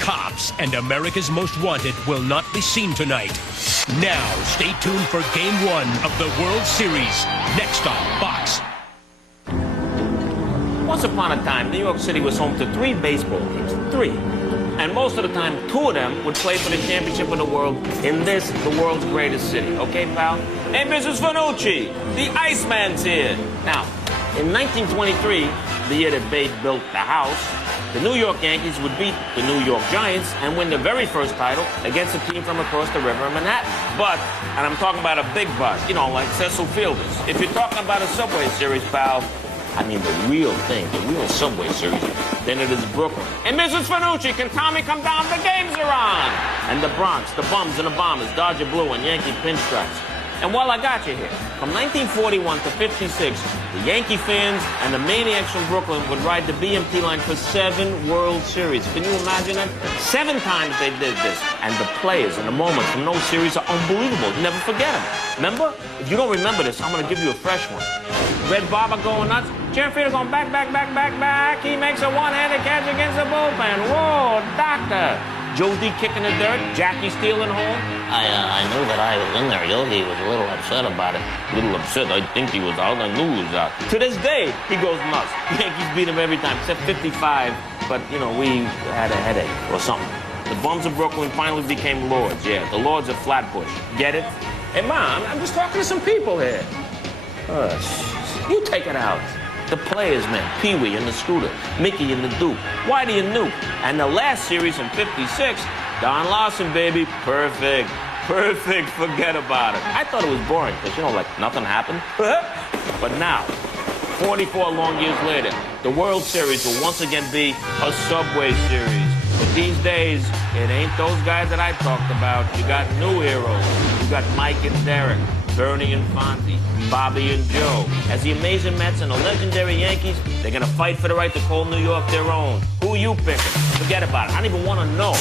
Cops and America's Most Wanted will not be seen tonight. Now, stay tuned for Game 1 of the World Series, next on Fox. Once upon a time, New York City was home to 3 baseball teams. 3. And most of the time, 2 of them would play for the championship of the world in this, the world's greatest city. Okay, pal? Hey, Mrs. Fanucci, the Iceman's here. Now, in 1923, the year that Babe built the house, the New York Yankees would beat the New York Giants and win the very first title against a team from across the river in Manhattan. But, and I'm talking about a big bus, you know, like Cecil Fielders. If you're talking about a Subway Series, pal, I mean the real thing, the real Subway Series, then it is Brooklyn. And Mrs. Fanucci, can Tommy come down? The games are on! And the Bronx, the Bums and the Bombers, Dodger Blue and Yankee Pinstripes. And while I got you here, from 1941 to 56, the Yankee fans and the maniacs from Brooklyn would ride the BMT line for 7 World Series. Can you imagine that? 7 times they did this. And the players and the moments from those series are unbelievable. You never forget them. Remember? If you don't remember this, I'm going to give you a fresh one. Red Barber going nuts. Jerry Fielder going back. He makes a one-handed catch against the bullpen. Whoa, doctor. Joe D kicking the dirt. Jackie stealing home. I knew that I was in there. Yogi was a little upset about it. A little upset. I think he was out. I knew he was out. To this day, he goes nuts. The Yankees beat him every time, except 55. But, you know, we had a headache or something. The Bums of Brooklyn finally became Lords. Yeah, the Lords of Flatbush. Get it? Hey, Mom, I'm just talking to some people here. You take it out. The players, man. Pee-wee and the Scooter. Mickey and the Duke. Whitey and Nuke. And the last series in 56, Don Larson, baby. Perfect. Forget about it. I thought it was boring because, you know, like nothing happened. But now, 44 long years later, the World Series will once again be a Subway Series. But these days, it ain't those guys that I talked about. You got new heroes. You got Mike and Derek. Bernie and Fonzie, Bobby and Joe. As the amazing Mets and the legendary Yankees, they're going to fight for the right to call New York their own. Who you picking? Forget about it. I don't even want to know.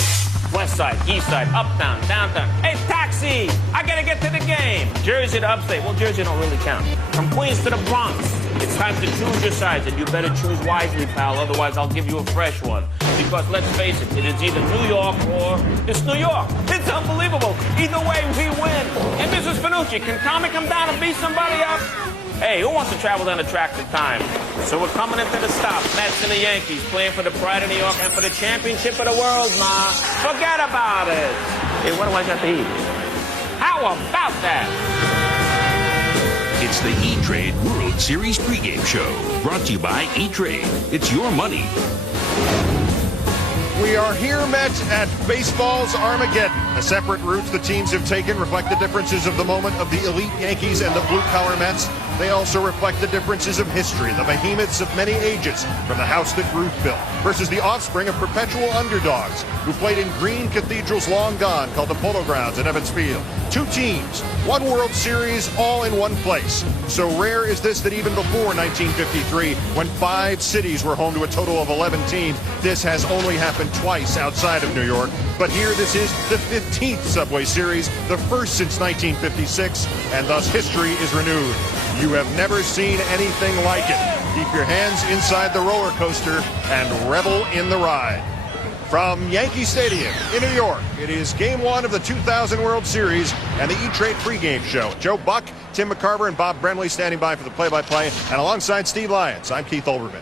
West side, east side, uptown, downtown. Hey, taxi! I got to get to the game. Jersey to upstate. Well, Jersey don't really count. From Queens to the Bronx. It's time to choose your sides, and you better choose wisely, pal. Otherwise, I'll give you a fresh one. Because let's face it, it is either New York or it's New York. It's unbelievable. Either way, we win. And Mrs. Fanucci, can Tommy come down and beat somebody up? Hey, who wants to travel down the track to time? So we're coming into the stop. Mets and the Yankees playing for the pride of New York and for the championship of the world, ma. Forget about it. Hey, what do I got to eat? How about that? It's the E-Trade World Series pregame show, brought to you by E-Trade. It's your money. We are here met at baseball's Armageddon. The separate routes the teams have taken reflect the differences of the moment of the elite Yankees and the blue-collar Mets. They also reflect the differences of history, the behemoths of many ages, from the house that Ruth built, versus the offspring of perpetual underdogs who played in green cathedrals long gone called the Polo Grounds at Evans Field. 2 teams, 1 World Series, all in one place. So rare is this that even before 1953, when 5 cities were home to a total of 11 teams, this has only happened twice outside of New York. But here this is the 15th Subway Series, the first since 1956, and thus history is renewed. You have never seen anything like it. Keep your hands inside the roller coaster and revel in the ride. From Yankee Stadium in New York, it is Game 1 of the 2000 World Series and the E-Trade pregame show. Joe Buck, Tim McCarver, and Bob Brenly standing by for the play-by-play, and alongside Steve Lyons, I'm Keith Olbermann.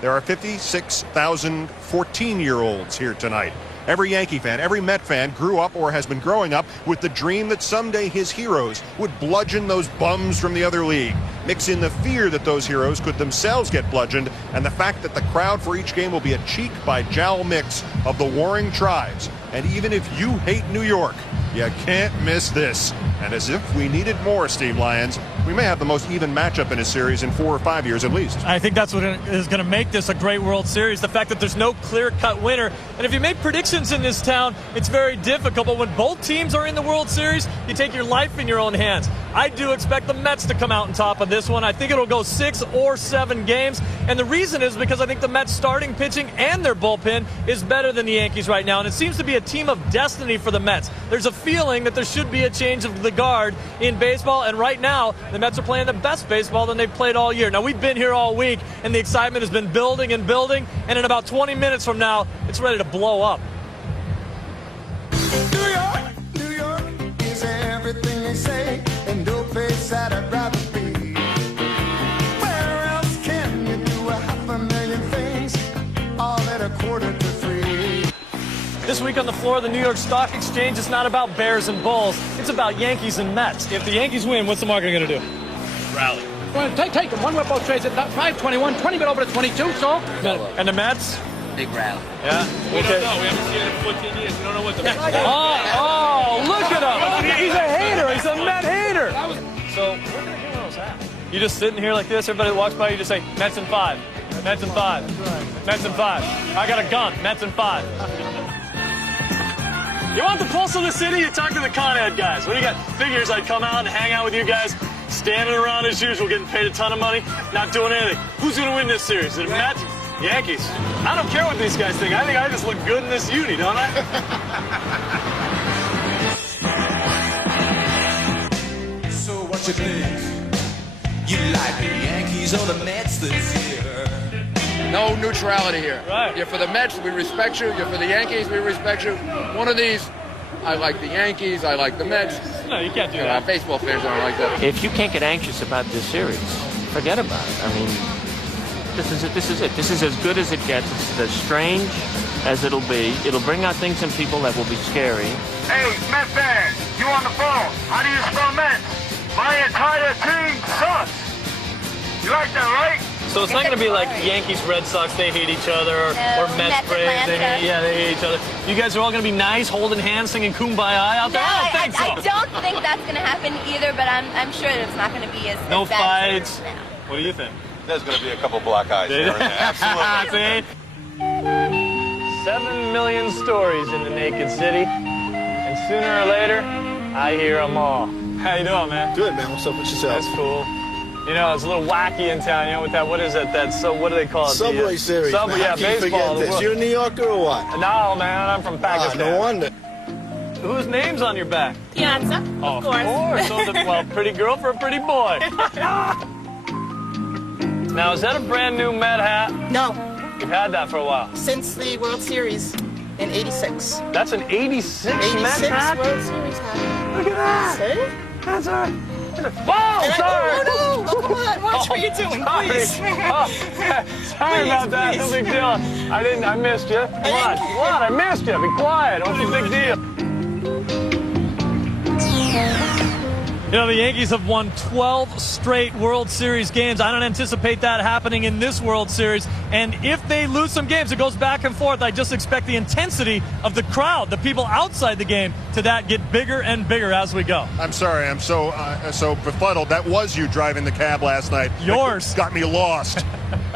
There are 56,000 14-year-olds here tonight. Every Yankee fan, every Met fan grew up or has been growing up with the dream that someday his heroes would bludgeon those bums from the other league. Mix in the fear that those heroes could themselves get bludgeoned, and the fact that the crowd for each game will be a cheek-by-jowl mix of the warring tribes. And even if you hate New York, you can't miss this. And as if we needed more, Steve Lyons, we may have the most even matchup in a series in 4 or 5 years at least. I think that's what is going to make this a great World Series, the fact that there's no clear-cut winner. And if you make predictions in this town, it's very difficult. But when both teams are in the World Series, you take your life in your own hands. I do expect the Mets to come out on top of this one. I think it'll go 6 or 7 games. And the reason is because I think the Mets starting pitching and their bullpen is better than the Yankees right now. And it seems to be a team of destiny for the Mets. There's a feeling that there should be a change of the guard in baseball. And right now, the Mets are playing the best baseball than they've played all year. Now, we've been here all week, and the excitement has been building and building. And in about 20 minutes from now, it's ready to blow up. that I'd rather be. Where else can you do 500,000 things all at $2.45? This week on the floor of the New York Stock Exchange, it's not about Bears and Bulls. It's about Yankees and Mets. If the Yankees win, what's the market going to do? Rally. Well, take them. One both trades at 5.21, 20 bit over to 22, so. And the Mets? Big rally. Yeah. We don't know. We haven't seen it in 14 years. We don't know what the Mets are. Oh, look at him. He's a hater. He's a Met hater. So, where can I get one of those hats? You just sitting here like this, everybody walks by, you just say, Mets in 5. Mets in 5. Mets in 5. I got a gun. Mets in 5. You want the pulse of the city? You talk to the Con Ed guys. What do you got? Figures I'd come out and hang out with you guys, standing around as usual, getting paid a ton of money, not doing anything. Who's going to win this series? Is it Mets? Yankees. I don't care what these guys think. I think I just look good in this uni, don't I? So what you think? You like the Yankees or the Mets this year? No neutrality here. Right. You're for the Mets, we respect you. You're for the Yankees, we respect you. One of these, I like the Yankees, I like the Mets. No, you can't do that. Baseball fans aren't like that. If you can't get anxious about this series, forget about it. I mean, this is it. This is as good as it gets. It's as strange as it'll be. It'll bring out things in people that will be scary. Hey, Met fans, you on the phone. How do you spell Mets? My entire team sucks. You like that, right? So it's not going to be like Yankees, Red Sox, they hate each other, or Mets, Braves, they hate each other. You guys are all going to be nice, holding hands, singing Kumbaya out there? No, I don't think so. I don't think that's going to happen either, but I'm sure that it's not going to be as No bad fights. as now. What do you think? There's going to be a couple black eyes here and there. Absolutely. See? 7 million stories in the naked city, and sooner or later, I hear them all. How you doing, man? Good, man. What's up with yourself? That's cool. You know, it's a little wacky in town, you know, with that, what is it, what do they call it? Subway series. Subway, man. yeah, I can't baseball. forget this. You a New Yorker or what? No, man, I'm from Pakistan. No wonder. Whose name's on your back? Fianza, Of course. So well, pretty girl for a pretty boy. Now, is that a brand new Met hat? No, You've had that for a while. since the World Series in '86. That's an 86 Met 86 hat? World Series hat. Look at that. See? That's all right. Whoa, sorry. Oh, no. Come on. Watch what you're doing, Sorry. please. Sorry about that. No big deal. I missed you. What? I missed you. Be quiet. What's the big deal? You know, the Yankees have won 12 straight World Series games. I don't anticipate that happening in this World Series. And if they lose some games, it goes back and forth. I just expect the intensity of the crowd, the people outside the game, to that get bigger and bigger as we go. I'm sorry, I'm so befuddled. That was you driving the cab last night. Yours. Got me lost.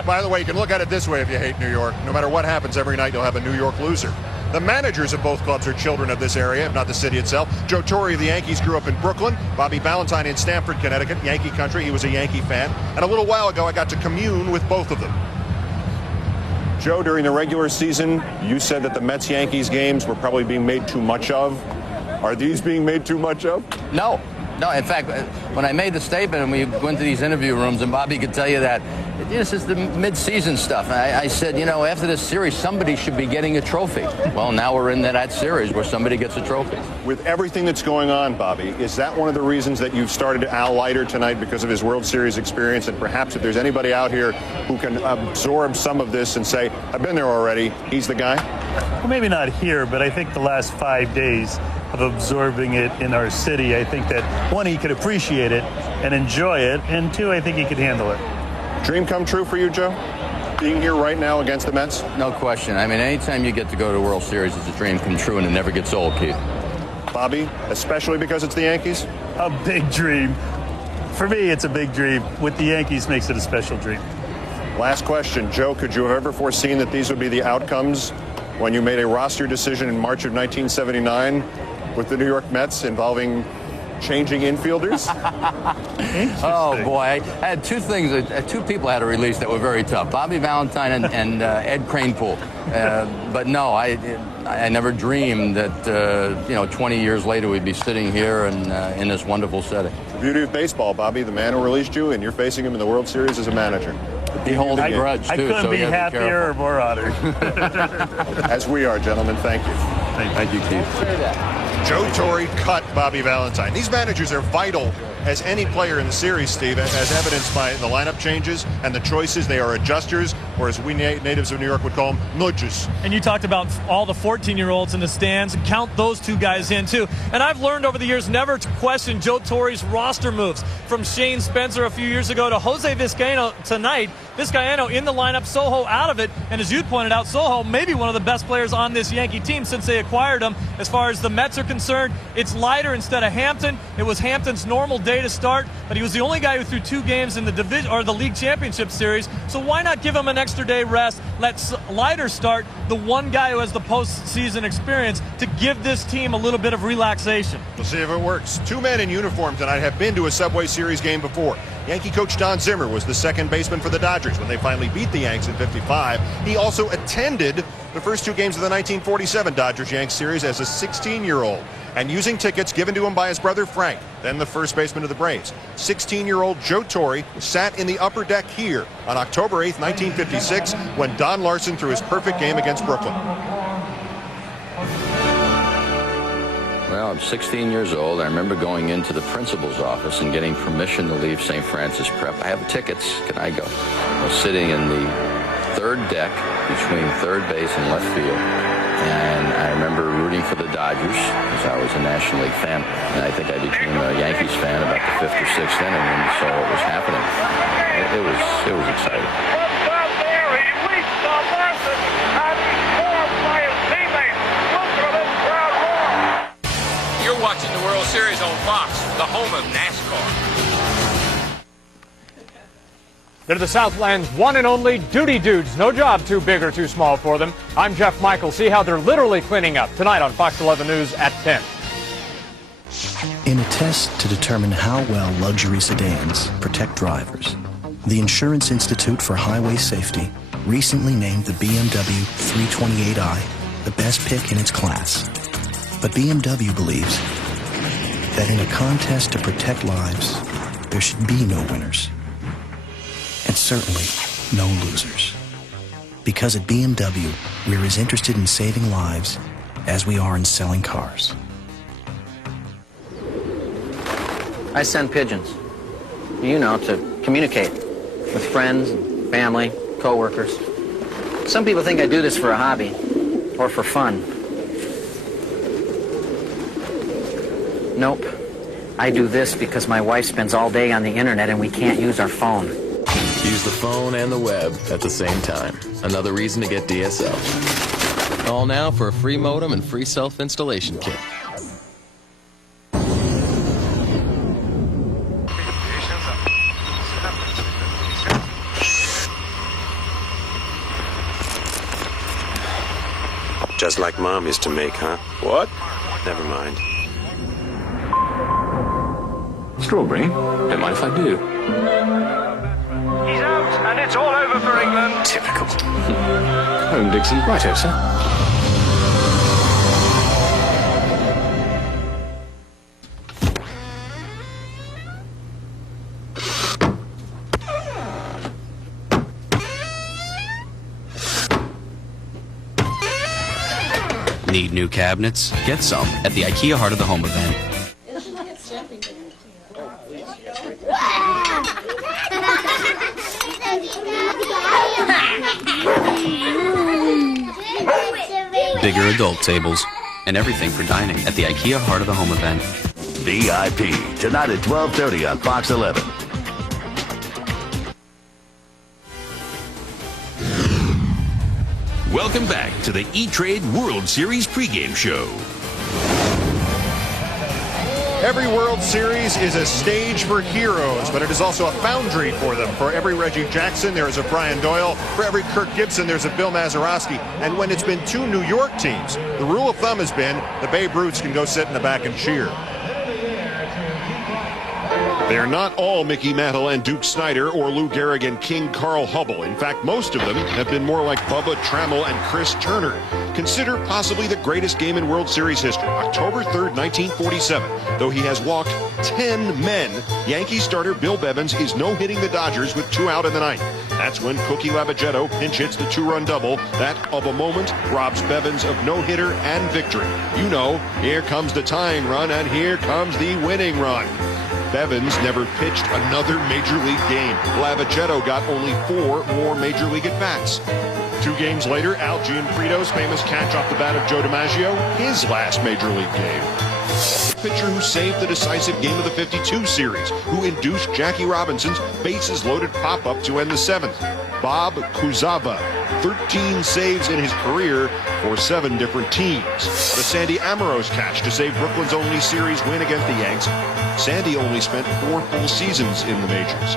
By the way, you can look at it this way if you hate New York. No matter what happens every night, you'll have a New York loser. The managers of both clubs are children of this area, if not the city itself. Joe Torre of the Yankees grew up in Brooklyn. Bobby Valentine in Stamford, Connecticut, Yankee country. He was a Yankee fan. And a little while ago, I got to commune with both of them. Joe, during the regular season, you said that the Mets-Yankees games were probably being made too much of. Are these being made too much of? No. In fact, when I made the statement and we went to these interview rooms, and Bobby could tell you that, this is the mid-season stuff. I said, you know, after this series, somebody should be getting a trophy. Well, now we're in that series where somebody gets a trophy. With everything that's going on, Bobby, is that one of the reasons that you've started Al Leiter tonight because of his World Series experience? And perhaps if there's anybody out here who can absorb some of this and say, I've been there already, he's the guy? Well, maybe not here, but I think the last 5 days of absorbing it in our city, I think that, one, he could appreciate it and enjoy it, and two, I think he could handle it. Dream come true for you, Joe? Being here right now against the Mets? No question. I mean, anytime you get to go to a World Series, it's a dream come true, and it never gets old, Keith. Bobby, especially because it's the Yankees? A big dream. For me, it's a big dream. With the Yankees, makes it a special dream. Last question. Joe, could you have ever foreseen that these would be the outcomes when you made a roster decision in March of 1979 with the New York Mets involving changing infielders? Oh, boy. I had two things, two people I had to release that were very tough. Bobby Valentine and Ed Kranepool. But no, I never dreamed that, 20 years later we'd be sitting here and in this wonderful setting. The beauty of baseball, Bobby, the man who released you, and you're facing him in the World Series as a manager. He holds a grudge, too. I couldn't be happier or more honored. As we are, gentlemen. Thank you. Thank you, Keith. Joe Torre cut Bobby Valentine. These managers are vital as any player in the series, Steve, as evidenced by the lineup changes and the choices. They are adjusters, or as we natives of New York would call them, nudges. And you talked about all the 14-year-olds in the stands. Count those two guys in, too. And I've learned over the years never to question Joe Torre's roster moves. From Shane Spencer a few years ago to Jose Vizcaino tonight. Vizcaino in the lineup, Soho out of it. And as you pointed out, Soho maybe one of the best players on this Yankee team since they acquired him. As far as the Mets are concerned, it's Leiter instead of Hampton. It was Hampton's normal day to start, but he was the only guy who threw 2 games in the division or the league championship series. So why not give him an extra day rest? Let Leiter start, the one guy who has the postseason experience, to give this team a little bit of relaxation. We'll see if it works. 2 men in uniform tonight have been to a Subway Series game before. Yankee coach Don Zimmer was the second baseman for the Dodgers when they finally beat the Yanks in '55. He also attended the first 2 games of the 1947 Dodgers-Yanks series as a 16-year-old. And using tickets given to him by his brother Frank, then the first baseman of the Braves, 16-year-old Joe Torre sat in the upper deck here on October 8th, 1956, when Don Larson threw his perfect game against Brooklyn. Well, I'm 16 years old. I remember going into the principal's office and getting permission to leave St. Francis Prep. I have tickets. Can I go? I was sitting in the 3rd deck between third base and left field. And I remember rooting for the Dodgers because I was a National League fan. And I think I became a Yankees fan about the 5th or 6th inning when I saw what was happening. It was exciting. You're watching the World Series on Fox, the home of NASCAR. They're the Southland's one and only duty dudes. No job too big or too small for them. I'm Jeff Michael. See how they're literally cleaning up tonight on Fox 11 News at 10. In a test to determine how well luxury sedans protect drivers, the Insurance Institute for Highway Safety recently named the BMW 328i the best pick in its class. But BMW believes that in a contest to protect lives, there should be no winners. And certainly no losers. Because at BMW, we're as interested in saving lives as we are in selling cars. I send pigeons, you know, to communicate with friends, and family, co-workers. Some people think I do this for a hobby or for fun. Nope. I do this because my wife spends all day on the internet and we can't use our phone. Use the phone and the web at the same time. Another reason to get DSL. Call now for a free modem and free self-installation kit. Just like Mom used to make, huh? What? Never mind. Strawberry? Don't mind if I do. He's out, and it's all over for England. Typical. Home, Dixon. Righto, sir. Need new cabinets? Get some at the IKEA Heart of the Home event. Bigger adult tables and everything for dining at the IKEA Heart of the Home event. VIP, tonight at 12:30 on Fox 11. Welcome back to the E-Trade World Series pregame show. Every World Series is a stage for heroes, but it is also a foundry for them. For every Reggie Jackson, there is a Brian Doyle. For every Kirk Gibson, there's a Bill Mazeroski. And when it's been 2 New York teams, the rule of thumb has been the Babe Ruths can go sit in the back and cheer. They're not all Mickey Mantle and Duke Snider or Lou Gehrig and King Carl Hubble. In fact, most of them have been more like Bubba Trammell and Chris Turner. Consider possibly the greatest game in World Series history, October 3rd, 1947. Though he has walked 10 men, Yankee starter Bill Bevins is no-hitting the Dodgers with 2 out in the 9th. That's when Cookie Labagetto pinch hits the 2-run double. That, of a moment, robs Bevins of no-hitter and victory. You know, here comes the tying run, and here comes the winning run. Bevins never pitched another Major League game. Lavaghetto got only 4 more Major League at-bats. 2 games later, Al Gianfrido's famous catch off the bat of Joe DiMaggio, his last Major League game. Pitcher who saved the decisive game of the 52 series, who induced Jackie Robinson's bases-loaded pop-up to end the 7th. Bob Kuzawa, 13 saves in his career for 7 different teams. The Sandy Amorose catch to save Brooklyn's only series win against the Yanks. Sandy only spent 4 full seasons in the majors.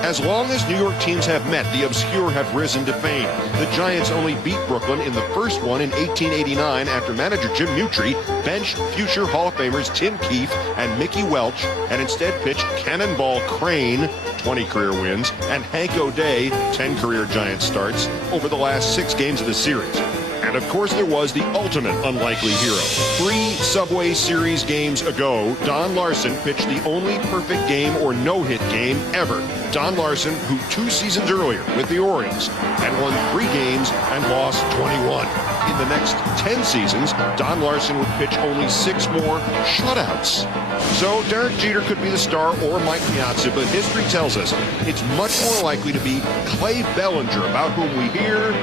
As long as New York teams have met, the obscure have risen to fame. The Giants only beat Brooklyn in the first one in 1889 after manager Jim Mutry benched future Hall of Famers Tim Keefe and Mickey Welch and instead pitched Cannonball Crane, 20 career wins, and Hank O'Day, 10 career Giants starts, over the last 6 games of the series. And of course there was the ultimate unlikely hero. 3 Subway Series games ago, Don Larson pitched the only perfect game or no-hit game ever. Don Larson, who 2 seasons earlier with the Orioles had won 3 games and lost 21. In the next 10 seasons, Don Larson would pitch only 6 more shutouts. So Derek Jeter could be the star or Mike Piazza, but history tells us it's much more likely to be Clay Bellinger, about whom we hear...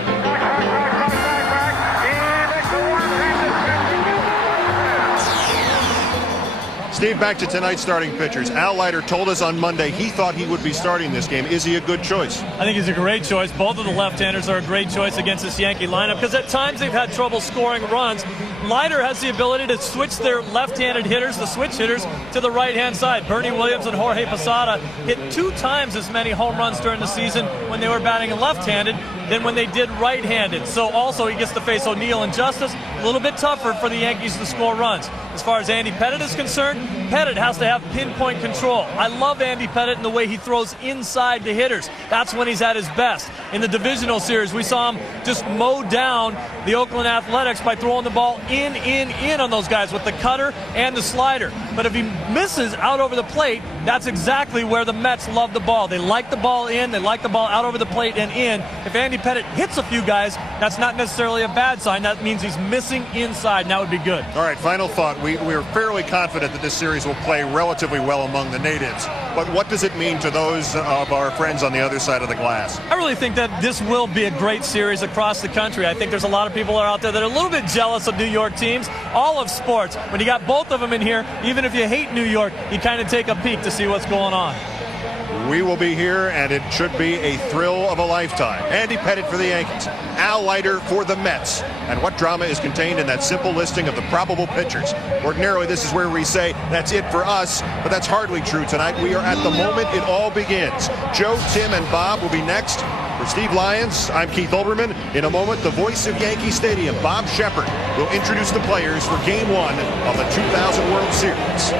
Steve, back to tonight's starting pitchers. Al Leiter told us on Monday he thought he would be starting this game. Is he a good choice? I think he's a great choice. Both of the left-handers are a great choice against this Yankee lineup because at times they've had trouble scoring runs. Leiter has the ability to switch their left-handed hitters, the switch hitters, to the right-hand side. Bernie Williams and Jorge Posada hit 2 times as many home runs during the season when they were batting left-handed than when they did right-handed. So also he gets to face O'Neill and Justice. A little bit tougher for the Yankees to score runs. As far as Andy Pettitte is concerned, Pettitte has to have pinpoint control. I love Andy Pettitte and the way he throws inside to hitters. That's when he's at his best. In the divisional series, we saw him just mow down the Oakland Athletics by throwing the ball in on those guys with the cutter and the slider. But if he misses out over the plate, that's exactly where the Mets love the ball. They like the ball in, they like the ball out over the plate and in. If Andy Pettitte hits a few guys, that's not necessarily a bad sign. That means he's missing inside, and that would be good. All right, final thought. We're fairly confident that this series will play relatively well among the natives. But what does it mean to those of our friends on the other side of the glass? I really think that this will be a great series across the country. I think there's a lot of people out there that are a little bit jealous of New York teams. All of sports, when you got both of them in here, even if you hate New York, you kind of take a peek to see what's going on. We will be here, and it should be a thrill of a lifetime. Andy Pettitte for the Yankees, Al Leiter for the Mets. And what drama is contained in that simple listing of the probable pitchers? Ordinarily, this is where we say, that's it for us, but that's hardly true tonight. We are at the moment it all begins. Joe, Tim, and Bob will be next. For Steve Lyons, I'm Keith Olbermann. In a moment, the voice of Yankee Stadium, Bob Shepard, will introduce the players for Game 1 of the 2000 World Series.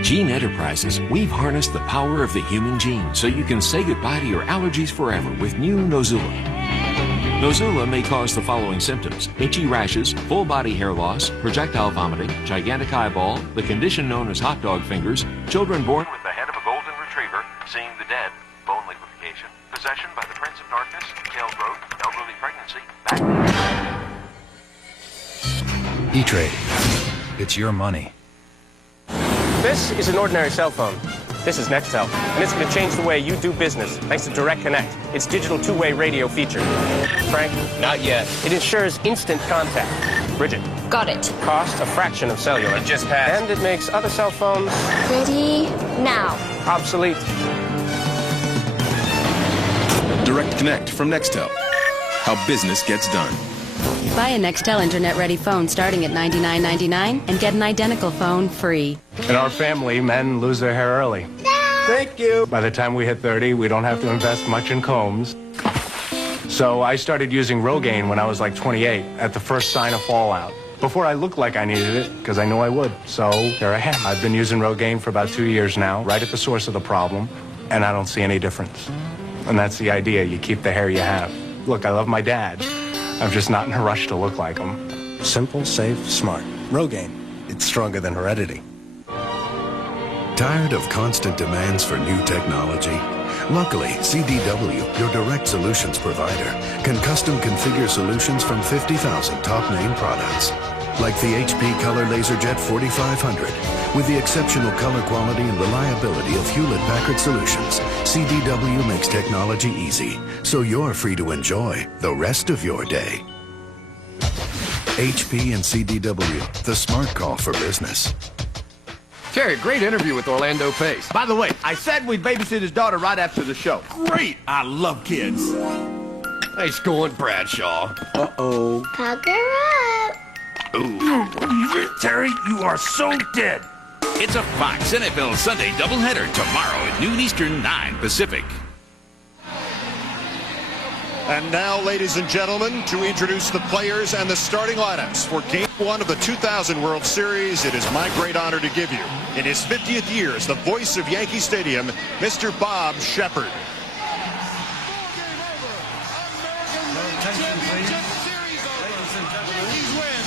Gene Enterprises, we've harnessed the power of the human gene so you can say goodbye to your allergies forever with new Nozula. Nozula may cause the following symptoms: itchy rashes, full body hair loss, projectile vomiting, gigantic eyeball, the condition known as hot dog fingers, children born with the head of a golden retriever, seeing the dead, bone liquefaction, possession by the Prince of Darkness, tail growth, elderly pregnancy, back... E-Trade. It's your money. This is an ordinary cell phone. This is Nextel, and it's going to change the way you do business thanks to Direct Connect, its digital two-way radio feature. Frank? Not yet. It ensures instant contact. Bridget? Got it. Cost a fraction of cellular. It just passed. And it makes other cell phones... Ready now. Obsolete. Direct Connect from Nextel. How business gets done. Buy a Nextel Internet-ready phone starting at $99.99 and get an identical phone free. In our family, men lose their hair early. Thank you. By the time we hit 30, we don't have to invest much in combs. So I started using Rogaine when I was like 28, at the first sign of fallout. Before I looked like I needed it, because I knew I would. So there I am. I've been using Rogaine for about 2 years now, right at the source of the problem, and I don't see any difference. And that's the idea. You keep the hair you have. Look, I love my dad. I'm just not in a rush to look like him. Simple, safe, smart. Rogaine. it's stronger than heredity. Tired of constant demands for new technology? Luckily, CDW, your direct solutions provider, can custom configure solutions from 50,000 top-name products. Like the HP Color LaserJet 4500. With the exceptional color quality and reliability of Hewlett-Packard Solutions, CDW makes technology easy, so you're free to enjoy the rest of your day. HP and CDW, the smart call for business. Terry, great interview with Orlando Pace. By the way, I said we'd babysit his daughter right after the show. Great! I love kids. Nice going, Bradshaw. Uh-oh. Pucker up. Ooh. Terry, you are so dead. It's a Fox NFL Sunday doubleheader tomorrow at noon Eastern, 9 Pacific. And now, ladies and gentlemen, to introduce the players and the starting lineups for Game 1 of the 2000 World Series, it is my great honor to give you, in his 50th year as the voice of Yankee Stadium, Mr. Bob Shepard. Attention, please. Ladies and gentlemen. Yankees win.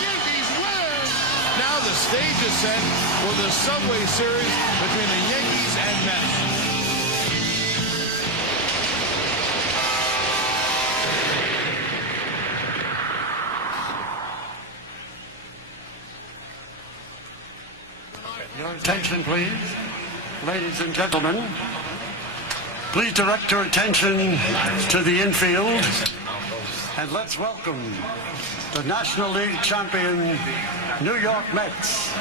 Yankees win. Now the stage is set for the Subway Series between the Yankees and Mets. Your attention, please. Ladies and gentlemen, please direct your attention to the infield, and let's welcome the National League champion, New York Mets.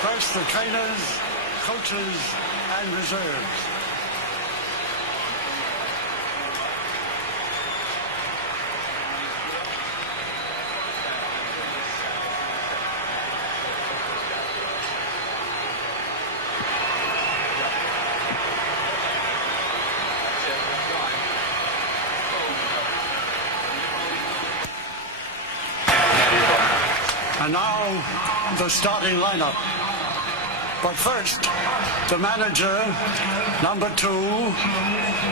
First, the trainers, coaches, and reserves. And now, the starting lineup. But first, the manager, number 2,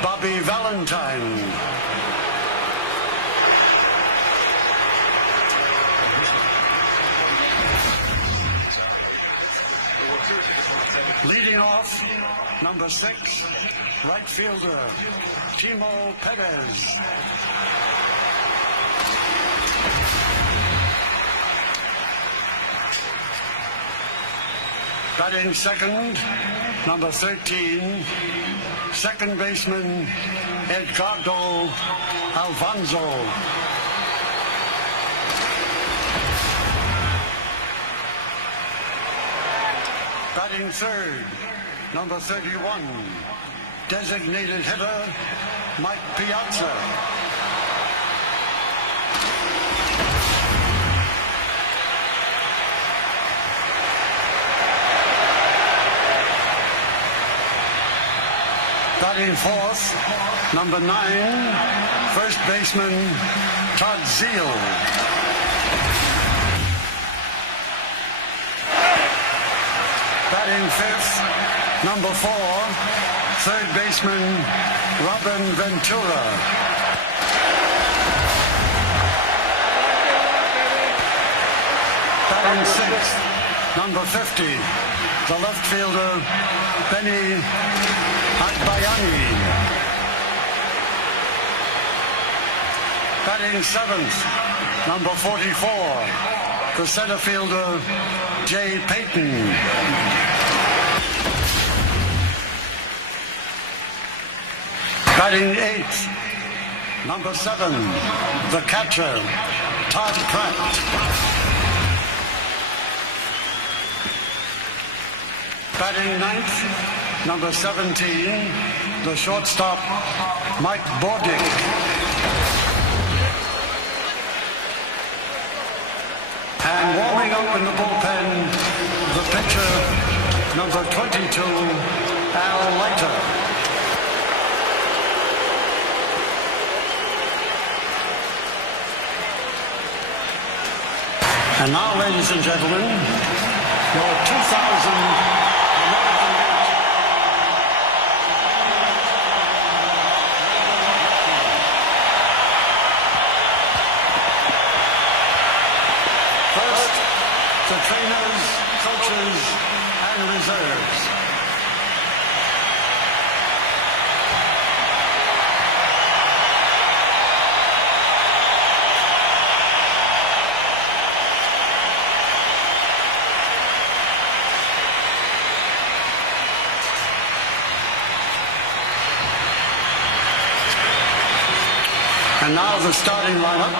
Bobby Valentine. Leading off, number 6, right fielder, Timo Perez. Batting second, number 13, second baseman, Edgardo Alfonso. Batting third, number 31, designated hitter, Mike Piazza. Batting fourth, number 9, first baseman, Todd Zeal. Batting fifth, number 4, third baseman, Robin Ventura. Batting sixth, number 50, the left fielder, Benny Agbayani. Batting seventh, number 44, the center fielder, Jay Payton. Batting eighth, number 7, the catcher, Todd Pratt. Batting ninth, number 17, the shortstop, Mike Bordick. And warming up in the bullpen, the pitcher, number 22, Al Leiter. And now, ladies and gentlemen, your 2000 And now the starting lineup.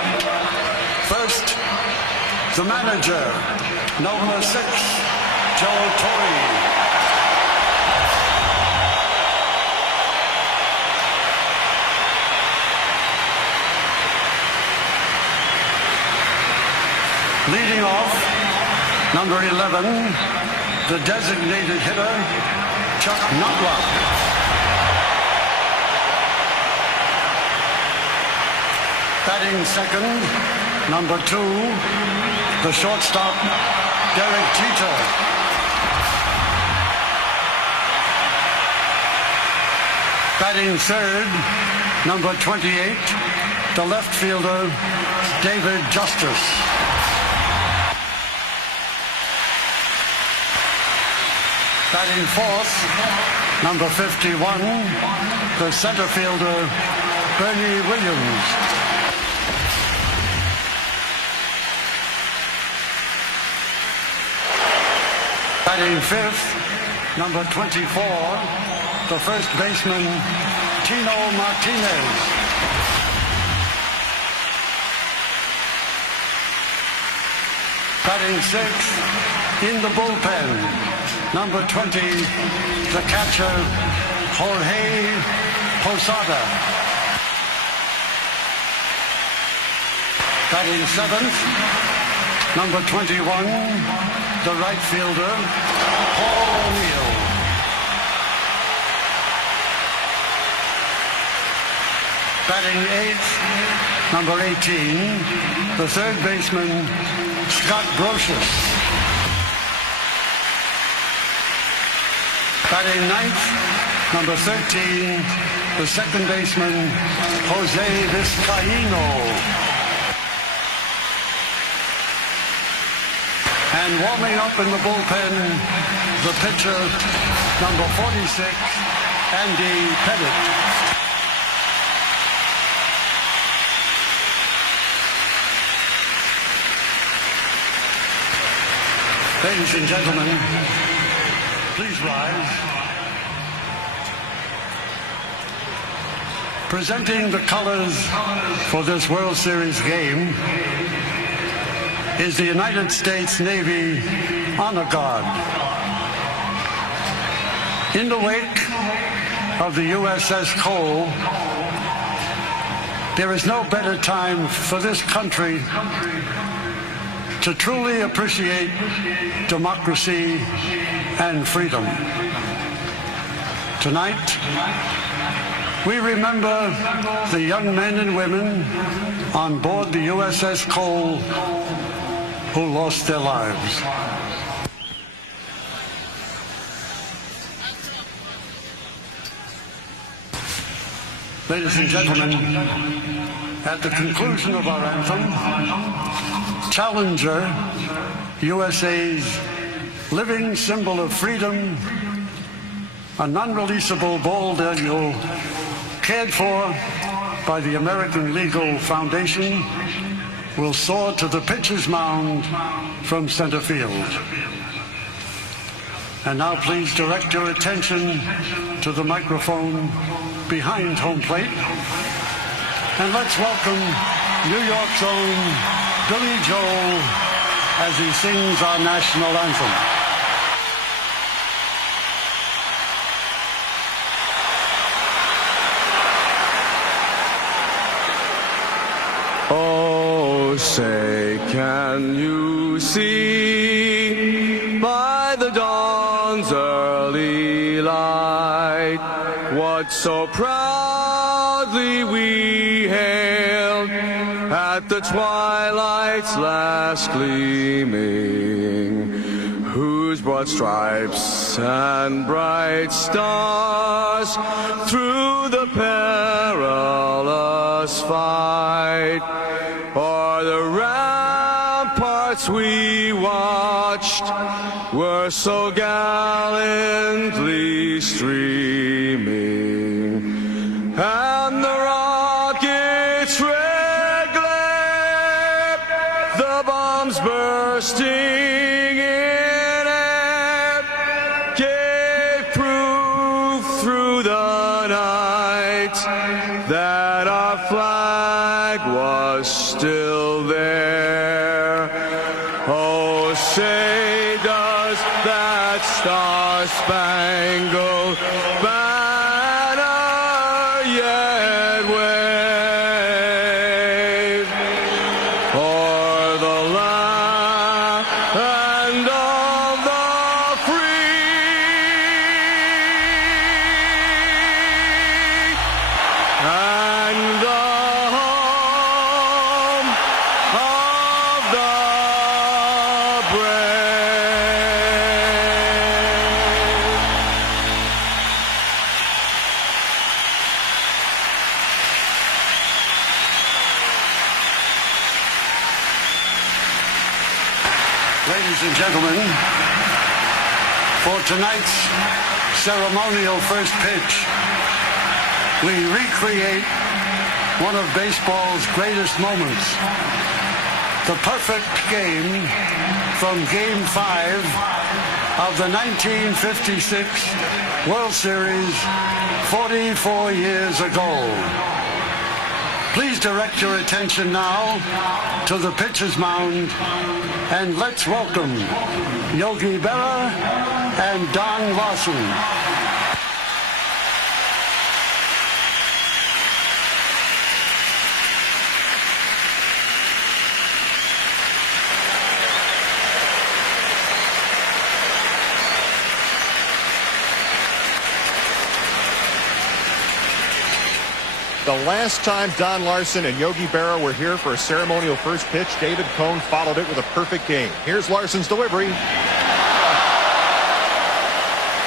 First, the manager, number 6, Joe Torre. Leading off, number 11, the designated hitter, Chuck Knobloch. Batting second, number 2, the shortstop, Derek Jeter. Batting third, number 28, the left fielder, David Justice. Batting fourth, number 51, the center fielder, Bernie Williams. Batting fifth, number 24, the first baseman, Tino Martinez. Batting sixth, in the bullpen, number 20, the catcher, Jorge Posada. Batting seventh, number 21, the right fielder, Paul O'Neill. Batting eighth, number 18, the third baseman, Scott Brocious. Batting ninth, number 13, the second baseman, Jose Vizcaíno. And warming up in the bullpen, the pitcher, number 46, Andy Pettit. Ladies and gentlemen, please rise. Presenting the colors for this World Series game is the United States Navy Honor Guard. In the wake of the USS Cole, there is no better time for this country to truly appreciate democracy and freedom. Tonight, we remember the young men and women on board the USS Cole who lost their lives. Ladies and gentlemen, at the conclusion of our anthem, Challenger, USA's living symbol of freedom, a non-releasable bald eagle cared for by the American Legal Foundation, will soar to the pitcher's mound from center field. And now please direct your attention to the microphone behind home plate. And let's welcome New York's own Billy Joel as he sings our national anthem. Oh, say, can you see by the dawn's early light what so proudly we hailed at the twilight's last gleaming, whose broad stripes and bright stars through the perilous fight o'er the ramparts we watched were so gallantly streaming, and the rockets red glare, the bombs bursting in air, gave proof through the night that our flag was still there. Oh, say does that star-spangled banner yet wave o'er the land of the free and the home of the brave. Ladies and gentlemen, for tonight's ceremonial first pitch, we recreate one of baseball's greatest moments. The perfect game from Game 5 of the 1956 World Series 44 years ago. Please direct your attention now to the pitcher's mound, and let's welcome Yogi Berra and Don Larson. The last time Don Larson and Yogi Berra were here for a ceremonial first pitch, David Cone followed it with a perfect game. Here's Larson's delivery.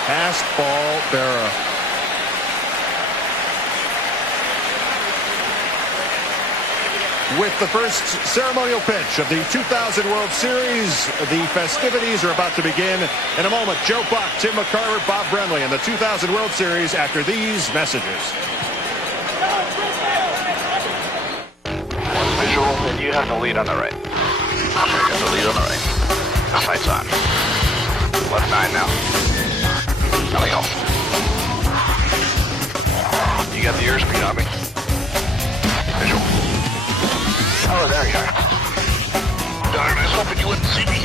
Passed ball, Berra. With the first ceremonial pitch of the 2000 World Series, the festivities are about to begin. In a moment, Joe Buck, Tim McCarver, Bob Brenly, and the 2000 World Series after these messages. Visual, and you have the lead on the right. You got the lead on the right. Sights on. Left 9 now. Nothing else. You got the airspeed on me. Visual. Oh, there you are. Darn, I was hoping you wouldn't see me.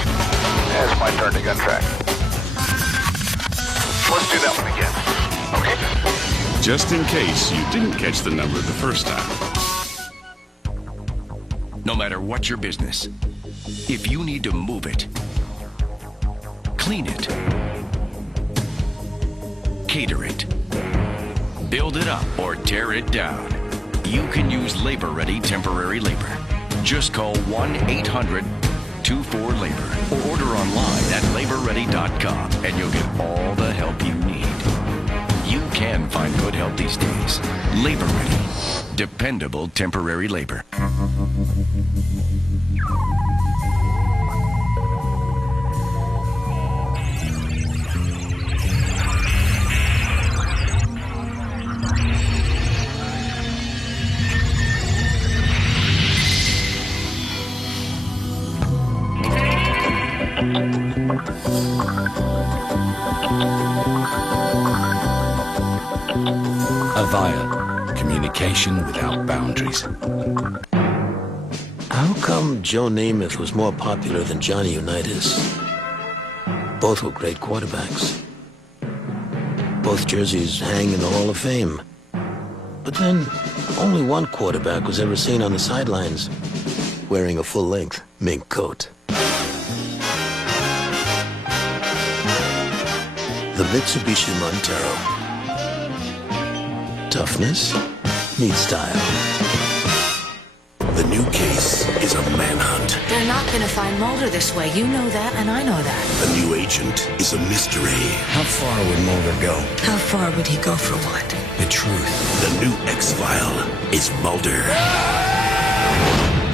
Yeah, it's my turn to gun track. Let's do that one again. Okay? Just in case you didn't catch the number the first time. No matter what your business, if you need to move it, clean it, cater it, build it up, or tear it down, you can use labor-ready temporary labor. Just call 1-800-24-LABOR or order online at laborready.com and you'll get all the help you need. You can find good help these days. Labor Ready. Dependable temporary labor. Avaya. Communication without boundaries. How come Joe Namath was more popular than Johnny Unitas? Both were great quarterbacks. Both jerseys hang in the Hall of Fame. But then, only one quarterback was ever seen on the sidelines wearing a full-length mink coat. The Mitsubishi Montero. Toughness meets style. The new case is a manhunt. They're not gonna find Mulder this way. You know that, and I know that. The new agent is a mystery. How far would Mulder go? How far would he go for what? The truth. The new X-File is Mulder.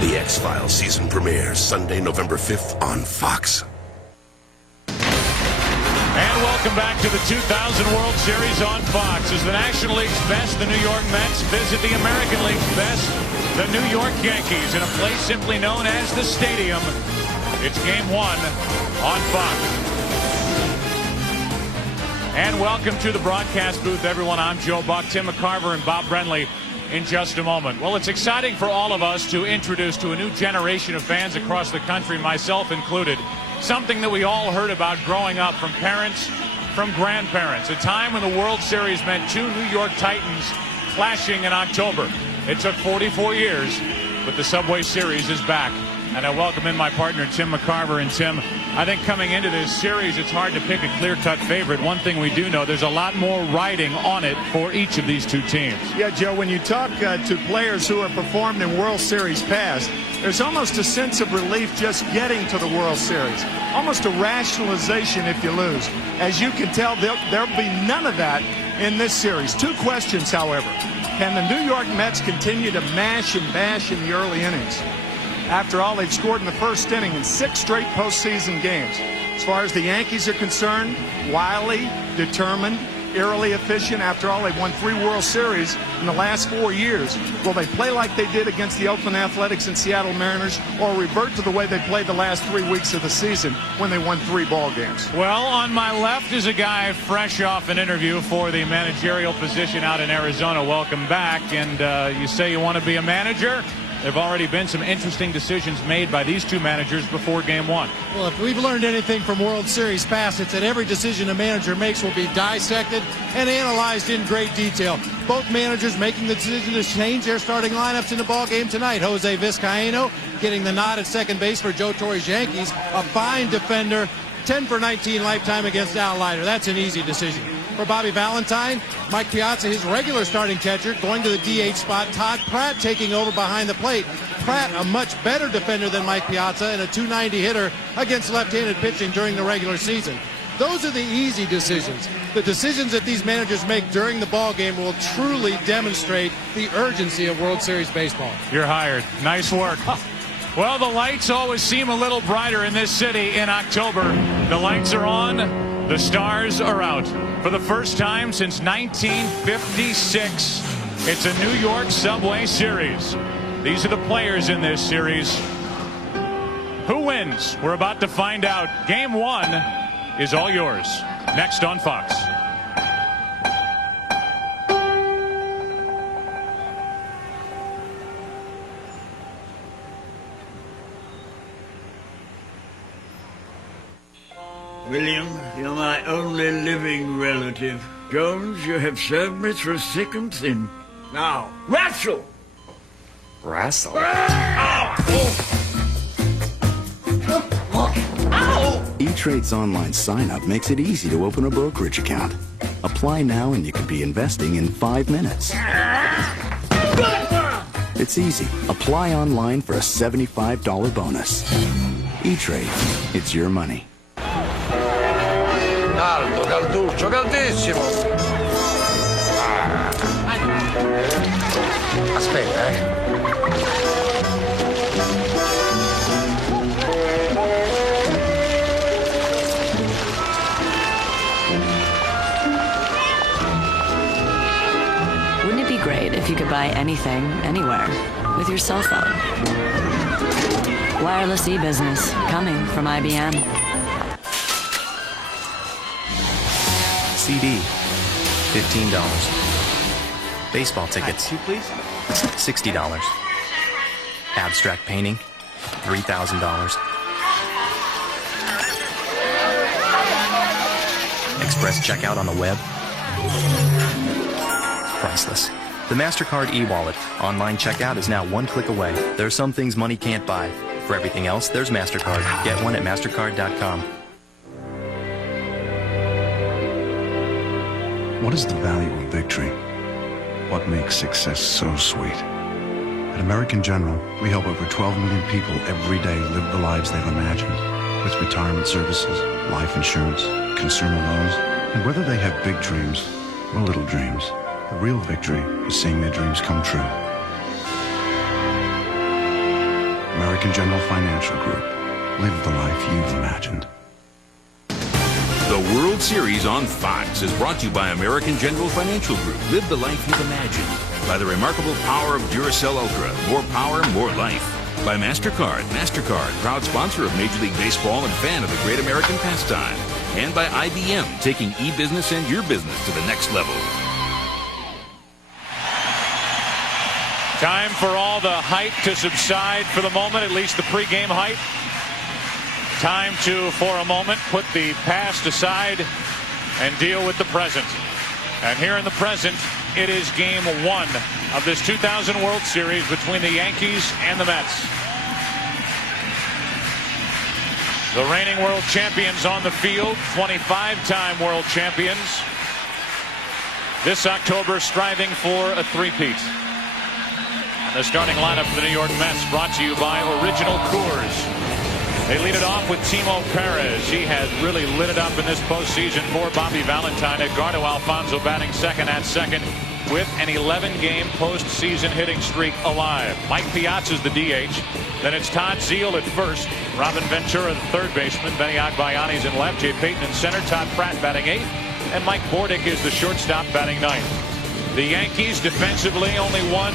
The X-Files season premieres Sunday, November 5th on Fox. And welcome back to the 2000 World Series on Fox. As the National League's best, the New York Mets, visit the American League's best, the New York Yankees, in a place simply known as the Stadium. It's Game 1 on Fox. And welcome to the broadcast booth, everyone. I'm Joe Buck, Tim McCarver, and Bob Brenly. in just a moment. Well, it's exciting for all of us to introduce to a new generation of fans across the country, myself included, something that we all heard about growing up from parents, from grandparents, a time when the World Series meant two New York Titans clashing in October. It took 44 years, but the Subway Series is back. And I welcome in my partner, Tim McCarver. And Tim, I think coming into this series, it's hard to pick a clear-cut favorite. One thing we do know, there's a lot more riding on it for each of these two teams. Yeah, Joe, when you talk to players who have performed in World Series past, there's almost a sense of relief just getting to the World Series. Almost a rationalization if you lose. As you can tell, there'll be none of that in this series. Two questions, however. Can the New York Mets continue to mash and bash in the early innings? After all, they've scored in the first inning in 6 straight postseason games. As far as the Yankees are concerned, wily, determined, eerily efficient. After all, they've won 3 World Series in the last 4 years. Will they play like they did against the Oakland Athletics and Seattle Mariners, or revert to the way they played the last 3 weeks of the season when they won 3 ball games? Well, on my left is a guy fresh off an interview for the managerial position out in Arizona. Welcome back. And you say you want to be a manager? There have already been some interesting decisions made by these two managers before Game 1. Well, if we've learned anything from World Series past, it's that every decision a manager makes will be dissected and analyzed in great detail. Both managers making the decision to change their starting lineups in the ball game tonight. Jose Vizcaino getting the nod at second base for Joe Torre's Yankees. A fine defender, 10 for 19 lifetime against Al Leiter. That's an easy decision. For Bobby Valentine, Mike Piazza, his regular starting catcher, going to the DH spot. Todd Pratt taking over behind the plate. Pratt, a much better defender than Mike Piazza and a .290 hitter against left-handed pitching during the regular season. Those are the easy decisions. The decisions that these managers make during the ball game will truly demonstrate the urgency of World Series baseball. You're hired. Nice work. Well, the lights always seem a little brighter in this city in October. The lights are on. The stars are out. For the first time since 1956, it's a New York Subway Series. These are the players in this series. Who wins? We're about to find out. Game 1 is all yours. Next on Fox. William, you're my only living relative. Jones, you have served me through thick and thin. Now, wrestle! Wrestle? E-Trade's online sign-up makes it easy to open a brokerage account. Apply now and you could be investing in 5 minutes. It's easy. Apply online for a $75 bonus. E-Trade. It's your money. Caldo, calduccio, caldissimo. Aspetta, Wouldn't it be great if you could buy anything, anywhere, with your cell phone? Wireless e-business, coming from IBM. CD, $15. Baseball tickets, $60. Abstract painting, $3,000. Express checkout on the web, priceless. The MasterCard e-wallet. Online checkout is now 1 click away. There are some things money can't buy. For everything else, there's MasterCard. Get one at mastercard.com. What is the value of victory? What makes success so sweet? At American General, we help over 12 million people every day live the lives they've imagined. With retirement services, life insurance, consumer loans, and whether they have big dreams or little dreams, the real victory is seeing their dreams come true. American General Financial Group. Live the life you've imagined. The World Series on Fox is brought to you by American General Financial Group. Live the life you've imagined. By the remarkable power of Duracell Ultra. More power, more life. By MasterCard. MasterCard, proud sponsor of Major League Baseball and fan of the great American pastime. And by IBM, taking e-business and your business to the next level. Time for all the hype to subside for the moment, at least the pregame hype. Time to, for a moment, put the past aside and deal with the present. And here in the present, it is game 1 of this 2000 World Series between the Yankees and the Mets. The reigning world champions on the field, 25-time world champions. This October striving for a three-peat. And the starting lineup for the New York Mets brought to you by Original Coors. They lead it off with Timo Perez. He has really lit it up in this postseason for Bobby Valentine. Edgardo Alfonzo batting second at second with an 11-game postseason hitting streak alive. Mike Piazza's the DH. Then it's Todd Zeile at first. Robin Ventura, the third baseman. Benny Agbayani's in left. Jay Payton in center. Todd Pratt batting eighth. And Mike Bordick is the shortstop batting ninth. The Yankees defensively only one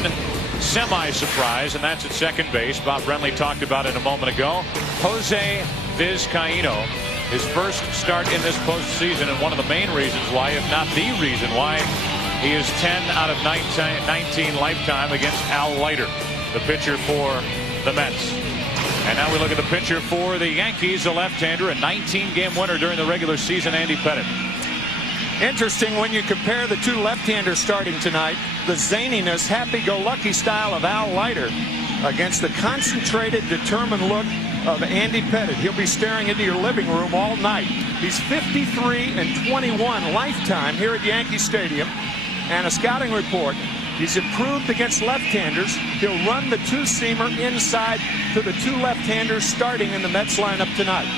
semi-surprise, and that's at second base. Bob Brenly talked about it a moment ago. Jose Vizcaíno, his first start in this postseason, and one of the main reasons why, if not the reason why, he is 10 out of 19 lifetime against Al Leiter, the pitcher for the Mets. And now we look at the pitcher for the Yankees, a left-hander, a 19-game winner during the regular season, Andy Pettitte. Interesting when you compare the two left-handers starting tonight, the zaniness, happy-go-lucky style of Al Leiter against the concentrated, determined look of Andy Pettitte. He'll be staring into your living room all night. He's 53-21 lifetime here at Yankee Stadium. And a scouting report, he's improved against left-handers. He'll run the two-seamer inside to the two left-handers starting in the Mets lineup tonight.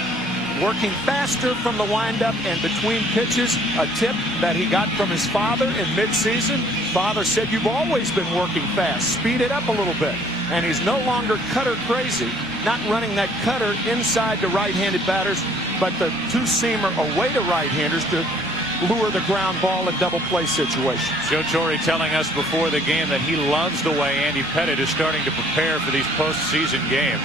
Working faster from the windup and between pitches, a tip that he got from his father in midseason. Father said, you've always been working fast. Speed it up a little bit. And he's no longer cutter crazy, not running that cutter inside to right-handed batters, but the two-seamer away to right-handers to lure the ground ball in double play situations. Joe Torre telling us before the game that he loves the way Andy Pettitte is starting to prepare for these postseason games.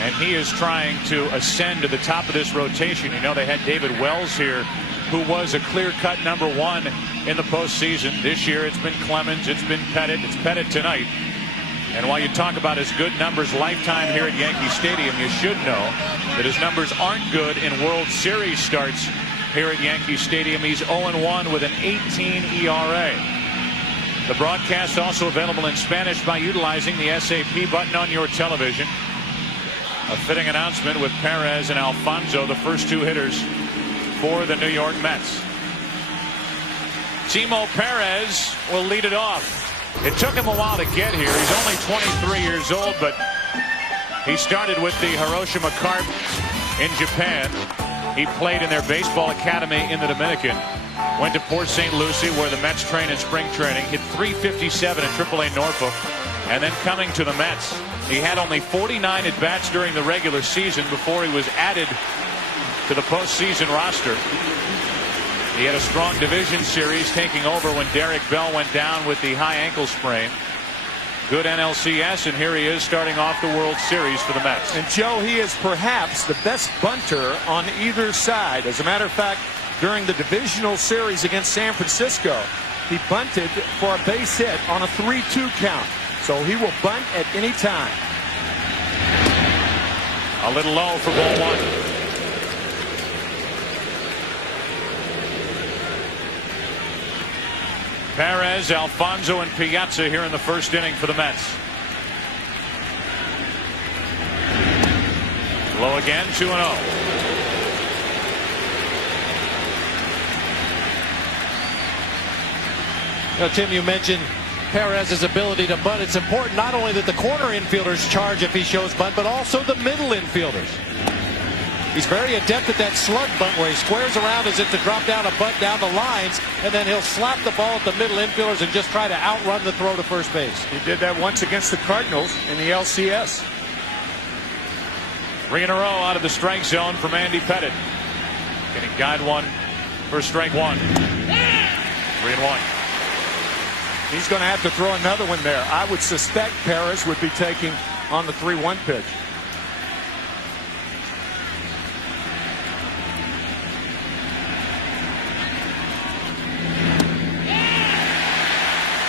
And he is trying to ascend to the top of this rotation. You know, they had David Wells here, who was a clear-cut number one in the postseason. This year it's been Clemens, it's been Pettitte, it's Pettitte tonight. And while you talk about his good numbers lifetime here at Yankee Stadium, you should know that his numbers aren't good in World Series starts here at Yankee Stadium. He's 0-1 with an 18 ERA. The broadcast also available in Spanish by utilizing the SAP button on your television. A fitting announcement with Perez and Alfonzo, the first two hitters for the New York Mets. Timo Perez will lead it off. It took him a while to get here. He's only 23 years old, but he started with the Hiroshima Carp in Japan. He played in their baseball academy in the Dominican. Went to Port St. Lucie, where the Mets train in spring training. Hit .357 in AAA Norfolk. And then coming to the Mets, he had only 49 at-bats during the regular season before he was added to the postseason roster. He had a strong division series, taking over when Derek Bell went down with the high ankle sprain. Good NLCS, and here he is starting off the World Series for the Mets. And Joe, he is perhaps the best bunter on either side. As a matter of fact, during the divisional series against San Francisco, he bunted for a base hit on a 3-2 count. So he will bunt at any time. A little low for ball one. Perez, Alfonzo, and Piazza here in the first inning for the Mets. Low again, 2-0. Now, Tim, you mentioned Perez's ability to bunt. It's important not only that the corner infielders charge if he shows bunt, but also the middle infielders. He's very adept at that slug bunt where he squares around as if to drop down a bunt down the lines, and then he'll slap the ball at the middle infielders and just try to outrun the throw to first base. He did that once against the Cardinals in the LCS. 3 in a row out of the strike zone from Andy Pettitte. Can he guide one for strike one? 3-1. He's going to have to throw another one there. I would suspect Perez would be taking on the 3-1 pitch.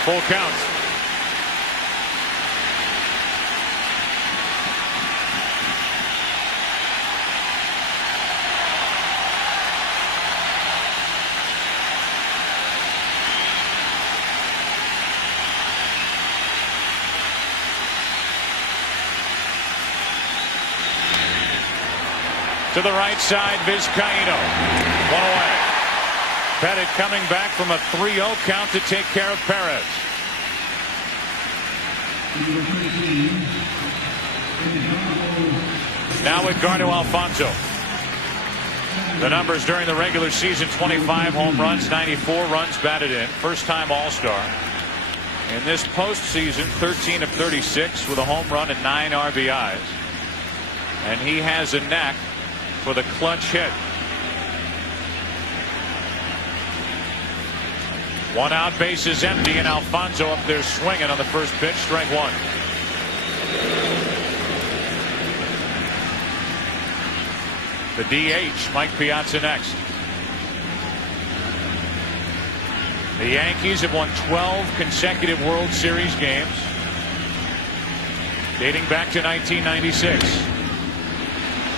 Full count. To the right side, Vizcaíno. One away. Pettit coming back from a 3-0 count to take care of Perez. Now Edgardo Alfonzo. The numbers during the regular season: 25 home runs, 94 runs batted in. First time All-Star. In this postseason, 13 of 36 with a home run and 9 RBIs. And he has a knack for the clutch hit. One out, base is empty, and Alfonzo up there swinging on the first pitch, strike one. The DH, Mike Piazza, next. The Yankees have won 12 consecutive World Series games, dating back to 1996.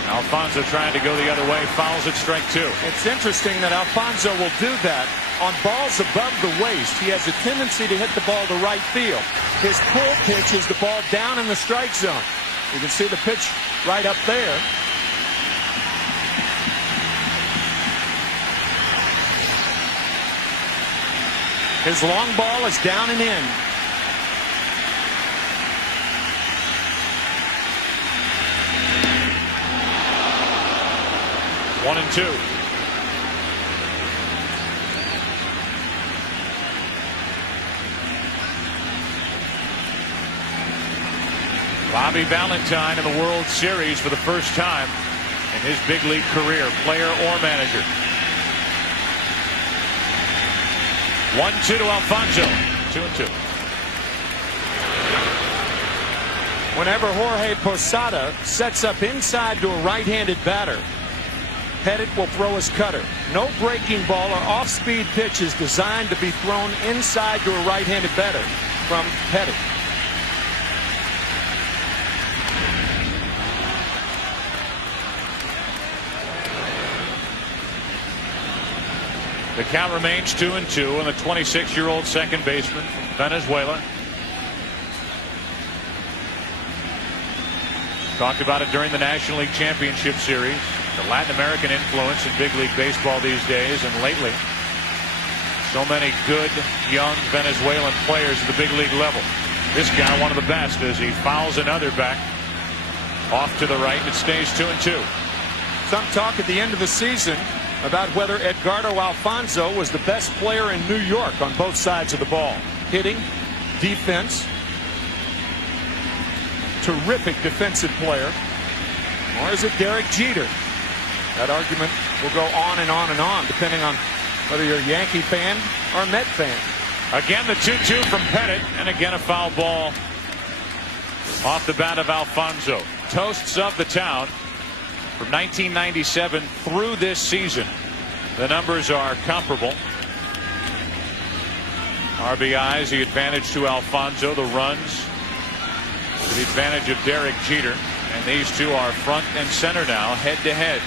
Alfonzo trying to go the other way, fouls at strike two. It's interesting that Alfonzo will do that on balls above the waist. He has a tendency to hit the ball to right field. His pull pitch is the ball down in the strike zone. You can see the pitch right up there. His long ball is down and in. One and two. Bobby Valentine in the World Series for the first time in his big league career, player or manager. 1-2 to Alfonzo. 2-2. Whenever Jorge Posada sets up inside to a right-handed batter, Pettit will throw his cutter. No breaking ball or off-speed pitch is designed to be thrown inside to a right-handed batter from Pettit. The count remains 2-2, and the 26-year-old second baseman from Venezuela. Talked about it during the National League Championship Series. The Latin American influence in big league baseball these days, and lately so many good young Venezuelan players at the big league level. This guy one of the best as he fouls another back off to the right, and it stays 2-2. Some talk at the end of the season about whether Edgardo Alfonzo was the best player in New York on both sides of the ball. Hitting, defense, terrific defensive player. Or is it Derek Jeter? That argument will go on and on and on, depending on whether you're a Yankee fan or a Met fan. Again, the 2-2 from Pettit, and again a foul ball off the bat of Alfonzo. Toasts of the town from 1997 through this season. The numbers are comparable. RBIs, the advantage to Alfonzo. The runs, the advantage of Derek Jeter. And these two are front and center now, head to head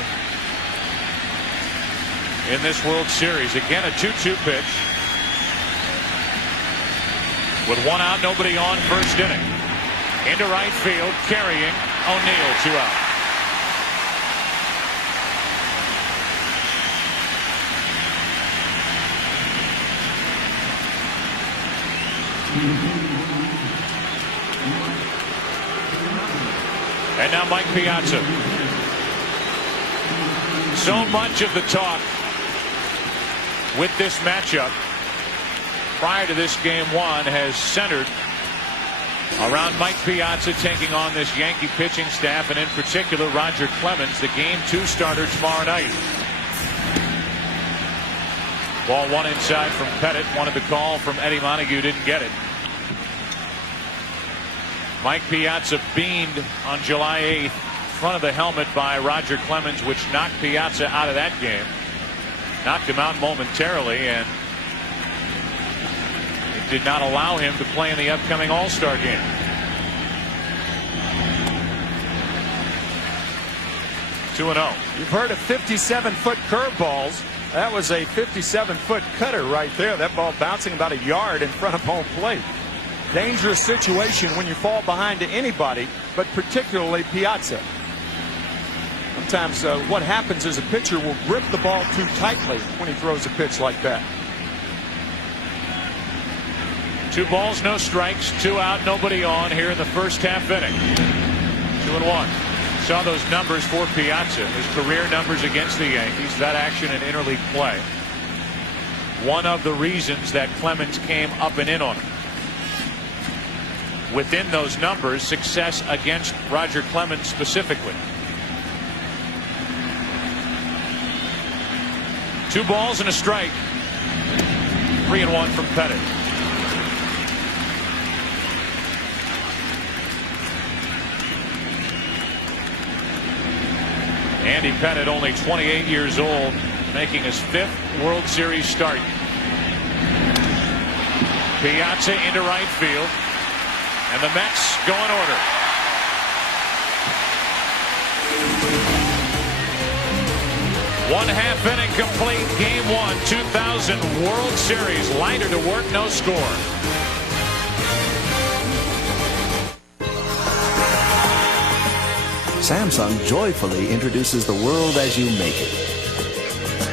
in this World Series. Again, a 2-2 pitch. With one out, nobody on, first inning. Into right field, carrying O'Neill, 2 out. And now Mike Piazza. So much of the talk with this matchup prior to this game one has centered around Mike Piazza taking on this Yankee pitching staff, and in particular Roger Clemens, the game 2 starter tomorrow night. Ball one inside from Pettit. Wanted the call from Eddie Montague, didn't get it. Mike Piazza beamed on July 8th, front of the helmet by Roger Clemens, which knocked Piazza out of that game. Knocked him out momentarily, and it did not allow him to play in the upcoming All-Star game. Two 2-0. You've heard of 57-foot curveballs. That was a 57-foot cutter right there. That ball bouncing about a yard in front of home plate. Dangerous situation when you fall behind to anybody, but particularly Piazza. I'm times what happens is a pitcher will grip the ball too tightly when he throws a pitch like that. 2 balls, no strikes, 2 out, nobody on here in the first half inning. 2-1. Saw those numbers for Piazza, his career numbers against the Yankees, that action in interleague play. One of the reasons that Clemens came up and in on him. Within those numbers, success against Roger Clemens specifically. 2 balls and a strike. 3-1 from Pettit. Andy Pettit, only 28 years old, making his 5th World Series start. Piazza into right field, and the Mets go in order. One half inning complete. Game 1, 2000 World Series. Leiter to work, no score. Samsung joyfully introduces the world as you make it,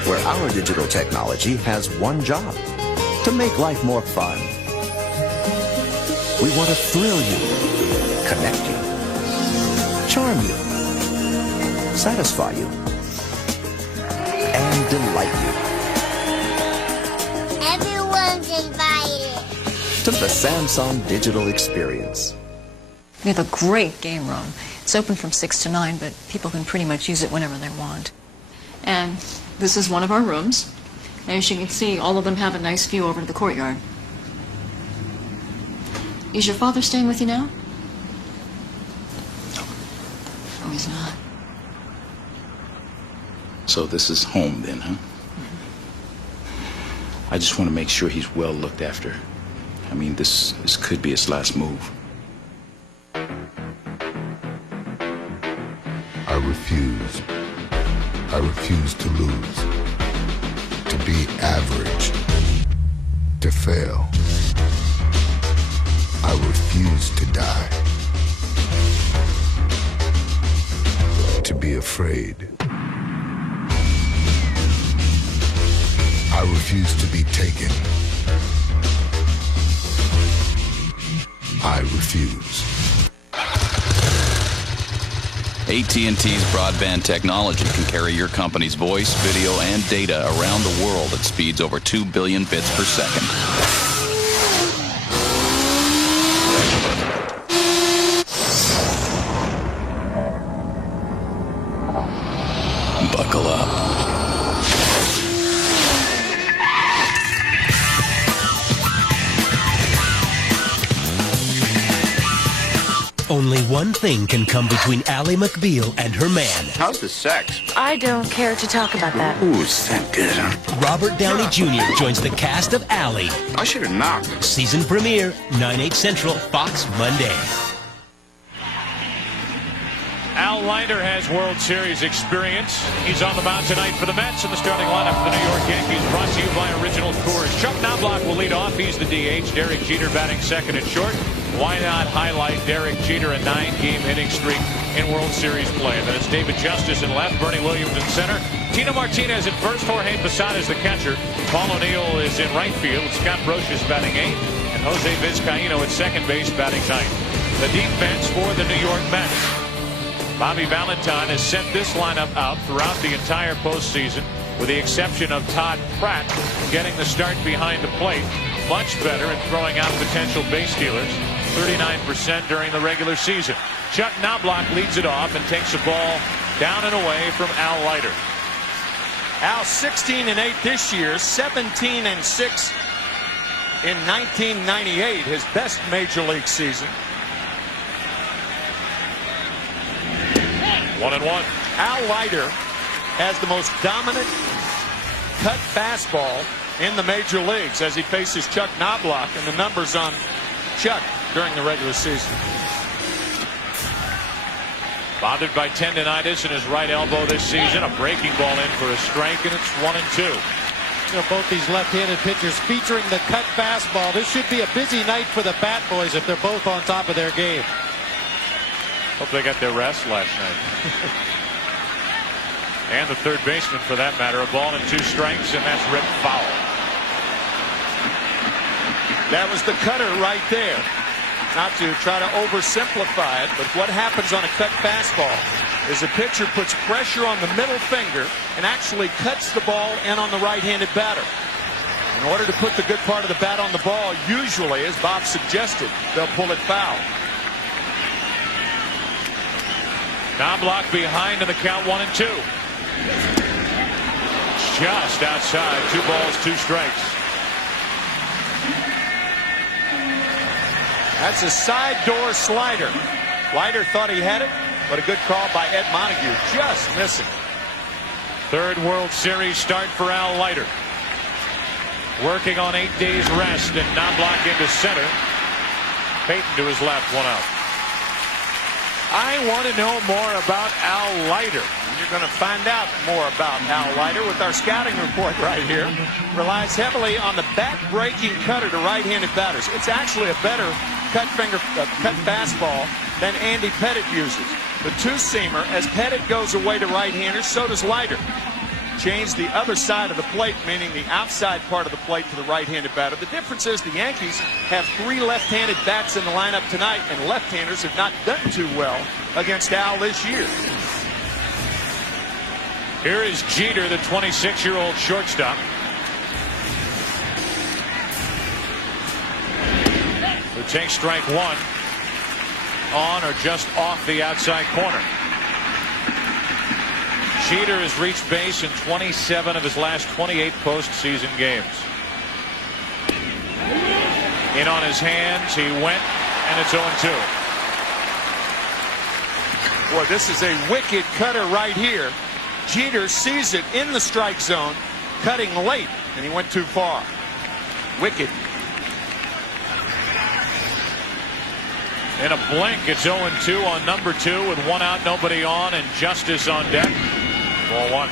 where our digital technology has one job: to make life more fun. We want to thrill you, connect you, charm you, satisfy you, and delight you. Everyone's invited To the Samsung Digital Experience. We have a great game room. It's open from 6 to 9, but people can pretty much use it whenever they want. And this is one of our rooms. As you can see, all of them have a nice view over to the courtyard. Is your father staying with you now? No. Oh, he's not. So this is home then, huh? I just want to make sure he's well looked after. I mean, this could be his last move. I refuse. I refuse to lose. To be average. To fail. I refuse to die. To be afraid. I refuse to be taken. I refuse. AT&T's broadband technology can carry your company's voice, video, and data around the world at speeds over 2 billion bits per second. Buckle up. Only one thing can come between Ally McBeal and her man. How's the sex? I don't care to talk about that. Ooh, is that good, huh? Robert Downey Jr. joins the cast of Ally. I should have knocked. Season premiere, 9/8 Central, Fox Monday. Al Leiter has World Series experience. He's on the mound tonight for the Mets, and the starting lineup for the New York Yankees brought to you by Original Coors. Chuck Knobloch will lead off. He's the DH. Derek Jeter batting second and short. Why not highlight Derek Jeter, a 9-game hitting streak in World Series play? And then it's David Justice in left, Bernie Williams in center, Tino Martinez at first, Jorge Posada is the catcher, Paul O'Neill is in right field, Scott Brosius is batting 8th, and Jose Vizcaíno at second base batting 9th. The defense for the New York Mets. Bobby Valentine has sent this lineup out throughout the entire postseason, with the exception of Todd Pratt getting the start behind the plate. Much better in throwing out potential base stealers, 39% during the regular season. Chuck Knobloch leads it off and takes the ball down and away from Al Leiter. Al 16-8 this year, 17-6 in 1998, his best major league season. 1-1. Al Leiter has the most dominant cut fastball in the major leagues as he faces Chuck Knobloch, and the numbers on Chuck during the regular season. Bothered by tendonitis in his right elbow this season. A breaking ball in for a strike, and it's 1-2. You know, both these left-handed pitchers featuring the cut fastball. This should be a busy night for the Bat Boys if they're both on top of their game. Hope they got their rest last night. And the third baseman, for that matter. A ball and 2 strikes, and that's ripped foul. That was the cutter right there. Not to try to oversimplify it, but what happens on a cut fastball is the pitcher puts pressure on the middle finger and actually cuts the ball in on the right-handed batter. In order to put the good part of the bat on the ball, usually, as Bob suggested, they'll pull it foul. Knobloch behind in the count, 1-2. Just outside, 2 balls, 2 strikes. That's a side door slider. Leiter thought he had it, but a good call by Ed Montague, just missing. Third World Series start for Al Leiter. Working on 8 days rest, and Knobloch into center. Payton to his left, 1 out. I want to know more about Al Leiter. You're going to find out more about Al Leiter with our scouting report right here. Relies heavily on the bat-breaking cutter to right-handed batters. It's actually a better cut fastball than Andy Pettit uses. The two-seamer, as Pettit goes away to right-handers, so does Leiter. Change the other side of the plate, meaning the outside part of the plate to the right-handed batter. The difference is the Yankees have 3 left-handed bats in the lineup tonight, and left-handers have not done too well against Al this year. Here is Jeter, the 26-year-old shortstop. Who takes strike 1 on or just off the outside corner. Jeter has reached base in 27 of his last 28 postseason games. In on his hands, he went, and it's 0-2. Boy, this is a wicked cutter right here. Jeter sees it in the strike zone, cutting late, and he went too far. Wicked. In a blink, it's 0-2 on number 2 with 1 out, nobody on, and Justice on deck. Ball 1.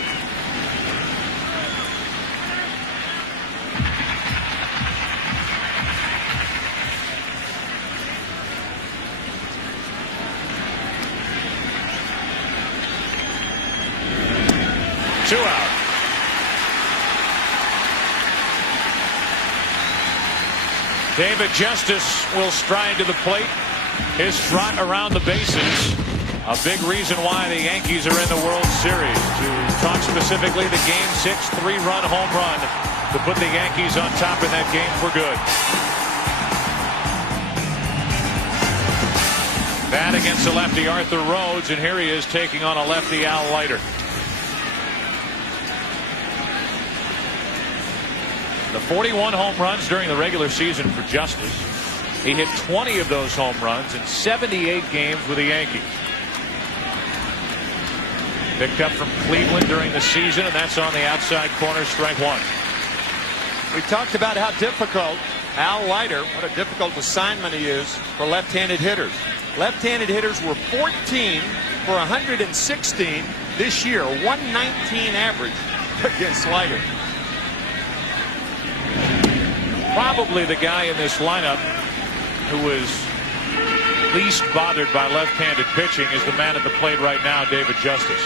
Two out. David Justice will stride to the plate. His trot around the bases. A big reason why the Yankees are in the World Series. To talk specifically, the Game 6 3-run home run to put the Yankees on top in that game for good. That against the lefty Arthur Rhodes, and here he is taking on a lefty Al Leiter. The 41 home runs during the regular season for Justice. He hit 20 of those home runs in 78 games with the Yankees. Picked up from Cleveland during the season, and that's on the outside corner, strike 1. We talked about how difficult Al Leiter, what a difficult assignment he is for left-handed hitters. Left-handed hitters were 14 for 116 this year, a 119 average against Leiter. Probably the guy in this lineup who is least bothered by left-handed pitching is the man at the plate right now, David Justice.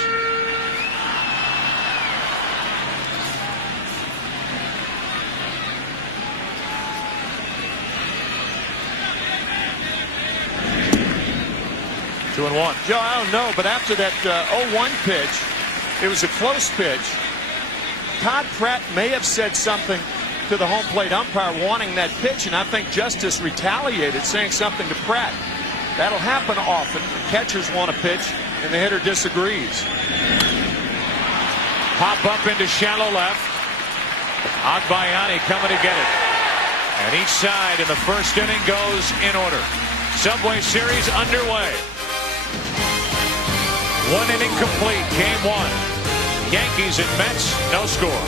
Two and one. Joe, I don't know, but after that 0-1 pitch, it was a close pitch. Todd Pratt may have said something to the home plate umpire wanting that pitch, and I think Justice retaliated, saying something to Pratt. That'll happen often. Catchers want a pitch, and the hitter disagrees. Pop up into shallow left. Agbayani coming to get it. And each side in the first inning goes in order. Subway Series underway. 1 inning complete. Game 1. Yankees and Mets, no score.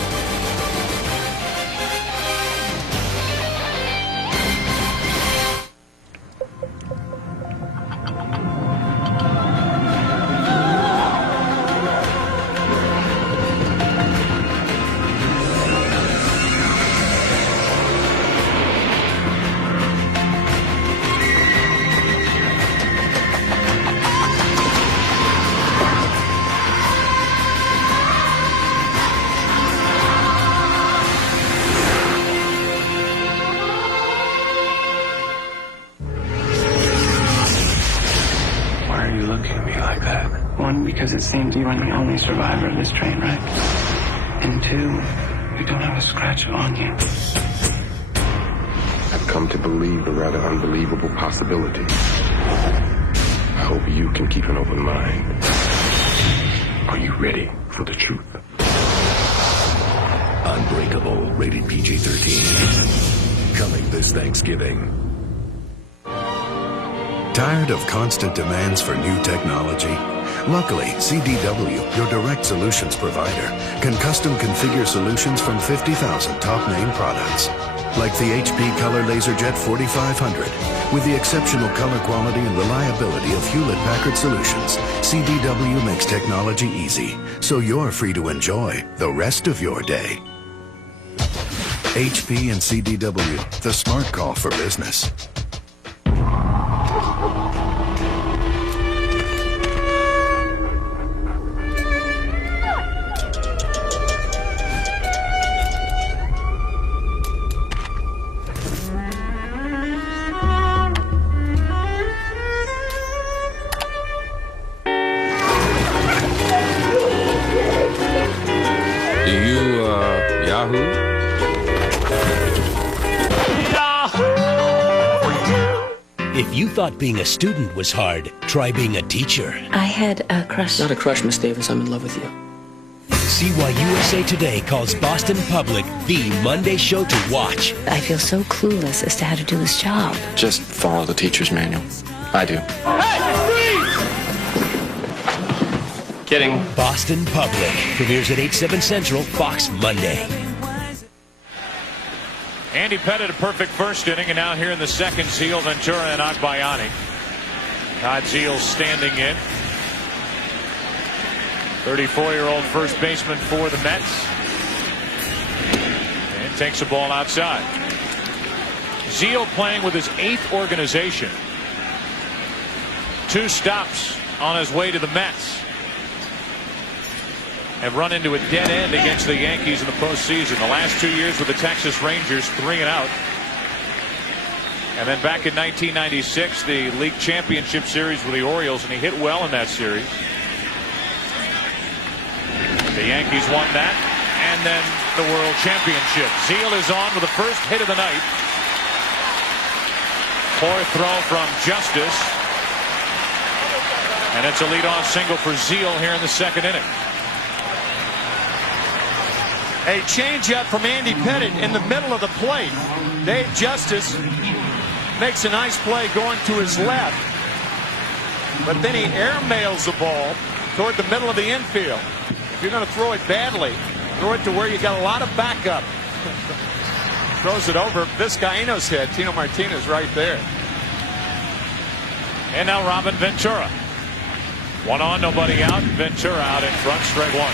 are you looking at me like that? One, because it seems you are the only survivor of this train wreck. And two, you don't have a scratch on you. I've come to believe a rather unbelievable possibility. I hope you can keep an open mind. Are you ready for the truth? Unbreakable, rated PG-13. Coming this Thanksgiving. Tired of constant demands for new technology? Luckily, CDW, your direct solutions provider, can custom configure solutions from 50,000 top name products. Like the HP Color LaserJet 4500. With the exceptional color quality and reliability of Hewlett-Packard Solutions, CDW makes technology easy, so you're free to enjoy the rest of your day. HP and CDW, the smart call for business. If you thought being a student was hard, try being a teacher. I had a crush. Not a crush, Miss Davis. I'm in love with you. See why USA Today calls Boston Public the Monday show to watch. I feel so clueless as to how to do this job. Just follow the teacher's manual. I do. Hey, kidding. Boston Public premieres at 8/7 Central, Fox Monday. Andy Pettit, a perfect first inning, and now here in the second, Zeal, Ventura, and Agbayani. Todd Zeal standing in. 34-year-old first baseman for the Mets. And takes a ball outside. Zeal playing with his 8th organization. 2 stops on his way to the Mets. Have run into a dead end against the Yankees in the postseason. The last 2 years with the Texas Rangers, 3 and out. And then back in 1996, the league championship series with the Orioles, and he hit well in that series. The Yankees won that, and then the World Championship. Zeal is on with the first hit of the night. Poor throw from Justice. And it's a leadoff single for Zeal here in the second inning. A changeup from Andy Pettit in the middle of the plate. Dave Justice makes a nice play going to his left. But then he airmails the ball toward the middle of the infield. If you're going to throw it badly, throw it to where you got a lot of backup. Throws it over Vizcaíno's head. Tino Martinez right there. And now Robin Ventura. 1 on, nobody out. Ventura out in front, strike 1.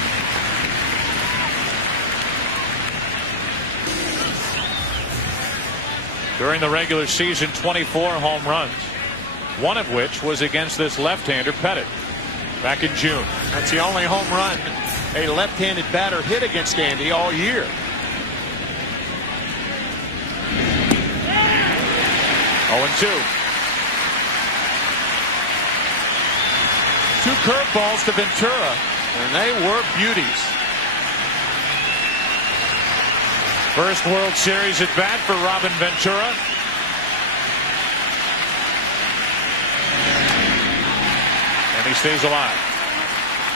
During the regular season, 24 home runs, one of which was against this left-hander Pettit back in June. That's the only home run a left-handed batter hit against Andy all year. Oh, and 2. 2 curveballs to Ventura, and they were beauties. First World Series at bat for Robin Ventura. And he stays alive.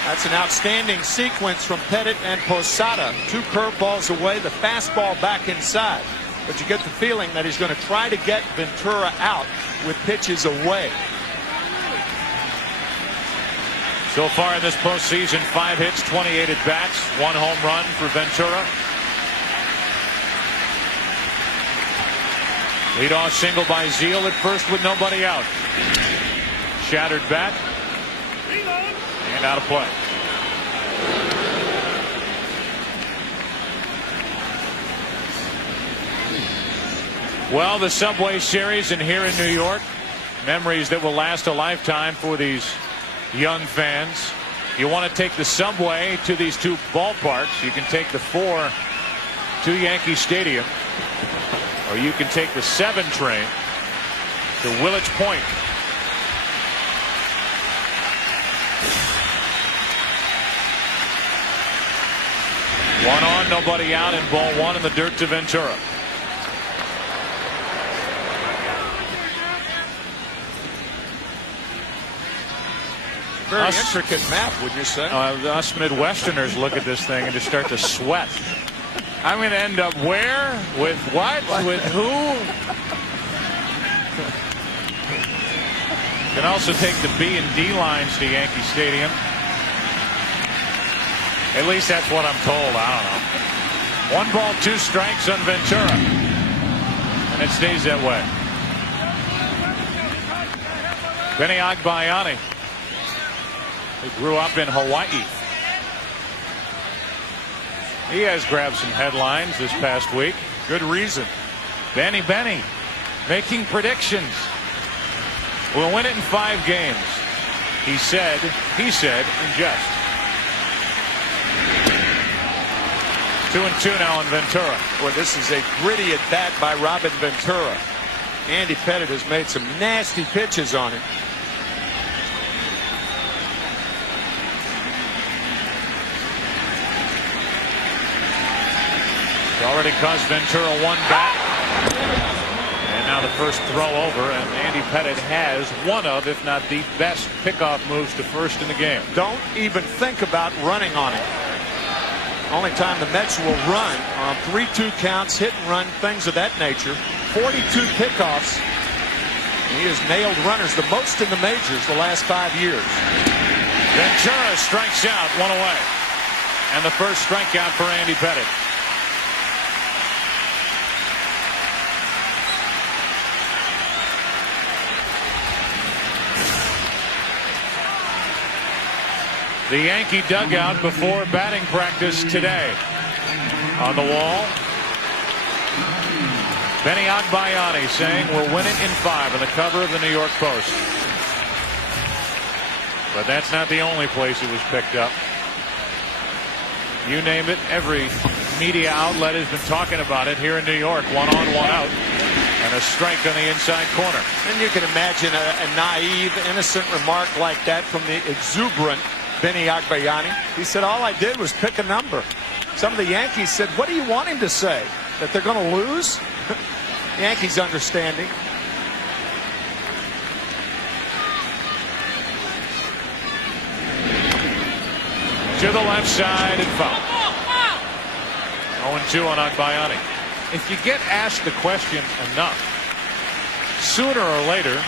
That's an outstanding sequence from Pettit and Posada. 2 curveballs away, the fastball back inside. But you get the feeling that he's going to try to get Ventura out with pitches away. So far in this postseason, 5 hits, 28 at bats, 1 home run for Ventura. Leadoff single by Zeal at first with nobody out. Shattered bat. And out of play. Well, the Subway Series, and here in New York, memories that will last a lifetime for these young fans. You want to take the subway to these 2 ballparks. You can take the 4 to Yankee Stadium, or you can take the 7 train to Willets Point. One on, nobody out, and ball one in the dirt to Ventura. Very intricate map, would you say? Us Midwesterners look at this thing and just start to sweat. I'm going to end up where? With what? With who? You can also take the B and D lines to Yankee Stadium. At least that's what I'm told. I don't know. 1 ball, 2 strikes on Ventura. And it stays that way. Benny Agbayani, who grew up in Hawaii. He has grabbed some headlines this past week. Good reason. Benny making predictions. We'll win it in 5 games. He said in jest. 2-2 now on Ventura. Boy, this is a gritty at bat by Robin Ventura. Andy Pettit has made some nasty pitches on him. Already cost Ventura 1 bat. And now the first throw over, and Andy Pettit has one of, if not the best pickoff moves to first in the game. Don't even think about running on it. Only time the Mets will run on 3-2 counts, hit and run, things of that nature. 42 pickoffs. He has nailed runners the most in the majors the last 5 years. Ventura strikes out, 1 away. And the first strikeout for Andy Pettit. The Yankee dugout before batting practice today. On the wall, Benny Agbayani saying we'll win it in 5 on the cover of the New York Post. But that's not the only place it was picked up. You name it, every media outlet has been talking about it here in New York. 1 on, 1 out. And a strike on the inside corner. And you can imagine a naive, innocent remark like that from the exuberant Benny Agbayani. He said, all I did was pick a number. Some of the Yankees said, what do you want him to say? That they're going to lose? Yankees understanding. To the left side and foul. 0-2 on Agbayani. If you get asked the question enough, sooner or later,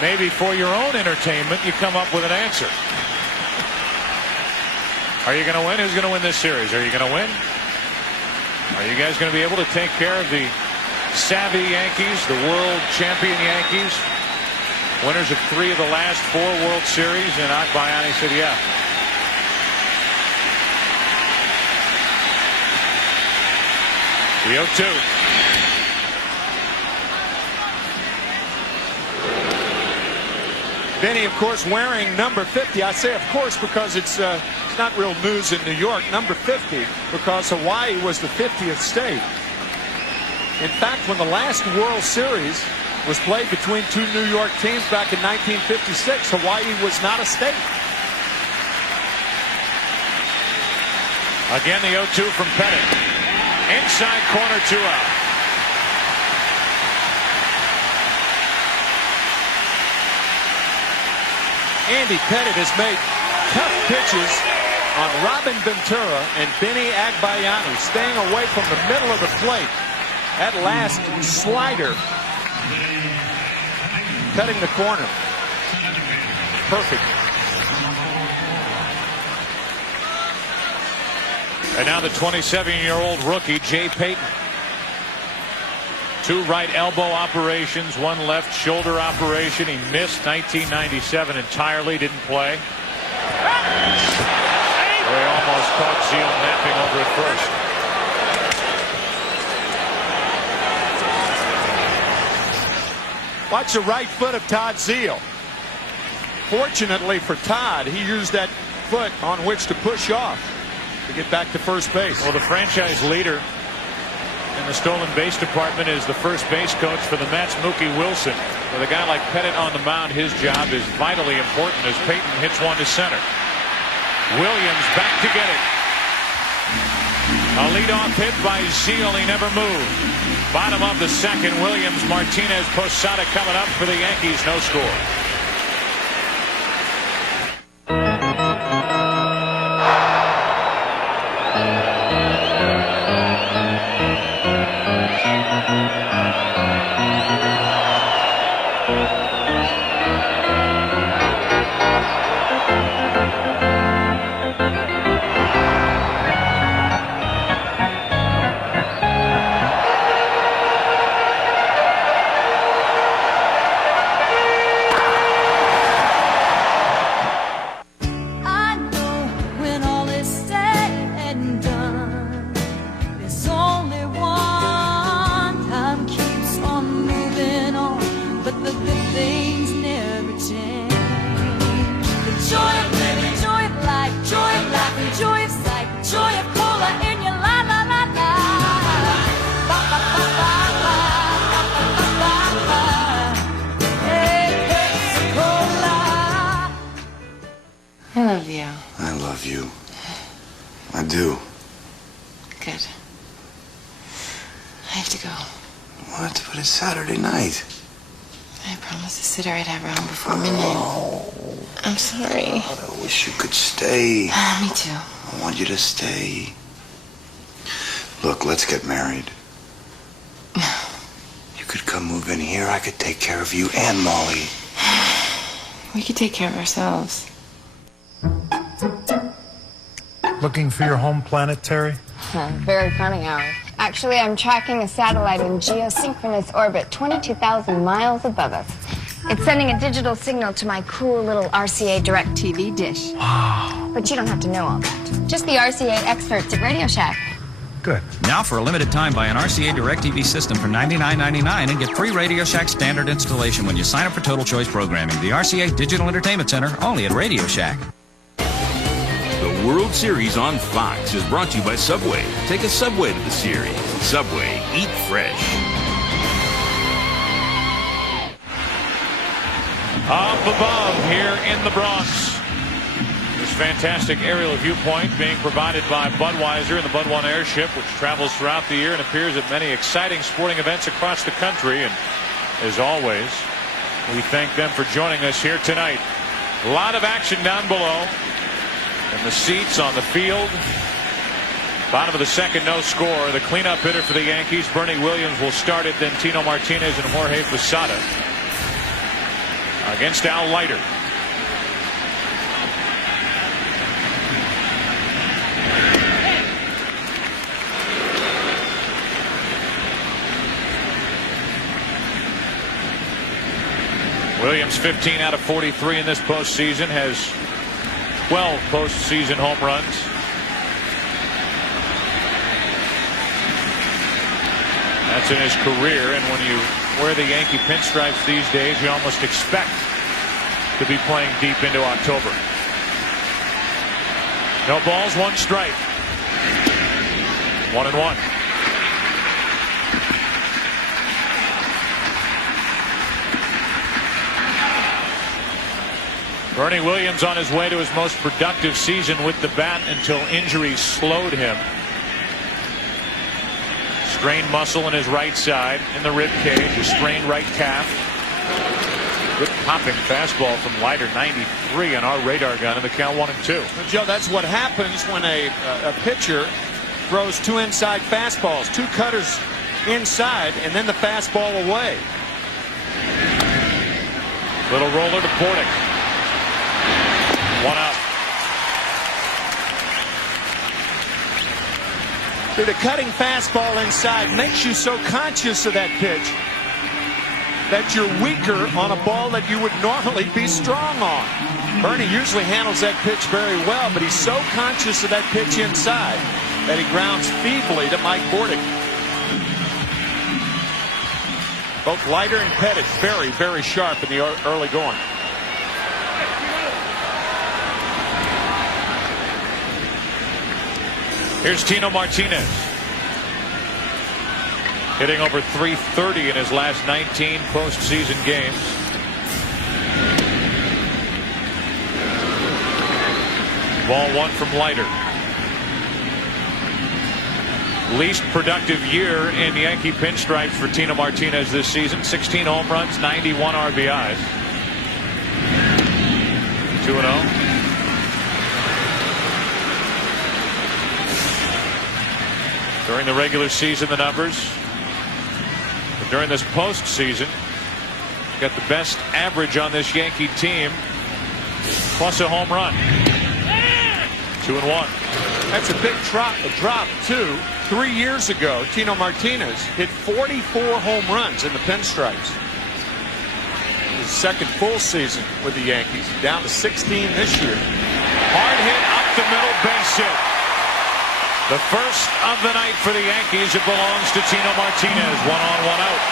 maybe for your own entertainment, you come up with an answer. Are you going to win? Who's going to win this series? Are you going to win? Are you guys going to be able to take care of the savvy Yankees, the world champion Yankees, winners of 3 of the last 4 World Series? And Agbayani said, yeah. The 0-2. Benny, of course, wearing number 50. I say, of course, because it's not real news in New York. Number 50, because Hawaii was the 50th state. In fact, when the last World Series was played between 2 New York teams back in 1956, Hawaii was not a state. Again, the 0-2 from Pettit. Inside corner, 2 out. Andy Pettit has made tough pitches on Robin Ventura and Benny Agbayani, staying away from the middle of the plate. That last slider cutting the corner. Perfect. And now the 27-year-old rookie, Jay Payton. 2 right elbow operations, 1 left shoulder operation. He missed 1997 entirely, didn't play. They almost caught Zeal napping over at first. Watch the right foot of Todd Zeal. Fortunately for Todd, he used that foot on which to push off to get back to first base. Well, the franchise leader in the stolen base department is the first base coach for the Mets, Mookie Wilson. With a guy like Pettit on the mound, his job is vitally important as Payton hits one to center. Williams back to get it. A leadoff hit by Zeal. He never moved. Bottom of the second, Williams, Martinez, Posada coming up for the Yankees. No score. Saturday night. I promised to sit right around before midnight. Oh. I'm sorry. God, I wish you could stay. Me too. I want you to stay. Look, let's get married. You could come move in here. I could take care of you and Molly. We could take care of ourselves. Looking for your home planet, Terry? Very funny, Howard. Actually, I'm tracking a satellite in geosynchronous orbit 22,000 miles above us. It's sending a digital signal to my cool little RCA Direct TV dish. Wow. But you don't have to know all that. Just the RCA experts at Radio Shack. Good. Now for a limited time, buy an RCA Direct TV system for $99.99 and get free Radio Shack standard installation when you sign up for Total Choice Programming. The RCA Digital Entertainment Center, only at Radio Shack. The World Series on Fox is brought to you by Subway. Take a Subway to the series. Subway, eat fresh. Up above here in the Bronx. This fantastic aerial viewpoint being provided by Budweiser and the Bud One airship, which travels throughout the year and appears at many exciting sporting events across the country. And as always, we thank them for joining us here tonight. A lot of action down below. In the seats on the field. Bottom of the second, no score. The cleanup hitter for the Yankees, Bernie Williams, will start it. Then Tino Martinez and Jorge Posada against Al Leiter. Williams 15 out of 43 in this postseason, has 12 postseason home runs. That's in his career, and when you wear the Yankee pinstripes these days, you almost expect to be playing deep into October. No balls, one strike. 1-1. Bernie Williams on his way to his most productive season with the bat until injuries slowed him. Strained muscle in his right side, in the rib cage, a strained right calf. Good popping fastball from Leiter, 93 on our radar gun, and the count 1-2. Well, Joe, that's what happens when a pitcher throws two inside fastballs, two cutters inside, and then the fastball away. Little roller to Portick. One out. The cutting fastball inside makes you so conscious of that pitch that you're weaker on a ball that you would normally be strong on. Bernie usually handles that pitch very well, but he's so conscious of that pitch inside that he grounds feebly to Mike Portick. Both Leiter and Pettit very, very sharp in the early going. Here's Tino Martinez, hitting over .330 in his last 19 postseason games. Ball one from Leiter. least productive year in Yankee pinstripes for Tino Martinez this season. 16 home runs, 91 RBIs. 2-0. During the regular season, the numbers. But during this postseason, got the best average on this Yankee team, plus a home run. 2-1. That's a big drop too. 3 years ago, Tino Martinez hit 44 home runs in the pinstripes. His second full season with the Yankees, down to 16 this year. Hard hit up the middle, base hit. The first of the night for the Yankees. It belongs to Tino Martinez. 1 on, 1 out.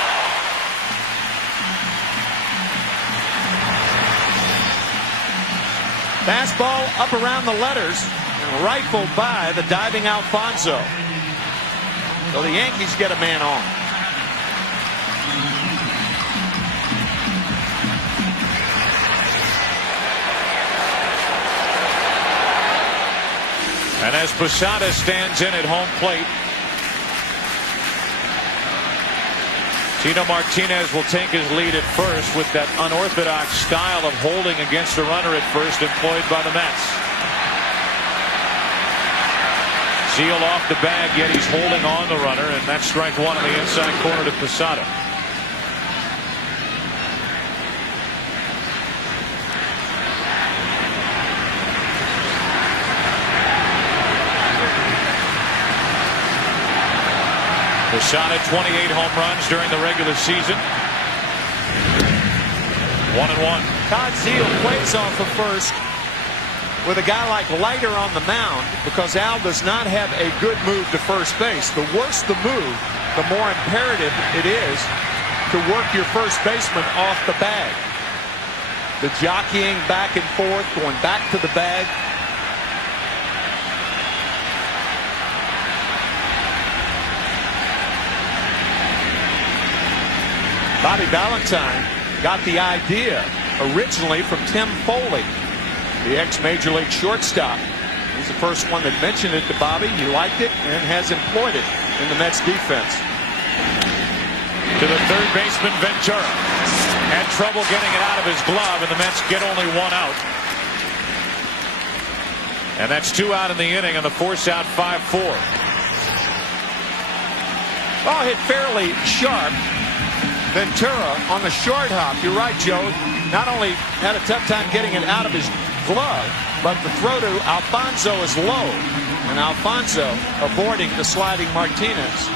Fastball up around the letters and rifled by the diving Alfonso. So the Yankees get a man on. And as Posada stands in at home plate, Tino Martinez will take his lead at first with that unorthodox style of holding against the runner at first employed by the Mets. Zeal off the bag, yet he's holding on the runner, and that's strike one on the inside corner to Posada. Posada 28 home runs during the regular season. 1-1. Todd Zeal plays off of first with a guy like Leiter on the mound because Al does not have a good move to first base. The worse the move, the more imperative it is to work your first baseman off the bag. The jockeying back and forth, going back to the bag. Bobby Valentine got the idea originally from Tim Foley, the ex-Major League shortstop. He's the first one that mentioned it to Bobby. He liked it and has employed it in the Mets defense. To the third baseman, Ventura. Had trouble getting it out of his glove, and the Mets get only 1 out. And that's 2 out in the inning on the force out 5-4. Ball hit fairly sharp. Ventura on the short hop. You're right, Joe. Not only had a tough time getting it out of his glove, but the throw to Alfonso is low. And Alfonso avoiding the sliding Martinez.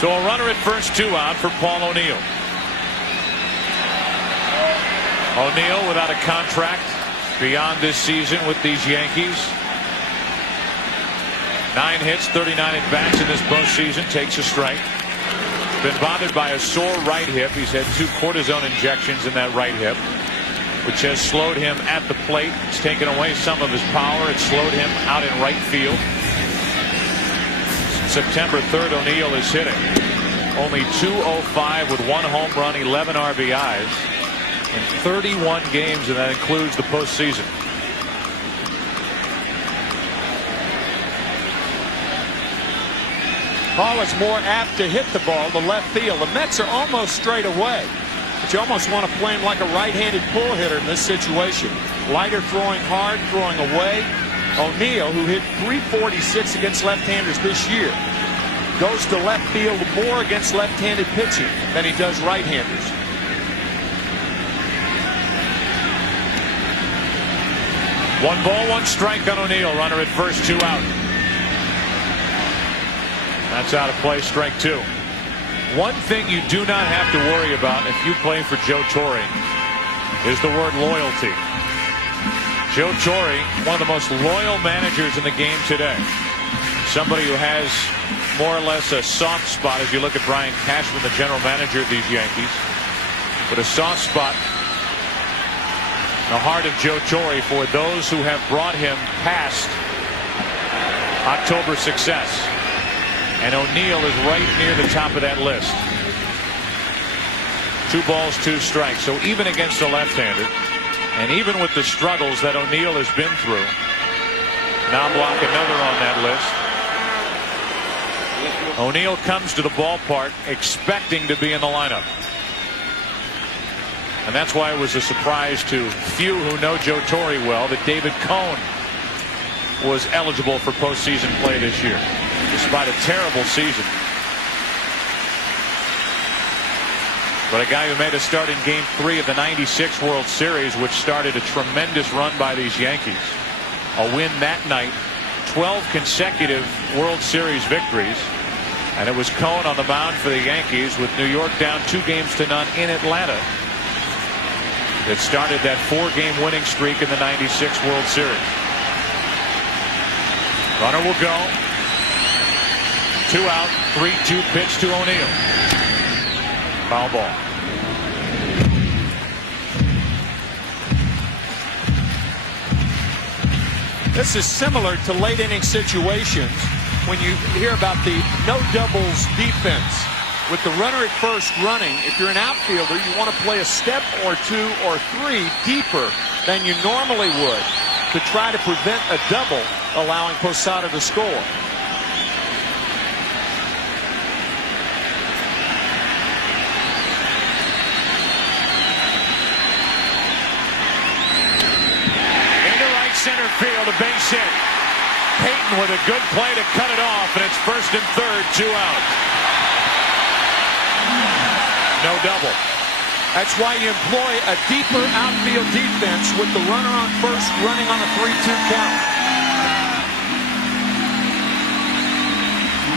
So a runner at first, 2 out for Paul O'Neill. O'Neill without a contract beyond this season with these Yankees. 9 hits, 39 at bats in this postseason. Takes a strike. Been bothered by a sore right hip. He's had 2 cortisone injections in that right hip, which has slowed him at the plate. It's taken away some of his power. It's slowed him out in right field. September 3rd, O'Neill is hitting only .205 with 1 home run, 11 RBIs. In 31 games, and that includes the postseason. Paul is more apt to hit the ball to left field. The Mets are almost straight away, but you almost want to play him like a right-handed pull hitter in this situation. Leiter throwing hard, throwing away. O'Neill, who hit .346 against left-handers this year, goes to left field more against left-handed pitching than he does right-handers. 1 ball, 1 strike on O'Neill. Runner at first, 2 out. That's out of play, strike 2. One thing you do not have to worry about if you play for Joe Torre is the word loyalty. Joe Torre, one of the most loyal managers in the game today. Somebody who has more or less a soft spot as you look at Brian Cashman, the general manager of these Yankees. But a soft spot in the heart of Joe Torre for those who have brought him past October success. And O'Neill is right near the top of that list. 2 balls, 2 strikes. So even against a left-hander, And even with the struggles that O'Neill has been through, Knobloch another on that list. O'Neill comes to the ballpark expecting to be in the lineup. And that's why it was a surprise to few who know Joe Torre well that David Cone was eligible for postseason play this year, despite a terrible season. But a guy who made a start in Game 3 of the '96 World Series, which started a tremendous run by these Yankees. A win that night, 12 consecutive World Series victories. And it was Cone on the mound for the Yankees with New York down 2-0 in Atlanta. That started that 4-game winning streak in the '96 World Series. Runner will go. 2 out, 3-2 pitch to O'Neill. Foul ball. This is similar to late inning situations when you hear about the no doubles defense. With the runner at first running, if you're an outfielder, you want to play a step or 2 or 3 deeper than you normally would to try to prevent a double, allowing Posada to score. Center field, a base hit. Payton with a good play to cut it off, and it's first and third, 2 out. No double. That's why you employ a deeper outfield defense with the runner on first running on a 3-2 count.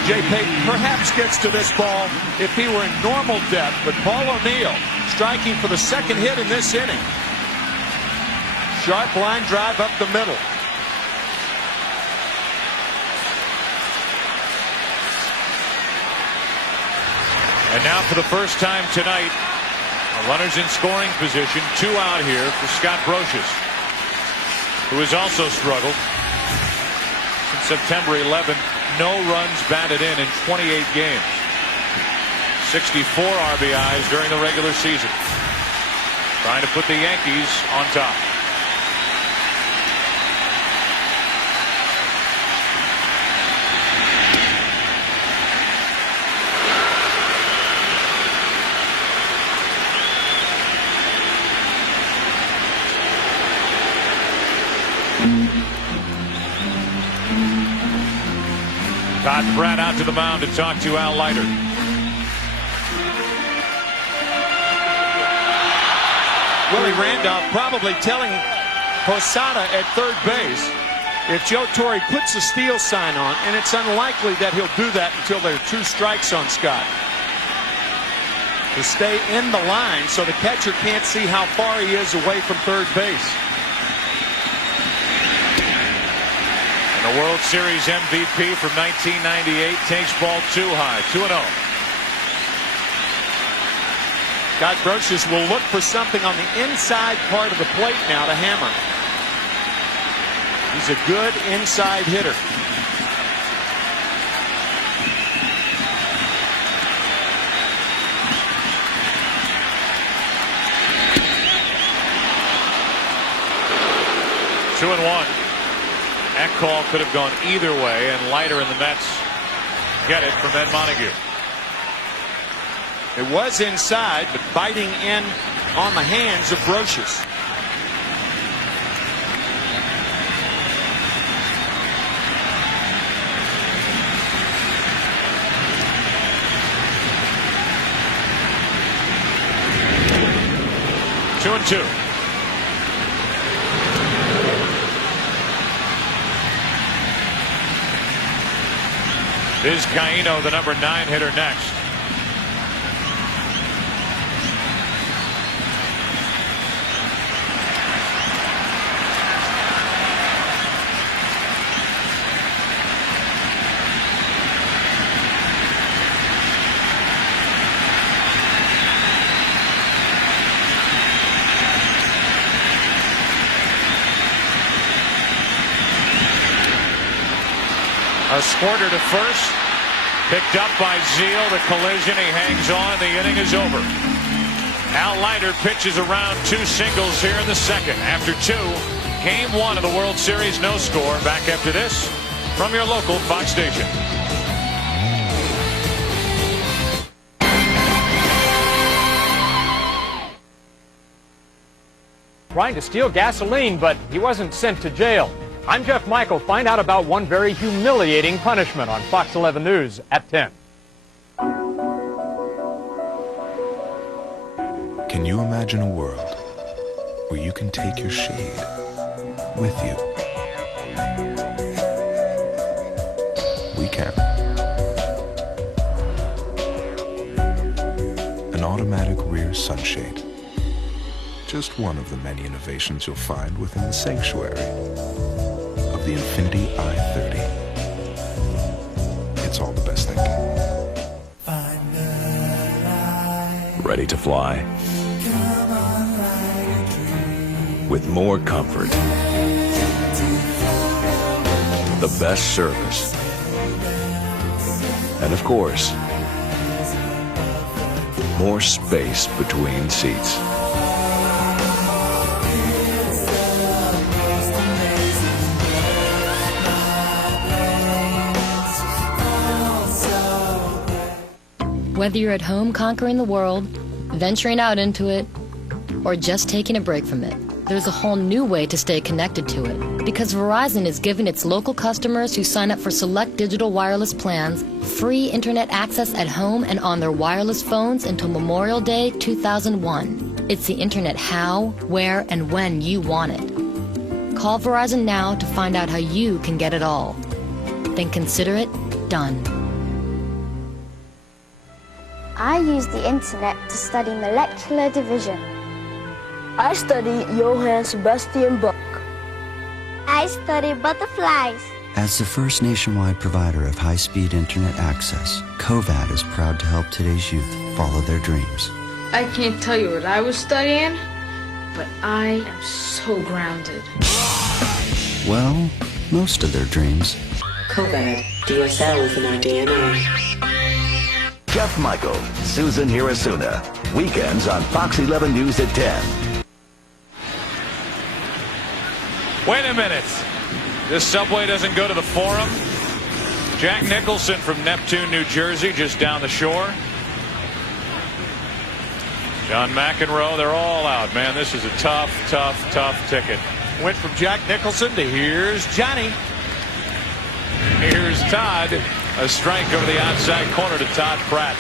Jay Payton perhaps gets to this ball if he were in normal depth, but Paul O'Neill striking for the second hit in this inning. Sharp line drive up the middle. And now for the first time tonight, runners in scoring position, 2 out here for Scott Brocious, who has also struggled since September 11. No runs batted in 28 games. 64 RBIs during the regular season. Trying to put the Yankees on top. Todd Pratt out to the mound to talk to Al Leiter. Willie Randolph probably telling Posada at third base, if Joe Torre puts a steal sign on, and it's unlikely that he'll do that until there are 2 strikes on Scott, to stay in the line so the catcher can't see how far he is away from third base. The World Series MVP from 1998 takes ball 2 high, 2-0. Scott Brocious will look for something on the inside part of the plate now to hammer. He's a good inside hitter. Two and one. That call could have gone either way, and Leiter and the Mets get it from Ed Montague. It was inside, but biting in on the hands of Brocious. Two and two. Vizcaíno, the number 9 hitter, next. A squirter to first. Picked up by Zeal. The collision. He hangs on. The inning is over. Al Leiter pitches around 2 singles here in the second. After 2, Game 1 of the World Series, no score. Back after this from your local Fox station. Trying to steal gasoline, but he wasn't sent to jail. I'm Jeff Michael. Find out about one very humiliating punishment on Fox 11 News at 10. Can you imagine a world where you can take your shade with you? We can. An automatic rear sunshade. Just one of the many innovations you'll find within the sanctuary of the Infiniti i30. It's all the best thinking. Ready to fly? With more comfort, the best service, and of course, more space between seats. Whether you're at home conquering the world, venturing out into it, or just taking a break from it, there's a whole new way to stay connected to it. Because Verizon is giving its local customers who sign up for select digital wireless plans free internet access at home and on their wireless phones until Memorial Day 2001. It's the internet how, where, and when you want it. Call Verizon now to find out how you can get it all. Then consider it done. I use the internet to study molecular division. I study Johann Sebastian Bach. I study butterflies. As the first nationwide provider of high-speed internet access, COVAD is proud to help today's youth follow their dreams. I can't tell you what I was studying, but I am so grounded. Well, most of their dreams. COVAD, DSL within our DNA. Jeff Michael, Susan Hirasuna. Weekends on Fox 11 News at 10. Wait a minute. This subway doesn't go to the Forum. Jack Nicholson from Neptune, New Jersey, just down the shore. John McEnroe, they're all out, man. This is a tough ticket. Went from Jack Nicholson to here's Johnny. Here's Todd. A strike over the outside corner to Todd Pratt.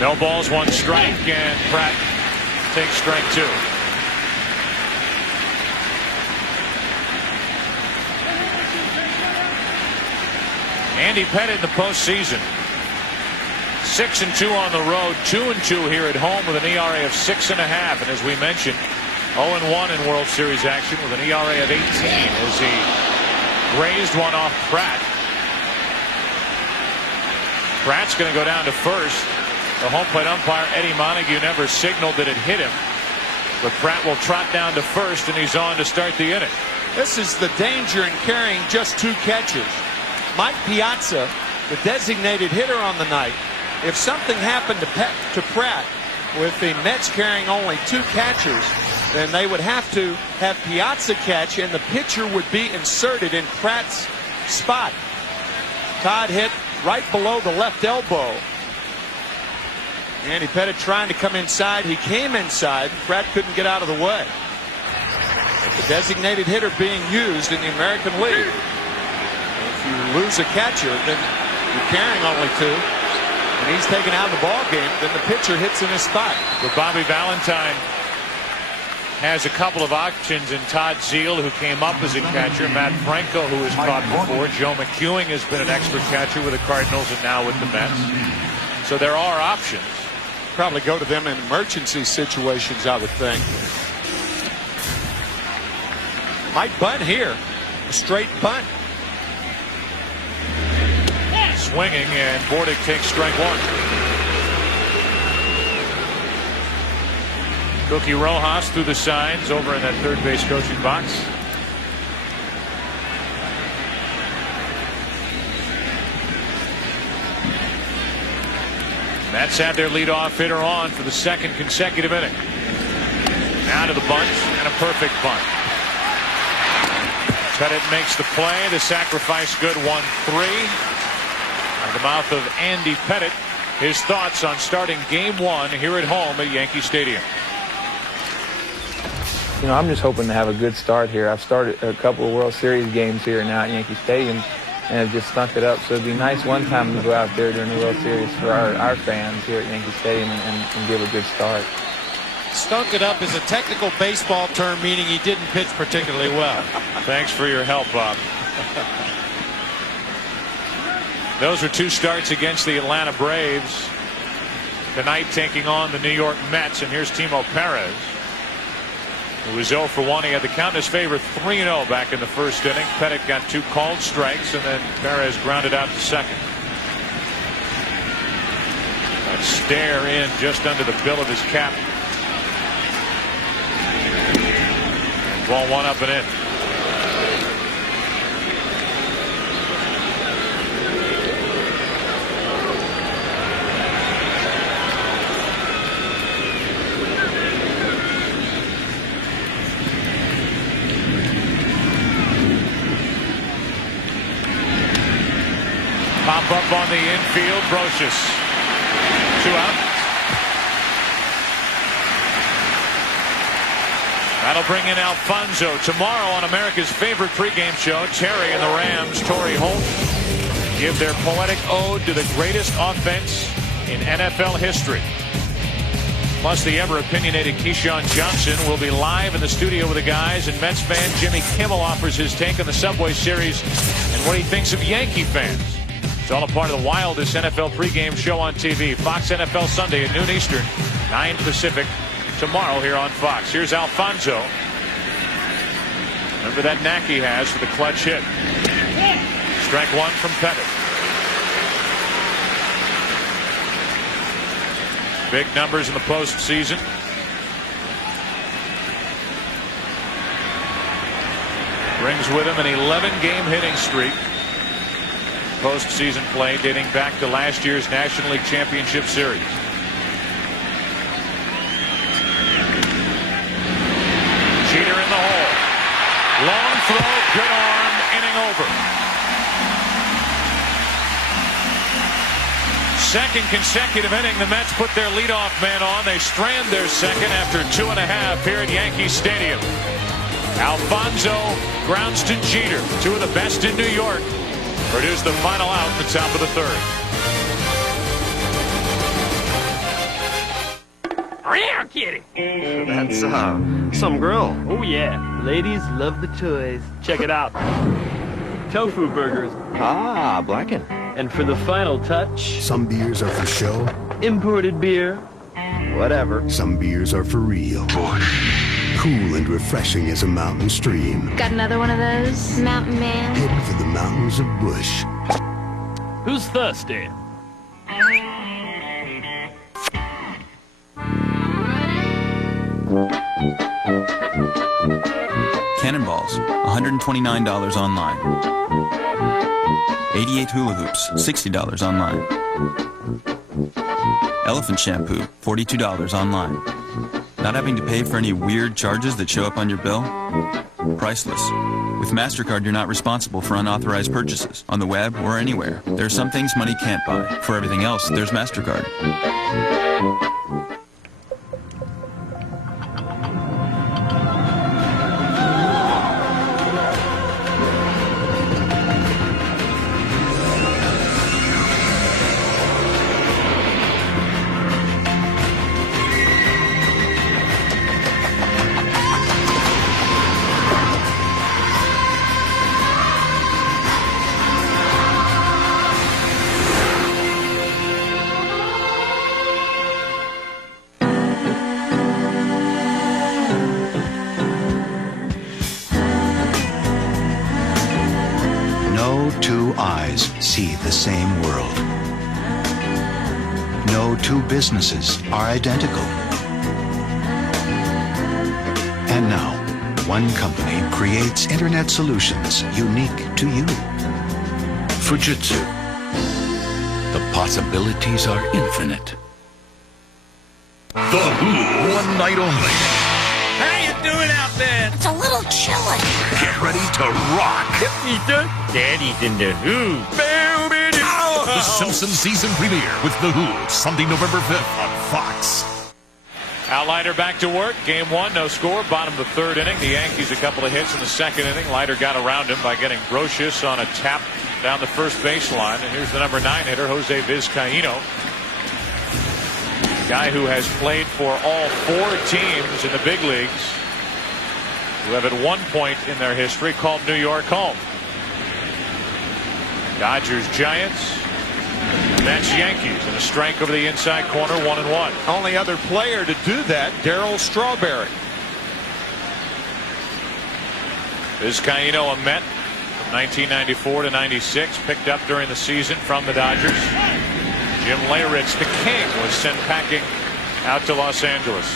No balls, 1 strike, and Pratt takes strike 2. Andy Pettitte in the postseason. 6-2 on the road, 2-2 here at home with an ERA of 6.5. And as we mentioned, 0-1 in World Series action with an ERA of 18 as he raised one off Pratt. Pratt's going to go down to first. The home plate umpire, Eddie Montague, never signaled that it hit him. But Pratt will trot down to first, and he's on to start the inning. This is the danger in carrying just 2 catchers. Mike Piazza, the designated hitter on the night, if something happened to Pratt with the Mets carrying only 2 catchers, then they would have to have Piazza catch, and the pitcher would be inserted in Pratt's spot. Todd hit right below the left elbow. Andy Pettitte trying to come inside. He came inside. Pratt couldn't get out of the way. The designated hitter being used in the American League. If you lose a catcher, then you're carrying only 2. And he's taken out of the ball game, then the pitcher hits in his spot. But Bobby Valentine has a couple of options in Todd Zeile, who came up as a catcher, Matt Franco, who has caught before, Joe McEwing has been an extra catcher with the Cardinals and now with the Mets. So there are options. Probably go to them in emergency situations, I would think. Might bunt here. A straight bunt. Swinging, and Bordick takes strike 1. Cookie Rojas through the signs over in that third base coaching box. Mets had their leadoff hitter on for the second consecutive inning. Now to the bunch, and a perfect bunt. Pettit makes the play. The sacrifice good, 1-3. Out of the mouth of Andy Pettit, his thoughts on starting Game 1 here at home at Yankee Stadium. You know, I'm just hoping to have a good start here. I've started a couple of World Series games here now at Yankee Stadium, and have just stunk it up. So it'd be nice one time to go out there during the World Series for our fans here at Yankee Stadium and give a good start. Stunk it up is a technical baseball term meaning he didn't pitch particularly well. Thanks for your help, Bob. Those were two starts against the Atlanta Braves. Tonight taking on the New York Mets, and here's Timo Perez, who was 0 for 1. He had the count in his favor, 3-0 back in the first inning. Pettit got 2 called strikes, and then Perez grounded out to second. A stare in just under the bill of his cap. And ball 1 up and in. Pop up on the infield, Brocious. 2 out. That'll bring in Alfonso. Tomorrow on America's favorite pregame show, Terry and the Rams, Torrey Holt, give their poetic ode to the greatest offense in NFL history. Plus, the ever-opinionated Keyshawn Johnson will be live in the studio with the guys, and Mets fan Jimmy Kimmel offers his take on the Subway Series and what he thinks of Yankee fans. It's all a part of the wildest NFL pregame show on TV. Fox NFL Sunday at noon Eastern, 9 Pacific, tomorrow here on Fox. Here's Alfonso. Remember that knack he has for the clutch hit. Strike 1 from Pettit. Big numbers in the postseason. Brings with him an 11-game hitting streak. Postseason play dating back to last year's National League Championship Series. Jeter in the hole. Long throw, good arm, inning over. Second consecutive inning, the Mets put their leadoff man on. They strand their second after 2.5 here at Yankee Stadium. Alfonso grounds to Jeter, 2 of the best in New York. Produce the final out at the top of the third. Real kitty. That's some girl. Oh yeah, ladies love the toys. Check it out. Tofu burgers. Ah, blackened. And for the final touch, Some beers are for show. imported beer. Whatever. Some beers are for real. Cool and refreshing as a mountain stream. Got another one of those? Mountain Man. Heading for the mountains of Bush. Who's thirsty? Cannonballs, $129 online. 88 hula hoops, $60 online. Elephant shampoo, $42 online. Not having to pay for any weird charges that show up on your bill? Priceless. With MasterCard, you're not responsible for unauthorized purchases on the web or anywhere. There are some things money can't buy. For everything else, there's MasterCard. No two eyes see the same world. No two businesses are identical. And now, one company creates internet solutions unique to you. Fujitsu. The possibilities are infinite. The Who. One night only. How you doing out there? It's a little chilly. Get ready to rock. Daddy's in the Who. The Simpsons season premiere with The Who, Sunday, November 5th on Fox. Al Leiter back to work. Game 1, no score. Bottom of the 3rd inning. The Yankees a couple of hits in the 2nd inning. Leiter got around him by getting Brocious on a tap down the first baseline. And here's the number 9 hitter, Jose Vizcaíno. Guy who has played for all 4 teams in the big leagues, who have at one point in their history called New York home. Dodgers, Giants, Mets, Yankees, and a strike over the inside corner, 1-1. Only other player to do that, Darryl Strawberry. Vizcaíno, a Met from 1994 to 96, picked up during the season from the Dodgers. Jim Leyritz, the king, was sent packing out to Los Angeles.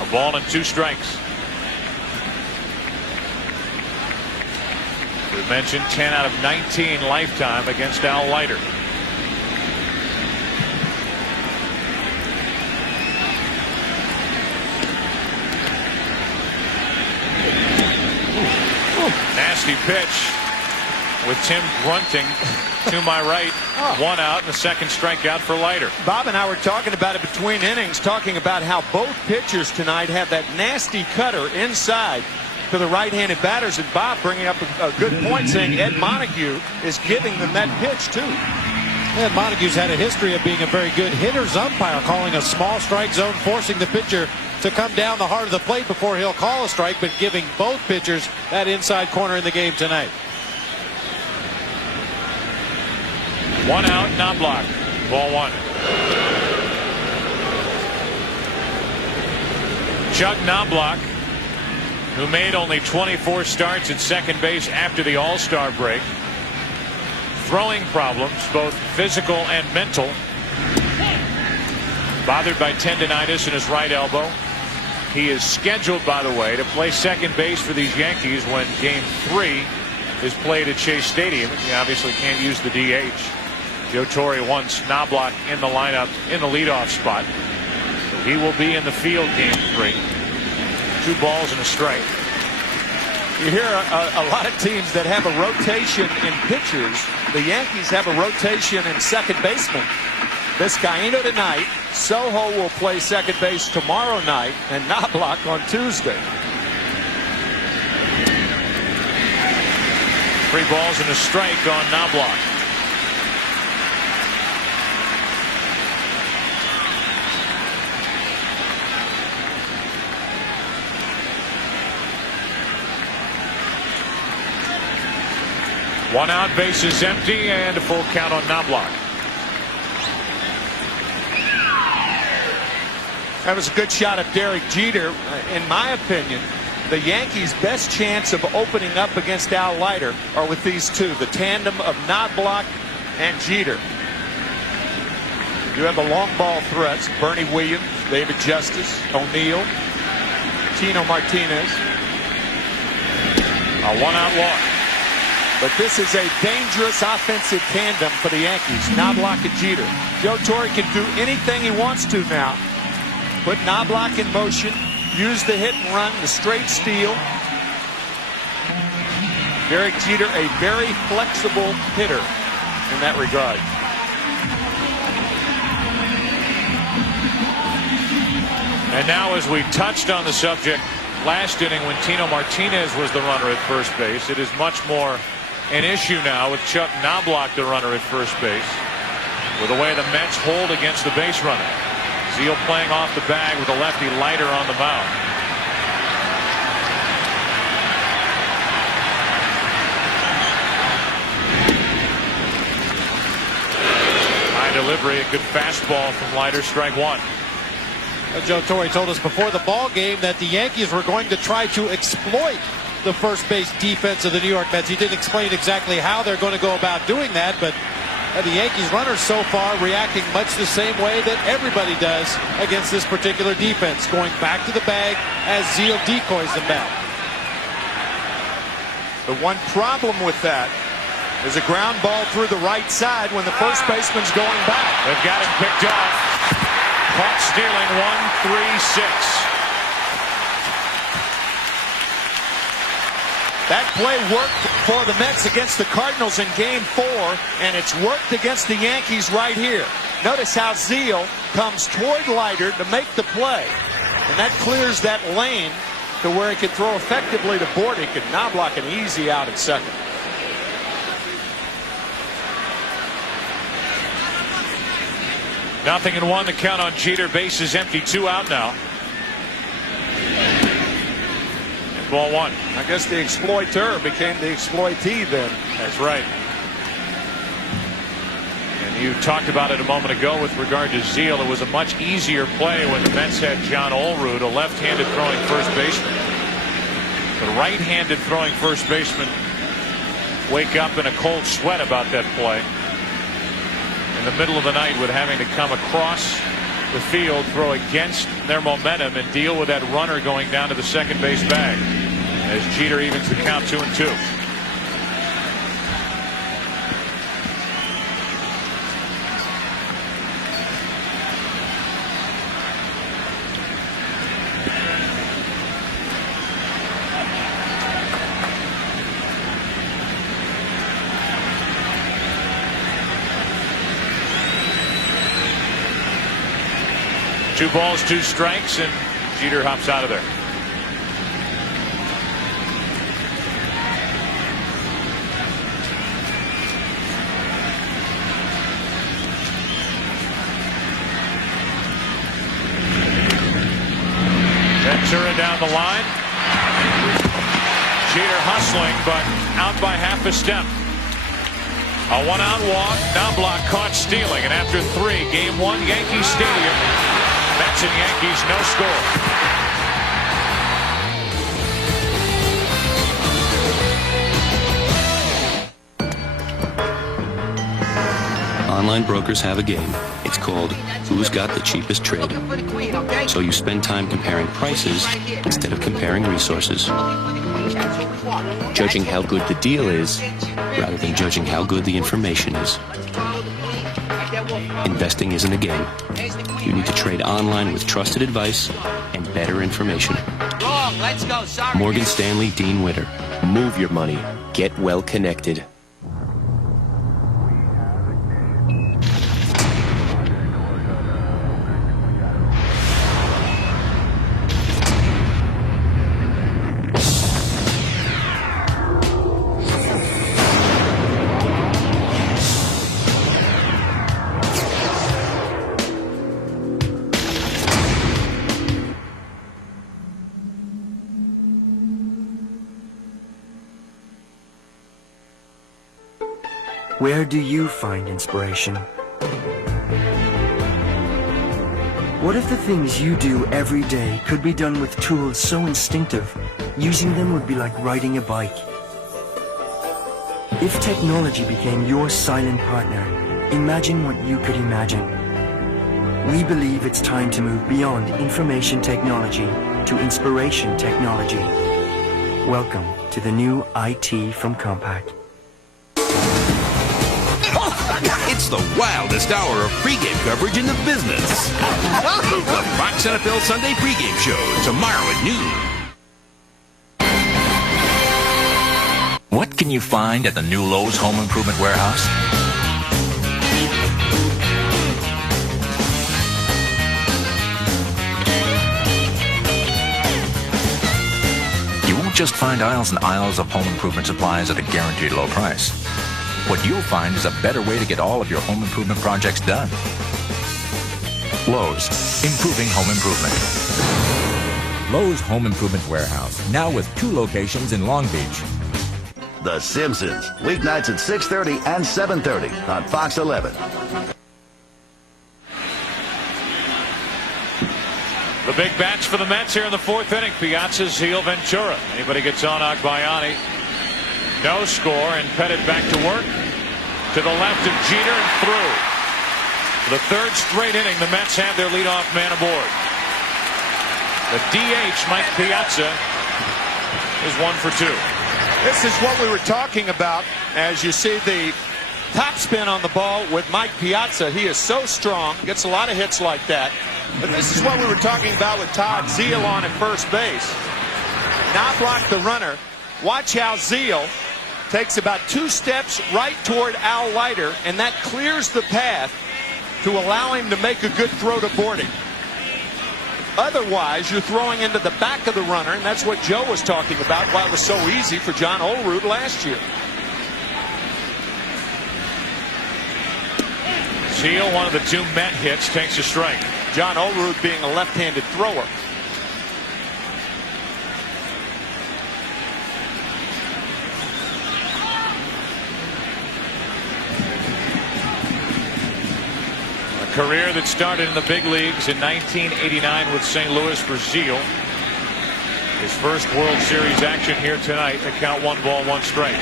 A ball and 2 strikes. We mentioned 10 out of 19 lifetime against Al Leiter. Nasty pitch with Tim grunting to my right. 1 out and the 2nd strikeout for Leiter. Bob and I were talking about it between innings, talking about how both pitchers tonight have that nasty cutter inside to the right-handed batters, and Bob bringing up a good point, saying Ed Montague is giving them that pitch too. Ed Montague's had a history of being a very good hitter's umpire, calling a small strike zone, forcing the pitcher to come down the heart of the plate before he'll call a strike, but giving both pitchers that inside corner in the game tonight. 1 out, not blocked. Ball 1. Chuck Knobloch, who made only 24 starts at second base after the All-Star break. Throwing problems, both physical and mental. Bothered by tendonitis in his right elbow. He is scheduled, by the way, to play second base for these Yankees when Game 3 is played at Shea Stadium. He obviously can't use the DH. Joe Torre wants Knobloch in the lineup in the leadoff spot. He will be in the field Game 3. 2 balls and a strike. You hear a lot of teams that have a rotation in pitchers. The Yankees have a rotation in second baseman. Vizcaíno tonight. Soho will play second base tomorrow night, and Knobloch on Tuesday. 3 balls and a strike on Knobloch. One out, bases empty, and a full count on Knobloch. That was a good shot of Derek Jeter. In my opinion, the Yankees' best chance of opening up against Al Leiter are with these two, the tandem of Knobloch and Jeter. You have the long ball threats, Bernie Williams, David Justice, O'Neill, Tino Martinez. A 1-out walk. But this is a dangerous offensive tandem for the Yankees, Knobloch and Jeter. Joe Torre can do anything he wants to now. Put Knobloch in motion, use the hit and run, the straight steal. Derek Jeter, a very flexible hitter in that regard. And now, as we touched on the subject last inning when Tino Martinez was the runner at first base, it is much more an issue now with Chuck Knobloch, the runner at first base, with the way the Mets hold against the base runner. Zeal playing off the bag with a lefty, Leiter on the mound. High delivery, a good fastball from Leiter, strike 1. Joe Torre told us before the ball game that the Yankees were going to try to exploit the first base defense of the New York Mets. He didn't explain exactly how they're going to go about doing that, but the Yankees runners so far reacting much the same way that everybody does against this particular defense, going back to the bag as Zeal decoys them back. The one problem with that There's a ground ball through the right side when the first baseman's going back. They've got him picked off. Caught stealing. 1-3-6. That play worked for the Mets against the Cardinals in Game 4, and it's worked against the Yankees right here. Notice how Zeal comes toward Leiter to make the play, and that clears that lane to where he can throw effectively to Board. He can now block an easy out at second. Nothing in one. The count on Jeter. Bases empty. 2 out now. Ball 1. I guess the exploiter became the exploitee then. That's right. And you talked about it a moment ago with regard to Zeal. It was a much easier play when the Mets had John Olerud, a left-handed throwing first baseman. The right-handed throwing first baseman wake up in a cold sweat about that play in the middle of the night with having to come across the field, throw against their momentum, and deal with that runner going down to the second base bag as Jeter evens the count 2-2. Two balls, 2 strikes, and Jeter hops out of there. Ventura down the line. Jeter hustling, but out by half a step. A 1-out walk. Knobloch caught stealing, and after 3, Game 1, Yankee Stadium. Mets and Yankees, no score. Online brokers have a game. It's called Who's Got the Cheapest Trade. So you spend time comparing prices instead of comparing resources. Judging how good the deal is rather than judging how good the information is. Investing isn't a game. You need to trade online with trusted advice and better information. Morgan Stanley, Dean Witter. Move your money. Get well connected. Where do you find inspiration? What if the things you do every day could be done with tools so instinctive, using them would be like riding a bike? If technology became your silent partner, imagine what you could imagine. We believe it's time to move beyond information technology to inspiration technology. Welcome to the new IT from Compaq. It's the wildest hour of pregame coverage in the business. The Fox NFL Sunday pregame show tomorrow at noon. What can you find at the new Lowe's Home Improvement Warehouse? You won't just find aisles and aisles of home improvement supplies at a guaranteed low price. What you'll find is a better way to get all of your home improvement projects done. Lowe's, improving home improvement. Lowe's Home Improvement Warehouse, now with 2 locations in Long Beach. The Simpsons, weeknights at 6:30 and 7:30 on Fox 11. The big bats for the Mets here in the 4th inning. Piazza, Zeal, Ventura. Anybody gets on Agbayani. No score, and Pettit back to work. To the left of Jeter and through. The 3rd straight inning, the Mets have their leadoff man aboard. The DH, Mike Piazza, is 1 for 2. This is what we were talking about as you see the topspin on the ball with Mike Piazza. He is so strong, gets a lot of hits like that. But this is what we were talking about with Todd Zeile on at first base. Now block the runner. Watch how Zeile takes about 2 steps right toward Al Leiter, and that clears the path to allow him to make a good throw to Boarding. Otherwise, you're throwing into the back of the runner, and that's what Joe was talking about, why it was so easy for John Olerud last year. Zeile, one of the 2 Met hits, takes a strike. John Olerud being a left-handed thrower. A career that started in the big leagues in 1989 with St. Louis for Zeile. His first World Series action here tonight to count 1 ball, 1 strike.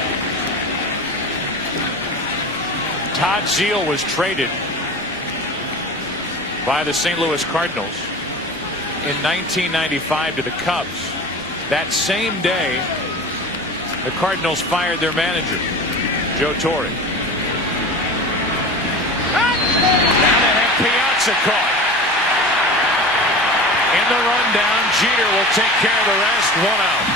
Todd Zeile was traded by the St. Louis Cardinals in 1995 to the Cubs. That same day, the Cardinals fired their manager, Joe Torre. Now they have Piazza caught. In the rundown, Jeter will take care of the rest. 1 out.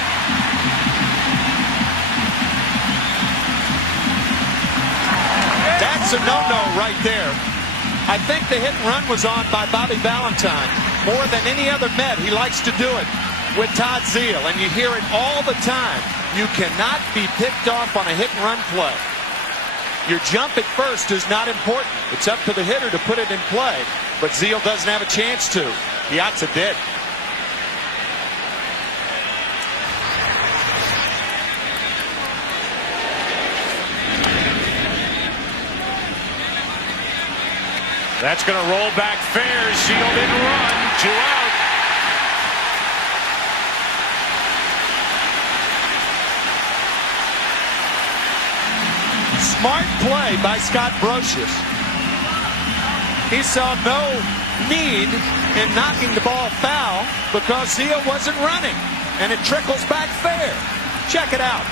That's a no-no right there. I think the hit and run was on by Bobby Valentine. More than any other Met, he likes to do it with Todd Zeile, and you hear it all the time. You cannot be picked off on a hit and run play. Your jump at first is not important. It's up to the hitter to put it in play, but Zeile doesn't have a chance to. Piazza did. That's going to roll back fair. Zeile didn't run. 2 out. Smart play by Scott Brocious. He saw no need in knocking the ball foul because Zeile wasn't running, and it trickles back fair. Check it out.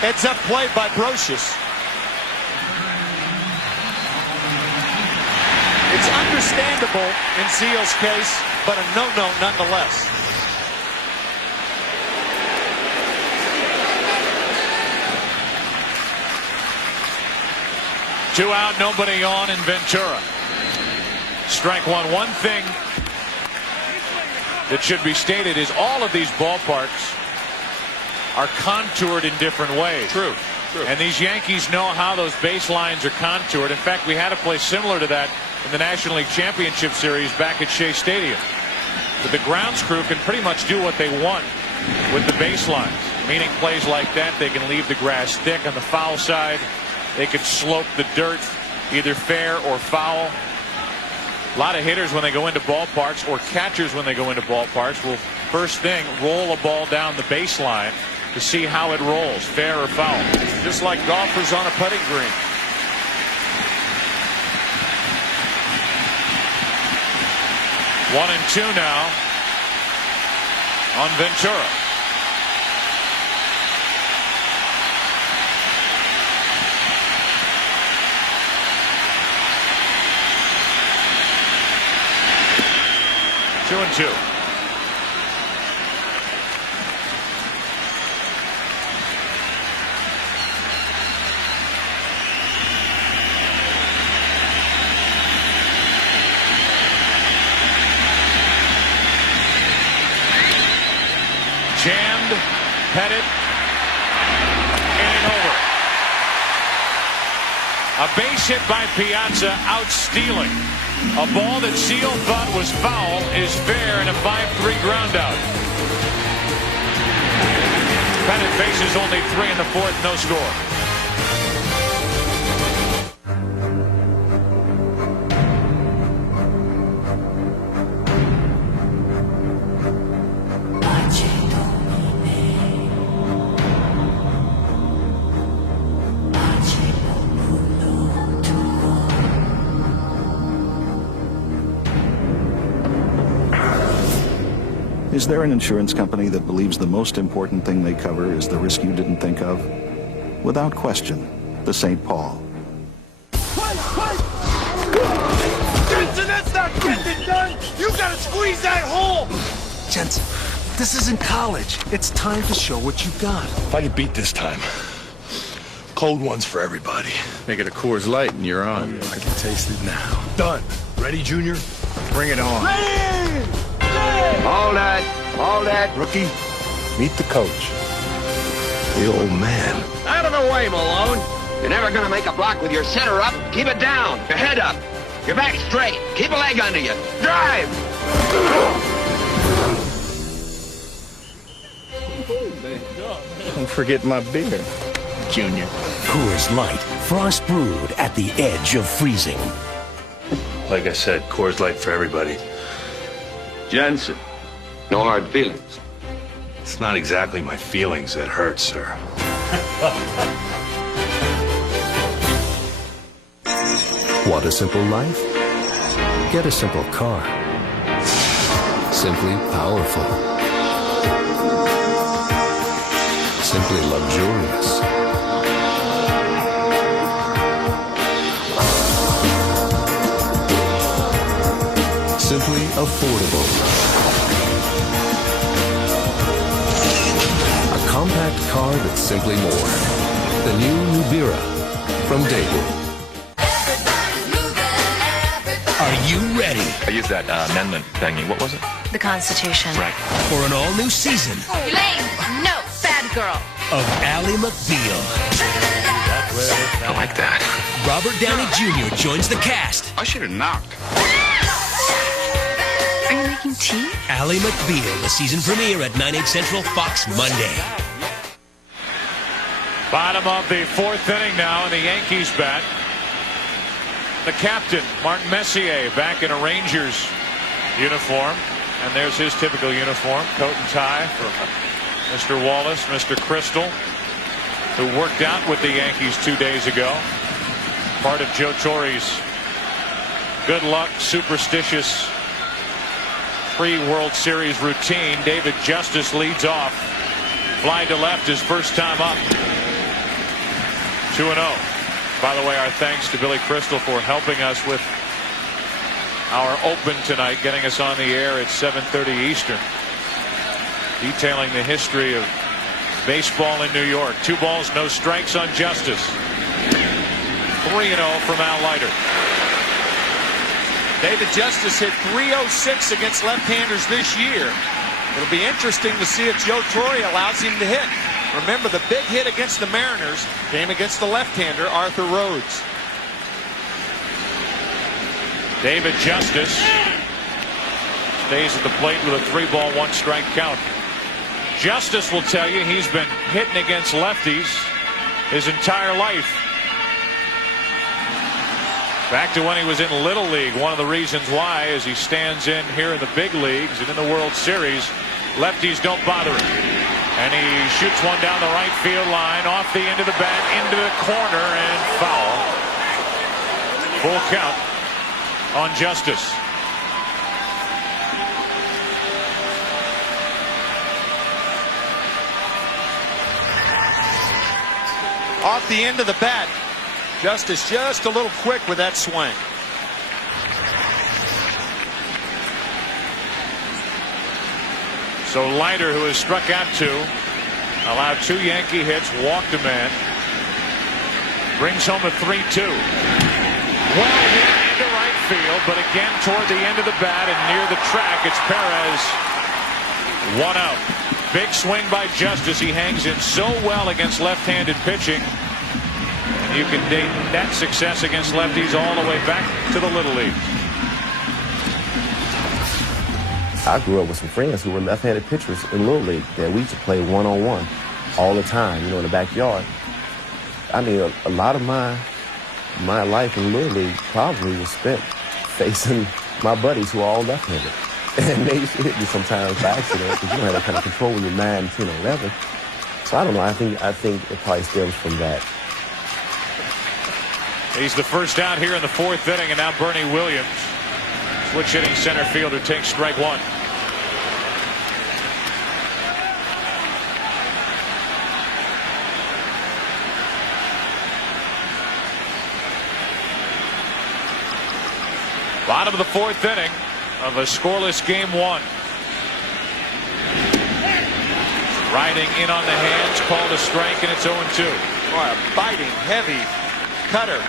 Heads up play by Brocious. It's understandable in Zeile's case, but a no-no nonetheless. Two out, nobody on in Ventura. Strike one. One thing that should be stated is all of these ballparks are contoured in different ways. True. And these Yankees know how those baselines are contoured. In fact, we had a play similar to that in the National League Championship Series back at Shea Stadium. But the grounds crew can pretty much do what they want with the baselines. Meaning plays like that, they can leave the grass thick on the foul side. They can slope the dirt, either fair or foul. A lot of hitters when they go into ballparks, or catchers when they go into ballparks, will first thing roll a ball down the baseline to see how it rolls, fair or foul. Just like golfers on a putting green. One and two now on Ventura. Two and two. Jammed, Pettit, and over. A base hit by Piazza, out stealing. A ball that Zeile thought was foul is fair in a 5-3 ground out. Pettit faces only 3 in the fourth, no score. Is there an insurance company that believes the most important thing they cover is the risk you didn't think of? Without question, the St. Paul. Jensen, that's not getting it done! You gotta squeeze that hole! Jensen, this isn't college. It's time to show what you got. If I get beat this time, cold ones for everybody. Make it a Coors Light and you're on. I can taste it now. Done. Ready, Junior? Bring it on. Ready! All that. Rookie, meet the coach. The old man. Out of the way, Malone. You're never gonna make a block with your center up. Keep it down. Your head up. Your back straight. Keep a leg under you. Drive! Don't forget my beer, Junior. Coors Light, frost brewed at the edge of freezing. Like I said, Coors Light for everybody. Jensen. No hard feelings. It's not exactly my feelings that hurt, sir. Want a simple life? Get a simple car. Simply powerful. Simply luxurious. Simply affordable. A compact car that's simply more. The new Nubira from Daewoo. Are you ready? I used that amendment thingy. What was it? The Constitution. Right. For an all-new season Lame. No. Bad girl. of Ally McBeal. I like that. Robert Downey Jr. joins the cast. I should have knocked. Are you making tea? Ally McBeal, the season premiere at 9/8 Central, Fox Monday. Bottom of the fourth inning now, and the Yankees bat. The captain, Martin Messier, back in a Rangers uniform. And there's his typical uniform, coat and tie from Mr. Wallace, Mr. Crystal, who worked out with the Yankees 2 days ago. Part of Joe Torre's good luck, superstitious pre-World Series routine. David Justice leads off. Fly to left his first time up. 2-0. By the way, our thanks to Billy Crystal for helping us with our open tonight, getting us on the air at 7:30 Eastern, detailing the history of baseball in New York. 2 balls, no strikes on Justice. 3-0 from Al Leiter. David Justice hit .306 against left-handers this year. It'll be interesting to see if Joe Torre allows him to hit. Remember, the big hit against the Mariners came against the left-hander, Arthur Rhodes. David Justice stays at the plate with a 3-ball, 1-strike count. Justice will tell you he's been hitting against lefties his entire life. Back to when he was in Little League. One of the reasons why is he stands in here in the big leagues and in the World Series. Lefties don't bother him. And he shoots one down the right field line, off the end of the bat, into the corner, and foul. Full count on Justice. Off the end of the bat. Justice just a little quick with that swing. So Leiter, who has struck out 2, allowed 2 Yankee hits, walked a man, brings home a 3-2. Well hit into right field, but again toward the end of the bat and near the track, it's Perez. 1 out. Big swing by Justice. He hangs in so well against left-handed pitching. And you can date that success against lefties all the way back to the Little League. I grew up with some friends who were left-handed pitchers in Little League, and we used to play one-on-one all the time, you know, in the backyard. I mean, a lot of my life in Little League probably was spent facing my buddies who are all left-handed. And they used to hit me sometimes by accident, because you don't have that kind of control when you're 9, 10, or 11. So I don't know, I think it probably stems from that. He's the first out here in the 4th inning, and now Bernie Williams, switch hitting center fielder, takes strike 1. Bottom of the 4th inning of a scoreless game 1. Riding in on the hands, called a strike, and it's 0-2. Boy, a biting, heavy cutter.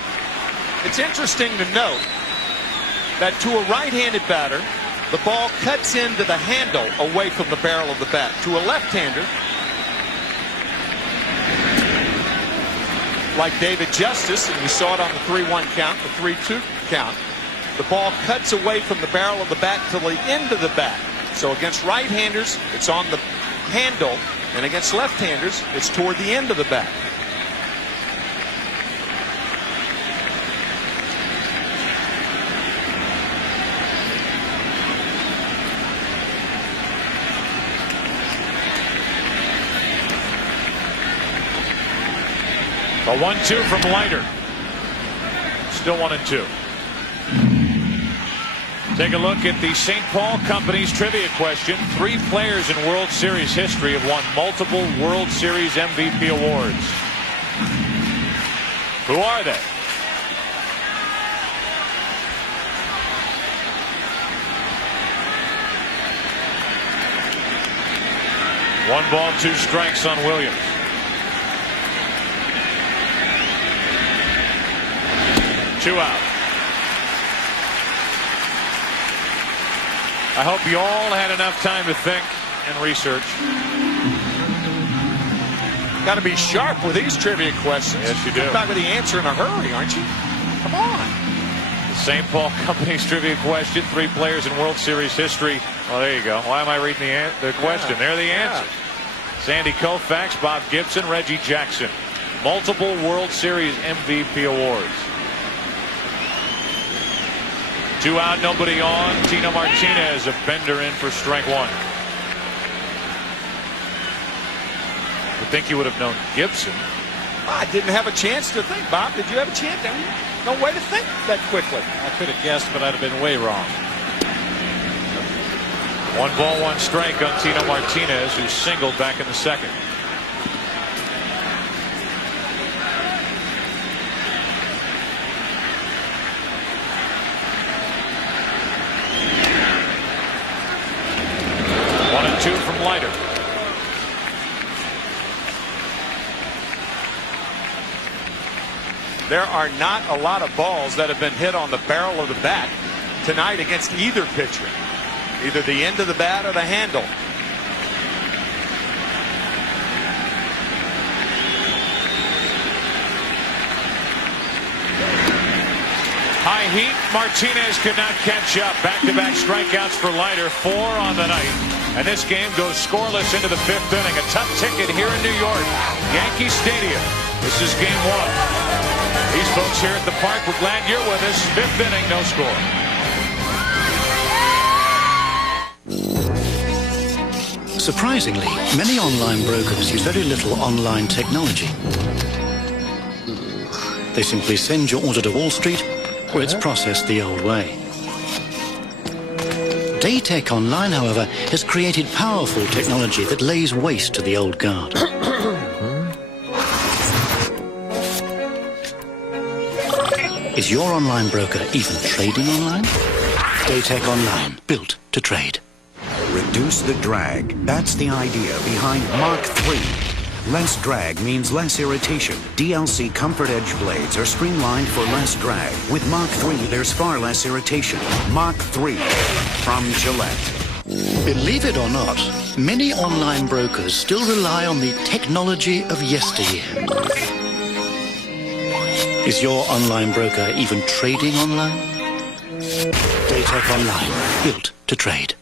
It's interesting to note that to a right-handed batter, the ball cuts into the handle away from the barrel of the bat. To a left-hander, like David Justice, and we saw it on the 3-1 count, the 3-2 count, the ball cuts away from the barrel of the bat to the end of the bat. So against right-handers, it's on the handle, and against left-handers, it's toward the end of the bat. A 1-2 from Leiter. Still 1-2. Take a look at the St. Paul Company's trivia question. 3 players in World Series history have won multiple World Series MVP awards. Who are they? One ball, 2 strikes on Williams. Two out. I hope you all had enough time to think and research. Got to be sharp with these trivia questions. Yes, you do. Come back with the answer in a hurry, aren't you? Come on. The St. Paul Company's trivia question. 3 players in World Series history. Well, there you go. Why am I reading the question? Yeah. There the answer. Yeah. Sandy Koufax, Bob Gibson, Reggie Jackson. Multiple World Series MVP awards. 2 out, nobody on. Tino Martinez, a bender in for strike 1. I think you would have known Gibson. I didn't have a chance to think, Bob. Did you have a chance? No way to think that quickly. I could have guessed, but I'd have been way wrong. 1 ball, 1 strike on Tino Martinez, who singled back in the 2nd. From Leiter. There are not a lot of balls that have been hit on the barrel of the bat tonight against either pitcher. Either the end of the bat or the handle. High heat. Martinez could not catch up. Back-to-back strikeouts for Leiter. 4 on the night. And this game goes scoreless into the 5th inning. A tough ticket here in New York. Yankee Stadium. This is game 1. These folks here at the park, we're glad you're with us. 5th inning, no score. Surprisingly, many online brokers use very little online technology. They simply send your order to Wall Street, where it's processed the old way. Daytech Online, however, has created powerful technology that lays waste to the old guard. Is your online broker even trading online? Daytech Online, built to trade. Reduce the drag. That's the idea behind Mach 3. Less drag means less irritation. DLC Comfort Edge blades are streamlined for less drag. With Mach 3, there's far less irritation. Mach 3 from Gillette. Believe it or not, many online brokers still rely on the technology of yesteryear. Is your online broker even trading online? Daytech Online, built to trade.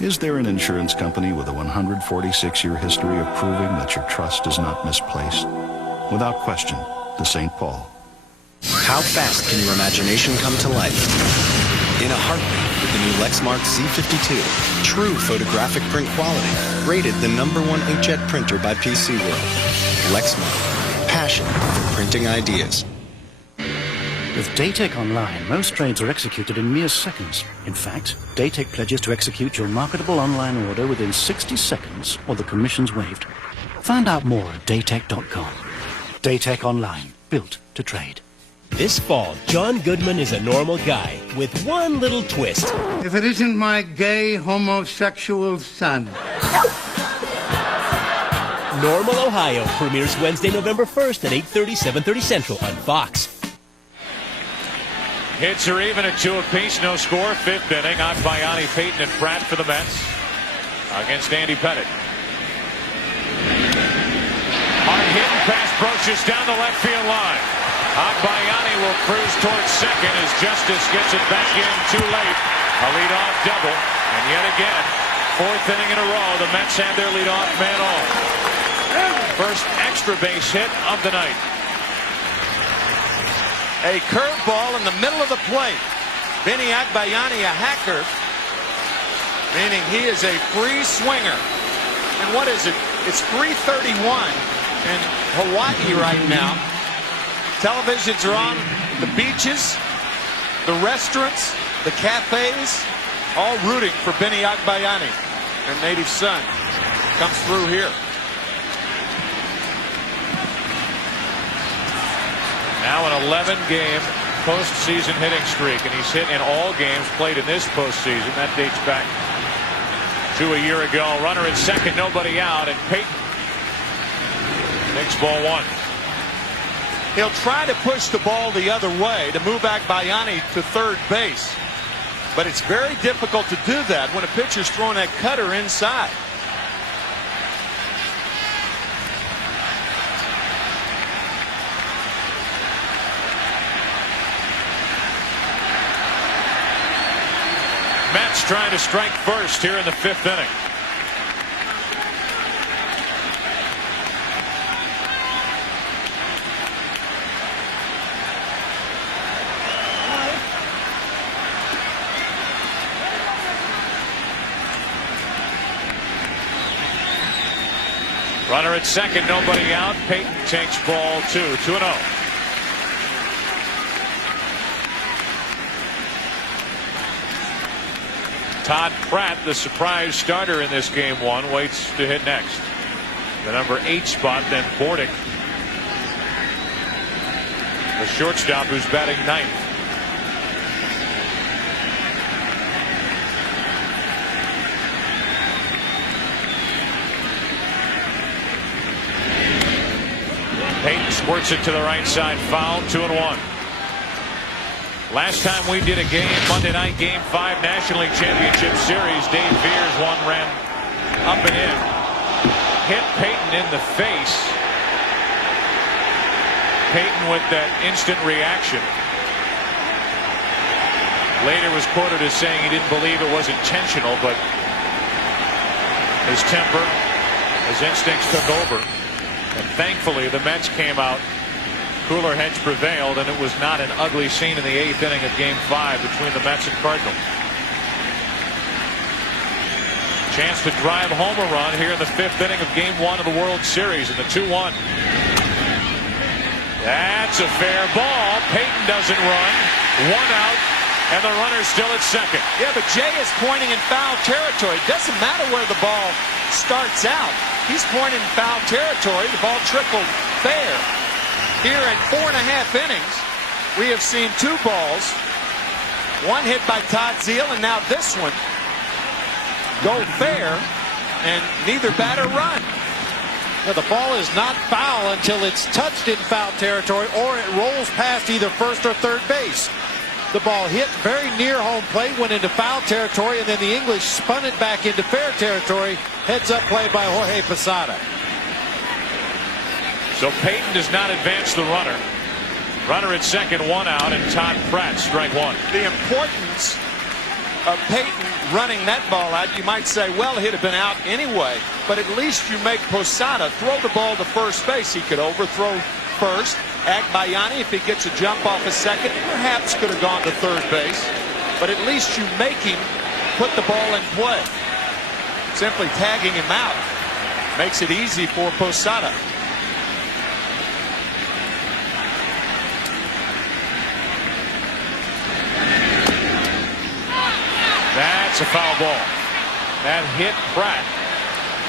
Is there an insurance company with a 146-year history of proving that your trust is not misplaced? Without question, the St. Paul. How fast can your imagination come to life? In a heartbeat with the new Lexmark Z52. True photographic print quality. Rated the #1 inkjet printer by PC World. Lexmark. imagination for printing ideas. With Daytech Online, most trades are executed in mere seconds. In fact, Daytech pledges to execute your marketable online order within 60 seconds or the commission's waived. Find out more at daytech.com. Daytech Online, built to trade. This fall, John Goodman is a normal guy with one little twist. If it isn't my gay homosexual son. Normal, Ohio premieres Wednesday, November 1st at 8:30, 7:30 Central on Fox. Hits are even at 2 apiece. No score. 5th inning. Agbayani, Payton, and Pratt for the Mets against Andy Pettitte. Hard hit and pass broaches down the left field line. Agbayani will cruise towards second as Justice gets it back in too late. A leadoff double. And yet again, 4th inning in a row, the Mets have their leadoff man on. First extra base hit of the night. A curveball in the middle of the plate. Vinny Agbayani, a hacker, meaning he is a free swinger. And what is it? It's 3:31 in Hawaii right now. Televisions are on, the beaches, the restaurants, the cafes, all rooting for Vinny Agbayani. Their native son comes through here. Now an 11-game postseason hitting streak, and he's hit in all games played in this postseason. That dates back to a year ago. Runner at second, nobody out, and Payton takes ball 1. He'll try to push the ball the other way to move Agbayani to third base. But it's very difficult to do that when a pitcher's throwing that cutter inside. Mets trying to strike first here in the 5th inning. Runner at second, nobody out. Payton takes ball 2, 2-0. Todd Pratt, the surprise starter in this game 1, waits to hit next. The number 8 spot, then Bordick, the shortstop who's batting 9th. Payton squirts it to the right side, foul, 2-1. Last time we did a game, Monday night, Game 5, National League Championship Series, Dave Veers, one ran up and in. Hit Payton in the face. Payton with that instant reaction. Later was quoted as saying he didn't believe it was intentional, but his temper, his instincts took over. And thankfully, the Mets came out. Cooler heads prevailed, and it was not an ugly scene in the 8th inning of Game 5 between the Mets and Cardinals. Chance to drive home a run here in the 5th inning of Game 1 of the World Series in the 2-1. That's a fair ball. Payton doesn't run. 1 out, and the runner's still at second. Yeah, but Jay is pointing in foul territory. It doesn't matter where the ball starts out. He's pointing in foul territory. The ball trickled fair. Here in 4.5 innings, we have seen 2 balls. One hit by Todd Zeile, and now this one go fair, and neither batter run. Now, the ball is not foul until it's touched in foul territory or it rolls past either first or third base. The ball hit very near home plate, went into foul territory, and then the English spun it back into fair territory. Heads up play by Jorge Posada. So Payton does not advance the runner. Runner at second, 1 out, and Todd Pratt, strike 1. The importance of Payton running that ball out, you might say, well, he'd have been out anyway, but at least you make Posada throw the ball to first base. He could overthrow first. Agbayani, if he gets a jump off a second, perhaps could have gone to third base, but at least you make him put the ball in play. Simply tagging him out makes it easy for Posada. That's a foul ball. That hit Pratt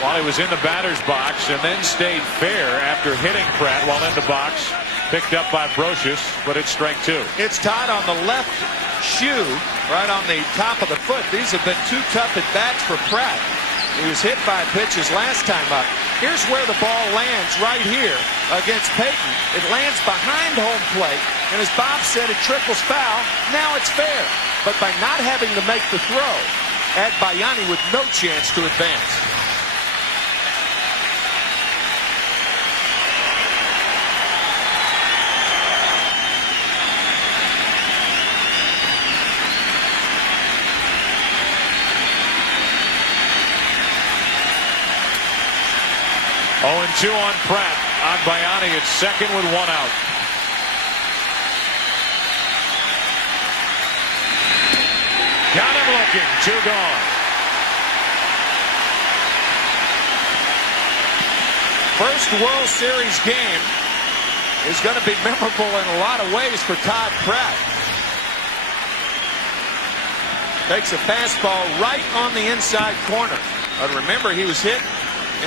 while he was in the batter's box and then stayed fair after hitting Pratt while in the box. Picked up by Brocious, but it's strike two. It's tied on the left shoe, right on the top of the foot. These have been two tough at bats for Pratt. He was hit by pitches last time up. Here's where the ball lands right here against Payton. It lands behind home plate, and as Bob said, it trickles foul. Now it's fair. But by not having to make the throw, Agbayani with no chance to advance. Oh, and 2 on Pratt. Agbayani at second with 1 out. Got him looking. 2 gone. First World Series game is going to be memorable in a lot of ways for Todd Pratt. Takes a fastball right on the inside corner. But remember, he was hit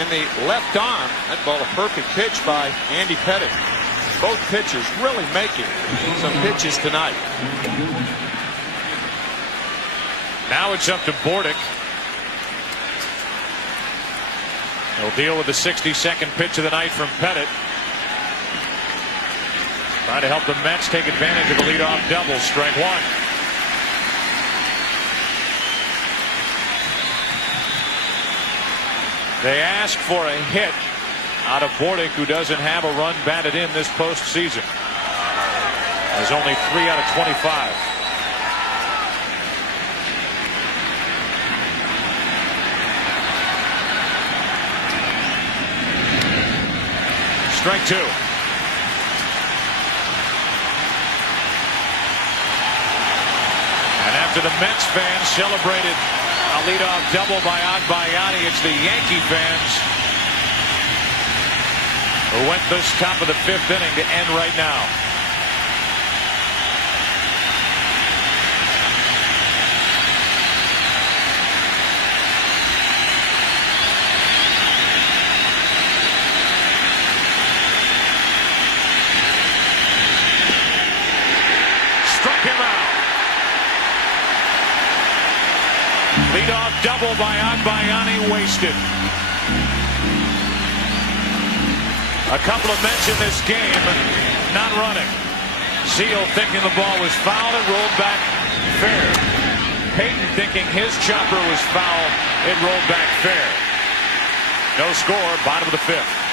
in the left arm. That ball a perfect pitch by Andy Pettitte. Both pitchers really making some pitches tonight. Now it's up to Bordick. He'll deal with the 62nd pitch of the night from Pettitte. Trying to help the Mets take advantage of a leadoff double. Strike 1. They ask for a hit out of Bordick, who doesn't have a run batted in this postseason. There's only 3 out of 25. Strike 2. And after the Mets fans celebrated a leadoff double by Agbayani, it's the Yankee fans who went this top of the 5th inning to end right now. Struck him out. Leadoff double by Agbayani, wasted. A couple of Mets in this game not running. Zeal thinking the ball was fouled, it rolled back fair. Payton thinking his chopper was foul, it rolled back fair. No score, bottom of the 5th.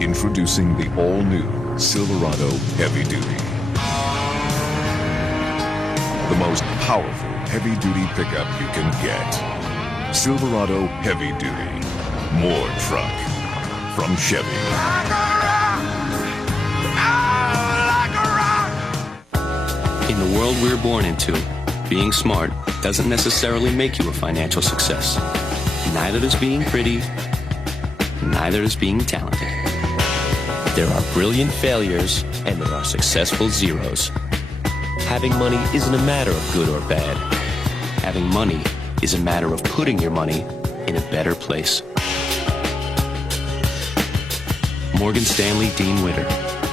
Introducing the all-new Silverado Heavy Duty. The most powerful heavy-duty pickup you can get. Silverado Heavy Duty. More truck from Chevy. In the world we're born into, being smart doesn't necessarily make you a financial success. Neither does being pretty, neither does being talented. There are brilliant failures, and there are successful zeros. Having money isn't a matter of good or bad. Having money is a matter of putting your money in a better place. Morgan Stanley Dean Witter.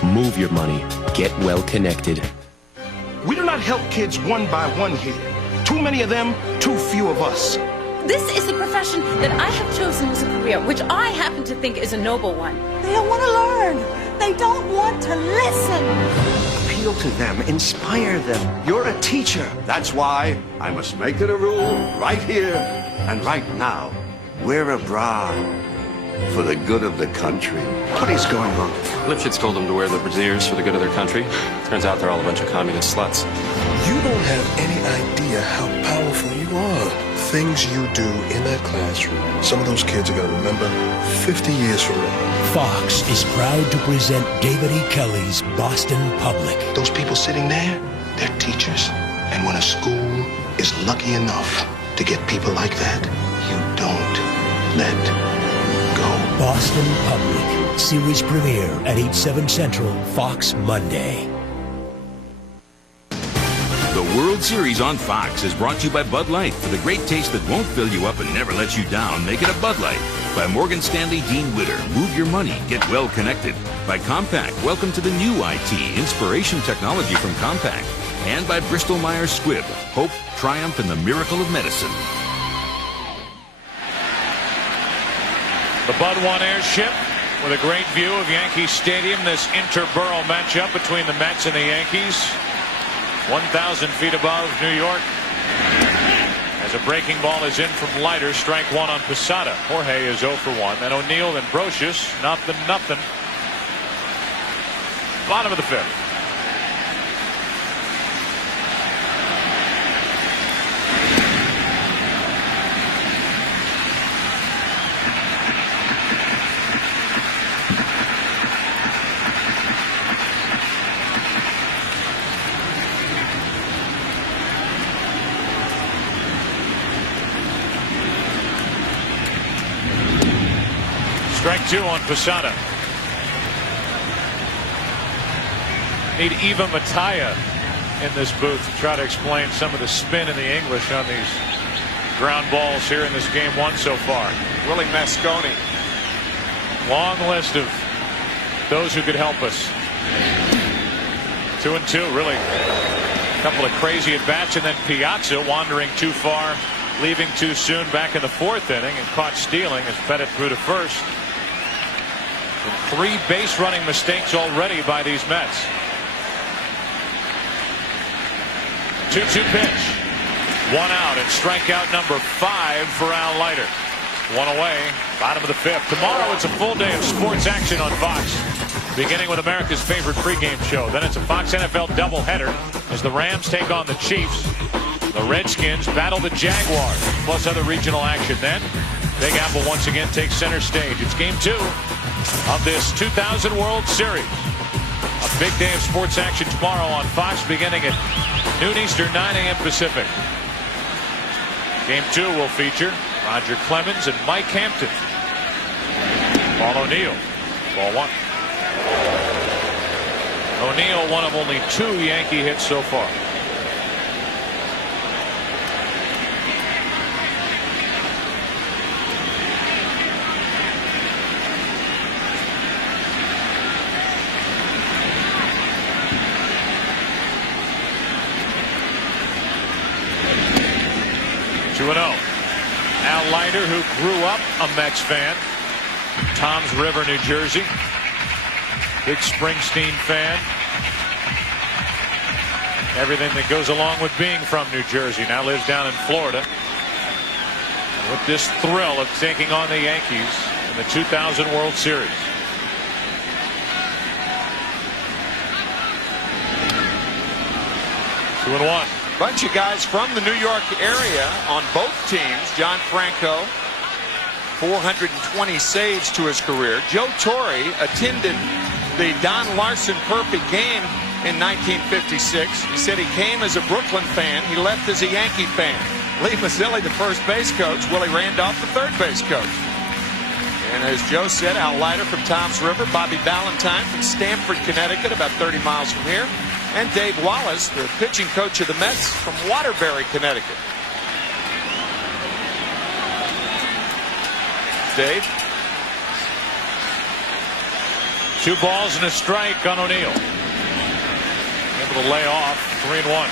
Move your money. Get well connected. We do not help kids one by one here. Too many of them, too few of us. This is the profession that I have chosen as a career, which I happen to think is a noble one. They don't want to learn. They don't want to listen. Appeal to them. Inspire them. You're a teacher. That's why I must make it a rule right here and right now. Wear a bra for the good of the country. What is going on? Lipschitz told them to wear the brassieres for the good of their country. Turns out they're all a bunch of communist sluts. You don't have any idea how powerful you are. Things you do in that classroom, some of those kids are going to remember 50 years from now. Fox is proud to present David E. Kelley's Boston Public. Those people sitting there, they're teachers. And when a school is lucky enough to get people like that, you don't let go. Boston Public. Series premiere at 8/7 Central, Fox Monday. The World Series on Fox is brought to you by Bud Light. For the great taste that won't fill you up and never let you down, make it a Bud Light. By Morgan Stanley Dean Witter, move your money, get well connected. By Compaq, welcome to the new IT, inspiration technology from Compaq. And by Bristol Myers Squibb, hope, triumph, and the miracle of medicine. The Bud One airship with a great view of Yankee Stadium. This interborough matchup between the Mets and the Yankees. 1,000 feet above New York. As a breaking ball is in from Leiter, strike one on Posada. Jorge is 0 for 1. Then O'Neill and Brocious, nothing. Bottom of the fifth. Strike two on Posada. Need Eva Mataya in this booth to try to explain some of the spin in the English on these ground balls here in this game one so far. Willie Masconi. Long list of those who could help us. 2-2, really. A couple of crazy at bats, and then Piazza wandering too far, leaving too soon back in the fourth inning, and caught stealing as Pettit threw to first. And 3 base running mistakes already by these Mets. 2-2 pitch. 1 out, and strikeout number 5 for Al Leiter. 1 away, bottom of the fifth. Tomorrow it's a full day of sports action on Fox, beginning with America's favorite pregame show. Then it's a Fox NFL doubleheader as the Rams take on the Chiefs. The Redskins battle the Jaguars, plus other regional action. Then Big Apple once again takes center stage. It's game 2 of this 2000 World Series. A big day of sports action tomorrow on Fox, beginning at noon Eastern, 9 a.m. Pacific. Game 2 will feature Roger Clemens and Mike Hampton. Paul O'Neill. Ball 1. O'Neill, one of only 2 Yankee hits so far. Al Leiter, who grew up a Mets fan, Toms River, New Jersey. Big Springsteen fan. Everything that goes along with being from New Jersey. Now lives down in Florida. With this thrill of taking on the Yankees in the 2000 World Series. Two and one. Bunch of guys from the New York area on both teams. John Franco, 420 saves to his career. Joe Torre attended the Don Larson perfect game in 1956. He said he came as a Brooklyn fan. He left as a Yankee fan. Lee Mazzilli, the first base coach. Willie Randolph, the third base coach. And as Joe said, Al Leiter from Toms River. Bobby Valentine from Stamford, Connecticut, about 30 miles from here. And Dave Wallace, the pitching coach of the Mets, from Waterbury, Connecticut. Dave? 2 balls and a strike on O'Neill. Able to lay off. 3-1.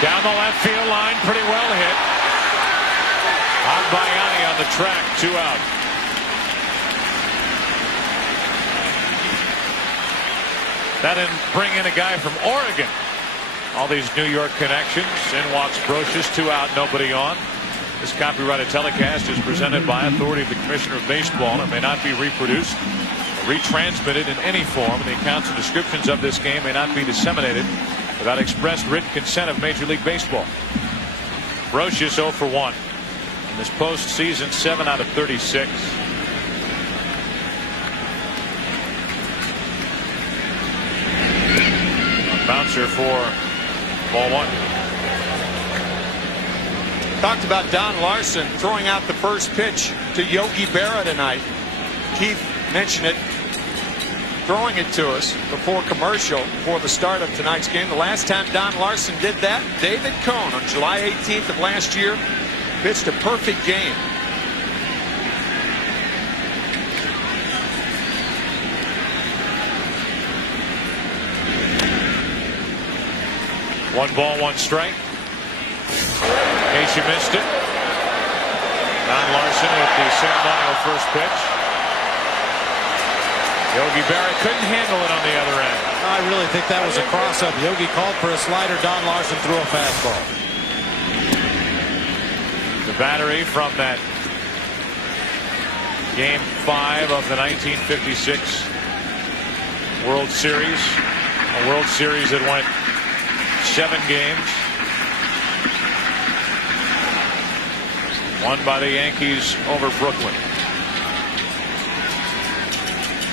Down the left field line, pretty well hit. Agbayani on the track, 2 out. That didn't bring in a guy from Oregon. All these New York connections. In walks Brocious, 2 out, nobody on. This copyrighted telecast is presented by authority of the Commissioner of Baseball and may not be reproduced or retransmitted in any form. The accounts and descriptions of this game may not be disseminated without express written consent of Major League Baseball. Brocious 0 for 1. In this postseason, 7 out of 36. A bouncer for ball 1. Talked about Don Larson throwing out the first pitch to Yogi Berra tonight. Keith mentioned it, throwing it to us before commercial for the start of tonight's game. The last time Don Larson did that, David Cone on July 18th of last year pitched a perfect game. One ball, one strike. In case you missed it, Don Larson with the ceremonial first pitch. Yogi Berra couldn't handle it on the other end. I really think that was a cross-up. Yogi called for a slider. Don Larson threw a fastball. The battery from that Game 5 of the 1956 World Series. A World Series that went 7 games. Won by the Yankees over Brooklyn.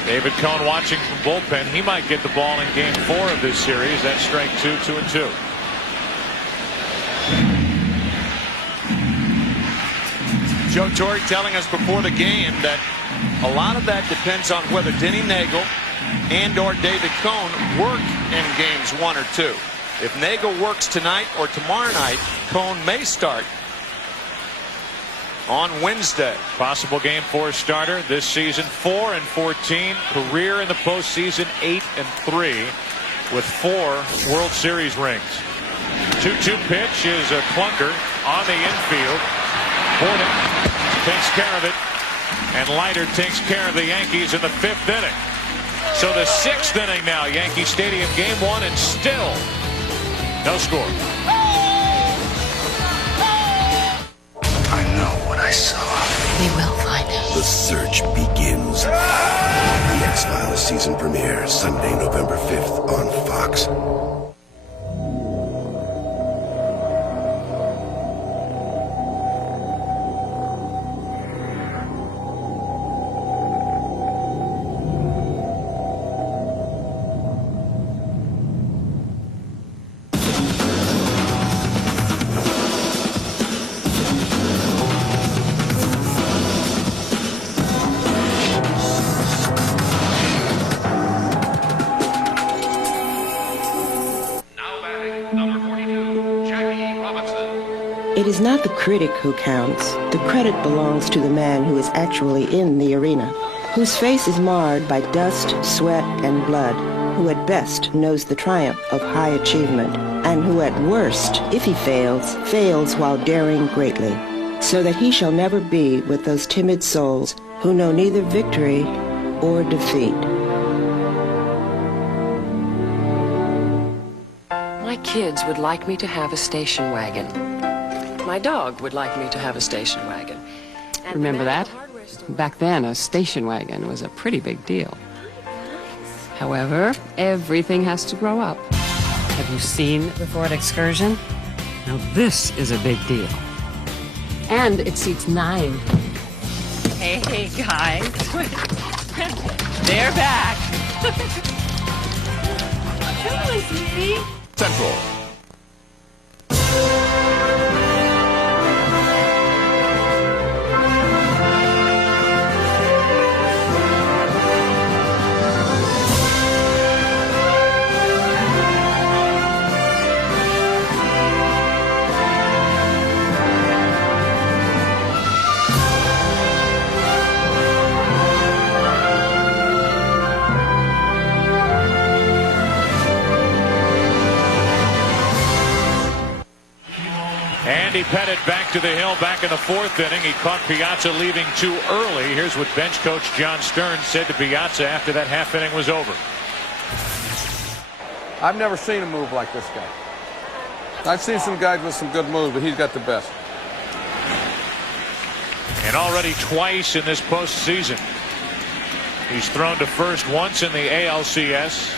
David Cone watching from bullpen. He might get the ball in Game 4 of this series. That's strike 2, 2-2. Joe Torre telling us before the game that a lot of that depends on whether Denny Nagel and or David Cone work in games 1 or 2. If Nagel works tonight or tomorrow night, Cone may start on Wednesday. Possible Game 4 starter this season, 4-14. Career in the postseason, 8-3, with 4 World Series rings. 2-2 pitch is a clunker on the infield. Borden takes care of it, and Leiter takes care of the Yankees in the 5th inning. So the 6th inning now, Yankee Stadium, Game 1, and still no score. I know what I saw. We will find him. The search begins. The X-Files season premiere, Sunday, November 5th on Fox. It is not the critic who counts. The credit belongs to the man who is actually in the arena, whose face is marred by dust, sweat, and blood, who at best knows the triumph of high achievement, and who at worst, if he fails, fails while daring greatly, so that he shall never be with those timid souls who know neither victory or defeat. My kids would like me to have a station wagon. My dog would like me to have a station wagon. Remember that? Back then, a station wagon was a pretty big deal. However, everything has to grow up. Have you seen the Ford Excursion? Now this is a big deal. And it seats 9. Hey, guys. They're back. Hi, sweetie. Central. Andy Pettit back to the hill back in the 4th inning. He caught Piazza leaving too early. Here's what bench coach John Stern said to Piazza after that half inning was over. I've never seen a move like this guy. I've seen some guys with some good moves, but he's got the best. And already twice in this postseason. He's thrown to first once in the ALCS.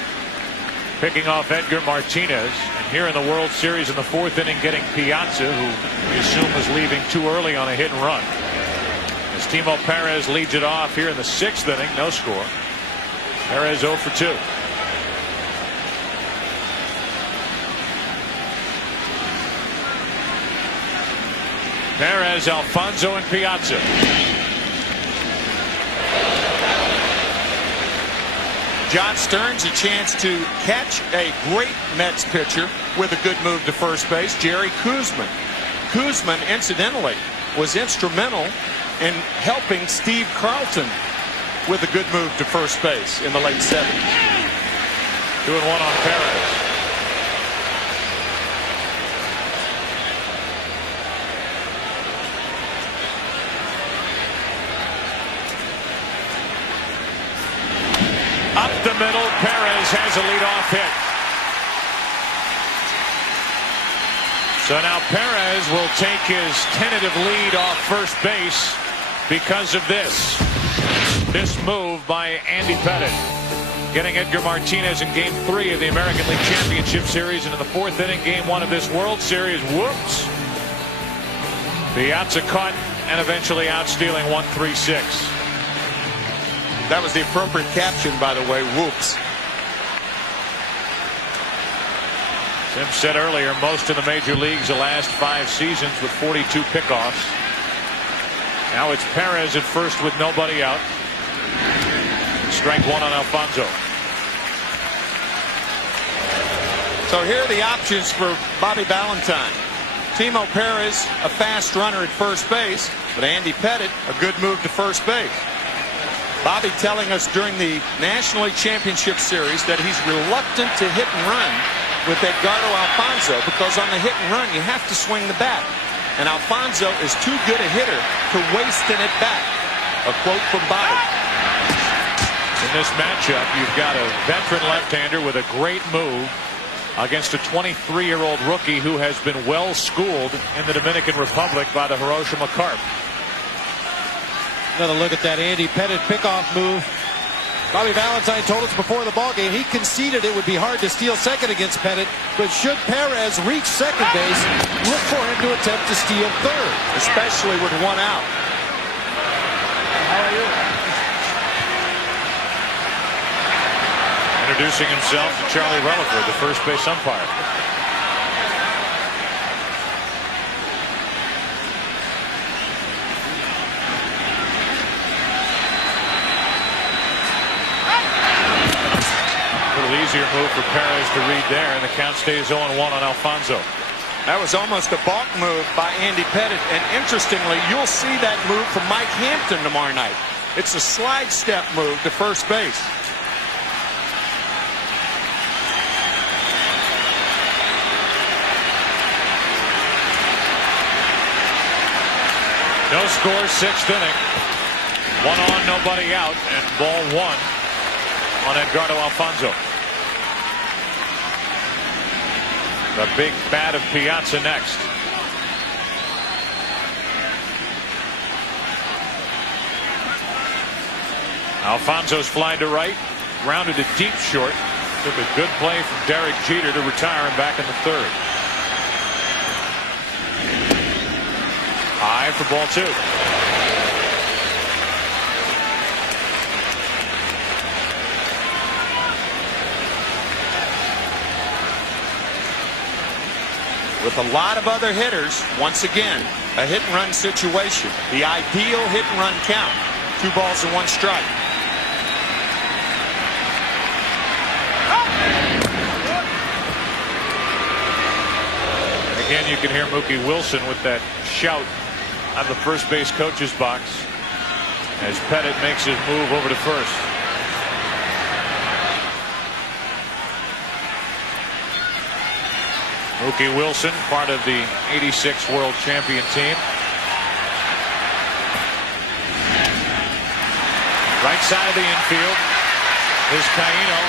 picking off Edgar Martinez. And here in the World Series in the 4th inning, getting Piazza, who we assume was leaving too early on a hit and run. As Timo Perez leads it off here in the 6th inning, no score. Perez 0 for 2. Perez, Alfonso, and Piazza. John Stearns a chance to catch a great Mets pitcher with a good move to first base, Jerry Koosman. Koosman, incidentally, was instrumental in helping Steve Carlton with a good move to first base in the late 70s. 2-1 on Perez. Up the middle, Perez has a leadoff hit. So now Perez will take his tentative lead off first base because of this. This move by Andy Pettitte, getting Edgar Martinez in Game 3 of the American League Championship Series, and in the 4th inning, Game 1 of this World Series. Whoops! Piazza caught and eventually out, stealing 1-3-6. That was the appropriate caption, by the way. Whoops. Tim said earlier, most in the major leagues the last 5 seasons with 42 pickoffs. Now it's Perez at first with nobody out. Strike 1 on Alfonso. So here are the options for Bobby Valentine. Timo Perez, a fast runner at first base, but Andy Pettitte, a good move to first base. Bobby telling us during the National League Championship Series that he's reluctant to hit and run with Edgardo Alfonso because on the hit and run you have to swing the bat. And Alfonso is too good a hitter to waste an at bat. A quote from Bobby. In this matchup, you've got a veteran left-hander with a great move against a 23-year-old rookie who has been well schooled in the Dominican Republic by the Hiroshima Carp. Another look at that Andy Pettitte pickoff move. Bobby Valentine told us before the ballgame he conceded it would be hard to steal second against Pettitte, but should Perez reach second base, look for him to attempt to steal third, especially with 1 out. How are you? Introducing himself to Charlie Relaford, the first base umpire. Easier move for Perez to read there, and the count stays 0-1 on Alfonso. That was almost a balk move by Andy Pettitte, and interestingly, you'll see that move from Mike Hampton tomorrow night. It's a slide step move to first base. No score, 6th inning. 1 on, nobody out, and ball 1 on Edgardo Alfonso. The big bat of Piazza next. Alfonso's fly to right, grounded to deep short. Took a good play from Derek Jeter to retire him back in the 3rd. High for ball 2. With a lot of other hitters, once again, a hit and run situation. The ideal hit and run count. 2 balls and 1 strike. And again, you can hear Mookie Wilson with that shout out of the first base coach's box as Pettitte makes his move over to first. Mookie Wilson, part of the '86 World Champion team. Right side of the infield is Caino.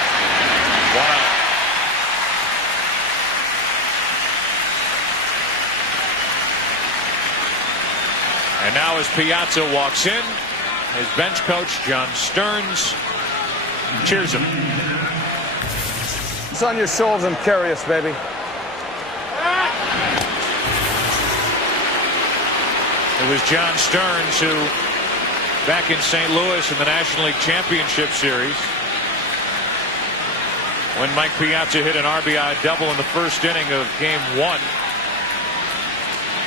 1 out. And now as Piazza walks in, his bench coach John Stearns cheers him. us on your shoulders and carry us, baby. It was John Stearns who, back in St. Louis in the National League Championship Series, when Mike Piazza hit an RBI double in the first inning of Game 1,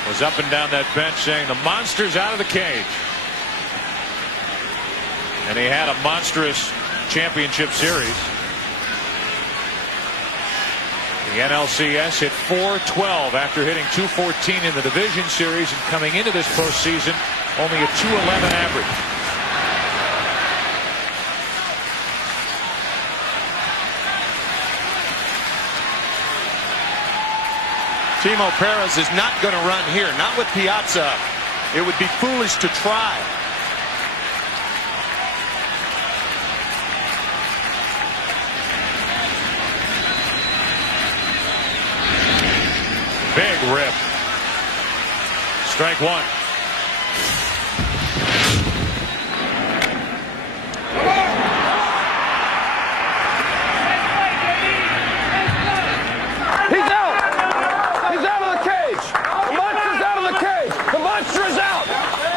was up and down that bench saying the monster's out of the cage. And he had a monstrous championship series. The NLCS hit .412 after hitting .214 in the division series, and coming into this postseason only a .211 average. Timo Perez is not going to run here, not with Piazza. It would be foolish to try. Big rip. Strike one. He's out. He's out of the cage. The monster's out of the cage. The monster is out.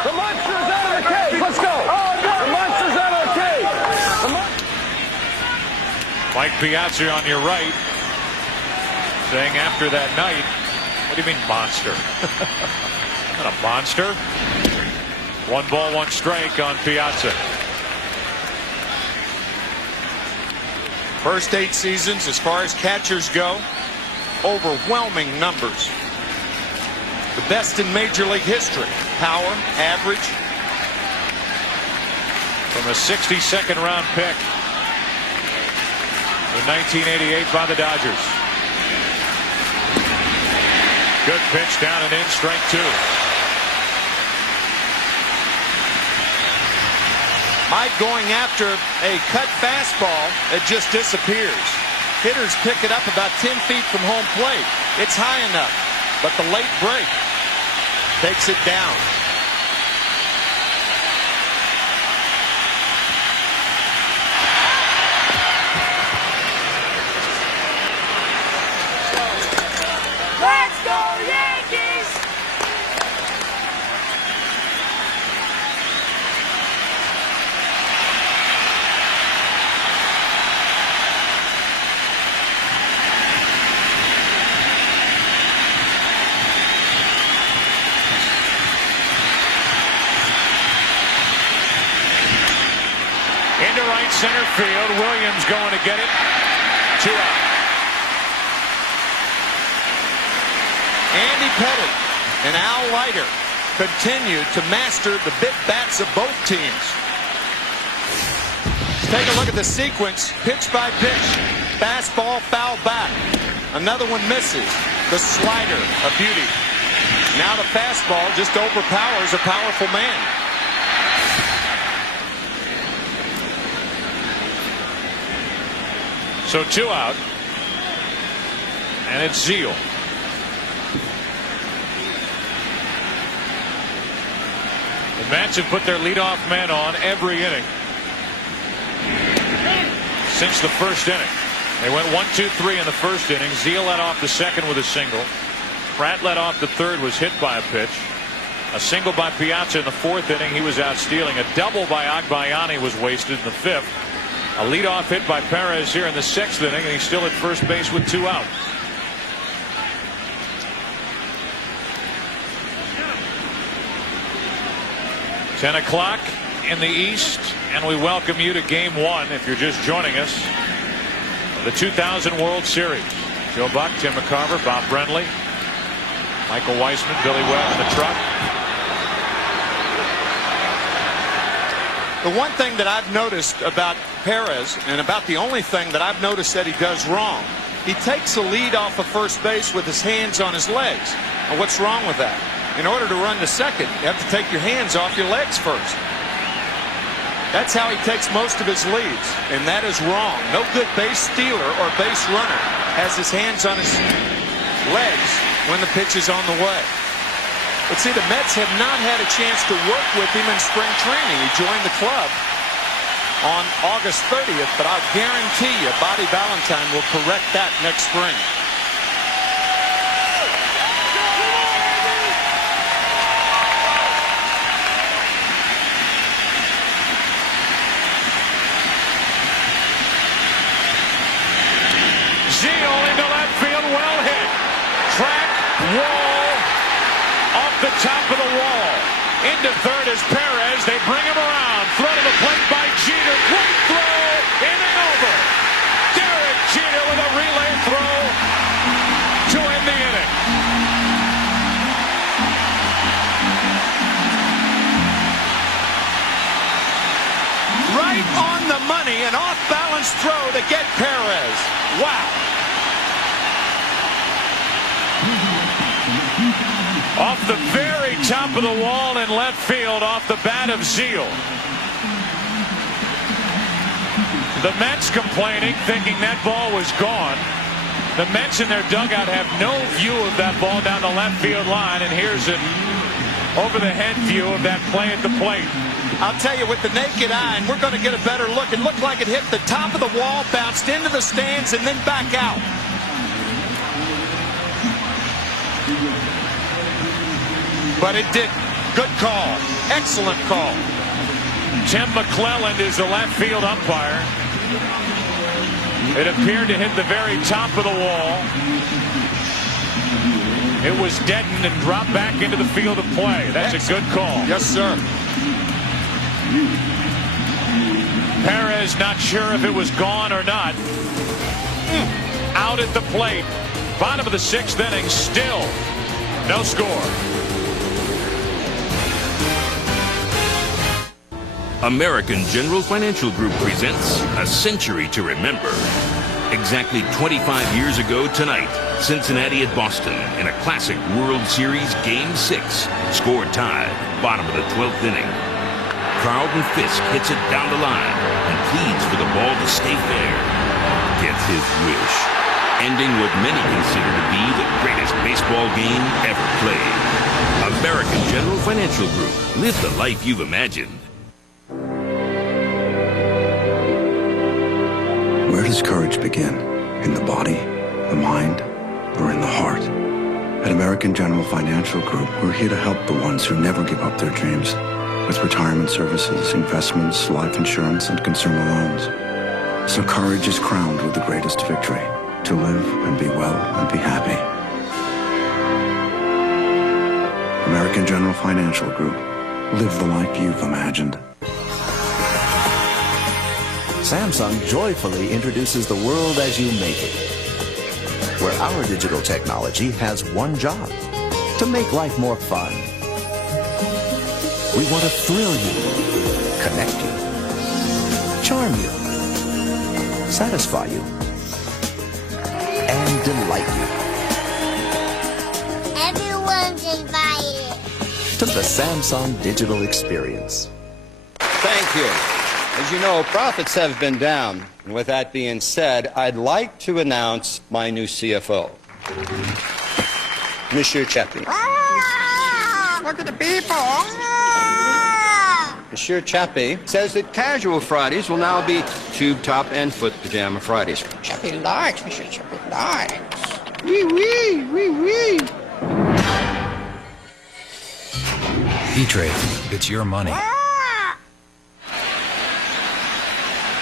The monster is out of the cage. Let's go. The monster's out of the cage. Mike Piazza on your right, saying after that night, what do you mean monster? Not a monster. 1 ball, 1 strike on Piazza. First 8 seasons, as far as catchers go, overwhelming numbers. The best in Major League history. Power, average. From a 62nd round pick in 1988 by the Dodgers. Good pitch down and in, strike 2. Mike going after a cut fastball that just disappears. Hitters pick it up about 10 feet from home plate. It's high enough, but the late break takes it down. Let's go, Yankees! Into right center field. Williams going to get it. 2 out. Andy Pettitte and Al Leiter continue to master the big bats of both teams. Let's take a look at the sequence, pitch by pitch. Fastball, foul back. Another one misses. The slider, a beauty. Now the fastball just overpowers a powerful man. So 2 out. And it's Zeal. The Mets have put their leadoff man on every inning since the first inning. They went 1-2-3 in the first inning. Zeal led off the second with a single. Pratt led off the third, was hit by a pitch. A single by Piazza in the fourth inning. He was out stealing. A double by Agbayani was wasted in the fifth. A leadoff hit by Perez here in the sixth inning, and he's still at first base with 2 out. Ten o'clock in the East, and we welcome you to Game 1 if you're just joining us of the 2000 World Series. Joe Buck, Tim McCarver, Bob Brenly, Michael Weissman, Billy Webb in the truck. The one thing that I've noticed about Perez, and about the only thing that I've noticed that he does wrong, he takes a lead off of first base with his hands on his legs. And what's wrong with that? In order to run to second, you have to take your hands off your legs first. That's how he takes most of his leads, and that is wrong. No good base stealer or base runner has his hands on his legs when the pitch is on the way. But see, the Mets have not had a chance to work with him in spring training. He joined the club on August 30th, but I'll guarantee you Bobby Valentine will correct that next spring. Zeal into left field, well hit. Track, wall, off the top of the wall. Into third is Perez. They bring him around. Throw to the plate by Jeter. Great throw. In and over. Derek Jeter with a relay throw to end the inning. Right on the money, an off-balance throw to get Perez. Wow. Off the very top of the wall in left field, off the bat of Zeal. The Mets complaining, thinking that ball was gone. The Mets in their dugout have no view of that ball down the left field line, and here's an over-the-head view of that play at the plate. I'll tell you, with the naked eye, and we're going to get a better look, it looked like it hit the top of the wall, bounced into the stands, and then back out. But it didn't. Good call. Excellent call. Tim McClelland is the left field umpire. It appeared to hit the very top of the wall. It was deadened and dropped back into the field of play. That's a good call. Yes, sir. Perez not sure if it was gone or not. Out at the plate. Bottom of the sixth inning. Still no score. American General Financial Group presents A Century to Remember. Exactly 25 years ago tonight, Cincinnati at Boston in a classic World Series Game 6. Score tied, bottom of the 12th inning. Carlton Fisk hits it down the line and pleads for the ball to stay fair. Gets his wish, ending what many consider to be the greatest baseball game ever played. American General Financial Group. Live the life you've imagined. Where does courage begin? In the body, the mind, or in the heart? At American General Financial Group, we're here to help the ones who never give up their dreams. With retirement services, investments, life insurance, and consumer loans. So courage is crowned with the greatest victory. To live and be well and be happy. American General Financial Group. Live the life you've imagined. Samsung joyfully introduces the world as you make it, where our digital technology has one job: to make life more fun. We want to thrill you, connect you, charm you, satisfy you, and delight you. Everyone's invited To the Samsung digital experience. Thank you. As you know, profits have been down. And with that being said, I'd like to announce my new CFO, Monsieur Chappie. Look at the people. Monsieur Chappie says that casual Fridays will now be tube top and foot pajama Fridays. Chappie likes, Monsieur Chappie likes. Wee wee, wee wee. E-Trade, it's your money.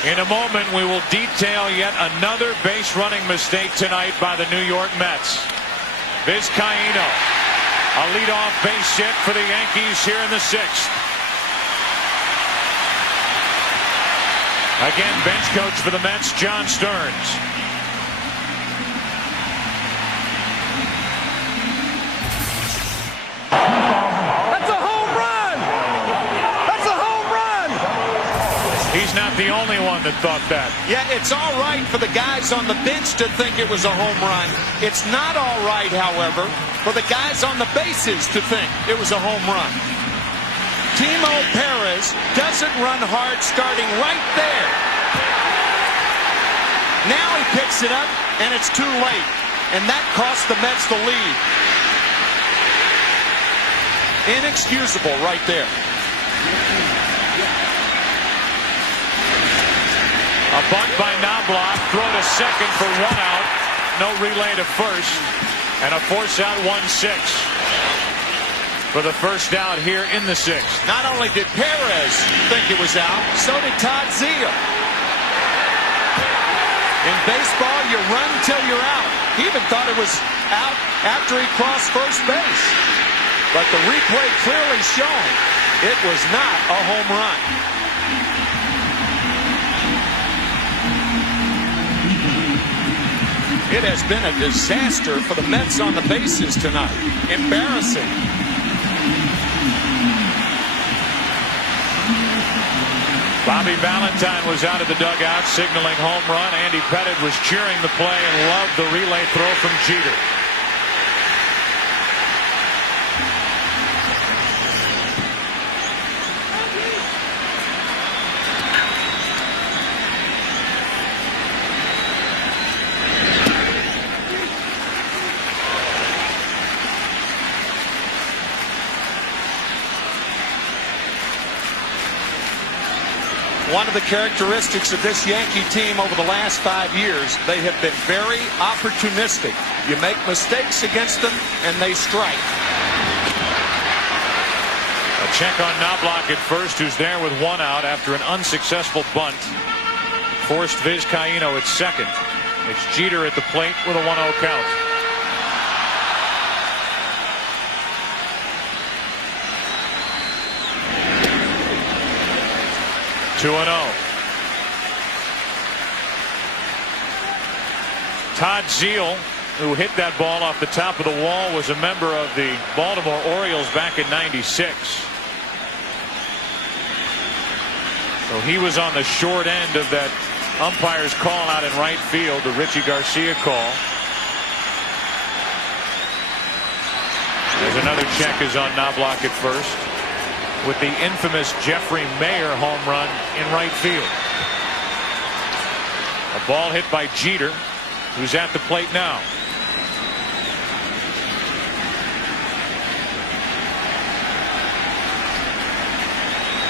In a moment, we will detail yet another base running mistake tonight by the New York Mets. Vizcaíno, a leadoff base hit for the Yankees here in the sixth. Again, bench coach for the Mets, John Stearns. That's a home run! That's a home run! He's not the only one that thought that. Yeah, it's all right for the guys on the bench to think it was a home run. It's not all right, however, for the guys on the bases to think it was a home run. Timo Perez doesn't run hard starting right there. Now he picks it up, and it's too late. And that cost the Mets the lead. Inexcusable right there. A bunt by Knobloch. Throw to second for 1 out. No relay to first. And a force out 1-6 for the first out here in the 6th. Not only did Perez think it was out, so did Todd Zeile. In baseball, you run till you're out. He even thought it was out after he crossed first base. But the replay clearly showing it was not a home run. It has been a disaster for the Mets on the bases tonight. Embarrassing. Bobby Valentine was out of the dugout signaling home run. Andy Pettitte was cheering the play and loved the relay throw from Jeter. One of the characteristics of this Yankee team over the last 5 years, they have been very opportunistic. You make mistakes against them, and they strike. A check on Knobloch at first, who's there with 1 out after an unsuccessful bunt. Forced Vizcaíno at second. It's Jeter at the plate with a 1-0 count. Todd Zeile, who hit that ball off the top of the wall, was a member of the Baltimore Orioles back in '96. So he was on the short end of that umpire's call out in right field, the Richie Garcia call. There's another check is on Knobloch at first, with the infamous Jeffrey Mayer home run in right field. A ball hit by Jeter, who's at the plate now.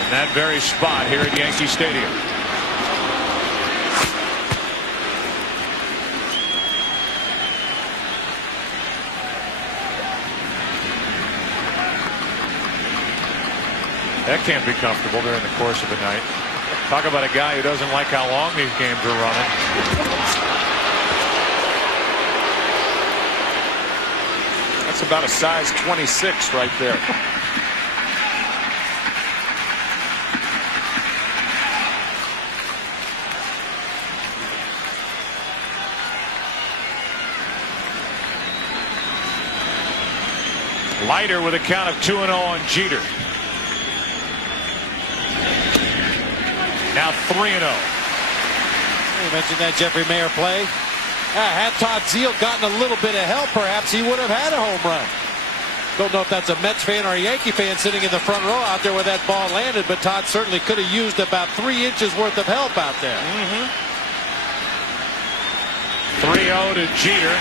In that very spot here at Yankee Stadium. That can't be comfortable during the course of the night. Talk about a guy who doesn't like how long these games are running. That's about a size 26 right there. Leiter with a count of 2-0 on Jeter. Now 3-0. You mentioned that Jeffrey Mayer play. Had Todd Zeile gotten a little bit of help, perhaps he would have had a home run. Don't know if that's a Mets fan or a Yankee fan sitting in the front row out there where that ball landed, but Todd certainly could have used about 3 inches worth of help out there. 3-0 to Jeter.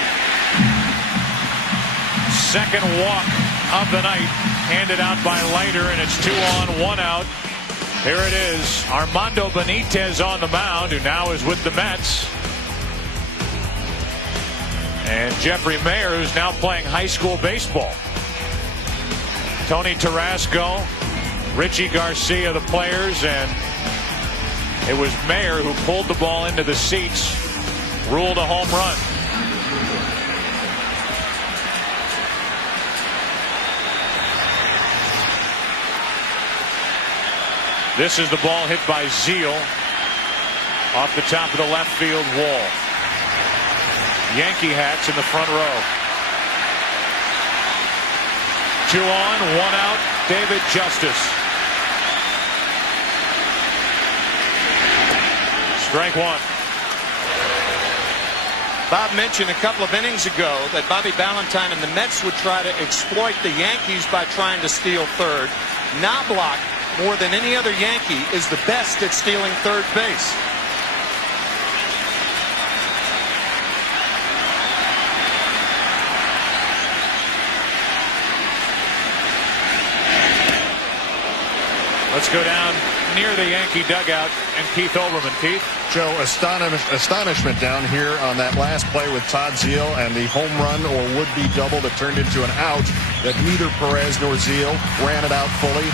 Second walk of the night handed out by Leiter, and it's 2 on, 1 out. Here it is, Armando Benitez on the mound, who now is with the Mets. And Jeffrey Mayer, who's now playing high school baseball. Tony Tarasco, Richie Garcia, the players, and it was Mayer who pulled the ball into the seats, ruled a home run. This is the ball hit by Zeile off the top of the left field wall. Yankee hats in the front row. 2 on, 1 out, David Justice. Strike 1. Bob mentioned a couple of innings ago that Bobby Valentine and the Mets would try to exploit the Yankees by trying to steal third. Knobloch, more than any other Yankee, is the best at stealing third base. Let's go down near the Yankee dugout and Keith Olbermann. Keith? Joe, astonishment down here on that last play with Todd Zeile and the home run or would-be double that turned into an out that neither Perez nor Zeile ran it out fully.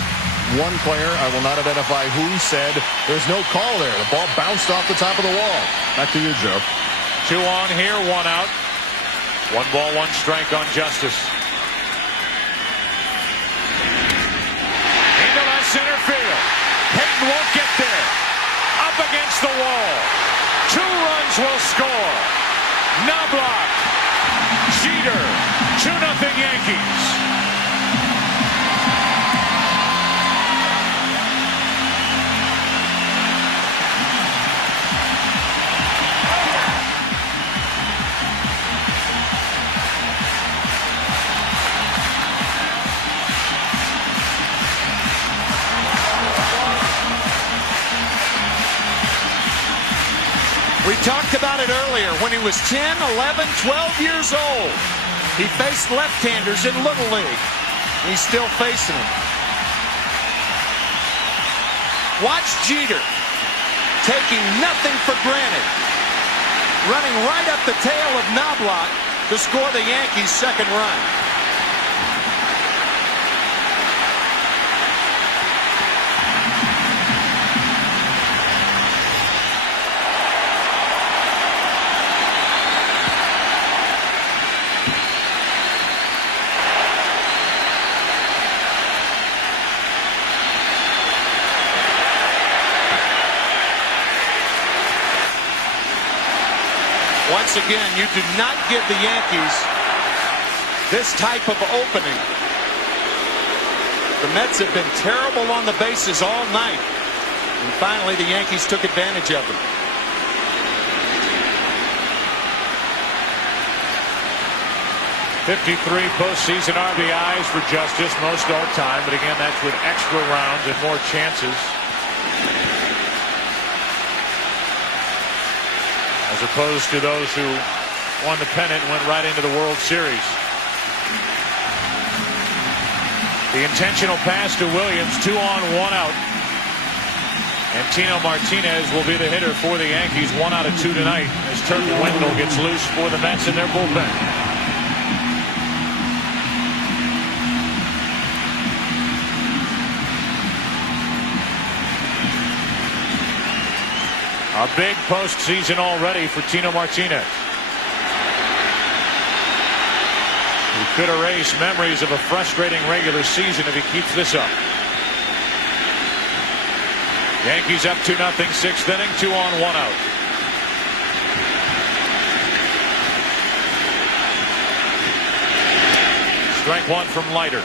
One player, I will not identify who, said there's no call there. The ball bounced off the top of the wall. Back to you, Joe. 2 on here, 1 out. 1 ball, 1 strike on Justice. Into left center field. Payton won't get there. Up against the wall. 2 runs will score. Knobloch. Jeter. 2-0 Yankees. We talked about it earlier when he was 10, 11, 12 years old. He faced left-handers in Little League. He's still facing them. Watch Jeter taking nothing for granted. Running right up the tail of Knobloch to score the Yankees' second run. Once again, you do not give the Yankees this type of opening. The Mets have been terrible on the bases all night. And finally, the Yankees took advantage of them. '53 postseason RBIs for Justice, most all time. But again, that's with extra rounds and more chances. As opposed to those who won the pennant and went right into the World Series. The intentional pass to Williams, 2 on, 1 out. And Tino Martinez will be the hitter for the Yankees, 1 out of 2 tonight, as Turk Wendell gets loose for the Mets in their bullpen. A big postseason already for Tino Martinez. He could erase memories of a frustrating regular season if he keeps this up. Yankees up 2-0, 6th inning, 2 on, 1 out. Strike 1 from Leiter.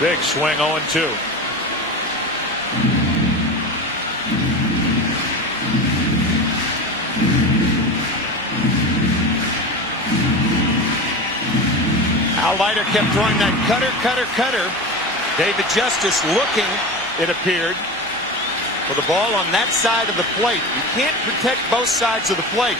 Big swing, 0-2. Al Leiter kept throwing that cutter. David Justice looking, it appeared, for the ball on that side of the plate. You can't protect both sides of the plate.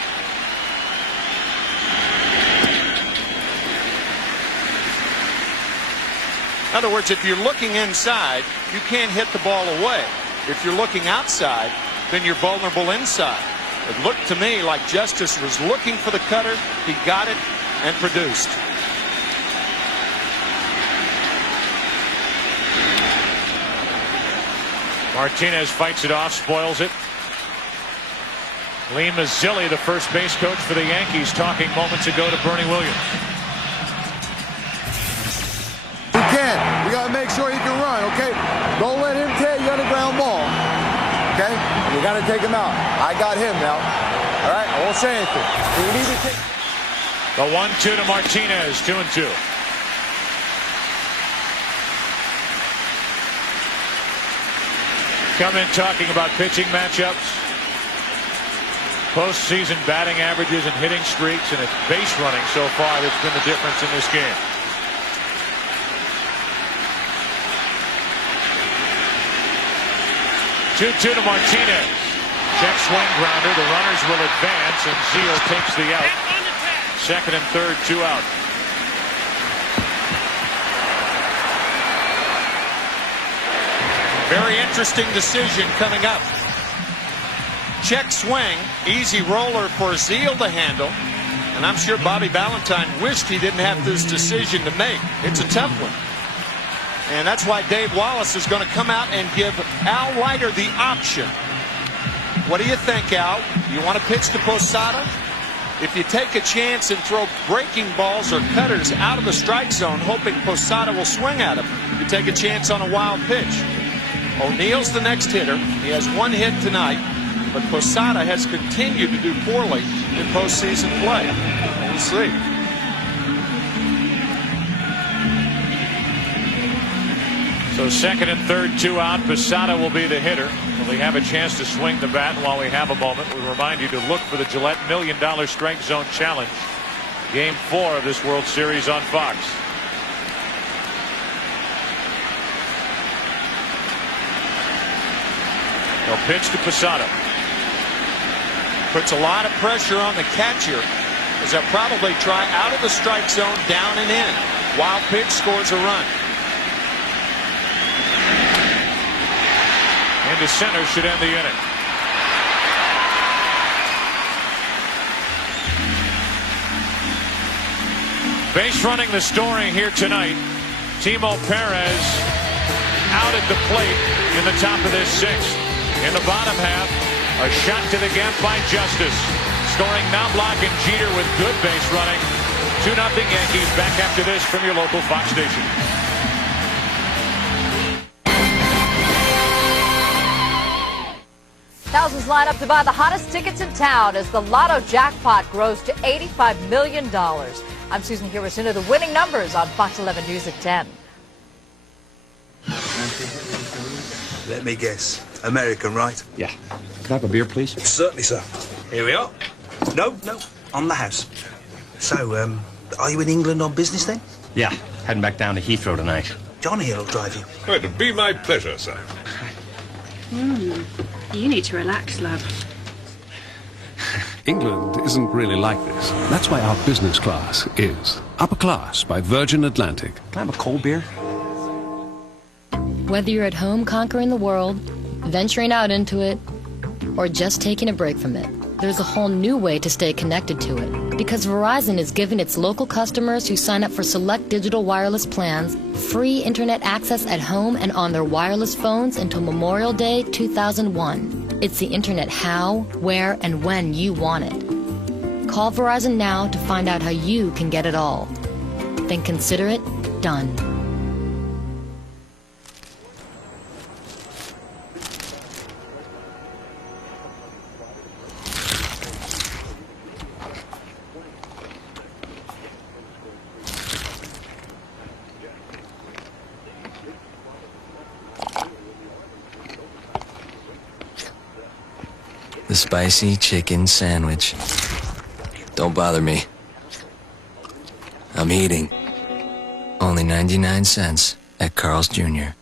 In other words, if you're looking inside, you can't hit the ball away. If you're looking outside, then you're vulnerable inside. It looked to me like Justice was looking for the cutter. He got it and produced. Martinez fights it off, spoils it. Lee Mazzilli, the first base coach for the Yankees, talking moments ago to Bernie Williams. We got to make sure he can run, okay? Don't let him tell you the ground ball, okay? You got to take him out. I got him now, all right? I won't say anything. You need to take... The 1-2 to Martinez, 2-2. Come in talking about pitching matchups, postseason batting averages and hitting streaks, and it's base running so far that's been the difference in this game. 2-2 to Martinez. Check swing grounder. The runners will advance, and Zeal takes the out. Second and third, 2 out. Very interesting decision coming up. Check swing, easy roller for Zeal to handle. And I'm sure Bobby Valentine wished he didn't have this decision to make. It's a tough one. And that's why Dave Wallace is going to come out and give Al Leiter the option. What do you think, Al? You want to pitch to Posada? If you take a chance and throw breaking balls or cutters out of the strike zone, hoping Posada will swing at him, you take a chance on a wild pitch. O'Neill's the next hitter. He has 1 hit tonight, but Posada has continued to do poorly in postseason play. We'll see. So second and third, 2 out. Posada will be the hitter. Will he have a chance to swing the bat? While we have a moment, we remind you to look for the Gillette $1 Million Strike Zone Challenge. Game 4 of this World Series on Fox. They'll pitch to Posada. Puts a lot of pressure on the catcher, as they'll probably try out of the strike zone, down and in. Wild pitch, scores a run. Into center, should end the inning. Base running the story here tonight. Timo Perez out at the plate in the top of this 6th. In the bottom half, a shot to the gap by Justice. Scoring Knobloch and Jeter with good base running. 2-0 Yankees. Back after this from your local Fox station. Thousands line up to buy the hottest tickets in town as the Lotto jackpot grows to $85 million. I'm Susan Hirosuna. The winning numbers on Fox 11 News at 10. Let me guess. American, right? Yeah. Can I have a beer, please? Certainly, sir. Here we are. No, on the house. So, are you in England on business then? Yeah. Heading back down to Heathrow tonight. Johnny here will drive you. It'd be my pleasure, sir. You need to relax, love. England isn't really like this. That's why our business class is. Upper Class by Virgin Atlantic. Can I have a cold beer? Whether you're at home conquering the world, venturing out into it, or just taking a break from it, there's a whole new way to stay connected to it. Because Verizon is giving its local customers who sign up for select digital wireless plans free internet access at home and on their wireless phones until Memorial Day 2001. It's the internet how, where, and when you want it. Call Verizon now to find out how you can get it all. Then consider it done. The spicy chicken sandwich. Don't bother me. I'm eating. Only 99 cents at Carl's Jr.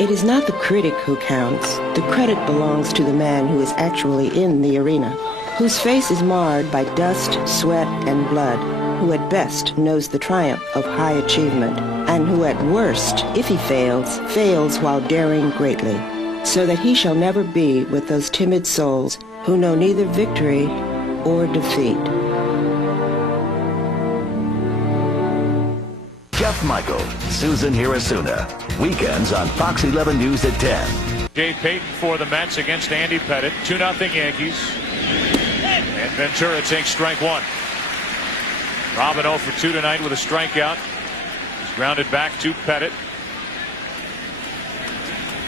It is not the critic who counts. The credit belongs to the man who is actually in the arena, whose face is marred by dust, sweat, and blood, who at best knows the triumph of high achievement, and who at worst, if he fails, fails while daring greatly, so that he shall never be with those timid souls who know neither victory or defeat. Jeff Michael, Susan Hirosuna. Weekends on Fox 11 News at 10. Jay Payton for the Mets against Andy Pettitte. 2-0 Yankees. And Ventura takes strike 1. Robin 0 for 2 tonight with a strikeout. He's grounded back to Pettitte.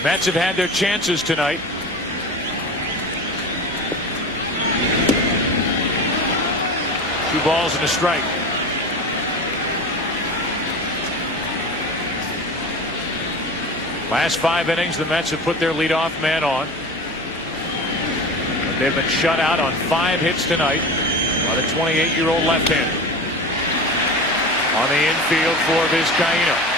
Mets have had their chances tonight. Two balls and a strike. Last 5 innings, the Mets have put their leadoff man on. But they've been shut out on 5 hits tonight by the 28-year-old left-hander. On the infield for Vizcaíno.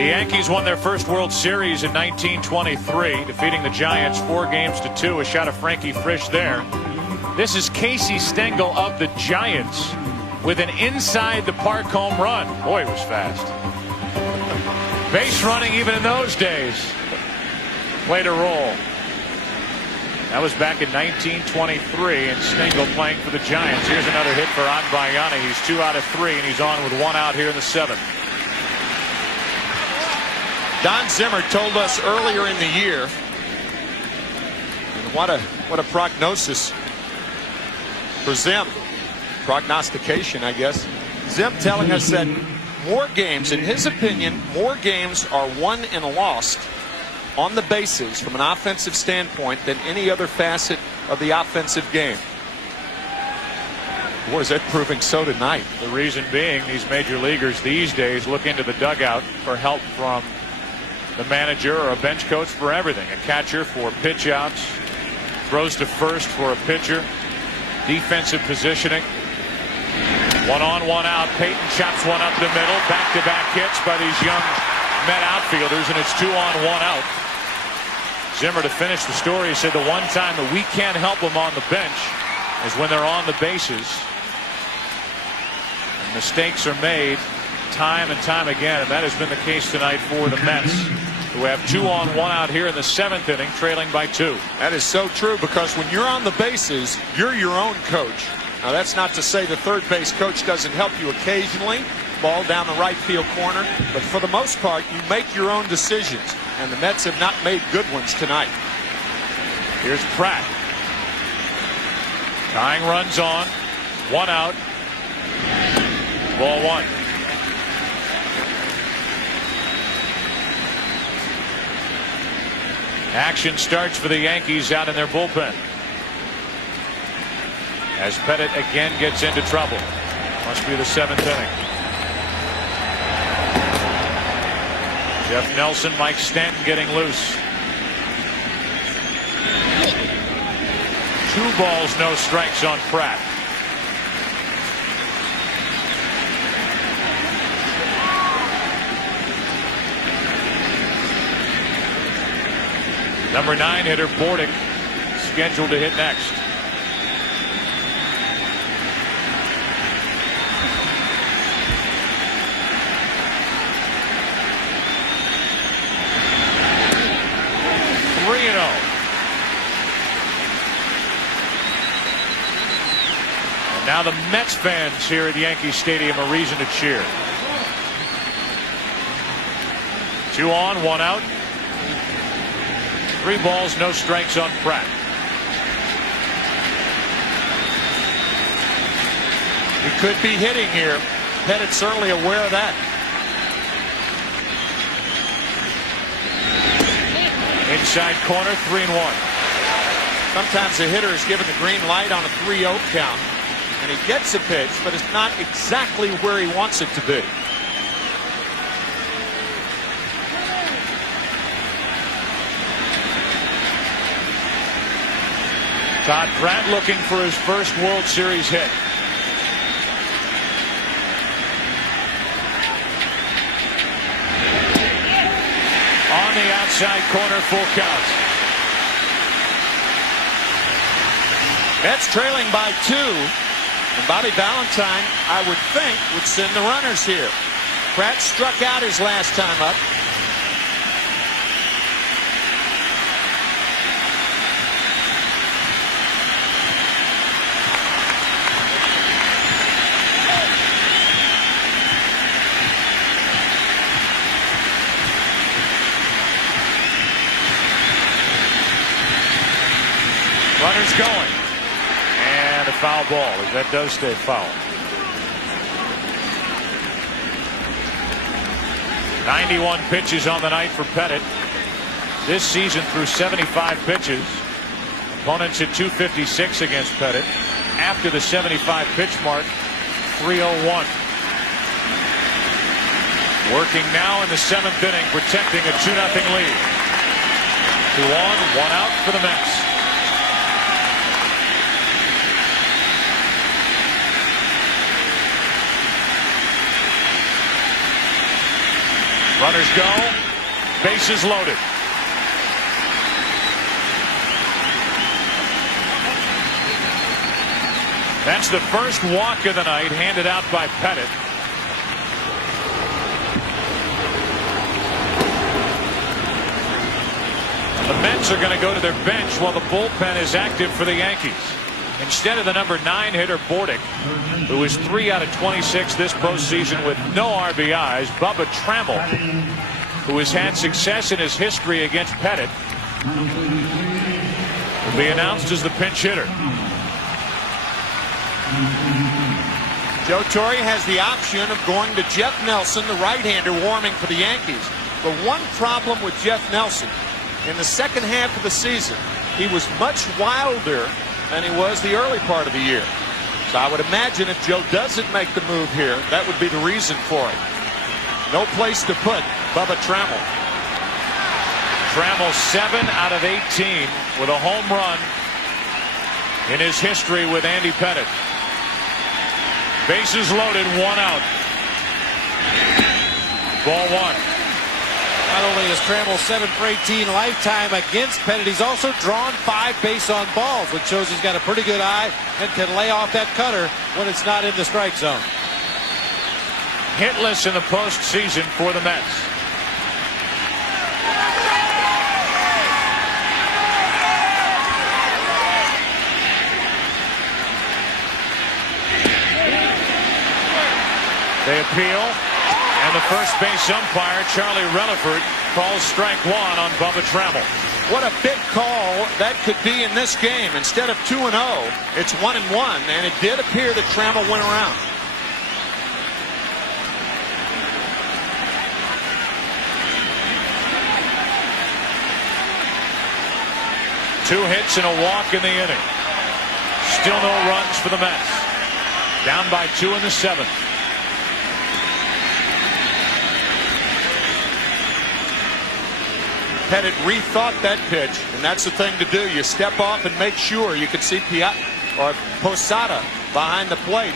The Yankees won their first World Series in 1923, defeating the Giants 4-2. A shot of Frankie Frisch there. This is Casey Stengel of the Giants with an inside the park home run. Boy, it was fast. Base running even in those days played a role. That was back in 1923, and Stengel playing for the Giants. Here's another hit for Anbayani. He's 2 out of 3, and he's on with 1 out here in the 7th. Don Zimmer told us earlier in the year, and what a prognosis for Zim. Prognostication, I guess. Zim telling us that more games, in his opinion, more games are won and lost on the bases from an offensive standpoint than any other facet of the offensive game. Boy, is that proving so tonight. The reason being, these major leaguers these days look into the dugout for help from the manager or a bench coach for everything. A catcher for pitch outs, throws to first for a pitcher, defensive positioning. 1 on, 1 out. Payton chops one up the middle. Back-to-back hits by these young Met outfielders, and it's 2 on, 1 out. Zimmer, to finish the story, said the one time that we can't help them on the bench is when they're on the bases. And mistakes are made time and time again, and that has been the case tonight for the Mets, who have 2 on, 1 out here in the 7th inning, trailing by 2. That is so true, because when you're on the bases, you're your own coach. Now, that's not to say the third base coach doesn't help you occasionally, ball down the right field corner, but for the most part, you make your own decisions, and the Mets have not made good ones tonight. Here's Pratt. Tying runs on. 1 out. Ball 1. Action starts for the Yankees out in their bullpen, as Pettit again gets into trouble. Must be the 7th inning. Jeff Nelson, Mike Stanton getting loose. 2 balls, no strikes on Pratt. Number 9 hitter Bordick scheduled to hit next. Now the Mets fans here at Yankee Stadium a reason to cheer. 2 on, 1 out. 3 balls, no strikes on Pratt. He could be hitting here. Pettit's certainly aware of that. Inside corner, 3-1. Sometimes the hitter is given the green light on a 3-0 count, and he gets a pitch, but it's not exactly where he wants it to be. Todd Pratt looking for his first World Series hit. On the outside corner, full count. Mets trailing by 2. And Bobby Valentine, I would think, would send the runners here. Pratt struck out his last time up. Runners going. And a foul ball, as that does stay foul. 91 pitches on the night for Pettit. This season through 75 pitches. Opponents hit 256 against Pettit. After the 75 pitch mark, 301. Working now in the 7th inning, protecting a 2-0 lead. 2 on, 1 out for the Mets. Runners go. Bases loaded. That's the first walk of the night handed out by Pettit. The Mets are going to go to their bench while the bullpen is active for the Yankees. Instead of the number 9 hitter Bordick, who is 3 out of 26 this postseason with no RBIs, Bubba Trammell, who has had success in his history against Pettit, will be announced as the pinch hitter. Joe Torre has the option of going to Jeff Nelson, the right-hander, warming for the Yankees. But one problem with Jeff Nelson, in the second half of the season, he was much wilder than he was the early part of the year. So I would imagine if Joe doesn't make the move here, that would be the reason for it. No place to put Bubba Trammell. Trammell 7 out of 18 with a home run in his history with Andy Pettit. Bases loaded, 1 out. Ball 1. Not only is Trammell 7 for 18 lifetime against Pettit, he's also drawn 5 base on balls, which shows he's got a pretty good eye and can lay off that cutter when it's not in the strike zone. Hitless in the postseason for the Mets. They appeal, and the first base umpire, Charlie Relaford, calls strike 1 on Bubba Trammell. What a big call that could be in this game. Instead of 2-0, it's 1-1, and it did appear that Trammell went around. Two hits and a walk in the inning. Still no runs for the Mets. Down by 2 in the 7th. Pettit rethought that pitch, and that's the thing to do. You step off and make sure. You can see Posada behind the plate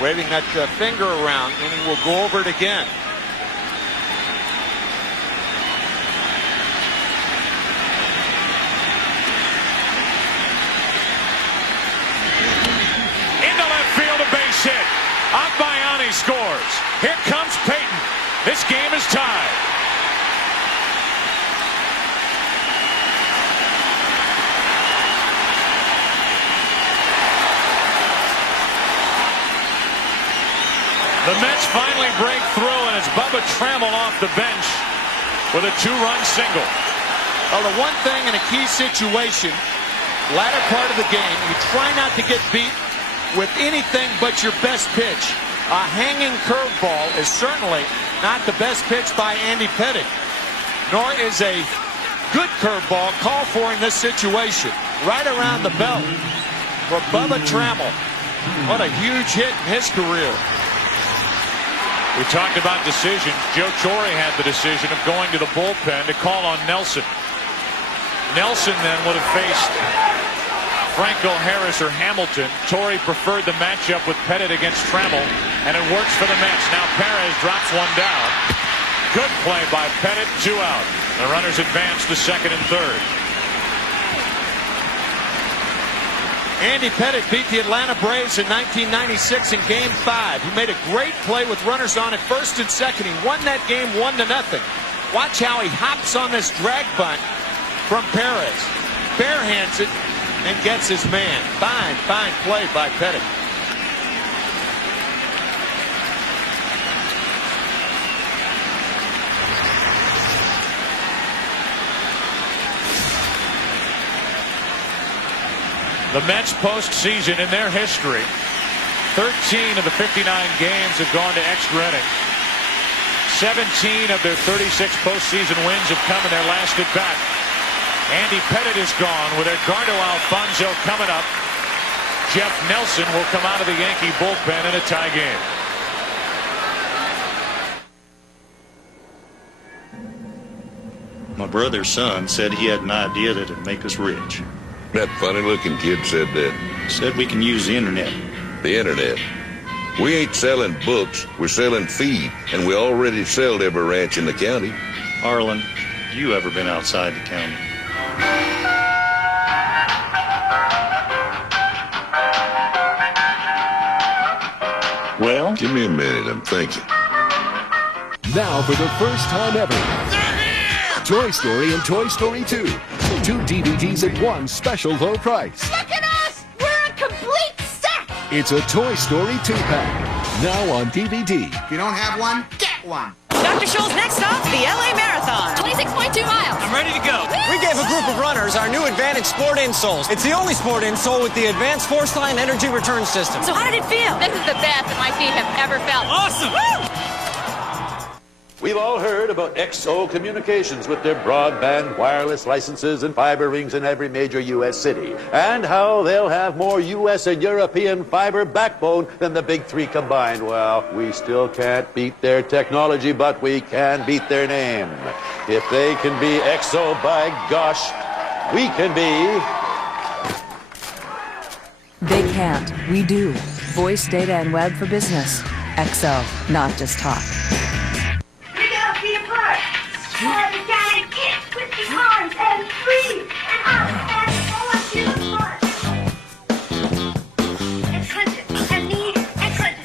waving that finger around, and he will go over it again. Into left field, a base hit. Agbayani scores. Here comes Payton. This game is tied. The Mets finally break through, and it's Bubba Trammell off the bench with a 2-run single. Well, the one thing in a key situation, latter part of the game, you try not to get beat with anything but your best pitch. A hanging curveball is certainly not the best pitch by Andy Pettit, nor is a good curveball called for in this situation. Right around the belt for Bubba Trammell. What a huge hit in his career. We talked about decisions. Joe Torre had the decision of going to the bullpen to call on Nelson. Nelson then would have faced Franco Harris or Hamilton. Torre preferred the matchup with Pettit against Trammell, and it works for the Mets. Now Perez drops one down. Good play by Pettit, 2 out. The runners advance to second and third. Andy Pettit beat the Atlanta Braves in 1996 in Game 5. He made a great play with runners on at first and second. He won that game 1-0. Watch how he hops on this drag bunt from Perez. Barehands it and gets his man. Fine play by Pettit. The Mets postseason in their history, 13 of the 59 games have gone to extra innings. 17 of their 36 postseason wins have come in their last at bat. Andy Pettit is gone with Edgardo Alfonzo coming up. Jeff Nelson will come out of the Yankee bullpen in a tie game. My brother's son said he had an idea that would make us rich. That funny-looking kid said that. Said we can use the internet. The internet? We ain't selling books, we're selling feed, and we already sell every ranch in the county. Arlen, you ever been outside the county? Well, give me a minute, I'm thinking. Now, for the first time ever, Toy Story and Toy Story 2. 2 DVDs at one special low price. Look at us! We're a complete set! It's a Toy Story 2-pack. Now on DVD. If you don't have one, get one. Dr. Scholl's next stop, the LA Marathon. 26.2 miles. I'm ready to go. We gave a group of runners our new Advantage Sport insoles. It's the only sport insole with the advanced Force Line energy return system. So how did it feel? This is the best that my feet have ever felt. Awesome! Woo! We've all heard about XO Communications with their broadband wireless licenses and fiber rings in every major U.S. city, and how they'll have more U.S. and European fiber backbone than the big three combined. Well, we still can't beat their technology, but we can beat their name. If they can be XO, by gosh, we can be... They can't. We do. Voice, data, and web for business. XO, not just talk. Be apart. You gotta get with the arms and breathe and up and on to the front. Excellent. And me, excellent.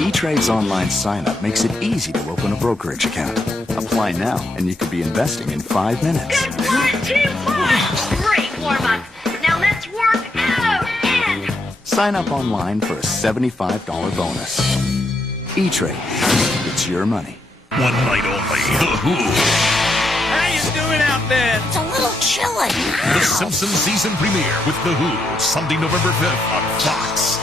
E-Trade's online sign-up makes it easy to open a brokerage account. Apply now, and you could be investing in 5 minutes. Good one, 2, 1. Great warm-up. Now let's work out and... Sign up online for a $75 bonus. E-Trade. It's your money. One night only. The Who. How you doing out there? It's a little chilly. The Simpsons season premiere with The Who. Sunday, November 5th on Fox.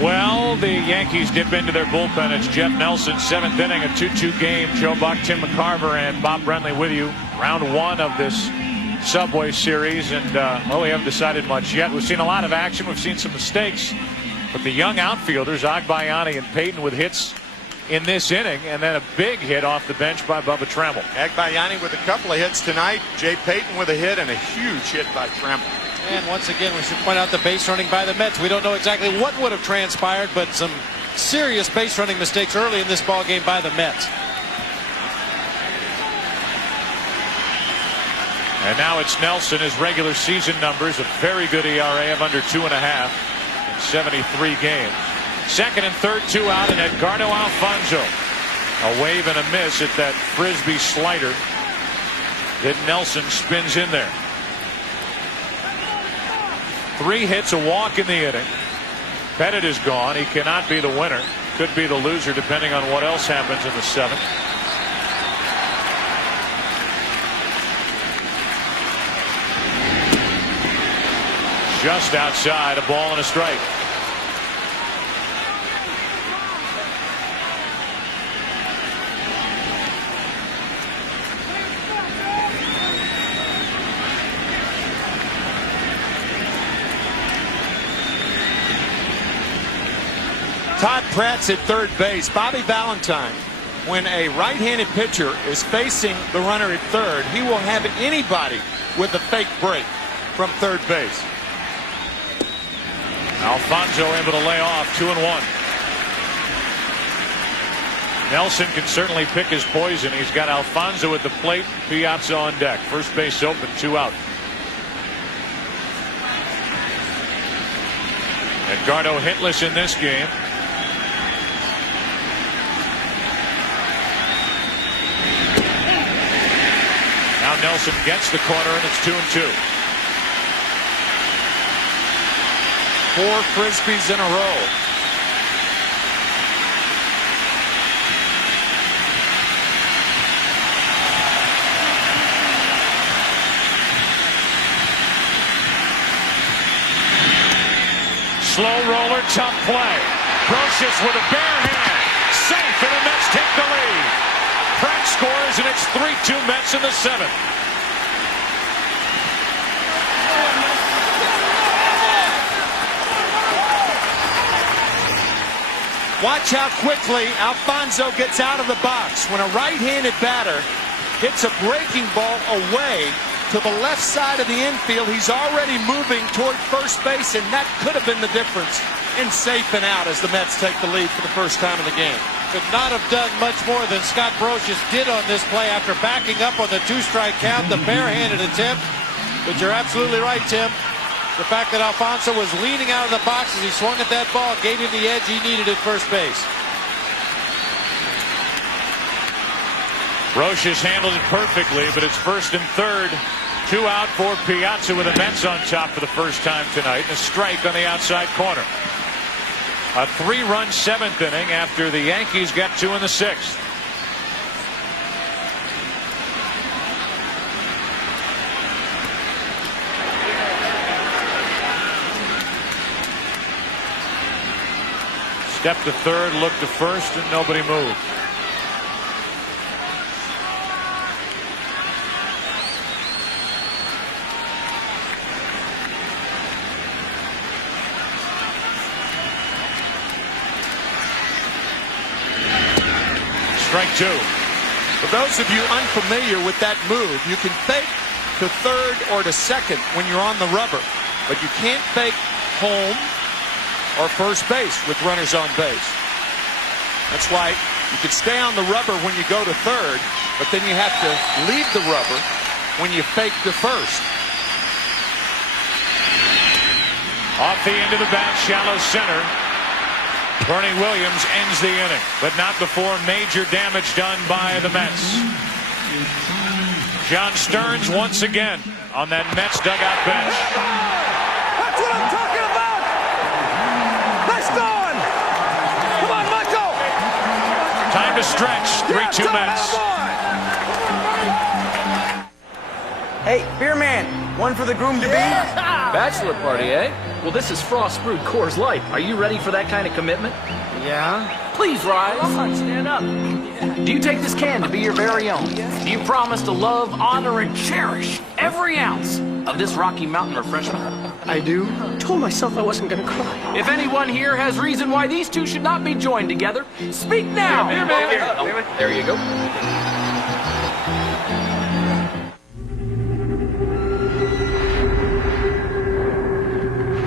Well, the Yankees dip into their bullpen. It's Jeff Nelson, 7th inning, a 2-2 game. Joe Buck, Tim McCarver, and Bob Brentley with you. Round 1 of this Subway Series, and well, we haven't decided much yet. We've seen a lot of action. We've seen some mistakes, but the young outfielders, Agbayani and Payton, with hits in this inning, and then a big hit off the bench by Bubba Trammell. Agbayani with a couple of hits tonight. Jay Payton with a hit and a huge hit by Trammell. And once again, we should point out the base running by the Mets. We don't know exactly what would have transpired, but some serious base running mistakes early in this ball game by the Mets. And now it's Nelson. His regular season numbers, a very good ERA of under 2.5 in 73 games. Second and third, 2 out, and Edgardo Alfonzo. A wave and a miss at that frisbee slider that Nelson spins in there. 3 hits, a walk in the inning. Pettit is gone. He cannot be the winner. Could be the loser depending on what else happens in the 7th. Just outside, a ball and a strike. Todd Pratt's at third base. Bobby Valentine, when a right-handed pitcher is facing the runner at third, he will have anybody with a fake break from third base. Alfonzo able to lay off, 2-1. Nelson can certainly pick his poison. He's got Alfonzo at the plate, Piazza on deck. First base open, 2 out. Edgardo hitless in this game. Now Nelson gets the corner, and it's 2-2. 4 frisbees in a row. Slow roller, tough play. Brocious with a bare hand. Safe, and the Mets take the lead. Pratt scores, and it's 3-2 Mets in the 7th. Watch how quickly Alfonzo gets out of the box. When a right-handed batter hits a breaking ball away to the left side of the infield, he's already moving toward first base, and that could have been the difference and safe and out as the Mets take the lead for the first time in the game. Could not have done much more than Scott Brocious did on this play after backing up on the 2-strike count, the barehanded attempt. But you're absolutely right, Tim. The fact that Alfonso was leaning out of the box as he swung at that ball gave him the edge he needed at first base. Brocious handled it perfectly, but it's first and third. 2 out for Piazza with the Mets on top for the first time tonight. And a strike on the outside corner. A 3-run 7th inning after the Yankees got 2 in the 6th. Step to third, look to first, and nobody moved. Strike 2. For those of you unfamiliar with that move, you can fake to third or to second when you're on the rubber, but you can't fake home or first base with runners on base. That's why you can stay on the rubber when you go to third, but then you have to leave the rubber when you fake to first. Off the end of the bat, shallow center. Bernie Williams ends the inning, but not before major damage done by the Mets. John Stearns once again on that Mets dugout bench. That's what I'm talking about! Nice going! Come on, Michael! Time to stretch. 3-2 Mets. Hey, beer man, one for the groom-to-be? Bachelor party, eh? Well, this is Frost Brewed Coors Light. Are you ready for that kind of commitment? Yeah. Please rise. Come on, stand up. Do you take this can to be your very own? Do you promise to love, honor, and cherish every ounce of this Rocky Mountain refreshment? I do. Told myself I wasn't gonna cry. If anyone here has reason why these two should not be joined together, speak now. Beer man. Oh, there you go.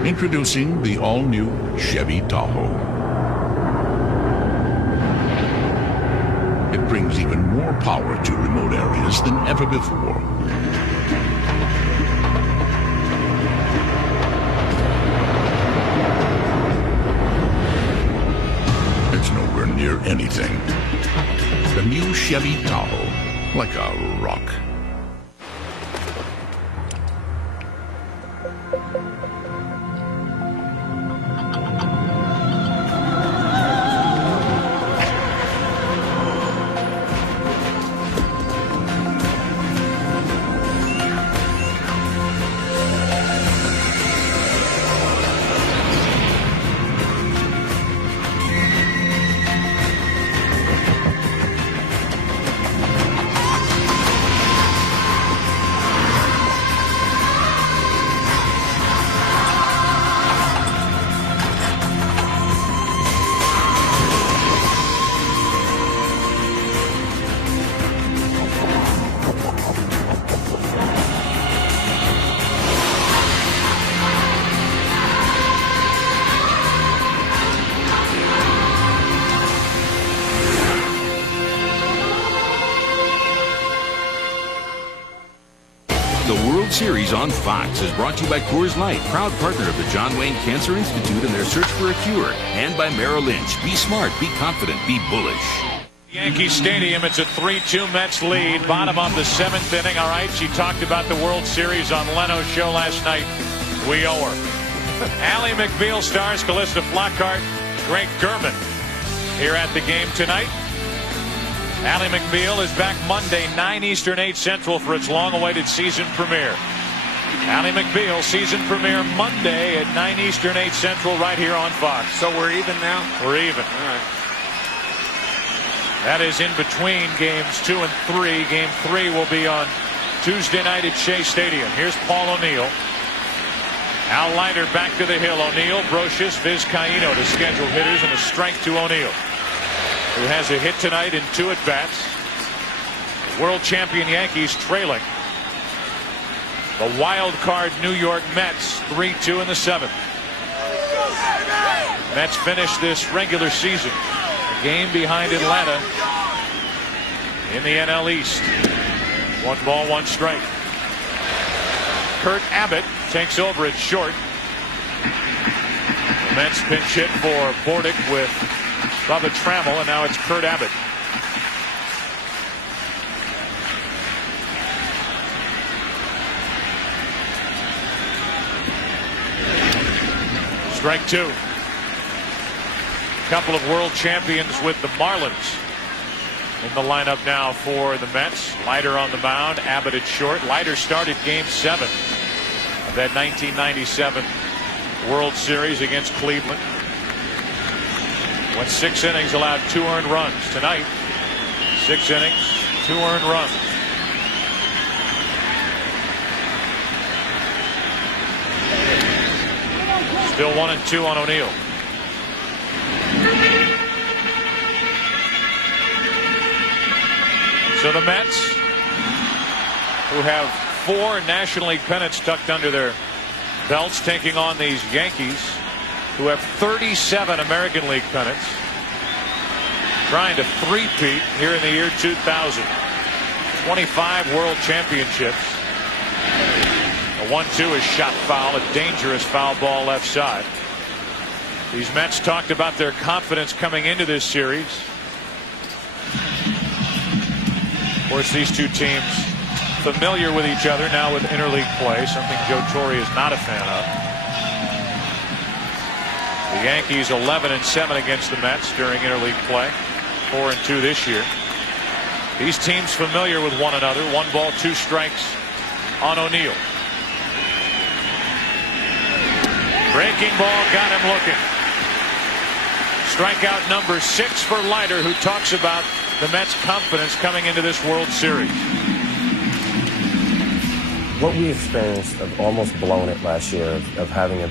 Introducing the all-new Chevy Tahoe. It brings even more power to remote areas than ever before. It's nowhere near anything. The new Chevy Tahoe, like a rock. Series on Fox is brought to you by Coors Light, proud partner of the John Wayne Cancer Institute in their search for a cure, and by Merrill Lynch. Be smart, be confident, be bullish. Yankee Stadium, it's a 3-2 Mets lead, bottom of the 7th inning. All right, she talked about the World Series on Leno's show last night. We owe her. Ally McBeal stars, Callista Flockhart, Greg Gurman here at the game tonight. Ally McBeal is back Monday, 9 Eastern, 8 Central for its long-awaited season premiere. Ally McBeal, season premiere Monday at 9 Eastern, 8 Central right here on Fox. So we're even now? We're even. All right. That is in between games 2 and 3. Game 3 will be on Tuesday night at Shea Stadium. Here's Paul O'Neill. Al Leiter back to the hill. O'Neill, Brocious, Vizcaíno to schedule hitters, and a strike to O'Neill, who has a hit tonight in 2 at-bats. World champion Yankees trailing the wild card New York Mets 3-2 in the 7th. Mets finish this regular season a game behind Atlanta in the NL East. 1 ball, 1 strike. Kurt Abbott takes over at short. The Mets pinch hit for Bordick with Bubba Trammell, and now it's Kurt Abbott. Strike 2. A couple of world champions with the Marlins in the lineup now for the Mets. Leiter on the mound, Abbott at short. Leiter started Game 7 of that 1997 World Series against Cleveland. Went 6 innings, allowed 2 earned runs. Tonight, 6 innings, 2 earned runs. Still 1-2 on O'Neill. So the Mets, who have 4 National League pennants tucked under their belts, taking on these Yankees, who have 37 American League pennants, trying to three-peat here in the year 2000. 25 world championships. A 1-2 is shot foul, a dangerous foul ball left side. These Mets talked about their confidence coming into this series. Of course, these two teams familiar with each other now with interleague play, something Joe Torre is not a fan of. The Yankees 11-7 against the Mets during interleague play, 4-2 this year. These teams familiar with one another. 1 ball, 2 strikes on O'Neill. Breaking ball got him looking. Strikeout number 6 for Leiter, who talks about the Mets' confidence coming into this World Series. What we experienced of almost blowing it last year, of having a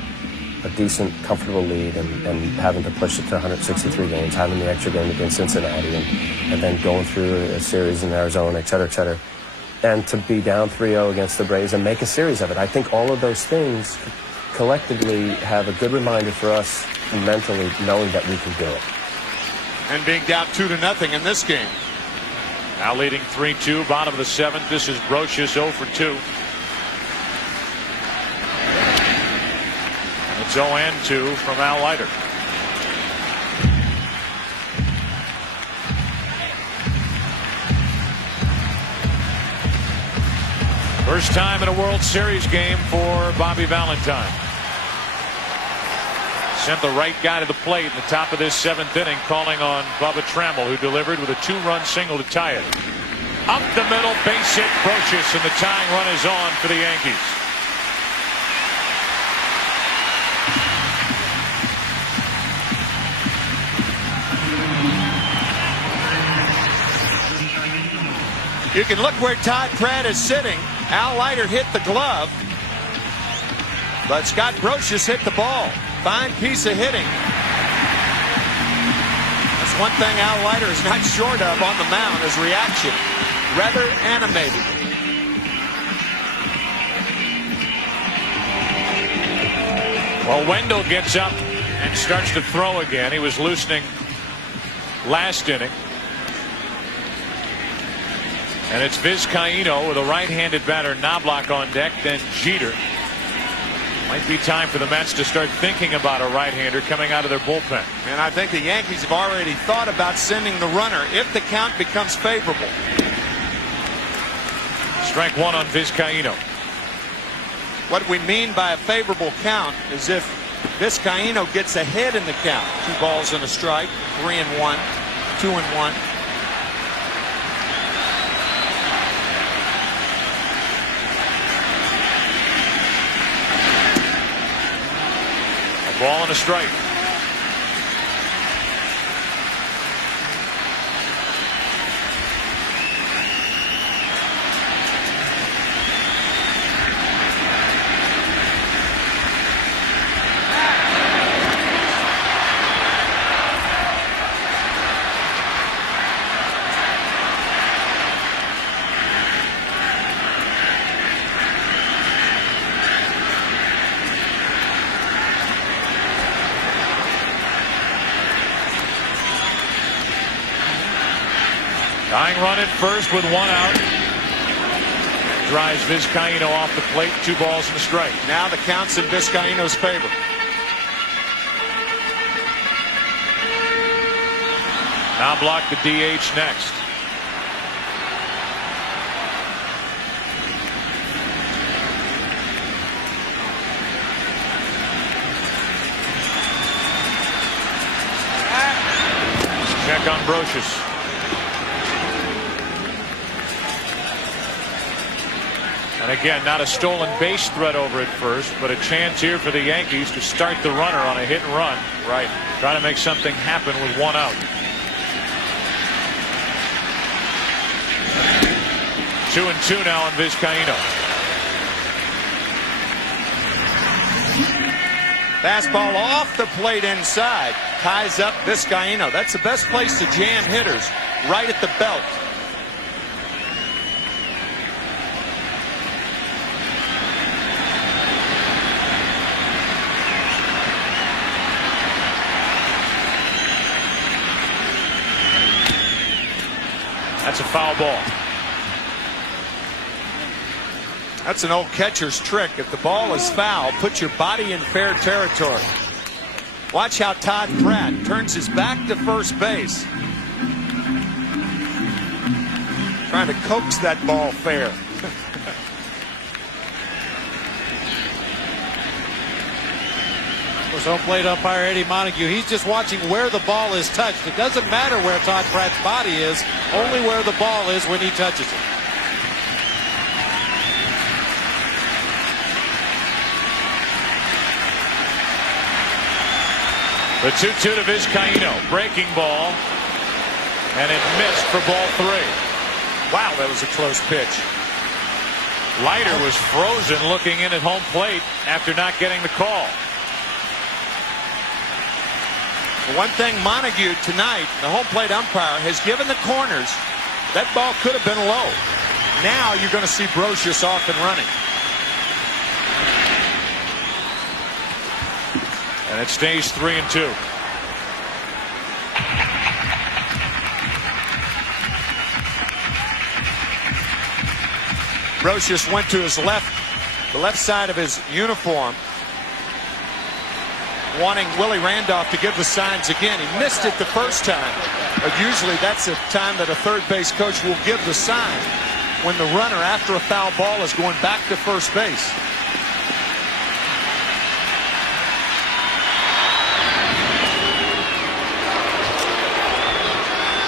decent, comfortable lead and having to push it to 163 games, having the extra game against Cincinnati, and then going through a series in Arizona, et cetera, and to be down 3-0 against the Braves and make a series of it. I think all of those things collectively have a good reminder for us mentally, knowing that we can do it. And being down 2-0 in this game. Now leading 3-2, bottom of the 7th. This is Brocious 0 for 2. It's 0-2 from Al Leiter. First time in a World Series game for Bobby Valentine. Sent the right guy to the plate in the top of this 7th inning, calling on Bubba Trammell, who delivered with a 2-run single to tie it. Up the middle, base hit, Brocious, and the tying run is on for the Yankees. You can look where Todd Pratt is sitting. Al Leiter hit the glove, but Scott Brocious hit the ball. Fine piece of hitting. That's one thing Al Leiter is not short of on the mound, his reaction. Rather animated. Well, Wendell gets up and starts to throw again. He was loosening last inning. And it's Vizcaíno with a right-handed batter, Knobloch on deck, then Jeter. Might be time for the Mets to start thinking about a right-hander coming out of their bullpen. And I think the Yankees have already thought about sending the runner if the count becomes favorable. Strike 1 on Vizcaíno. What we mean by a favorable count is if Vizcaíno gets ahead in the count. 2 balls and a strike, 3-1, 2-1. Ball and a strike. Tying run at first with 1 out. Drives Vizcaino off the plate. 2 balls and a strike. Now the count's in Vizcaino's favor. Now block the DH next. Check on Brocious. And again, not a stolen base threat over at first, but a chance here for the Yankees to start the runner on a hit and run. Right. Try to make something happen with 1 out. 2-2 now on Vizcaino. Fastball off the plate inside. Ties up Vizcaino. That's the best place to jam hitters, right at the belt. That's a foul ball. That's an old catcher's trick. If the ball is foul, put your body in fair territory. Watch how Todd Pratt turns his back to first base. Trying to coax that ball fair. Home plate umpire Eddie Montague, he's just watching where the ball is touched. It doesn't matter where Todd Pratt's body is, only where the ball is when he touches it. The 2-2 to Vizcaino. Breaking ball. And it missed for ball 3. Wow, that was a close pitch. Leiter was frozen looking in at home plate after not getting the call. One thing Montague tonight, the home plate umpire, has given the corners. That ball could have been low. Now you're going to see Brocious off and running. And it stays 3-2. Brocious went to his left, the left side of his uniform, wanting Willie Randolph to give the signs again. He missed it the first time. But usually that's a time that a third base coach will give the sign when the runner after a foul ball is going back to first base.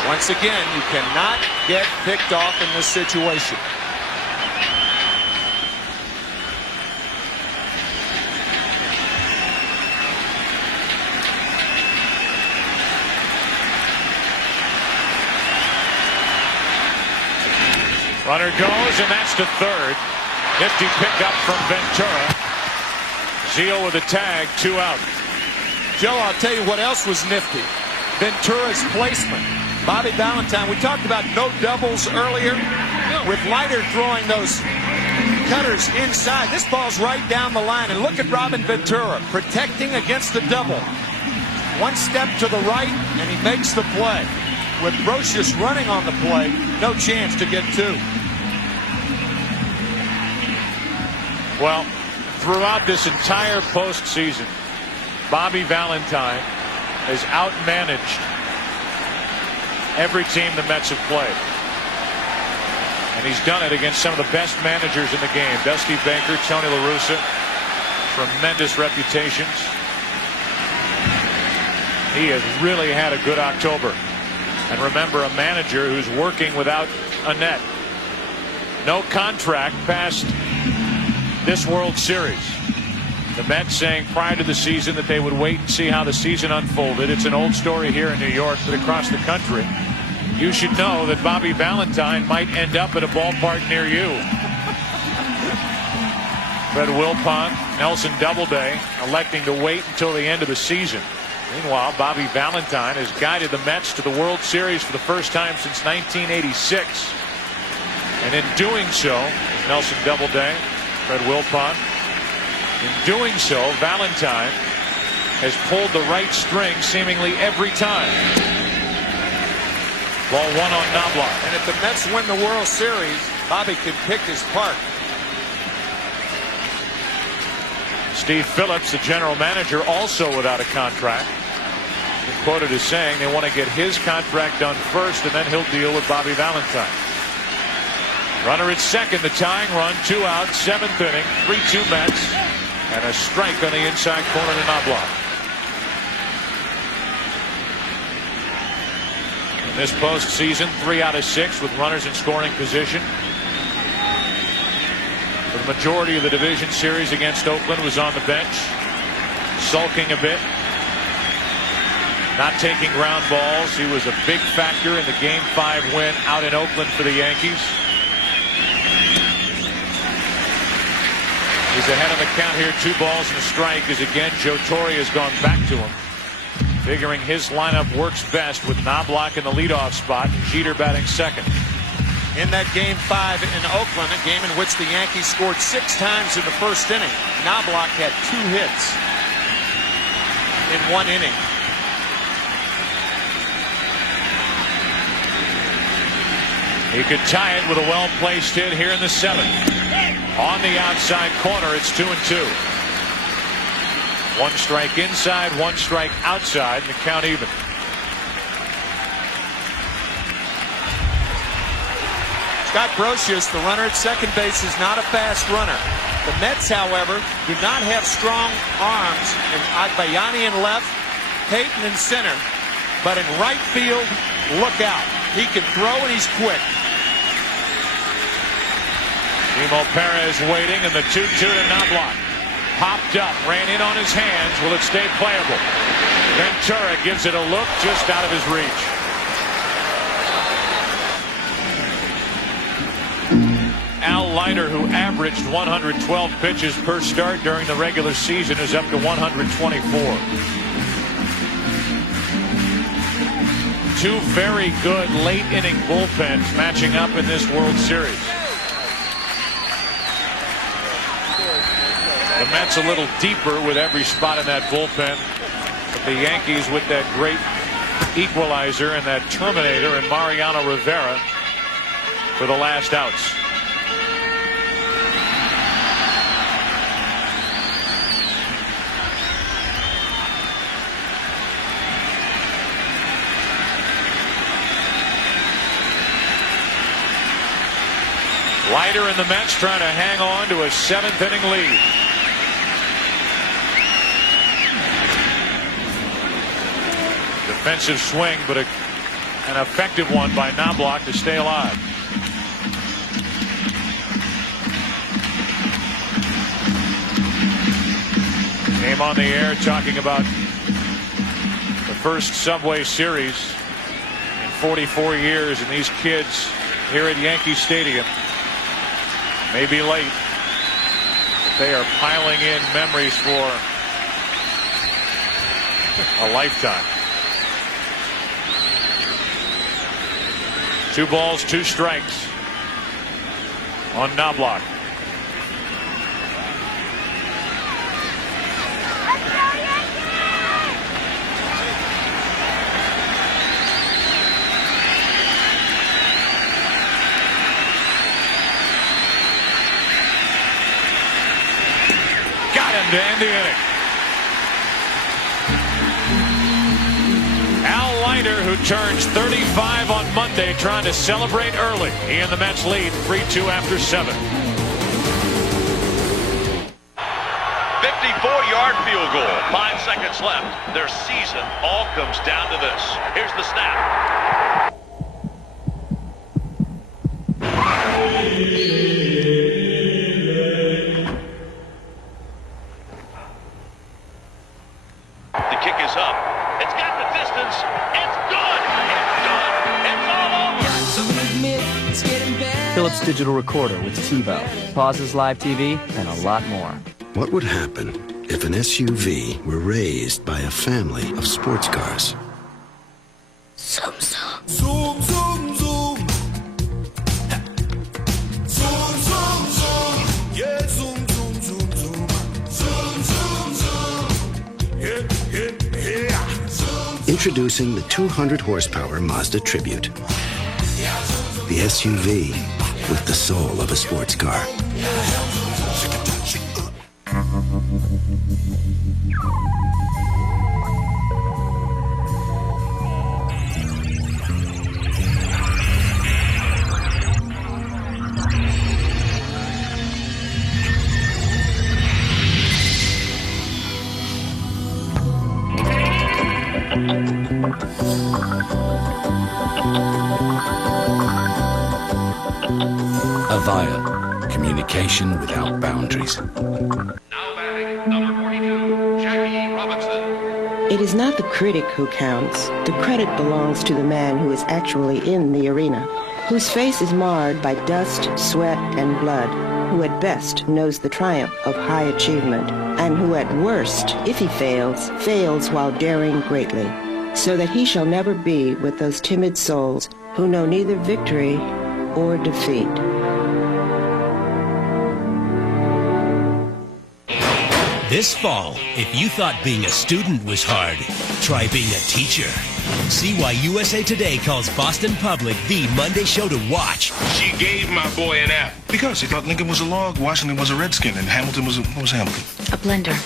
Once again, you cannot get picked off in this situation. Runner goes, and that's to third. Nifty pickup from Ventura. Zeal with a tag, 2 out. Joe, I'll tell you what else was nifty. Ventura's placement. Bobby Valentine, we talked about no doubles earlier. With Leiter throwing those cutters inside, this ball's right down the line. And look at Robin Ventura protecting against the double. One step to the right, and he makes the play. With Brocious running on the play, no chance to get 2. Well, throughout this entire postseason, Bobby Valentine has outmanaged every team the Mets have played. And he's done it against some of the best managers in the game. Dusty Baker, Tony La Russa, tremendous reputations. He has really had a good October. And remember, a manager who's working without a net. No contract past this World Series. The Mets saying prior to the season that they would wait and see how the season unfolded. It's an old story here in New York, but across the country, you should know that Bobby Valentine might end up at a ballpark near you. Fred Wilpon, Nelson Doubleday electing to wait until the end of the season. Meanwhile, Bobby Valentine has guided the Mets to the World Series for the first time since 1986. And in doing so, Nelson Doubleday, Fred Wilpon, in doing so, Valentine has pulled the right string seemingly every time. Ball one on Knobloch. And if the Mets win the World Series, Bobby can pick his park. Steve Phillips, the general manager, also without a contract. He's quoted as saying they want to get his contract done first, and then he'll deal with Bobby Valentine. Runner at second, the tying run, 2 out, 7th inning, 3-2 Mets, and a strike on the inside corner to Knobloch. In this postseason, 3 out of 6 with runners in scoring position. The majority of the division series against Oakland was on the bench, sulking a bit, not taking ground balls. He was a big factor in the Game 5 win out in Oakland for the Yankees. He's ahead of the count here, 2 balls and a strike, as again Joe Torre has gone back to him, figuring his lineup works best with Knobloch in the leadoff spot and Jeter batting second. In that Game 5 in Oakland, a game in which the Yankees scored 6 times in the first inning, Knobloch had 2 hits in 1 inning. He could tie it with a well-placed hit here in the 7th. On the outside corner, it's 2-2. 1 strike inside, 1 strike outside, and the count even. Scott Brosius, the runner at second base, is not a fast runner. The Mets, however, do not have strong arms in Agbayani in left, Payton in center. But in right field, look out. He can throw and he's quick. Timo Perez waiting, and the 2-2 to Knobloch. Popped up, ran in on his hands. Will it stay playable? Ventura gives it a look just out of his reach. Al Leiter, who averaged 112 pitches per start during the regular season, is up to 124. 2 very good late inning bullpens matching up in this World Series. The Mets a little deeper with every spot in that bullpen. But the Yankees with that great equalizer and that terminator and Mariano Rivera for the last outs. Leiter and the Mets trying to hang on to a 7th inning lead. Defensive swing, but an effective one by Knobloch to stay alive. Came on the air talking about the first Subway Series in 44 years, and these kids here at Yankee Stadium may be late, but they are piling in memories for a lifetime. 2 balls, 2 strikes on Knobloch. Got him to end the inning. Al Leiter, who turns 35 on Monday, trying to celebrate early. He and the Mets lead 3-2 after 7. 54-yard field goal. 5 seconds left. Their season all comes down to this. Here's the snap. The kick is up. It's got the distance. It's good. It's good. It's all over. Philips digital recorder with TiVo, pauses live TV, and a lot more. What would happen if an SUV were raised by a family of sports cars? Zoom, zoom. Zoom, zoom, zoom. Zoom, zoom, zoom. Yeah, zoom, zoom, zoom, zoom. Zoom, zoom, zoom. Yeah, yeah, yeah. Zoom, zoom. Introducing the 200 horsepower Mazda Tribute. The SUV with the soul of a sports car. Avaya, communication without boundaries. It is not the critic who counts. The credit belongs to the man who is actually in the arena, whose face is marred by dust, sweat, and blood, who at best knows the triumph of high achievement, and who at worst, if he fails, fails while daring greatly, so that he shall never be with those timid souls who know neither victory or defeat. This fall, if you thought being a student was hard, try being a teacher. See why USA Today calls Boston Public the Monday show to watch. She gave my boy an F. Because he thought Lincoln was a log, Washington was a Redskin, and Hamilton was what was Hamilton? A blender.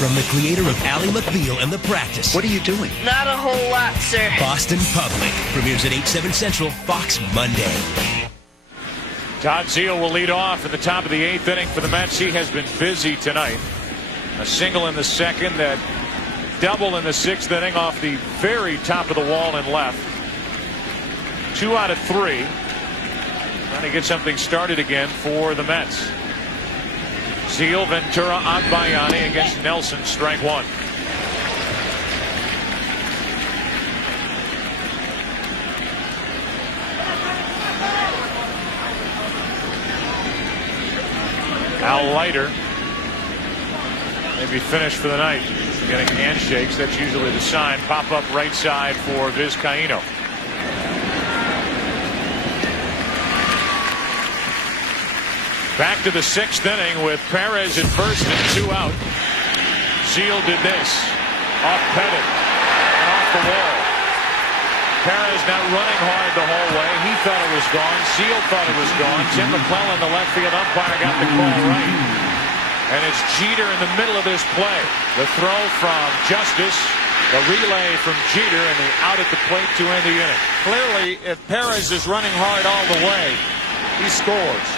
From the creator of Ally McBeal and The Practice. What are you doing? Not a whole lot, sir. Boston Public premieres at 8/7 Central, Fox Monday. Todd Zeile will lead off at the top of the 8th inning for the Mets. He has been busy tonight. A single in the second, that double in the 6th inning off the very top of the wall and left. 2 out of 3. Trying to get something started again for the Mets. Zeile, Ventura, Agbayani against Nelson, strike 1. Al Leiter maybe finished for the night. Getting handshakes, that's usually the sign. Pop up right side for Vizcaíno. Back to the 6th inning with Perez at first and 2 out. Zeile did this. Off Pettit. And off the wall. Perez not running hard the whole way. He thought it was gone. Zeile thought it was gone. Tim McClellan, the left field umpire, got the call right. And it's Jeter in the middle of this play. The throw from Justice, the relay from Jeter, and the out at the plate to end the inning. Clearly, if Perez is running hard all the way, he scores.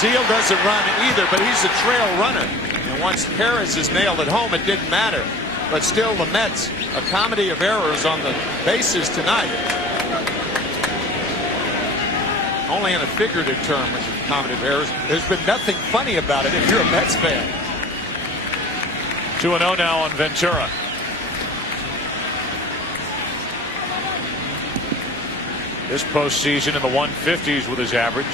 Zeile doesn't run either, but he's a trail runner. And once Perez is nailed at home, it didn't matter. But still, the Mets, a comedy of errors on the bases tonight. Only in a figurative term, which is comedy of errors. There's been nothing funny about it if you're a Mets fan. 2-0 now on Ventura. This postseason in the 150s with his average.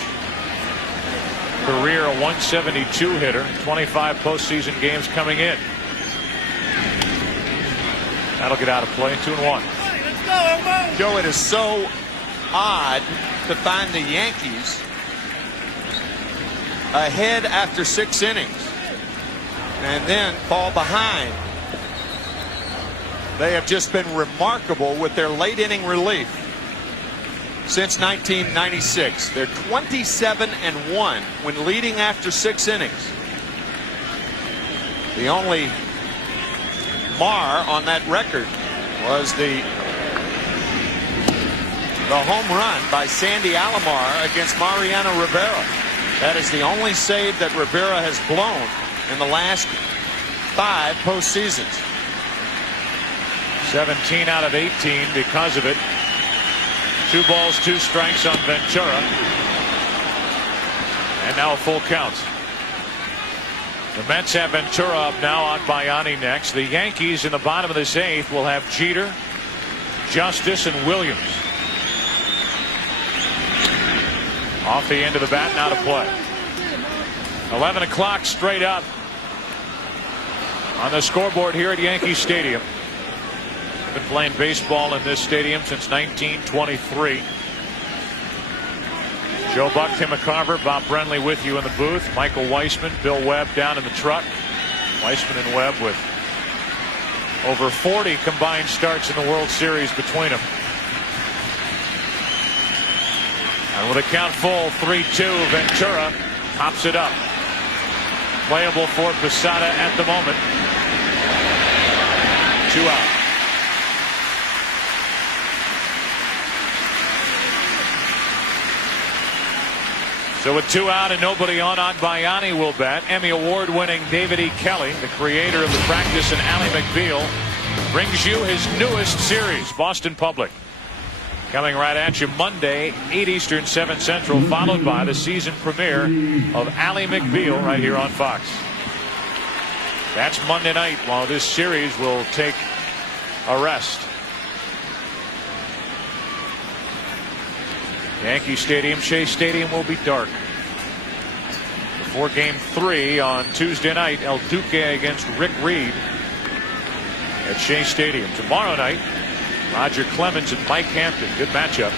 Career a 172 hitter. 25 postseason games coming in. That'll get out of play. 2-1. Joe, it is so odd to find the Yankees ahead after 6 innings and then fall behind. They have just been remarkable with their late inning relief since 1996. They're 27-1 when leading after 6 innings. The only mar on that record was the home run by Sandy Alomar against Mariano Rivera. That is the only save that Rivera has blown in the last 5 postseasons. 17 out of 18 because of it. 2 balls, 2 strikes on Ventura. And now a full count. The Mets have Ventura up now, on Agbayani next. The Yankees in the bottom of this 8th will have Jeter, Justice, and Williams. Off the end of the bat, now to play. 11 o'clock straight up on the scoreboard here at Yankee Stadium. Been playing baseball in this stadium since 1923. Joe Buck, Tim McCarver, Bob Brenly with you in the booth. Michael Weissman, Bill Webb down in the truck. Weissman and Webb with Over 40 combined starts in the World Series between them. And with a count full, 3-2, Ventura pops it up. Playable for Posada at the moment. 2 out. So with 2 out and nobody on, Agbayani will bat. Emmy Award-winning David E. Kelly, the creator of the practice, and Ally McBeal, brings you his newest series, Boston Public. Coming right at you Monday, 8 Eastern, 7 Central, followed by the season premiere of Ally McBeal right here on Fox. That's Monday night, while this series will take a rest. Yankee Stadium, Shea Stadium will be dark. Before Game 3 on Tuesday night, El Duque against Rick Reed at Shea Stadium. Tomorrow night, Roger Clemens and Mike Hampton. Good matchup.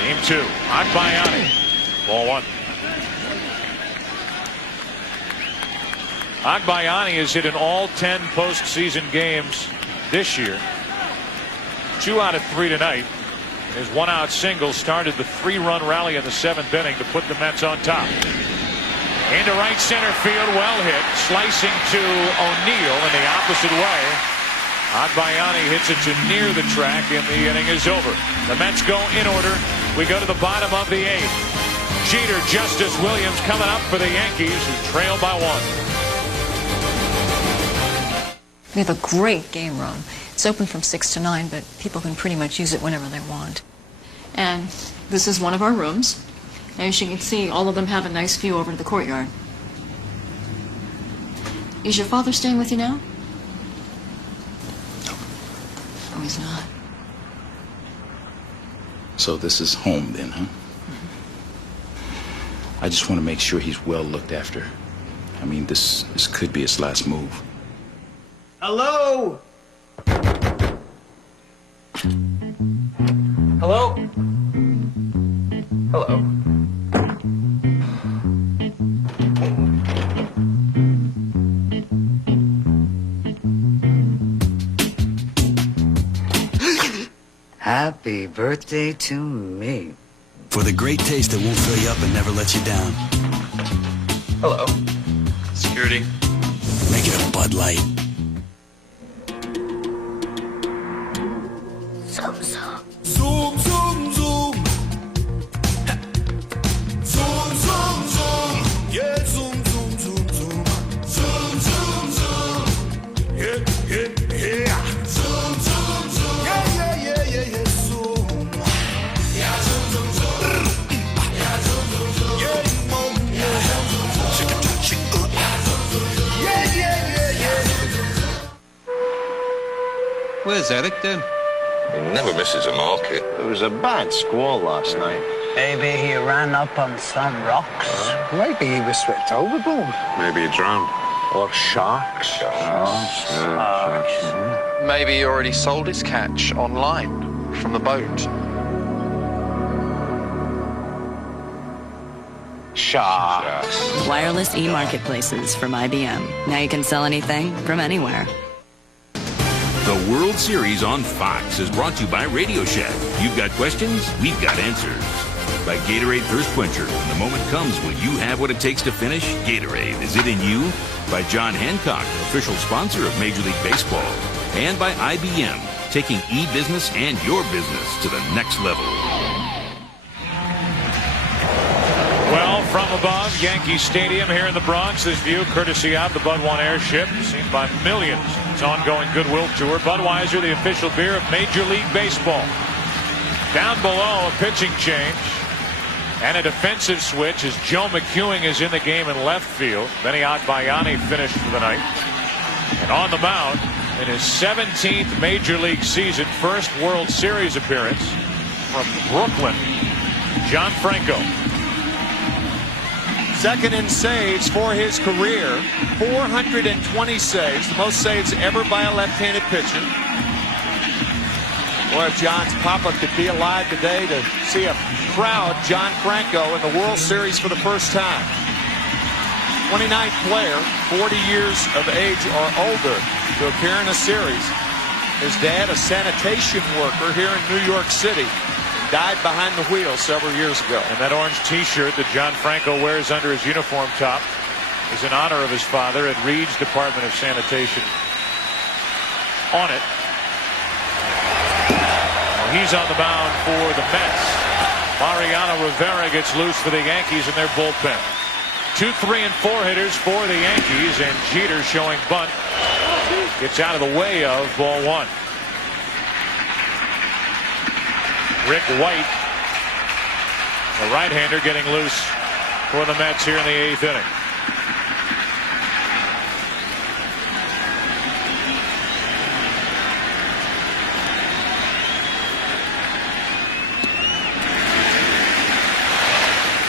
Game 2, Agbayani. Ball 1. Agbayani has hit in all 10 postseason games this year. 2 out of 3 tonight. His 1-out single started the 3-run rally in the 7th inning to put the Mets on top. Into right center field, well hit, slicing to O'Neill in the opposite way. Agbayani hits it to near the track, and the inning is over. The Mets go in order. We go to the bottom of the 8th. Jeter, Justice, Williams coming up for the Yankees, who trail by 1. We have a great game room. It's open from 6 to 9, but people can pretty much use it whenever they want. And this is one of our rooms. As you can see, all of them have a nice view over to the courtyard. Is your father staying with you now? No. Oh, he's not. So this is home then, huh? I just want to make sure he's well looked after. I mean, this could be his last move. Hello? Hello? Hello? Happy birthday to me. For the great taste that won't fill you up and never lets you down. Hello? Security. Make it a Bud Light. Zoom, zoom. Zoom, zoom, zoom. Zoom, zoom, zoom. Yeah, zoom, zoom, zoom, zoom. Zoom, zoom, zoom. Yeah, yeah, yeah. Zoom, zoom, zoom. Yeah, yeah, yeah, yeah, yeah. Zoom. Yeah, zoom, zoom, zoom. Yeah, zoom, zoom, zoom. Yeah, mom, yeah. Yeah, yeah, yeah, yeah. Where's Eric then? He never misses a market. There was a bad squall last night. Maybe he ran up on some rocks. Maybe he was swept overboard. Maybe he drowned. Or sharks. Maybe he already sold his catch online from the boat. Sharks. Wireless e-marketplaces from IBM. Now you can sell anything from anywhere. The World Series on Fox is brought to you by Radio Shack. You've got questions, we've got answers. By Gatorade Thirst Quencher. When the moment comes when you have what it takes to finish, Gatorade. Is it in you? By John Hancock, official sponsor of Major League Baseball. And by IBM, taking e-business and your business to the next level. Well, from above, Yankee Stadium here in the Bronx. This view courtesy of the Bud One airship, seen by millions. Its ongoing goodwill tour. Budweiser, the official beer of Major League Baseball. Down below, a pitching change and a defensive switch as Joe McEwing is in the game in left field. Benny Agbayani finished for the night. And on the mound in his 17th Major League season, first World Series appearance from Brooklyn, John Franco. Second in saves for his career. 420 saves, the most saves ever by a left-handed pitcher. Boy, if John's papa could be alive today to see a proud John Franco in the World Series for the first time. 29th player, 40 years of age or older, to appear in a series. His dad, a sanitation worker here in New York City, died behind the wheel several years ago. And that orange T-shirt that John Franco wears under his uniform top is in honor of his father at Reed's Department of Sanitation. On it. He's on the mound for the Mets. Mariano Rivera gets loose for the Yankees in their bullpen. 2, 3, and 4 hitters for the Yankees, and Jeter showing bunt. Gets out of the way of ball 1. Rick White, the right-hander, getting loose for the Mets here in the 8th inning.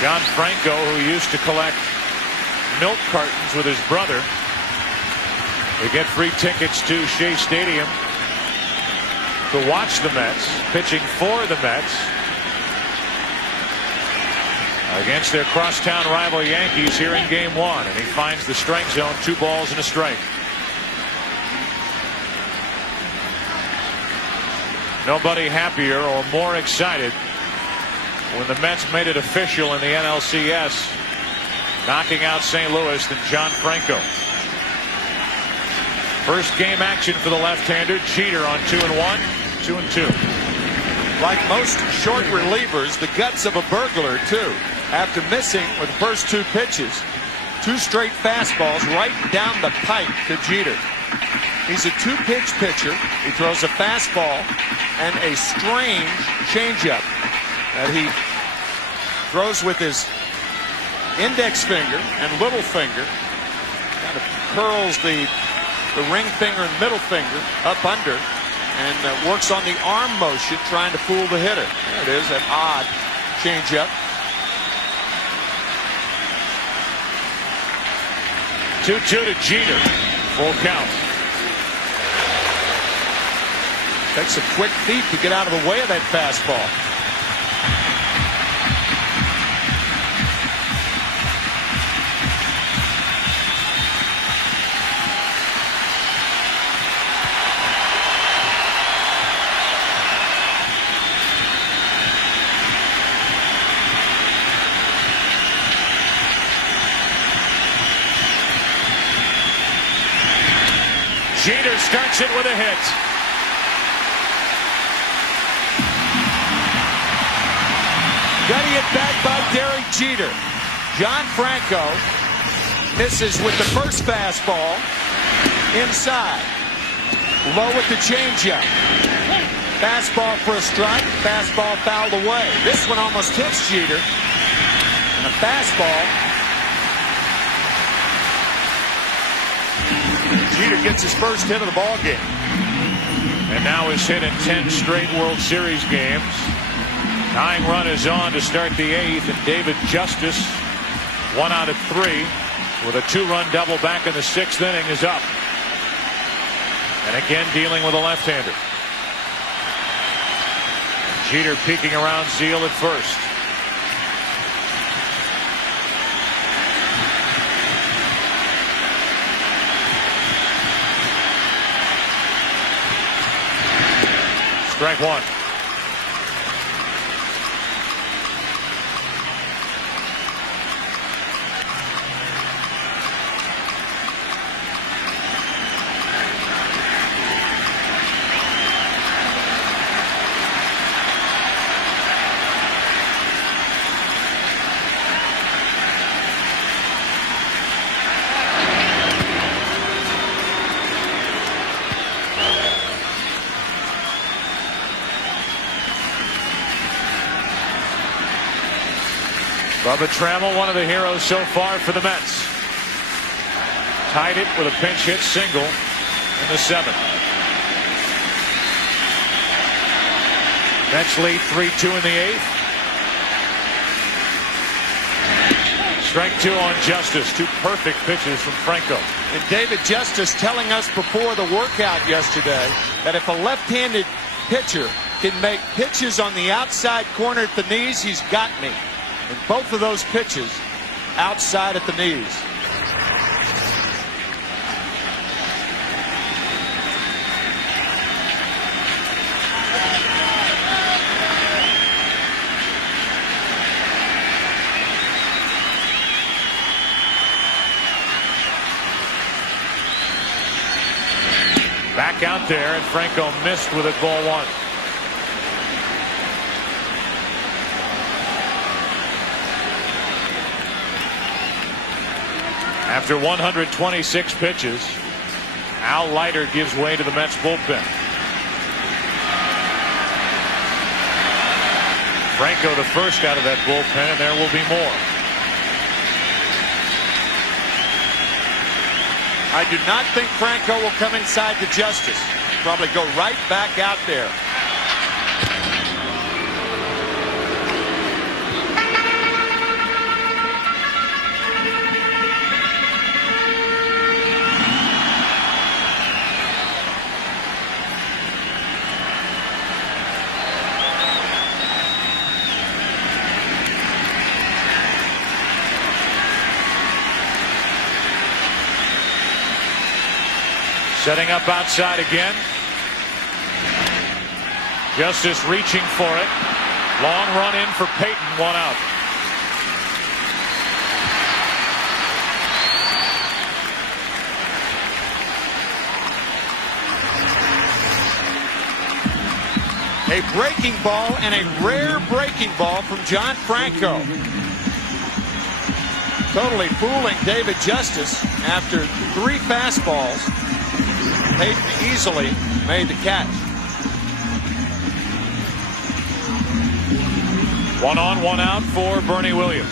John Franco, who used to collect milk cartons with his brother, they get free tickets to Shea Stadium to watch the Mets, pitching for the Mets against their crosstown rival Yankees here in Game 1. And he finds the strike zone, 2 balls and a strike. Nobody happier or more excited when the Mets made it official in the NLCS, knocking out St. Louis, than John Franco. First game action for the left-hander. Jeter on 2-1, 2-2. Like most short relievers, the guts of a burglar, too. After missing with the first 2 pitches, 2 straight fastballs right down the pipe to Jeter. He's a 2-pitch pitcher. He throws a fastball and a strange changeup that he throws with his index finger and little finger. Kind of curls the ring finger and middle finger up under and works on the arm motion, trying to fool the hitter. There it is, that odd changeup. 2-2 to Jeter. Full count. Takes a quick feet to get out of the way of that fastball. Jeter starts it with a hit. Getting it back by Derek Jeter. John Franco misses with the first fastball inside. Low with the changeup. Fastball for a strike. Fastball fouled away. This one almost hits Jeter. And a fastball. Jeter gets his first hit of the ball game. And now is hit in 10 straight World Series games. Tying run is on to start the 8th, and David Justice, 1 out of 3, with a 2-run double back in the 6th inning, is up. And again dealing with a left-hander. Jeter peeking around Zeal at first. Strike 1. Bubba Trammell, one of the heroes so far for the Mets. Tied it with a pinch hit single in the 7th. Mets lead 3-2 in the 8th. Strike 2 on Justice. 2 perfect pitches from Franco. And David Justice telling us before the workout yesterday that if a left-handed pitcher can make pitches on the outside corner at the knees, he's got me. And both of those pitches outside at the knees. out there, and Franco missed with it, ball one. After 126 pitches, Al Leiter gives way to the Mets bullpen. Franco the first out of that bullpen, and there will be more. I do not think Franco will come inside to Justice. Probably go right back out there. Setting up outside again. Justice reaching for it. Long run in for Payton, one out. A breaking ball, and a rare breaking ball from John Franco. Totally fooling David Justice after 3 fastballs. Payton easily made the catch. 1 on, 1 out for Bernie Williams.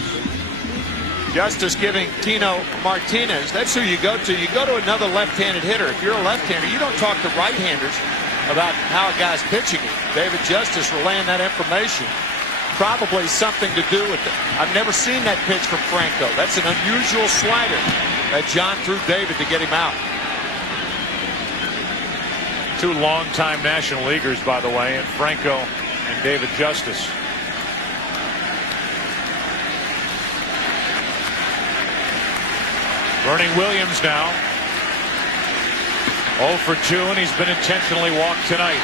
Justice giving Tino Martinez. That's who you go to. You go to another left-handed hitter. If you're a left-hander, you don't talk to right-handers about how a guy's pitching it. David Justice relaying that information. Probably something to do with it. I've never seen that pitch from Franco. That's an unusual slider that John threw David to get him out. 2 longtime National Leaguers, by the way, and Franco and David Justice. Bernie Williams now 0 for 2, and he's been intentionally walked tonight.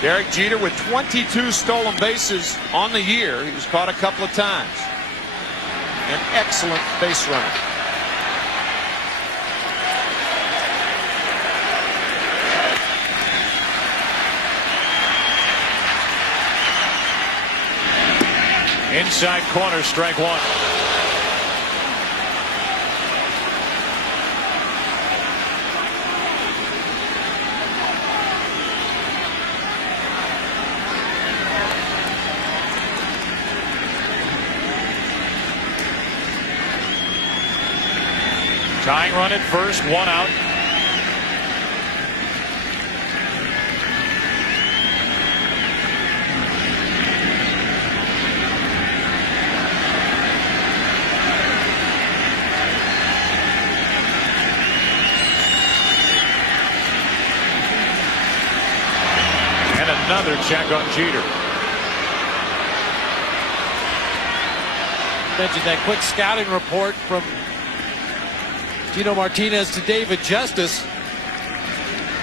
Derek Jeter with 22 stolen bases on the year. He was caught a couple of times. An excellent base runner. Inside corner, strike 1. Tying run at first, 1 out. And another check on Jeter. Mentioned that quick scouting report from Tino Martinez to David Justice,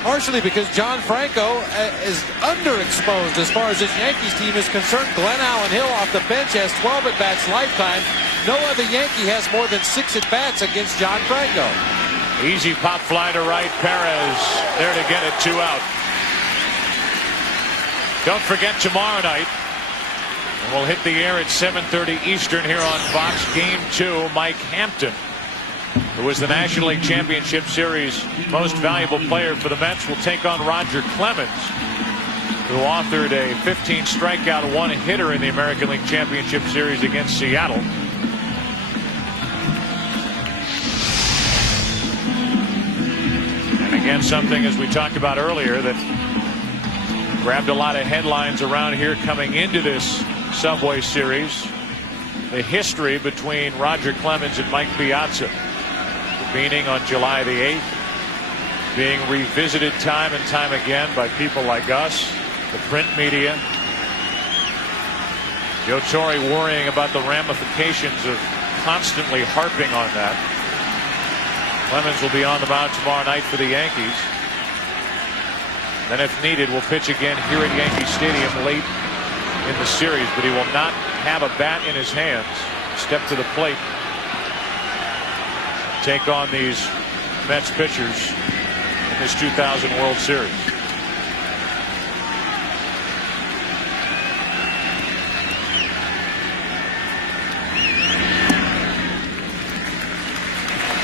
partially because John Franco is underexposed as far as this Yankees team is concerned. Glenn Allen Hill off the bench has 12 at-bats lifetime. No other Yankee has more than 6 at-bats against John Franco. Easy pop fly to right. Perez there to get it, 2 out. Don't forget tomorrow night, and we'll hit the air at 7:30 Eastern here on Fox. Game 2, Mike Hampton, who was the National League Championship Series most valuable player for the Mets, will take on Roger Clemens, who authored a 15 strikeout 1 hitter in the American League Championship Series against Seattle. And again, something, as we talked about earlier, that grabbed a lot of headlines around here coming into this Subway Series. The history between Roger Clemens and Mike Piazza. Convening on July the 8th, being revisited time and time again by people like us, the print media. Joe Torre worrying about the ramifications of constantly harping on that. Clemens will be on the mound tomorrow night for the Yankees. Then if needed, will pitch again here at Yankee Stadium late in the series, but he will not have a bat in his hands. Step to the plate. Take on these Mets pitchers in this 2000 World Series.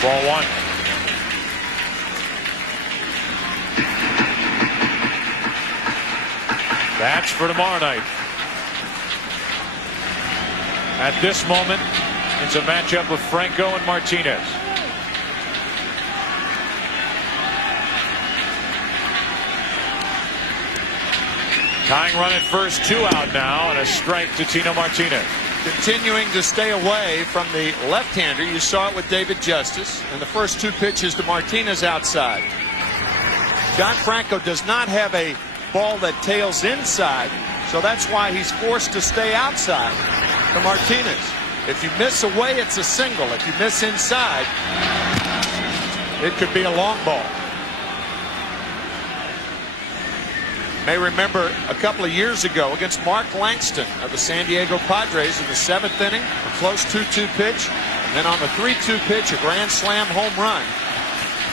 Ball one. That's for tomorrow night. At this moment, it's a matchup of Franco and Martinez. Tying run at first, 2 out now, and a strike to Tino Martinez. Continuing to stay away from the left-hander. You saw it with David Justice, and the first 2 pitches to Martinez outside. John Franco does not have a ball that tails inside, so that's why he's forced to stay outside to Martinez. If you miss away, it's a single. If you miss inside, it could be a long ball. May remember a couple of years ago against Mark Langston of the San Diego Padres in the 7th inning, a close 2-2 pitch, and then on the 3-2 pitch, a grand slam home run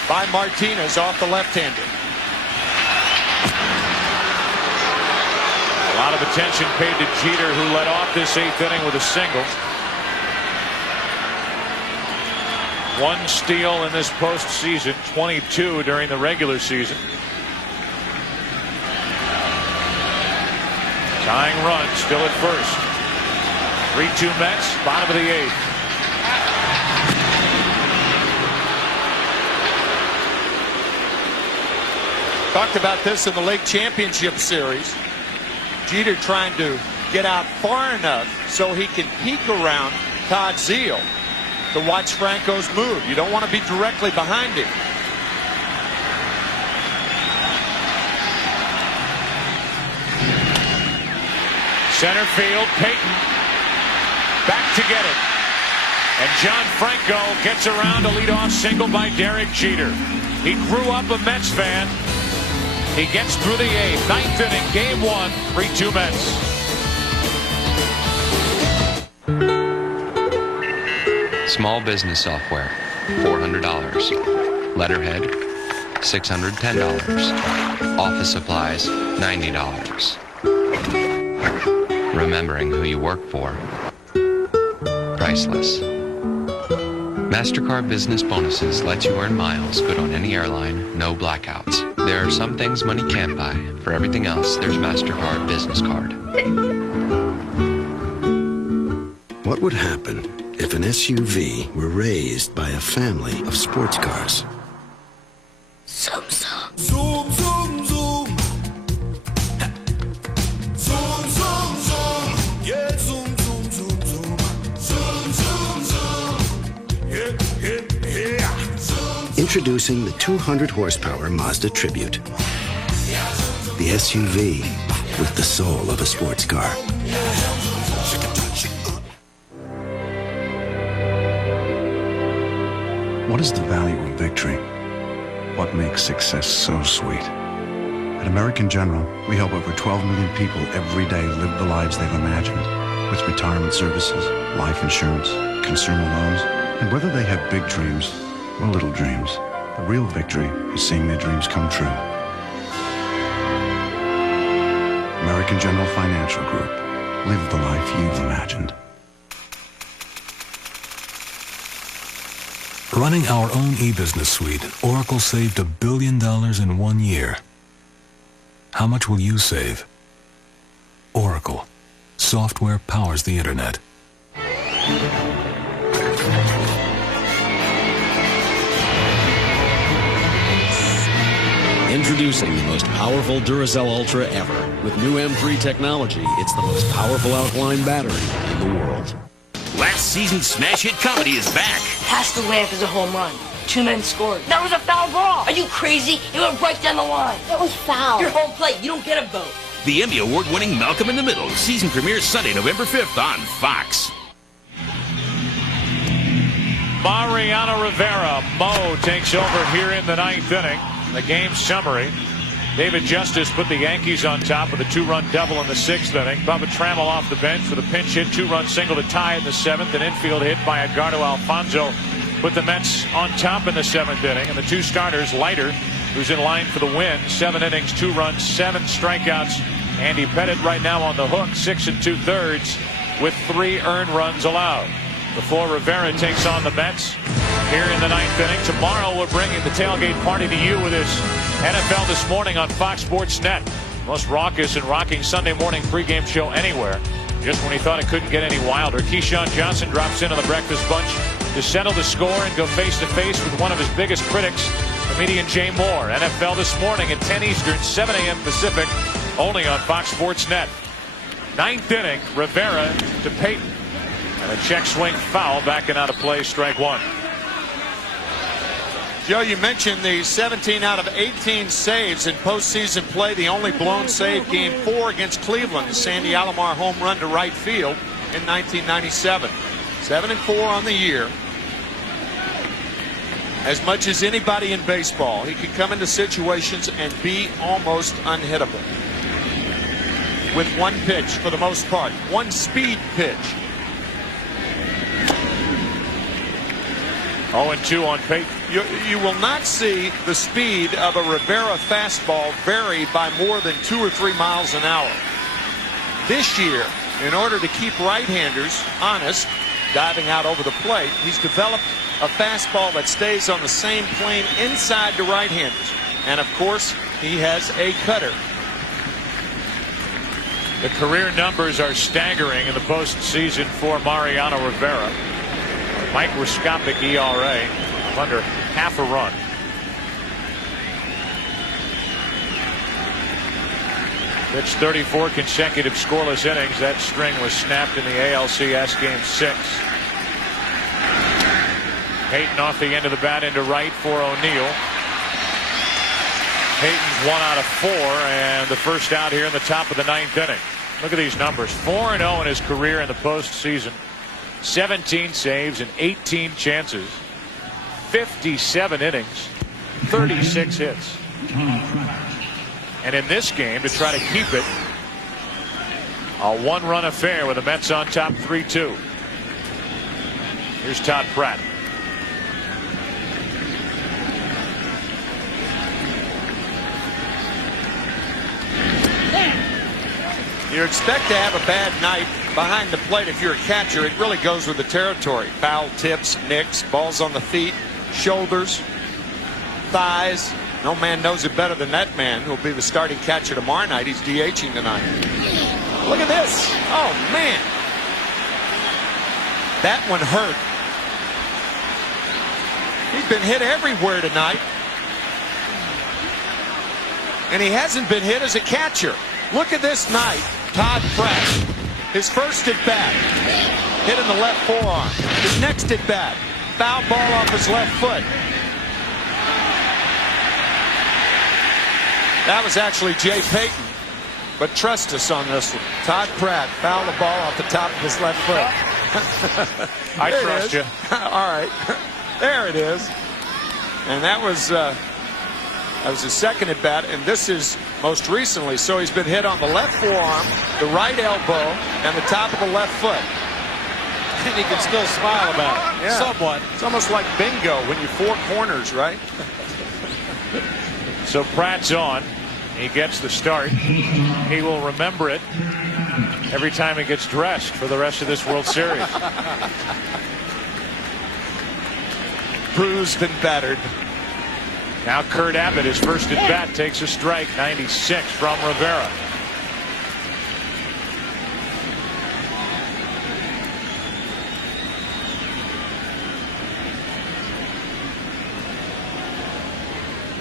by Martinez off the left-hander. A lot of attention paid to Jeter, who led off this 8th inning with a single. 1 steal in this postseason, 22 during the regular season. Tying run still at first. 3-2 Mets, bottom of the 8th. Talked about this in the League Championship Series. Jeter trying to get out far enough so he can peek around Todd Zeile to watch Franco's move. You don't want to be directly behind him. Center field, Payton back to get it. And John Franco gets around a leadoff single by Derek Jeter. He grew up a Mets fan. He gets through the 8th. 9th inning, game 1, 3-2 Mets. Small business software, $400. Letterhead, $610. Office supplies, $90. Remembering who you work for, priceless. MasterCard Business Bonuses lets you earn miles good on any airline, no blackouts. There are some things money can't buy. For everything else, there's MasterCard Business Card. What would happen if an SUV were raised by a family of sports cars? Zoom, zoom. Zoom, zoom, zoom. Zoom, zoom, zoom. Yeah, zoom, zoom, zoom, zoom. Zoom, zoom, zoom. Yeah, yeah, yeah. Zoom. Introducing the 200 horsepower Mazda Tribute. The SUV with the soul of a sports car. What is the value of victory? What makes success so sweet? At American General, we help over 12 million people every day live the lives they've imagined. With retirement services, life insurance, consumer loans, and whether they have big dreams or little dreams, the real victory is seeing their dreams come true. American General Financial Group. Live the life you've imagined. Running our own e-business suite, Oracle saved $1 billion in 1 year. How much will you save? Oracle. Software powers the internet. Introducing the most powerful Duracell Ultra ever. With new M3 technology, it's the most powerful alkaline battery in the world. Last season's smash hit comedy is back. Pass the lamp is a home run. 2 men scored. That was a foul ball. Are you crazy? It went right down the line. That was foul. You're home plate. You don't get a vote. The Emmy Award-winning Malcolm in the Middle. Season premieres Sunday, November 5th on Fox. Mariano Rivera. Mo takes over here in the 9th inning. The game summary. David Justice put the Yankees on top with a 2-run double in the 6th inning. Bubba Trammell off the bench with a pinch hit 2-run single to tie in the 7th. An infield hit by Edgardo Alfonso put the Mets on top in the 7th inning. And the 2 starters, Leiter, who's in line for the win, 7 innings, 2 runs, 7 strikeouts. Andy Pettitte right now on the hook, 6 2/3 with 3 earned runs allowed. Before Rivera takes on the Mets here in the 9th inning. Tomorrow we're bringing the tailgate party to you with this NFL This Morning on Fox Sports Net. Most raucous and rocking Sunday morning pregame show anywhere. Just when he thought it couldn't get any wilder, Keyshawn Johnson drops in on the breakfast bunch to settle the score and go face-to-face with one of his biggest critics, comedian Jay Moore. NFL This Morning at 10 Eastern, 7 a.m. Pacific, only on Fox Sports Net. 9th inning, Rivera to Payton. And a check swing foul, backing out of play, strike 1. Joe, you mentioned the 17 out of 18 saves in postseason play. The only blown save, Game 4 against Cleveland, the Sandy Alomar home run to right field in 1997. 7-4 on the year. As much as anybody in baseball, he can come into situations and be almost unhittable. With one pitch for the most part, one speed pitch. 0-2 on Payton. You will not see the speed of a Rivera fastball vary by more than 2 or 3 miles an hour. This year, in order to keep right-handers honest, diving out over the plate, he's developed a fastball that stays on the same plane inside to right-handers. And of course, he has a cutter. The career numbers are staggering in the postseason for Mariano Rivera. Microscopic ERA of under half a run. Pitched 34 consecutive scoreless innings. That string was snapped in the ALCS Game 6. Payton off the end of the bat into right for O'Neill. Payton's 1 out of 4 and the first out here in the top of the 9th inning. Look at these numbers. 4-0 in his career in the postseason. 17 saves and 18 chances. 57 innings. 36 hits. And in this game, to try to keep it, a 1-run affair with the Mets on top 3-2. Here's Todd Pratt. You expect to have a bad night behind the plate if you're a catcher. It really goes with the territory. Foul tips, nicks, balls on the feet, shoulders, thighs. No man knows it better than that man who'll be the starting catcher tomorrow night. He's DHing tonight. Look at this. Oh, man. That one hurt. He's been hit everywhere tonight. And he hasn't been hit as a catcher. Look at this night. Todd Pratt, his first at bat, hit in the left forearm. His next at bat, foul ball off his left foot. That was actually Jay Payton, but trust us on this one. Todd Pratt fouled the ball off the top of his left foot. I trust you. All right, there it is. And that was his second at bat, and this is most recently. So he's been hit on the left forearm, the right elbow, and the top of the left foot. And he can still smile about it. Yeah. Somewhat. It's almost like bingo when you 4 corners, right? So Pratt's on. He gets the start. He will remember it every time he gets dressed for the rest of this World Series. Bruised and battered. Now Kurt Abbott, his first at bat, takes a strike. 96 from Rivera.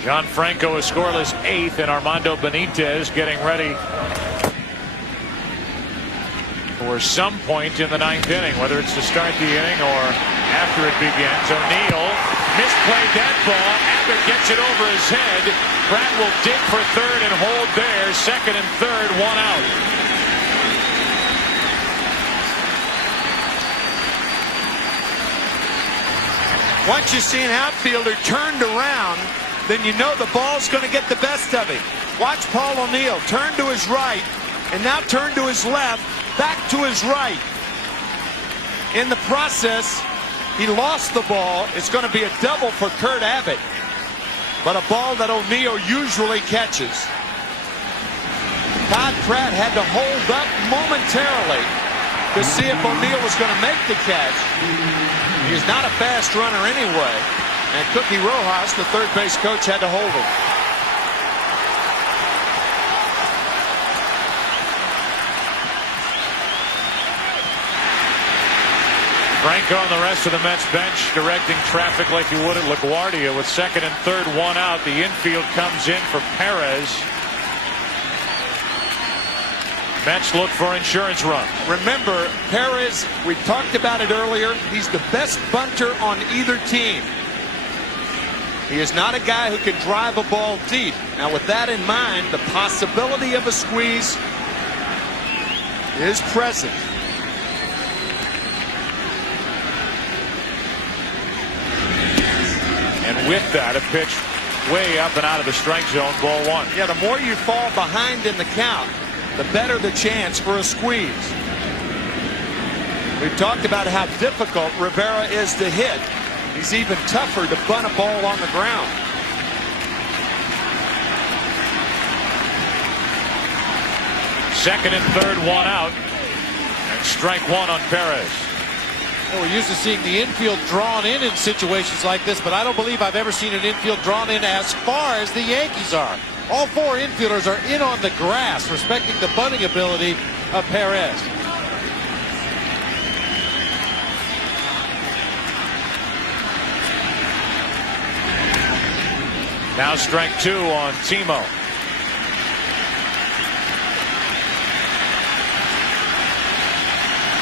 John Franco, a scoreless 8th, and Armando Benitez getting ready for some point in the 9th inning, whether it's to start the inning or after it begins. O'Neill misplayed that ball. Abbott gets it over his head. Pratt will dig for third and hold there. Second and third, 1 out. Once you see an outfielder turned around then you know the ball's going to get the best of him. Watch Paul O'Neill turn to his right and now turn to his left, back to his right. In the process, he lost the ball. It's going to be a double for Kurt Abbott, but a ball that O'Neill usually catches. Todd Pratt had to hold up momentarily to see if O'Neill was going to make the catch. He's not a fast runner anyway, and Cookie Rojas, the third base coach, had to hold him. Franco and the rest of the Mets bench directing traffic like you would at LaGuardia with second and third, one out. The infield comes in for Perez. Mets look for insurance run. Remember, Perez, we talked about it earlier, he's the best bunter on either team. He is not a guy who can drive a ball deep. Now, with that in mind, the possibility of a squeeze is present. And with that, a pitch way up and out of the strike zone, ball one. Yeah, the more you fall behind in the count, the better the chance for a squeeze. We've talked about how difficult Rivera is to hit. He's even tougher to bunt a ball on the ground. Second and third, one out. And strike one on Perez. Well, we're used to seeing the infield drawn in situations like this, but I don't believe I've ever seen an infield drawn in as far as the Yankees are. All four infielders are in on the grass, respecting the bunting ability of Perez. Now strike two on Timo.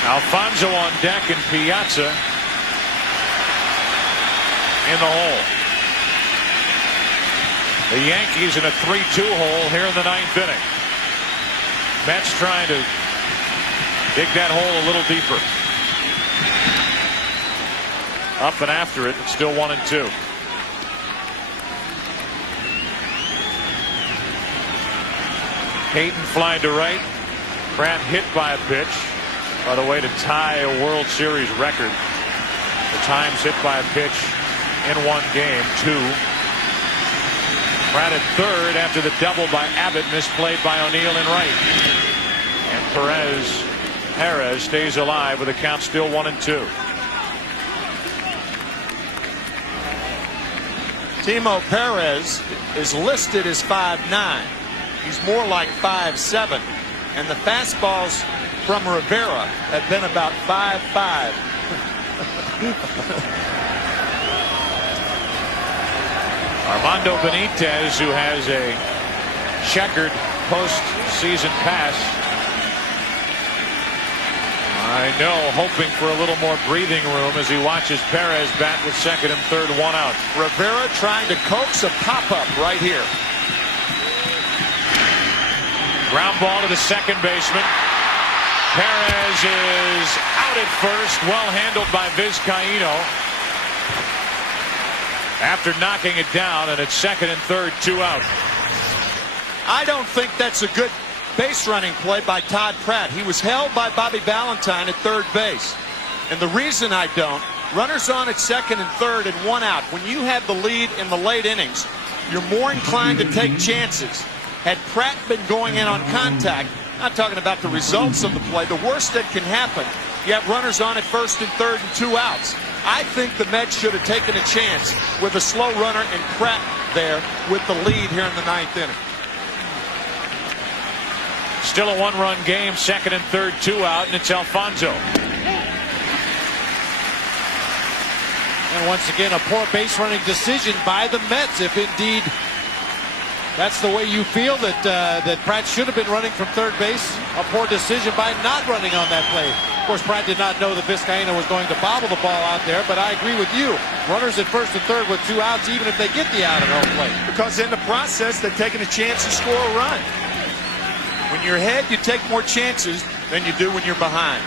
Alfonso on deck and Piazza in the hole. The Yankees in a 3-2 hole here in the ninth inning. Mets trying to dig that hole a little deeper. Up and after it, it's still 1-2. Payton flying to right. Pratt hit by a pitch. By the way, to tie a World Series record. The times hit by a pitch in one game, 2. Pratt at third after the double by Abbott, misplayed by O'Neill in right. And Perez stays alive with the count still 1-2. Timo Perez is listed as 5'9". He's more like 5'7". And the fastballs from Rivera have been about 5'5". Armando Benitez, who has a checkered postseason past, I know, hoping for a little more breathing room as he watches Perez bat with second and third, one out. Rivera trying to coax a pop-up right here. Ground ball to the second baseman. Perez is out at first, well handled by Vizcaíno. After knocking it down, and it's second and third, 2 out. I don't think that's a good base running play by Todd Pratt. He was held by Bobby Valentine at third base. And the reason I don't, runners on at second and third and 1 out. When you have the lead in the late innings, you're more inclined to take chances. Had Pratt been going in on contact, not talking about the results of the play, the worst that can happen, you have runners on at first and third and 2 outs. I think the Mets should have taken a chance with a slow runner and Pratt there with the lead here in the ninth inning. Still a 1-run game, second and third, 2 out, and it's Alfonso. And once again, a poor base running decision by the Mets, if indeed that's the way you feel, that Pratt should have been running from third base. A poor decision by not running on that play. Of course, Pratt did not know that Vizcaíno was going to bobble the ball out there, but I agree with you. Runners at first and third with 2 outs, even if they get the out at home plate. Because in the process, they're taking a chance to score a run. When you're ahead, you take more chances than you do when you're behind.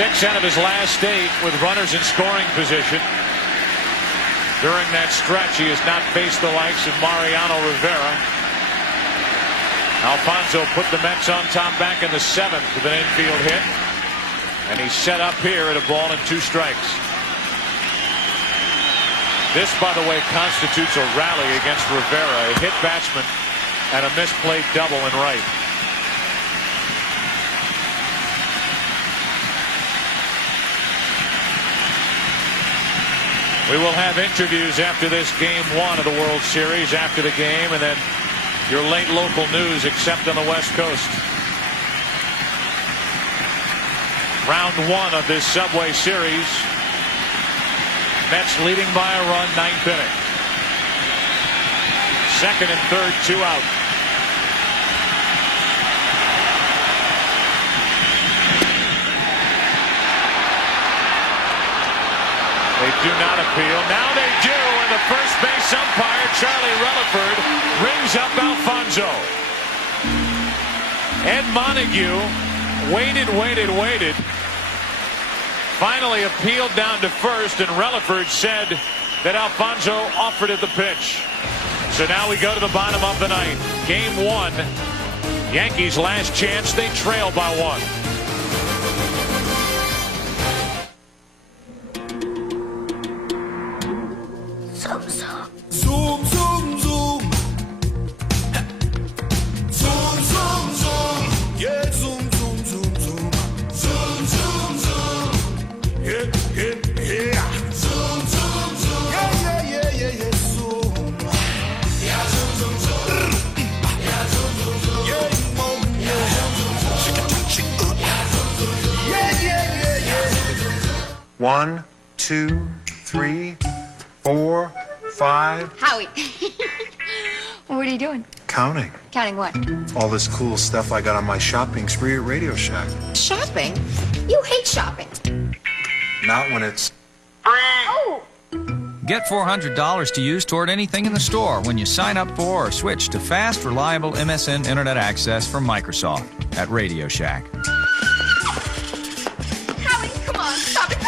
6 out of his last 8 with runners in scoring position. During that stretch, he has not faced the likes of Mariano Rivera. Alfonso put the Mets on top back in the 7th with an infield hit. And he's set up here at a ball and 2 strikes. This, by the way, constitutes a rally against Rivera. A hit batsman and a misplayed double in right. We will have interviews after this game 1 of the World Series, after the game, and then your late local news, except on the West Coast. Round 1 of this Subway Series. Mets leading by a run, 9th inning. 2nd and 3rd, 2 out. They do not appeal. Now they do, and the first base umpire, Charlie Relaford, rings up Alfonso. Ed Montague waited. Finally appealed down to first, and Relaford said that Alfonso offered it the pitch. So now we go to the bottom of the 9th. Game 1. Yankees' last chance. They trail by 1. Zoom, zoom. Zoom, zoom, zoom. Zoom, zoom, zoom. Yeah, zoom, zoom, zoom, zoom. Zoom, zoom, zoom. Yeah, yeah, yeah. Zoom, zoom, zoom. Yeah, yeah, yeah, yeah, yeah. Zoom. Yeah, zoom, zoom, zoom. Yeah, zoom, zoom, zoom. Yeah, mom, yeah. Yeah, yeah, yeah, yeah. 1, 2, 3, 4, 5. Howie. What are you doing? Counting. Counting what? All this cool stuff I got on my shopping spree at Radio Shack. Shopping? You hate shopping. Not when it's... Oh! Get $400 to use toward anything in the store when you sign up for or switch to fast, reliable MSN Internet access from Microsoft at Radio Shack. Howie, come on, stop it.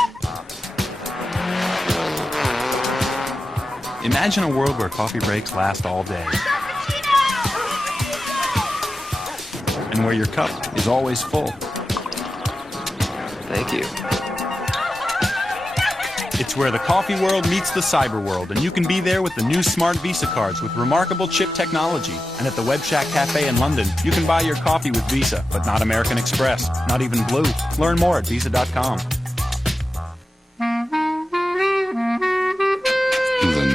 Imagine a world where coffee breaks last all day. And where your cup is always full. Thank you. It's where the coffee world meets the cyber world, and you can be there with the new Smart Visa cards with remarkable chip technology. And at the Web Shack Cafe in London, you can buy your coffee with Visa, but not American Express, not even Blue. Learn more at Visa.com. The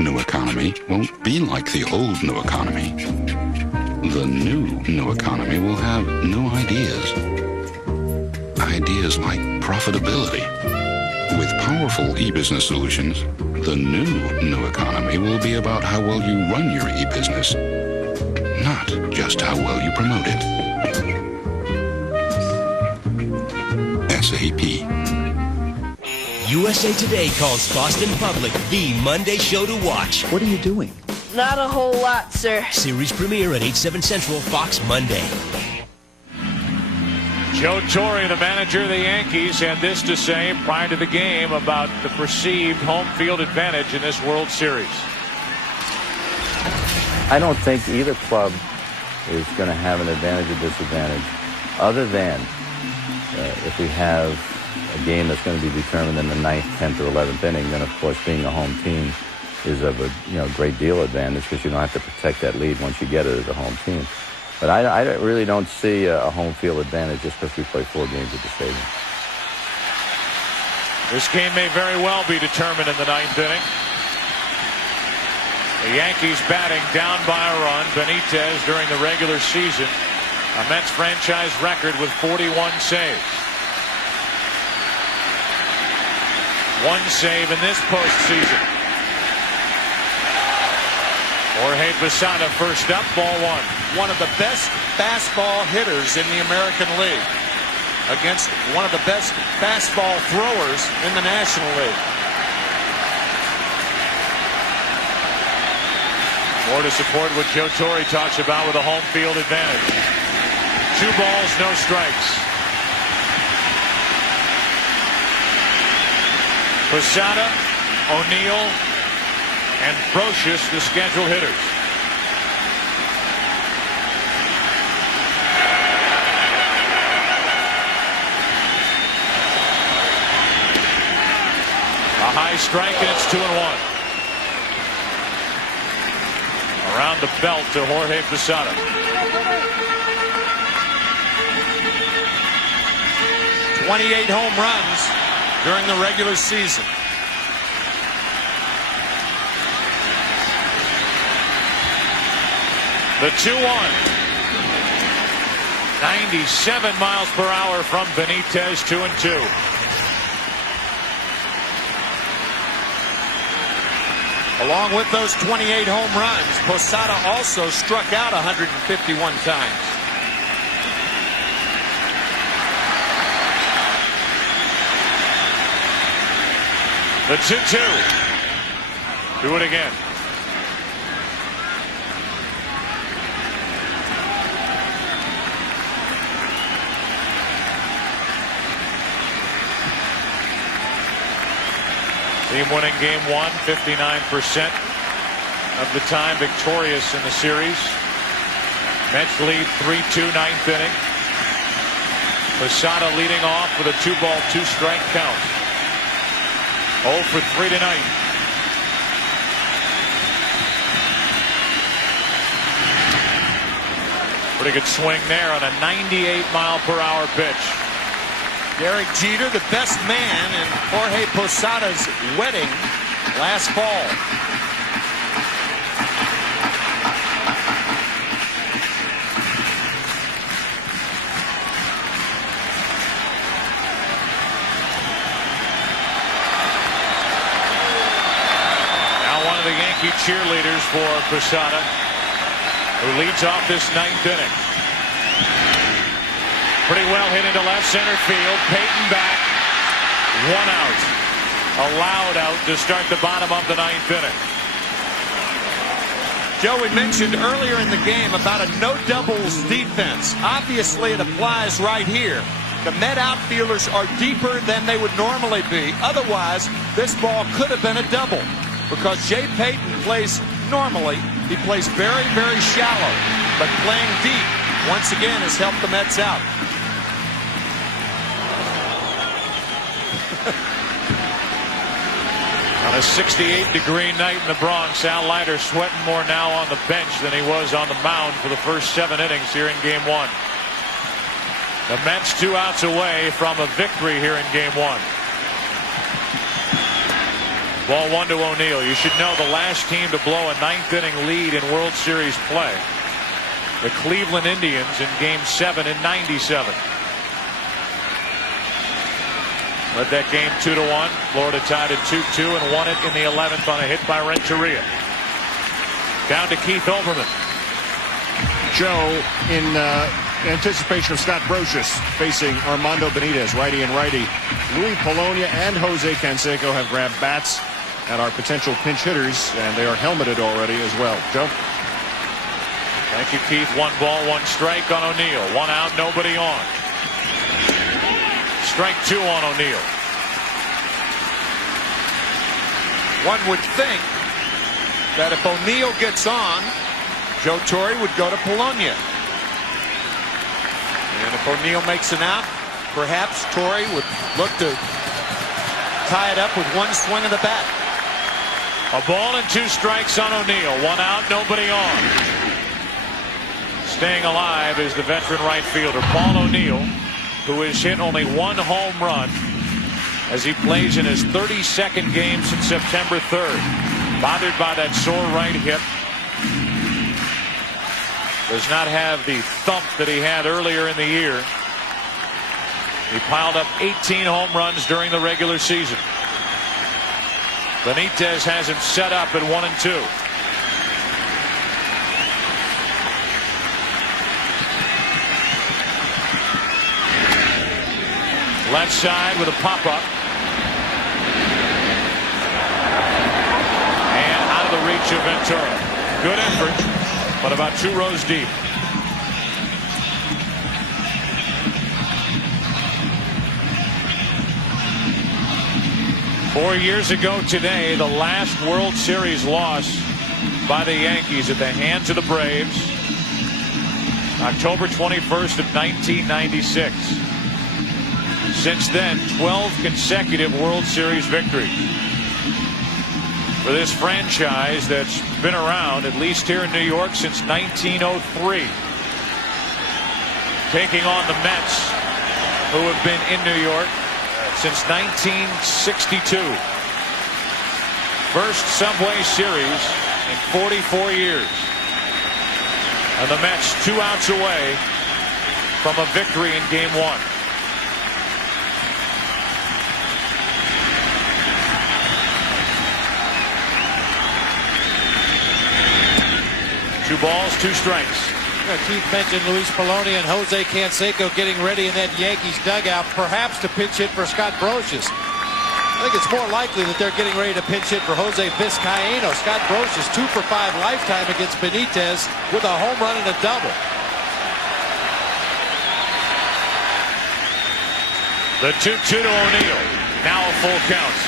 new economy won't be like the old new economy. The new economy will have new ideas. Ideas like profitability. With powerful e-business solutions, the new economy will be about how well you run your e-business, not just how well you promote it. SAP. USA Today calls Boston Public the Monday show to watch. What are you doing? Not a whole lot, sir. Series premiere at 8/7 Central, Fox Monday. Joe Torre, the manager of the Yankees, had this to say prior to the game about the perceived home field advantage in this World Series. I don't think either club is going to have an advantage or disadvantage, other than if we have a game that's going to be determined in the 9th, 10th, or 11th inning, then of course being a home team is of a great deal advantage because you don't have to protect that lead once you get it as a home team. But I really don't see a home field advantage just because we play 4 games at the stadium. This game may very well be determined in the 9th inning. The Yankees batting down by a run. Benitez during the regular season, a Mets franchise record with 41 saves. 1 save in this postseason. Jorge Posada first up, ball 1. One of the best fastball hitters in the American League against one of the best fastball throwers in the National League. More to support what Joe Torre talks about with a home field advantage. 2 balls, no strikes. Posada, O'Neill, and Brocious, the scheduled hitters. A high strike, and it's 2-1. Around the belt to Jorge Posada. 28 home runs during the regular season. The 2-1. 97 miles per hour from Benitez, 2-2. Along with those 28 home runs, Posada also struck out 151 times. The 2-2. Do it again. Team winning game one, 59% of the time victorious in the series. Mets lead 3-2, ninth inning. Posada leading off with a 2-ball, 2-strike count. 0 for 3 tonight. Pretty good swing there on a 98-mile-per-hour pitch. Derek Jeter, the best man in Jorge Posada's wedding last fall. Now one of the Yankee cheerleaders for Posada, who leads off this ninth inning. Pretty well hit into left center field. Payton back. 1 out. A loud out to start the bottom of the ninth inning. Joe, we mentioned earlier in the game about a no doubles defense. Obviously, it applies right here. The Met outfielders are deeper than they would normally be. Otherwise, this ball could have been a double, because Jay Payton plays normally. He plays very, very shallow, but playing deep once again has helped the Mets out. On a 68-degree night in the Bronx, Al Leiter sweating more now on the bench than he was on the mound for the first 7 innings here in game one. The Mets 2 outs away from a victory here in game one. Ball 1 to O'Neill. You should know the last team to blow a 9th inning lead in World Series play, the Cleveland Indians, in game 7 in '97. Led that game 2-1. Florida tied it 2-2 and won it in the 11th on a hit by Renteria. Down to Keith Olbermann. Joe, in anticipation of Scott Brocious facing Armando Benitez, righty and righty, Louis Polonia and Jose Canseco have grabbed bats and are potential pinch hitters, and they are helmeted already as well. Joe? Thank you, Keith. 1 ball, 1 strike on O'Neill. 1 out, nobody on. Strike 2 on O'Neill. One would think that if O'Neill gets on, Joe Torre would go to Polonia. And if O'Neill makes an out, perhaps Torre would look to tie it up with 1 swing of the bat. A ball and 2 strikes on O'Neill. 1 out, nobody on. Staying alive is the veteran right fielder, Paul O'Neill, who has hit only 1 home run as he plays in his 32nd game since September 3rd. Bothered by that sore right hip. Does not have the thump that he had earlier in the year. He piled up 18 home runs during the regular season. Benitez has him set up at 1-2. Left side with a pop-up. And out of the reach of Ventura. Good effort, but about 2 rows deep. 4 years ago today, the last World Series loss by the Yankees at the hands of the Braves, October 21st of 1996. Since then, 12 consecutive World Series victories for this franchise that's been around, at least here in New York, since 1903. Taking on the Mets, who have been in New York since 1962. First Subway Series in 44 years. And the Mets 2 outs away from a victory in Game 1. Two balls, 2 strikes. Keith mentioned Luis Polonia and Jose Canseco getting ready in that Yankees dugout, perhaps to pinch hit for Scott Brosius. I think it's more likely that they're getting ready to pinch hit for Jose Vizcaíno. Scott Brosius 2 for 5 lifetime against Benitez with a home run and a double. The 2-2 to O'Neill. Now a full count.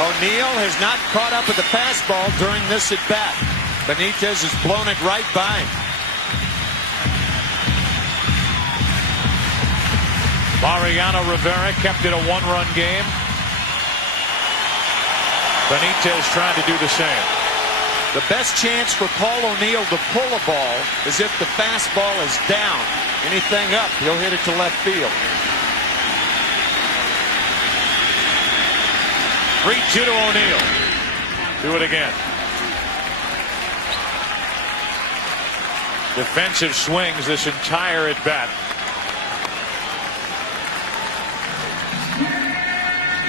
O'Neill has not caught up with the fastball during this at bat. Benitez has blown it right by him. Mariano Rivera kept it a 1-run game. Benitez trying to do the same. The best chance for Paul O'Neill to pull a ball is if the fastball is down. Anything up, he'll hit it to left field. 3-2 to O'Neill. Do it again. Defensive swings this entire at bat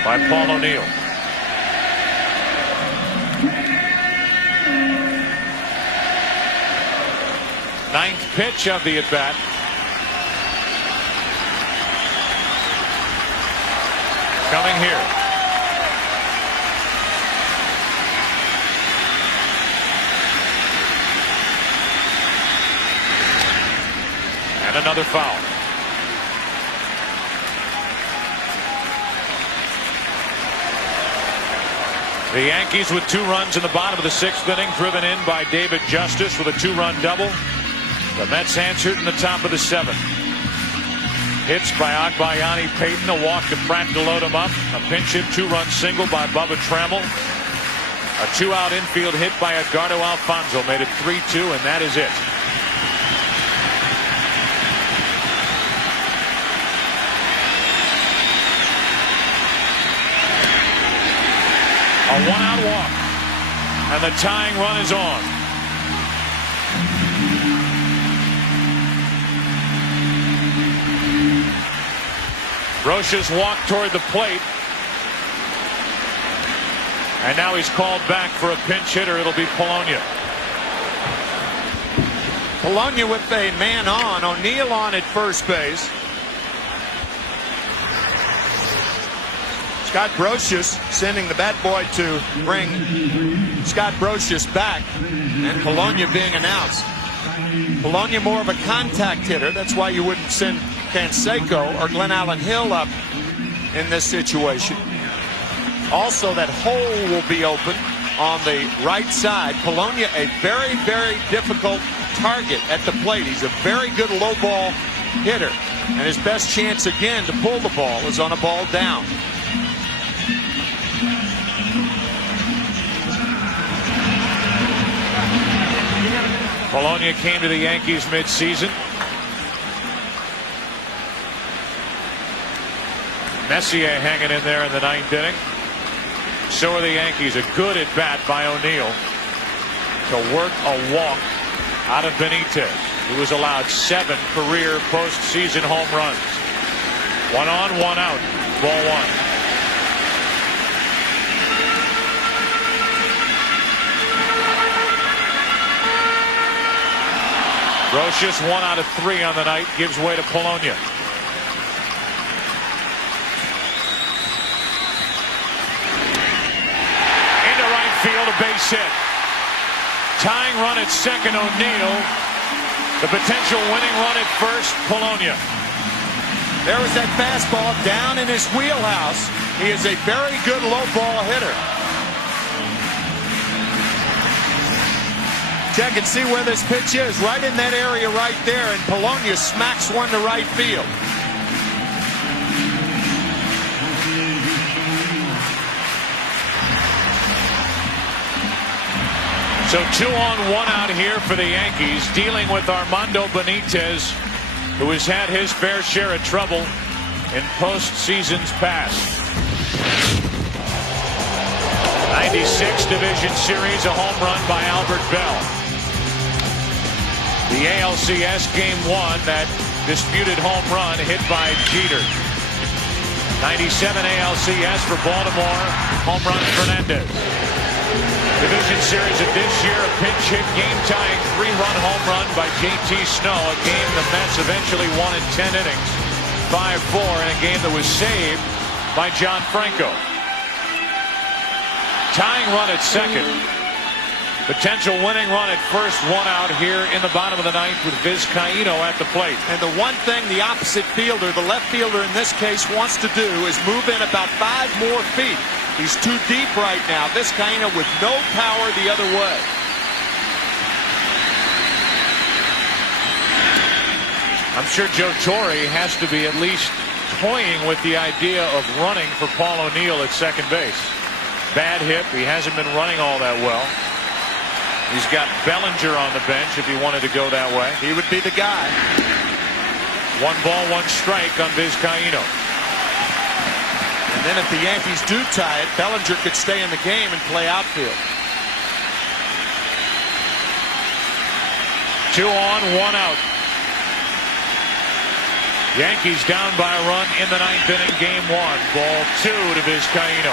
by Paul O'Neill. Ninth pitch of the at bat. Coming here. And another foul. The Yankees with 2 runs in the bottom of the 6th inning, driven in by David Justice with a 2-run double. The Mets answered in the top of the 7th. Hits by Agbayani Payton, a walk to Pratt to load him up. A pinch hit 2-run single by Bubba Trammell. A 2-out infield hit by Edgardo Alfonso made it 3-2, and that is it. A 1-out walk, and the tying run is on. Brosius walked toward the plate, and now he's called back for a pinch hitter. It'll be Polonia. Polonia with a man on. O'Neill on at first base. Scott Brosius sending the bat boy to bring Scott Brosius back, and Polonia being announced. Polonia more of a contact hitter. That's why you wouldn't send Canseco or Glenn Allen Hill up in this situation. Also, that hole will be open on the right side. Polonia, a very, very difficult target at the plate. He's a very good low ball hitter, and his best chance again to pull the ball is on a ball down. Polonia came to the Yankees midseason. Messier hanging in there in the 9th inning. So are the Yankees. A good at bat by O'Neill to work a walk out of Benitez, who was allowed 7 career postseason home runs. 1 on, 1 out. Ball 1. Brosius 1 out of 3 on the night, gives way to Polonia. Into right field, a base hit. Tying run at second, O'Neill. The potential winning run at first, Polonia. There was that fastball down in his wheelhouse. He is a very good low ball hitter. Check and see where this pitch is. Right in that area right there, and Polonia smacks one to right field. So 2 on 1 out here for the Yankees, dealing with Armando Benitez, who has had his fair share of trouble in postseasons past. 96 Division Series, a home run by Albert Bell. The ALCS Game 1, that disputed home run hit by Jeter. 97 ALCS for Baltimore, home run Fernandez. Division Series of this year, a pinch hit game-tying 3-run home run by J.T. Snow, a game the Mets eventually won in 10 innings, 5-4, in a game that was saved by John Franco. Tying run at second. Potential winning run at first, 1 out here in the bottom of the ninth with Vizcaíno at the plate. And the one thing the opposite fielder, the left fielder in this case, wants to do is move in about 5 more feet. He's too deep right now. Vizcaíno with no power the other way. I'm sure Joe Torre has to be at least toying with the idea of running for Paul O'Neill at second base. Bad hip. He hasn't been running all that well. He's got Bellinger on the bench if he wanted to go that way. He would be the guy. 1 ball, 1 strike on Vizcaíno. And then if the Yankees do tie it, Bellinger could stay in the game and play outfield. 2 on, 1 out. Yankees down by a run in the 9th inning, Game 1. Ball 2 to Vizcaíno.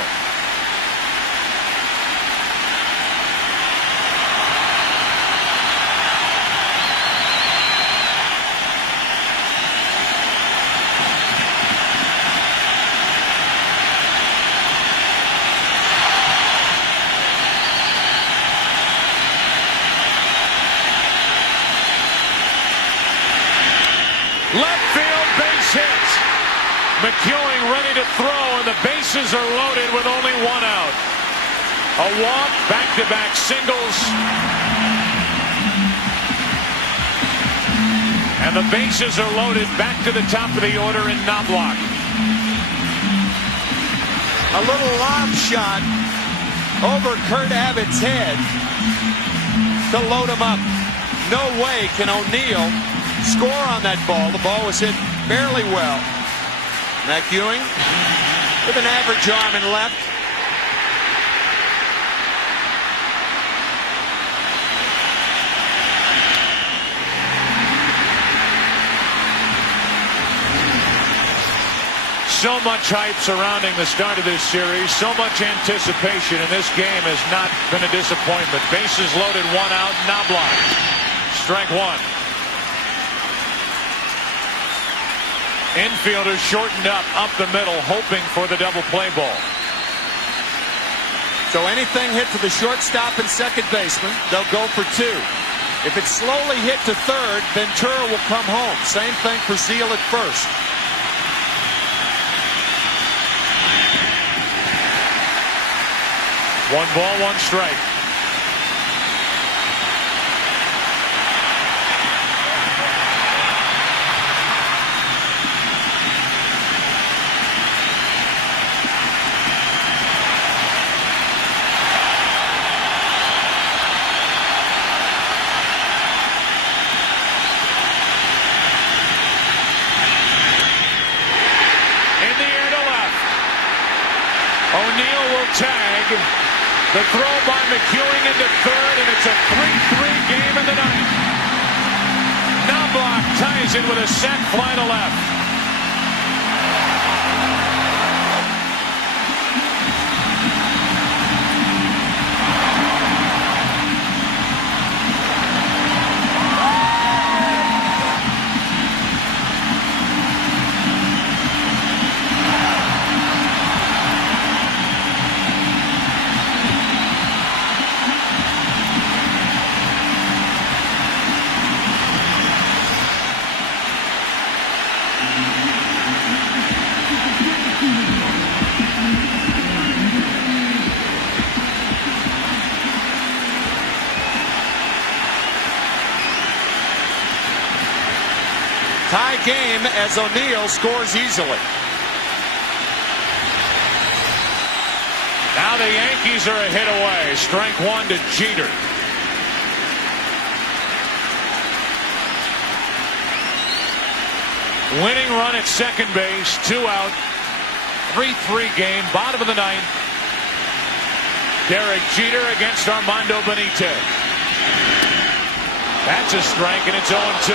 Left field base hit. McEwing ready to throw, and the bases are loaded with only 1 out. A walk, back-to-back singles. And the bases are loaded back to the top of the order in Knobloch. A little lob shot over Kurt Abbott's head to load him up. No way can O'Neill score on that ball. The ball was hit fairly well. McEwing with an average arm in left. So much hype surrounding the start of this series. So much anticipation, and this game has not been a disappointment. Bases loaded, 1 out. Knobloch. Strike 1. Infielders shortened up the middle, hoping for the double play ball. So anything hit to the shortstop and second baseman, they'll go for 2. If it's slowly hit to third, Ventura will come home. Same thing for Zeal at first. One ball, 1 strike. O'Neill will tag. The throw by McEwing into third, and it's a 3-3 game in the 9th. Knobloch ties it with a sac fly to left. Tie game as O'Neill scores easily. Now the Yankees are a hit away. Strike one to Jeter. Winning run at second base, 2 out, 3-3 game, bottom of the ninth. Derek Jeter against Armando Benitez. That's a strike, and it's 0-2.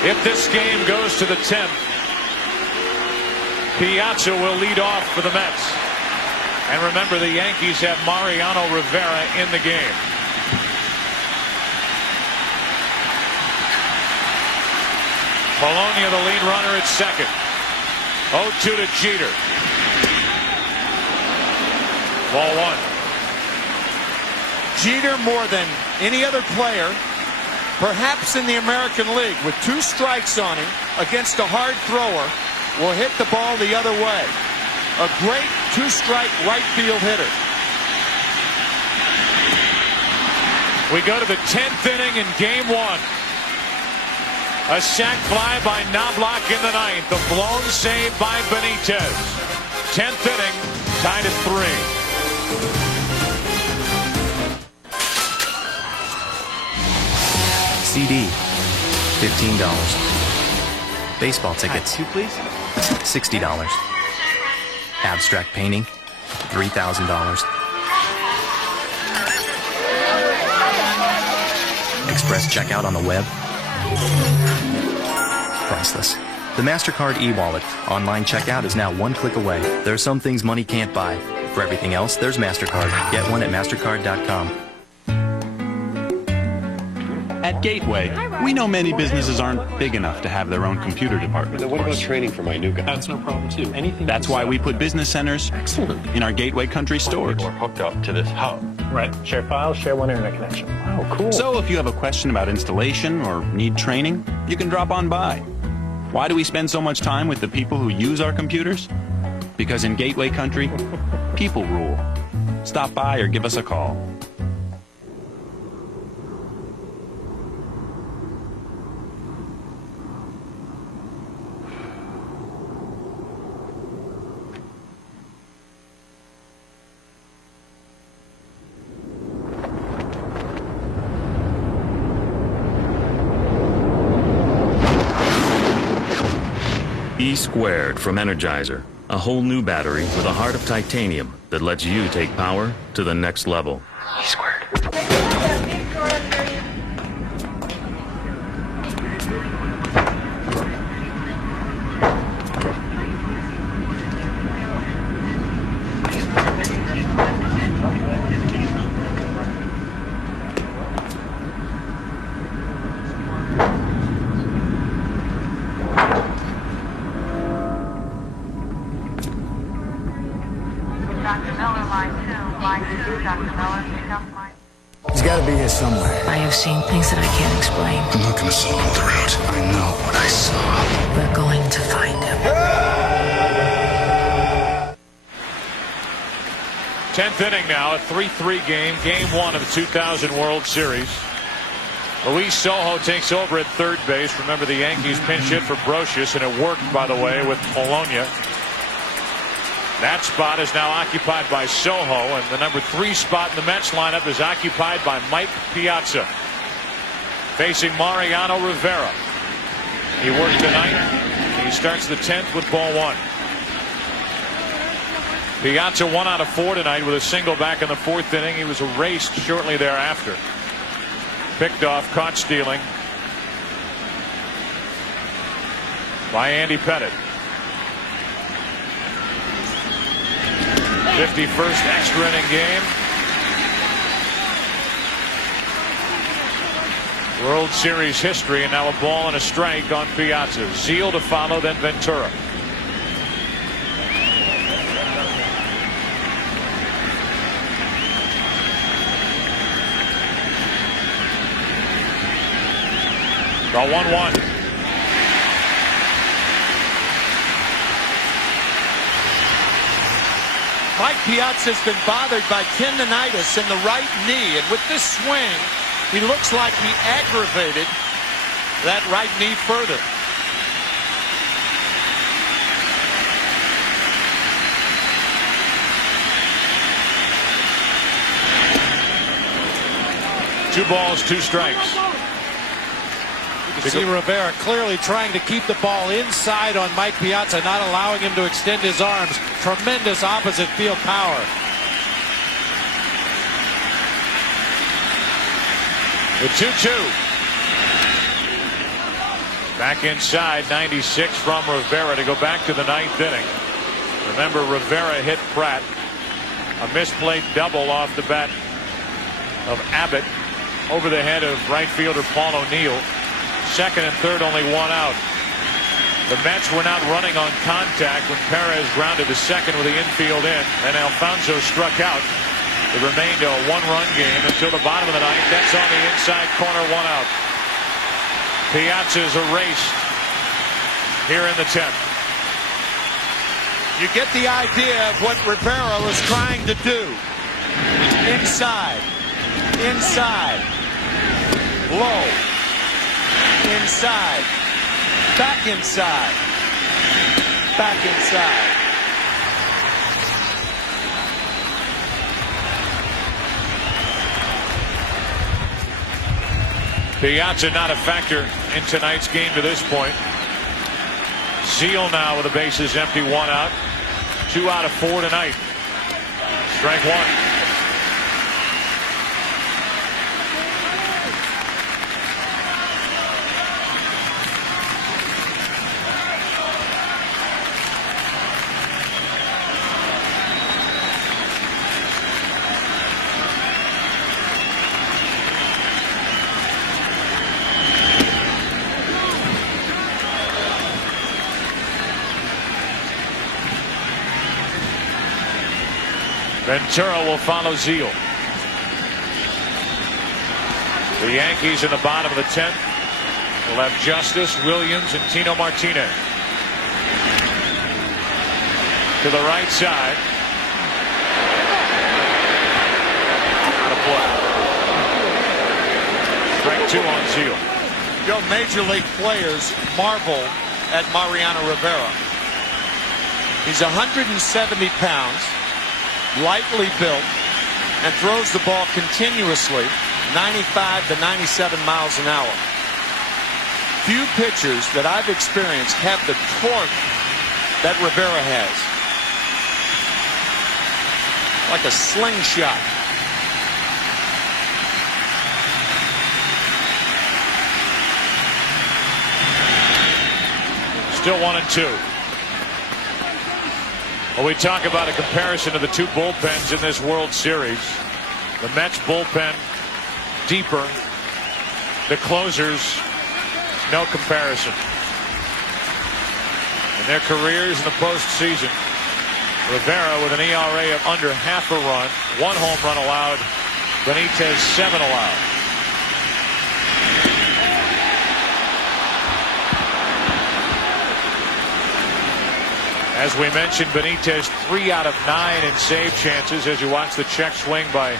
If this game goes to the 10th, Piazza will lead off for the Mets. And remember, the Yankees have Mariano Rivera in the game. Polonia, the lead runner at second. 0-2 to Jeter. Ball one. Jeter, more than any other player, perhaps in the American League, with 2 strikes on him against a hard thrower, will hit the ball the other way. A great 2-strike right field hitter. We go to the 10th inning in game 1. A sac fly by Knobloch in the 9th. A blown save by Benitez. 10th inning, tied at 3. CD, $15. Baseball tickets, 2 please. $60. Abstract painting, $3,000. Express checkout on the web. Priceless. The MasterCard e-wallet. Online checkout is now 1 click away. There are some things money can't buy. For everything else, there's MasterCard. Get one at mastercard.com. At Gateway, we know many businesses aren't big enough to have their own computer department. What about training for my new guy? That's no problem too. That's why we put business centers in our Gateway Country stores. We're hooked up to this hub. Right. Share files, share one internet connection. Wow, cool. So if you have a question about installation or need training, you can drop on by. Why do we spend so much time with the people who use our computers? Because in Gateway Country, people rule. Stop by or give us a call. E-Squared from Energizer, a whole new battery with a heart of titanium that lets you take power to the next level. E-Squared. He's got to be here somewhere. I have seen things that I can't explain. I'm not going to sell all the route. I know what I saw. We're going to find him. 10th inning now, a 3-3 game, game 1 of the 2000 World Series. Luis Sojo takes over at third base. Remember, the Yankees pinch hit for Brocious, and it worked, by the way, with Polonia. That spot is now occupied by Sojo, and the number 3 spot in the Mets lineup is occupied by Mike Piazza, facing Mariano Rivera. He worked the 9th. He starts the 10th with ball 1. Piazza 1 out of 4 tonight with a single back in the 4th inning. He was erased shortly thereafter. Picked off, caught stealing by Andy Pettit. 51st extra inning game. World Series history, and now a ball and a strike on Piazza. Zeal to follow, then Ventura. The 1-1. Mike Piazza's been bothered by tendonitis in the right knee, and with this swing, he looks like he aggravated that right knee further. Two balls, two strikes. You can see Rivera clearly trying to keep the ball inside on Mike Piazza, not allowing him to extend his arms. Tremendous opposite field power. The 2-2. Back inside, 96 from Rivera to go back to the ninth inning. Remember, Rivera hit Pratt. A misplayed double off the bat of Abbott over the head of right fielder Paul O'Neill. Second and third, only one out. The Mets were not running on contact when Perez grounded to second with the infield in, and Alfonso struck out. It remained a one-run game until the bottom of the ninth. That's on the inside corner, one out. Piazza's erased here in the 10th. You get the idea of what Rivera was trying to do. Inside. Inside. Low. Inside. Back inside. Back inside. Piazza not a factor in tonight's game to this point. Zeal now with the bases empty, one out. 2 out of 4 tonight. Strike one. Ventura will follow Zeal. The Yankees in the bottom of the 10th will have Justice, Williams, and Tino Martinez. To the right side. Out of play. Strike two on Zeal. Joe, major league players marvel at Mariano Rivera. He's 170 pounds. Lightly built, and throws the ball continuously 95 to 97 miles an hour. Few pitchers that I've experienced have the torque that Rivera has. Like a slingshot. Still 1-2. Well, we talk about a comparison of the two bullpens in this World Series. The Mets bullpen deeper. The closers, no comparison. In their careers in the postseason, Rivera with an ERA of under half a run, 1 home run allowed. Benitez 7 allowed. As we mentioned, Benitez 3 out of 9 in save chances as you watch the check swing by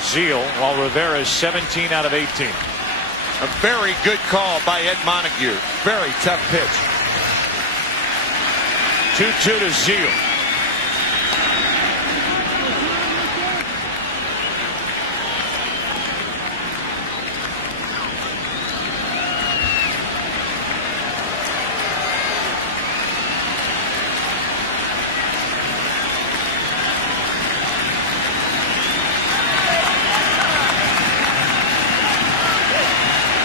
Zeal, while Rivera is 17 out of 18. A very good call by Ed Montague. Very tough pitch. 2-2 to Zeal.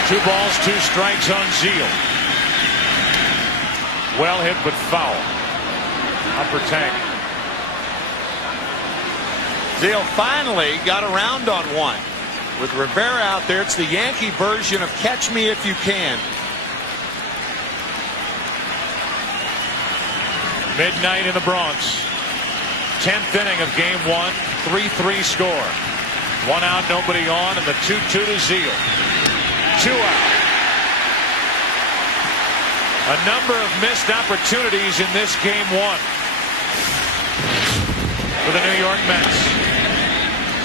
Two balls, two strikes on Zeal. Well hit, but foul. Upper tank. Zeal finally got around on one. With Rivera out there, it's the Yankee version of catch me if you can. Midnight in the Bronx. 10th inning of game 1. 3-3 score. 1 out, nobody on, and the 2-2 to Zeal. 2 out. A number of missed opportunities in this game 1. for the New York Mets.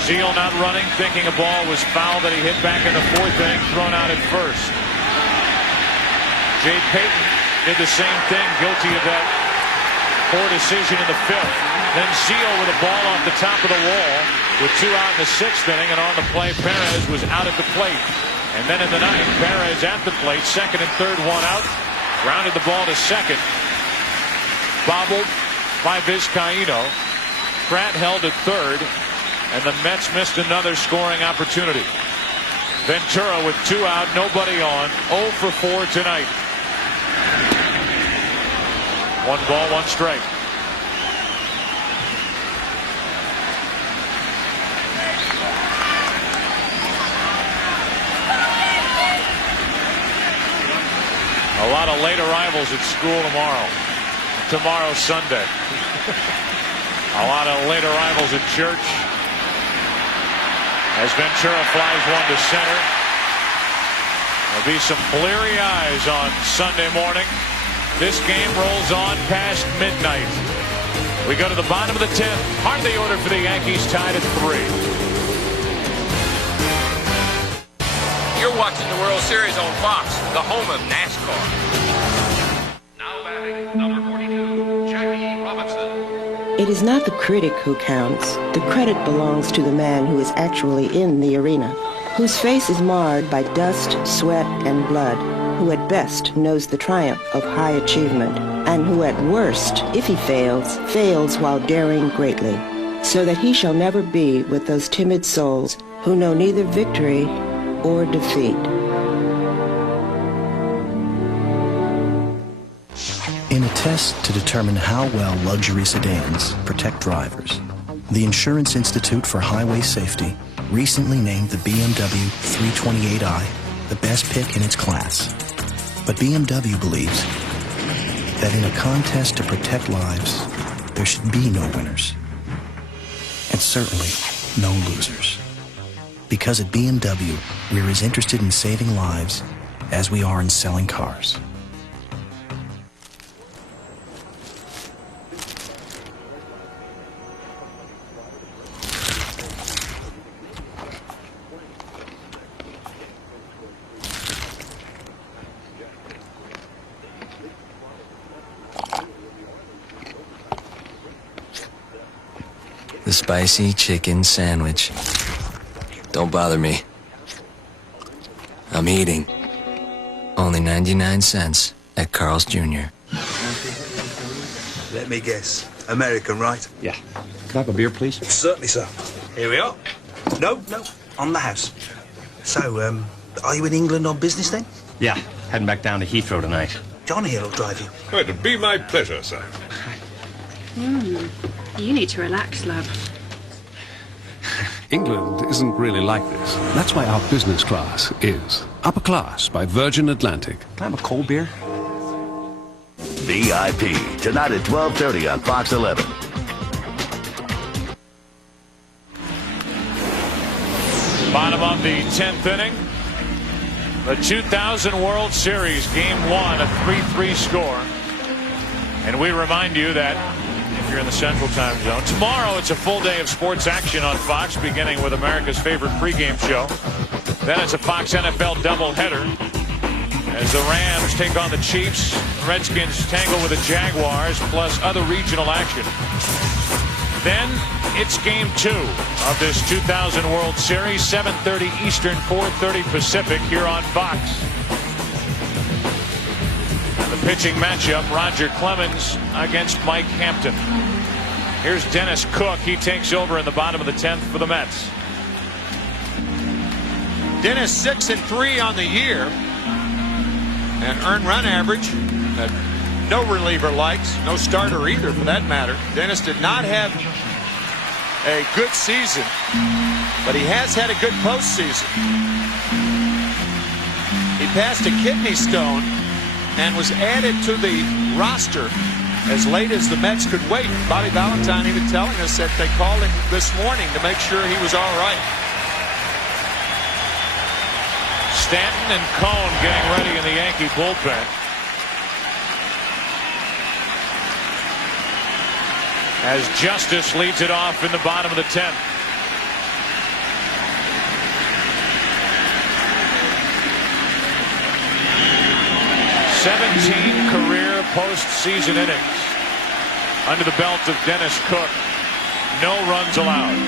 Zeal not running, thinking a ball was foul that he hit back in the 4th inning, thrown out at first. Jay Payton did the same thing, guilty of that poor decision in the 5th. Then Zeal with a ball off the top of the wall with 2 out in the 6th inning, and on the play, Perez was out at the plate. And then in the 9th, Perez at the plate, 2nd and 3rd, 1 out, grounded the ball to 2nd, bobbled by Vizcaíno. Pratt held at 3rd, and the Mets missed another scoring opportunity. Ventura with 2 out, nobody on, 0 for 4 tonight. 1 ball, 1 strike. A lot of late arrivals at school tomorrow. Tomorrow's Sunday. A lot of late arrivals at church. As Ventura flies 1 to center. There'll be some bleary eyes on Sunday morning. This game rolls on past midnight. We go to the bottom of the 10th. Part of the order for the Yankees, tied at 3. You're watching the World Series on Fox, the home of NASCAR. Now batting, number 42, Jackie Robinson. It is not the critic who counts. The credit belongs to the man who is actually in the arena, whose face is marred by dust, sweat, and blood, who at best knows the triumph of high achievement, and who at worst, if he fails, fails while daring greatly, so that he shall never be with those timid souls who know neither victory or defeat. In a test to determine how well luxury sedans protect drivers, the Insurance Institute for Highway Safety recently named the BMW 328i the best pick in its class. But BMW believes that in a contest to protect lives, there should be no winners, and certainly no losers. Because at BMW, we're as interested in saving lives as we are in selling cars. The spicy chicken sandwich. Don't bother me. I'm eating. Only 99 cents at Carl's Jr. Let me guess. American, right? Yeah. Can I have a beer, please? Certainly, sir. Here we are. No, on the house. So, are you in England on business then? Yeah. Heading back down to Heathrow tonight. John here will drive you. Oh, it'd be my pleasure, sir. You need to relax, love. England isn't really like this. That's why our business class is. Upper Class by Virgin Atlantic. Can I have a cold beer? VIP, tonight at 12:30 on Fox 11. Bottom of the 10th inning. The 2000 World Series, Game 1, a 3-3 score. And we remind you that if you're in the Central Time Zone, tomorrow it's a full day of sports action on Fox, beginning with America's favorite pregame show. Then it's a Fox NFL doubleheader as the Rams take on the Chiefs, the Redskins tangle with the Jaguars, plus other regional action. Then it's Game 2 of this 2000 World Series, 7:30 Eastern, 4:30 Pacific here on Fox. And the pitching matchup, Roger Clemens against Mike Hampton. Here's Dennis Cook. He takes over in the bottom of the 10th for the Mets. Dennis 6-3 on the year. And earned run average that no reliever likes, no starter either for that matter. Dennis did not have a good season, but he has had a good postseason. He passed a kidney stone and was added to the roster as late as the Mets could wait. Bobby Valentine even telling us that they called him this morning to make sure he was all right. Stanton and Cone getting ready in the Yankee bullpen. as Justice leads it off in the bottom of the 10th. '17 career postseason innings under the belt of Dennis Cook. No runs allowed.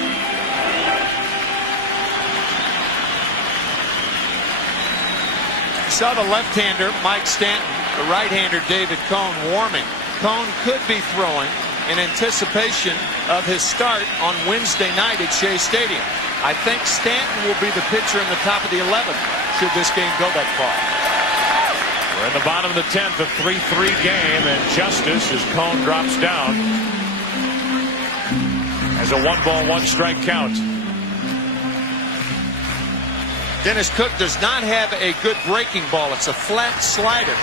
Saw the left-hander Mike Stanton, the right-hander David Cone warming. Cone could be throwing in anticipation of his start on Wednesday night at Shea Stadium. I think Stanton will be the pitcher in the top of the 11th should this game go that far. We're in the bottom of the 10th, a 3-3 game, and Justice as Cone drops down as a 1-ball, 1-strike count. Dennis Cook does not have a good breaking ball. It's a flat slider.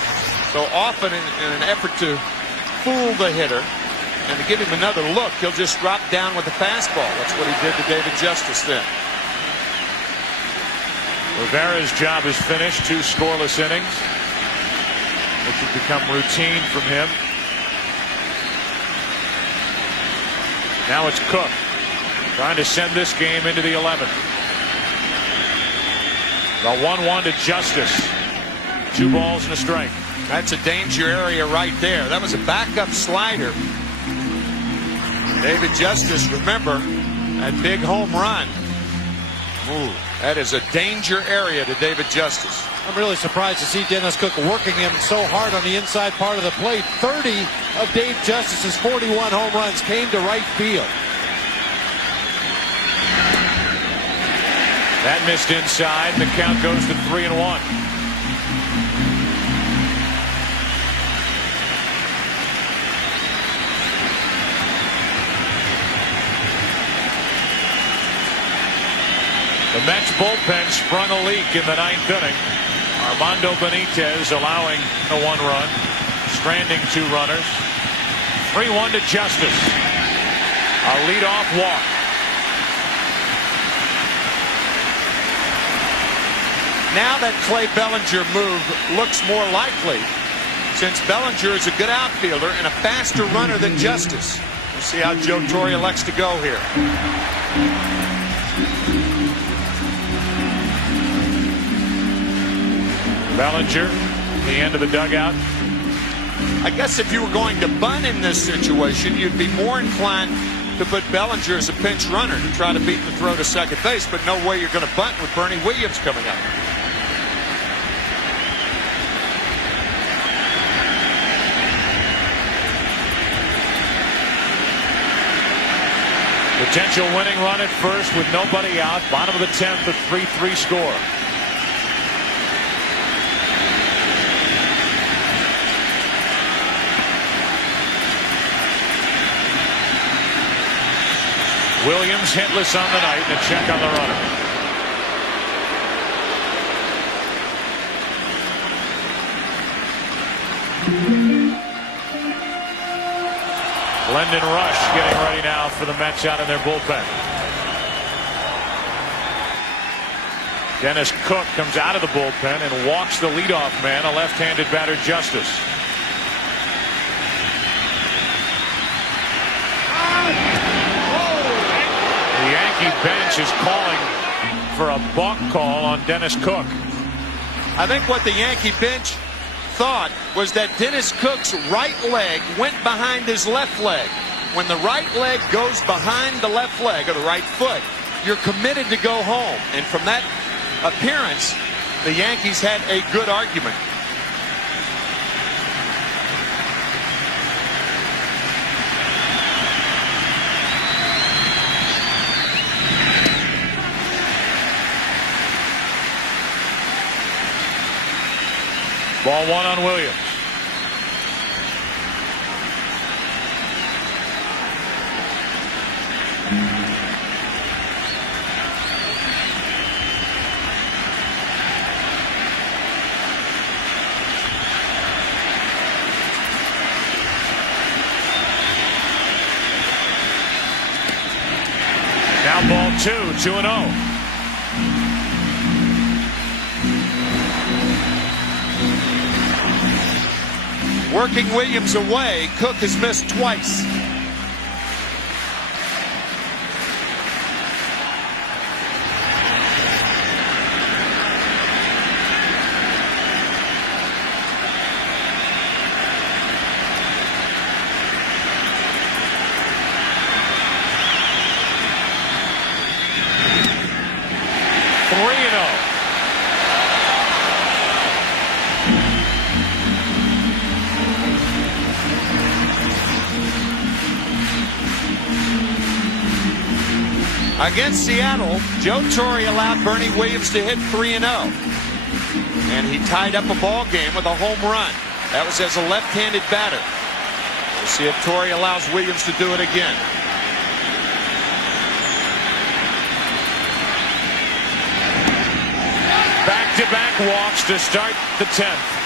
So often in an effort to fool the hitter and to give him another look, he'll just drop down with the fastball. That's what he did to David Justice then. Rivera's job is finished. 2 scoreless innings, which has become routine from him. Now it's Cook trying to send this game into the 11th. The 1-1 to Justice. 2 balls and a strike. That's a danger area right there. That was a backup slider. David Justice, remember, that big home run. Ooh, that is a danger area to David Justice. I'm really surprised to see Dennis Cook working him so hard on the inside part of the plate. 30 of Dave Justice's 41 home runs came to right field. That missed inside. The count goes to 3-1. The Mets bullpen sprung a leak in the 9th inning. Armando Benitez allowing a 1 run, stranding 2 runners. 3-1 to Justice. A leadoff walk. Now that Clay Bellinger move looks more likely, since Bellinger is a good outfielder and a faster runner than Justice. We'll see how Joe Torre elects to go here. Bellinger, the end of the dugout. I guess if you were going to bunt in this situation, you'd be more inclined to put Bellinger as a pinch runner to try to beat the throw to second base, but no way you're going to bunt with Bernie Williams coming up. Potential winning run at first with nobody out. Bottom of the 10th, a 3-3 score. Williams hitless on the night and a check on the runner. Lyndon Rush getting ready now for the Mets out in their bullpen. Dennis Cook comes out of the bullpen and walks the leadoff man, a left-handed batter, Justice. The Yankee bench is calling for a balk call on Dennis Cook. I think what the Yankee bench thought was that Dennis Cook's right leg went behind his left leg. When the right leg goes behind the left leg or the right foot, you're committed to go home. And from that appearance, the Yankees had a good argument. Ball 1 on Williams. Now ball 2, 2-0. Working Williams away, Cook has missed twice. 3-0. Against Seattle, Joe Torre allowed Bernie Williams to hit 3-0. And he tied up a ball game with a home run. That was as a left-handed batter. We'll see if Torre allows Williams to do it again. Back-to-back walks to start the 10th.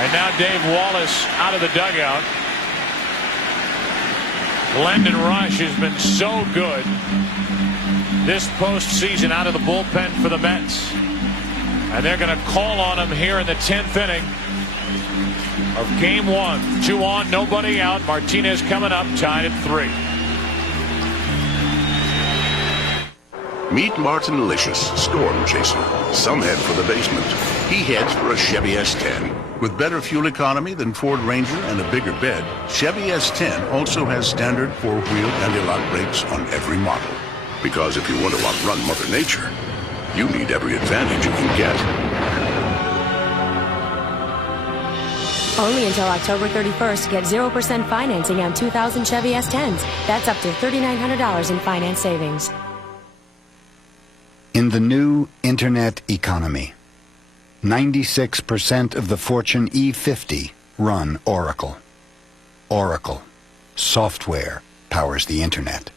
And now Dave Wallace out of the dugout. Glendon Rush has been so good this postseason out of the bullpen for the Mets. And they're going to call on him here in the 10th inning of game 1. 2 on, nobody out. Martinez coming up, tied at 3. Meet Martin Licious, Storm Chaser. Some head for the basement. He heads for a Chevy S10. With better fuel economy than Ford Ranger and a bigger bed, Chevy S10 also has standard 4-wheel anti-lock brakes on every model. Because if you want to outrun Mother Nature, you need every advantage you can get. Only until October 31st, get 0% financing on 2000 Chevy S10s. That's up to $3,900 in finance savings. In the new Internet economy, 96% of the Fortune E50 run Oracle. Oracle. Software powers the Internet.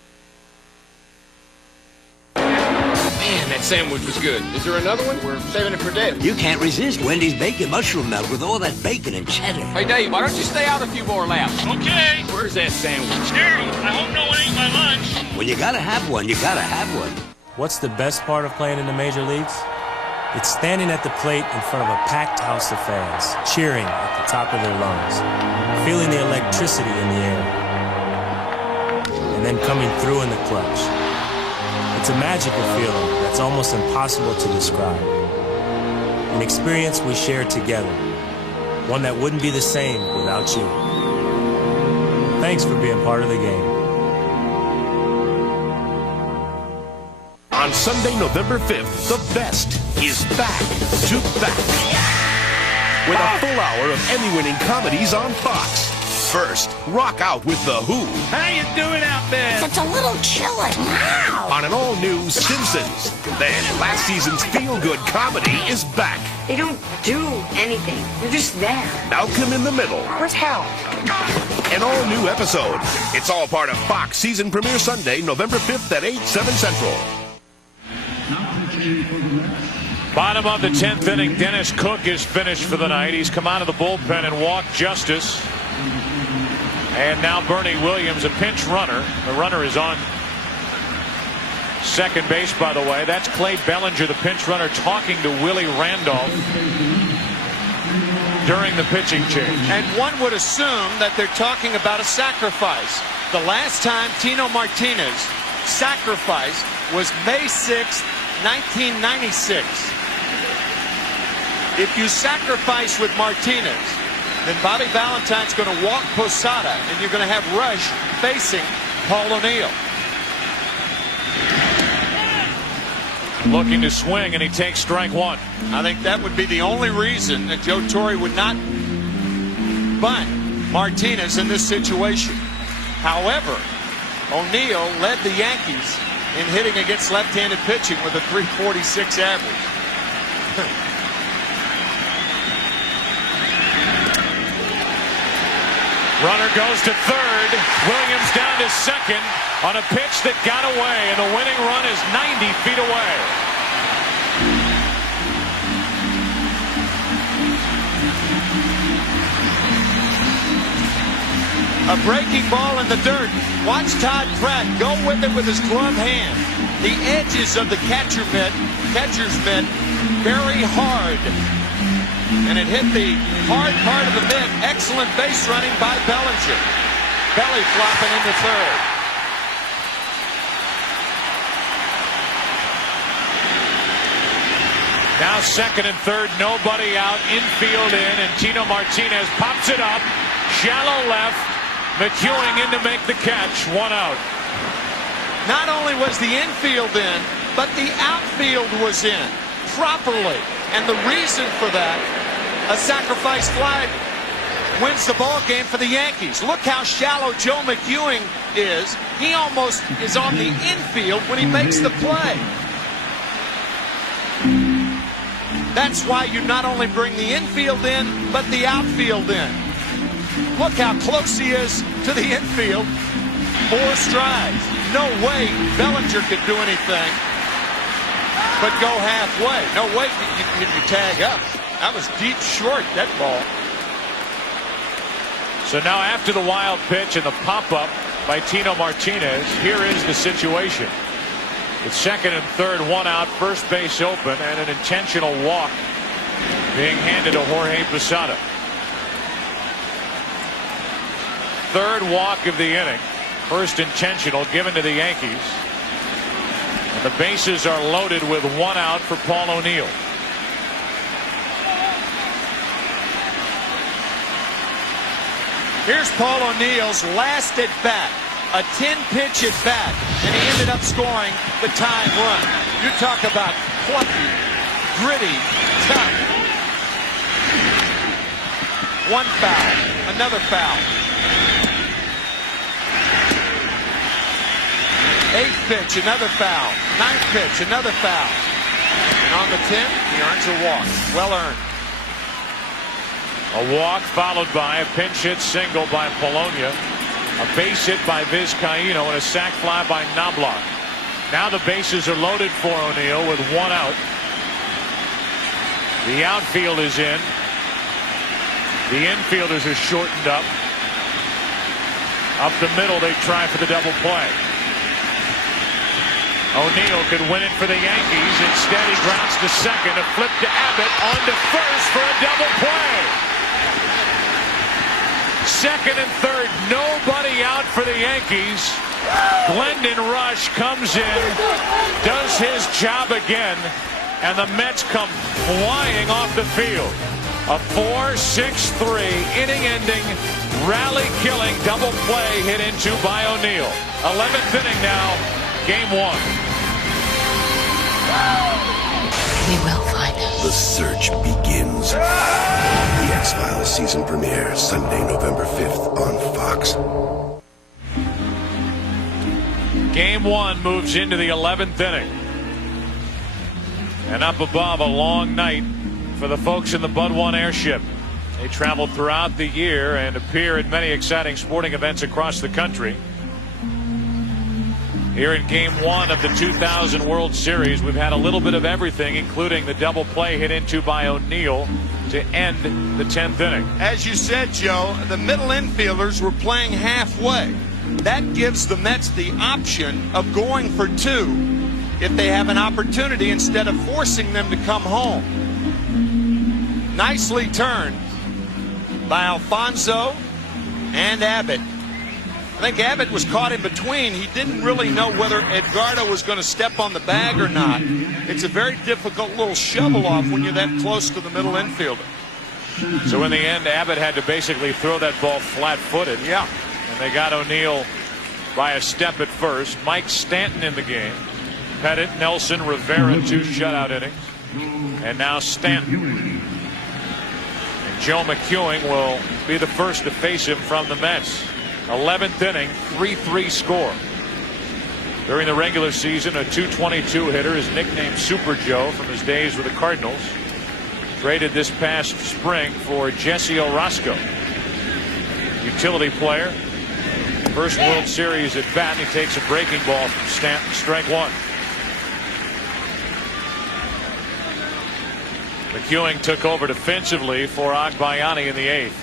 Man, that sandwich was good. Is there another one? We're saving it for Dave. You can't resist Wendy's bacon mushroom melt with all that bacon and cheddar. Hey, Dave, why don't you stay out a few more laps? Okay. Where's that sandwich? Scary. I hope no one ate my lunch. When you gotta have one, you gotta have one. What's the best part of playing in the major leagues? It's standing at the plate in front of a packed house of fans, cheering at the top of their lungs, feeling the electricity in the air, and then coming through in the clutch. It's a magical feeling that's almost impossible to describe. An experience we share together, one that wouldn't be the same without you. Thanks for being part of the game. On Sunday, November 5th, the best is back to back. With a full hour of Emmy-winning comedies on Fox. First, rock out with The Who. How you doing out there? It's a little chilly. On an all-new Simpsons. Then, last season's feel-good comedy is back. They don't do anything. They're just there. Malcolm in the Middle. Where's Hal? An all-new episode. It's all part of Fox season premiere Sunday, November 5th at 8, 7 Central. Bottom of the 10th inning, Dennis Cook is finished for the night. He's come out of the bullpen and walked Justice. And now Bernie Williams, a pinch runner. The runner is on second base, by the way. That's Clay Bellinger, the pinch runner, talking to Willie Randolph during the pitching change. And one would assume that they're talking about a sacrifice. The last time Tino Martinez sacrificed was May 6th, 1996. If you sacrifice with Martinez, then Bobby Valentine's going to walk Posada, and you're going to have Rush facing Paul O'Neill. Looking to swing, and he takes strike one. I think that would be the only reason that Joe Torre would not bunt Martinez in this situation. However, O'Neill led the Yankees in hitting against left-handed pitching with a .346 average. Runner goes to third. Williams down to second on a pitch that got away, and the winning run is 90 feet away. A breaking ball in the dirt. Watch Todd Pratt go with it with his glove hand. The edges of the catcher's mitt very hard. And it hit the hard part of the mitt. Excellent base running by Bellinger. Belly flopping into third. Now second and third, nobody out, infield in, and Tino Martinez pops it up. Shallow left, McEwing in to make the catch, 1 out. Not only was the infield in, but the outfield was in properly. And the reason for that, a sacrifice fly wins the ball game for the Yankees. Look how shallow Joe McEwing is. He almost is on the infield when he makes the play. That's why you not only bring the infield in, but the outfield in. Look how close he is to the infield. 4 strides. No way Bellinger could do anything but go halfway. No way you tag up. That was deep short, that ball. So now after the wild pitch and the pop-up by Tino Martinez, here is the situation. With second and third, 1 out, first base open, and an intentional walk being handed to Jorge Posada. Third walk of the inning. First intentional given to the Yankees. And the bases are loaded with 1 out for Paul O'Neill. Here's Paul O'Neill's last at bat. A 10-pitch at bat, and he ended up scoring the tying run. You talk about plucky, gritty, tough. 1 foul, another foul. 8th pitch, another foul. 9th pitch, another foul. And on the 10th, he earns a walk. Well earned. A walk followed by a pinch hit single by Polonia. A base hit by Vizcaíno and a sac fly by Knobloch. Now the bases are loaded for O'Neill with 1 out. The outfield is in. The infielders are shortened up. Up the middle, they try for the double play. O'Neill could win it for the Yankees. Instead, he grounds to second. A flip to Abbott on to first for a double play. Second and third, nobody out for the Yankees. Glendon Rush comes in, does his job again, and the Mets come flying off the field. A 4-6-3 inning-ending, rally-killing double play hit into by O'Neill. 11th inning now, game 1. We will find him. The search begins. The X-Files season premiere, Sunday, November 5th on Fox. Game 1 moves into the 11th inning. And up above, a long night for the folks in the Bud 1 airship. They travel throughout the year and appear at many exciting sporting events across the country. Here in game 1 of the 2000 World Series, we've had a little bit of everything, including the double play hit into by O'Neill to end the 10th inning. As you said, Joe, the middle infielders were playing halfway. That gives the Mets the option of going for 2 if they have an opportunity instead of forcing them to come home. Nicely turned by Alfonso and Abbott. I think Abbott was caught in between. He didn't really know whether Edgardo was going to step on the bag or not. It's a very difficult little shovel off when you're that close to the middle infielder. So in the end, Abbott had to basically throw that ball flat-footed. Yeah. And they got O'Neill by a step at first. Mike Stanton in the game. Pettit, Nelson, Rivera, 2 shutout innings. And now Stanton. And Joe McEwing will be the first to face him from the Mets. 11th inning, 3-3 score. During the regular season, a .222 hitter is nicknamed Super Joe from his days with the Cardinals. Traded this past spring for Jesse Orosco. Utility player. First World Series at bat, and he takes a breaking ball from Stanton, strike 1. McEwing took over defensively for Agbayani in the 8th.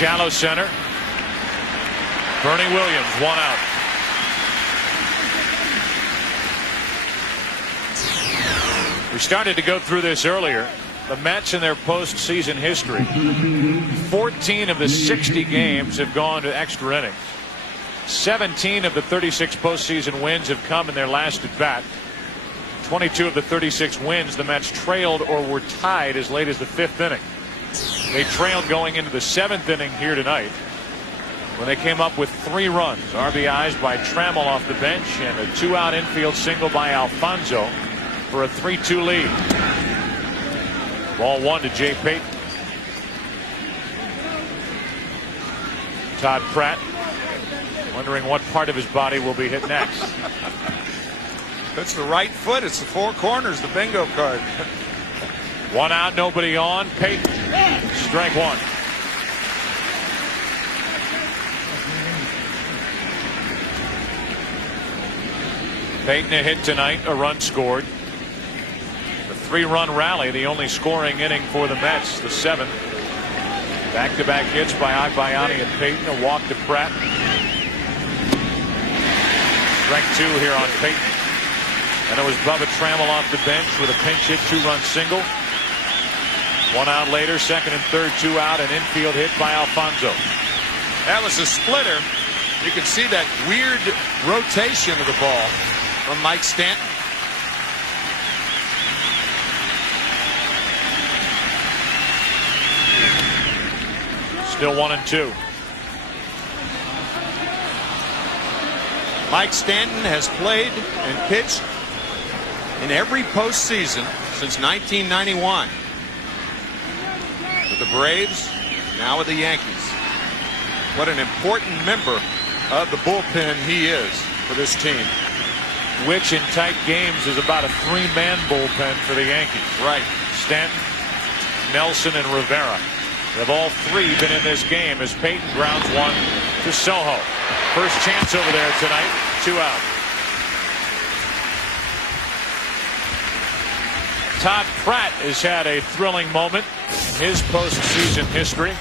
Shallow center. Bernie Williams, 1 out. We started to go through this earlier. The Mets in their postseason history, 14 of the 60 games have gone to extra innings. 17 of the 36 postseason wins have come in their last at bat. 22 of the 36 wins, the Mets trailed or were tied as late as the 5th inning. They trailed going into the 7th inning here tonight when they came up with 3 runs. RBIs by Trammell off the bench and a 2-out infield single by Alfonso for a 3-2 lead. Ball 1 to Jay Payton. Todd Pratt wondering what part of his body will be hit next. That's the right foot. It's the 4 corners, the bingo card. 1 out, nobody on. Payton, strike 1. Payton a hit tonight, a run scored. The 3-run rally, the only scoring inning for the Mets, the 7th. Back-to-back hits by Agbayani and Payton, a walk to Pratt. Strike 2 here on Payton. And it was Bubba Trammell off the bench with a pinch hit 2-run single. 1 out later, 2nd and 3rd, 2 out, an infield hit by Alfonso. That was a splitter. You can see that weird rotation of the ball from Mike Stanton. Still 1-2. Mike Stanton has played and pitched in every postseason since 1991. With the Braves, now with the Yankees. What an important member of the bullpen he is for this team. Which in tight games is about a 3-man bullpen for the Yankees. Right. Stanton, Nelson, and Rivera. They've all 3 been in this game as Payton grounds 1 to Soho. First chance over there tonight, 2 out. Todd Pratt has had a thrilling moment in his postseason history.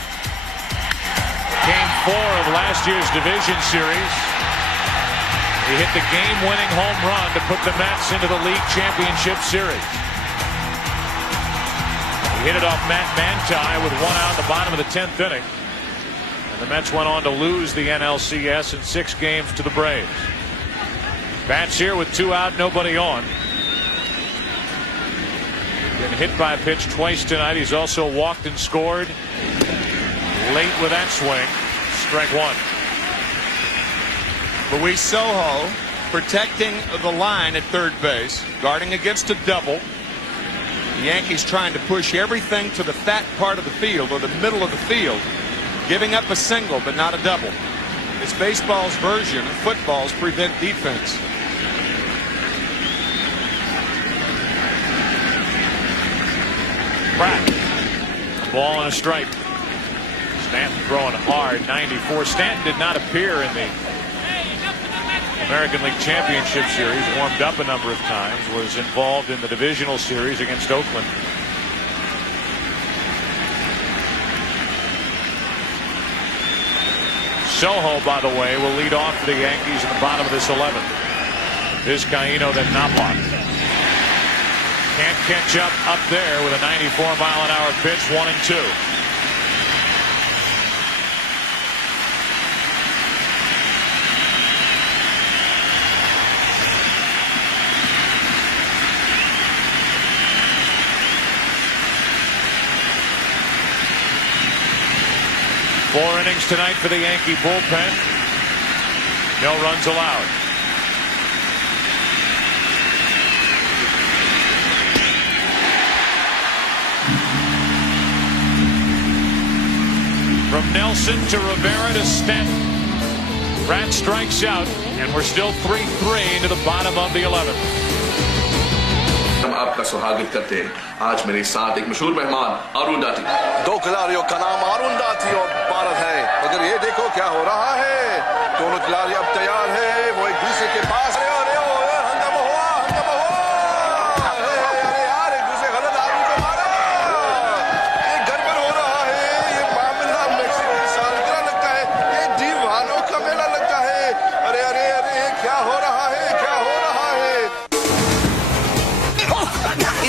Game 4 of last year's division series. He hit the game-winning home run to put the Mets into the league championship series. He hit it off Matt Manti with 1 out in the bottom of the 10th inning. And the Mets went on to lose the NLCS in 6 games to the Braves. Bats here with 2 out, nobody on. Been hit by a pitch twice tonight. He's also walked and scored late with that swing. Strike 1. Luis Soho protecting the line at third base, guarding against a double. The Yankees trying to push everything to the fat part of the field or the middle of the field, giving up a single but not a double. It's baseball's version of football's prevent defense. Pratt, ball and a strike. Stanton throwing hard, 94. Stanton did not appear in the American League Championship Series, warmed up a number of times, was involved in the divisional series against Oakland. Soho, by the way, will lead off for the Yankees in the bottom of this 11th. Vizcaíno, then Knobloch. Can't catch up there with a 94-mile-an-hour pitch, 1-2. Four innings tonight for the Yankee bullpen. No runs allowed. From Nelson to Rivera to Stanton. Pratt strikes out, and we're still 3-3 into the bottom of the 11th. हम आपका स्वागत करते हैं आज मेरे साथ एक मशहूर मेहमान अरुण दाती 2 खिलाड़ियों का नाम अरुण दाती और भारत है मगर ये देखो क्या हो रहा है दोनों खिलाड़ी अब तैयार है वो एक दूसरे के पास अरे हंगामा हुआ अरे यार एक दूसरे गलत आदमी को मारा ये गड़बड़ हो रहा है ये मामला मेक्सिको की सालगिरह लगता है ये दीवानों का मेला लगता है अरे अरे अरे क्या हो रहा है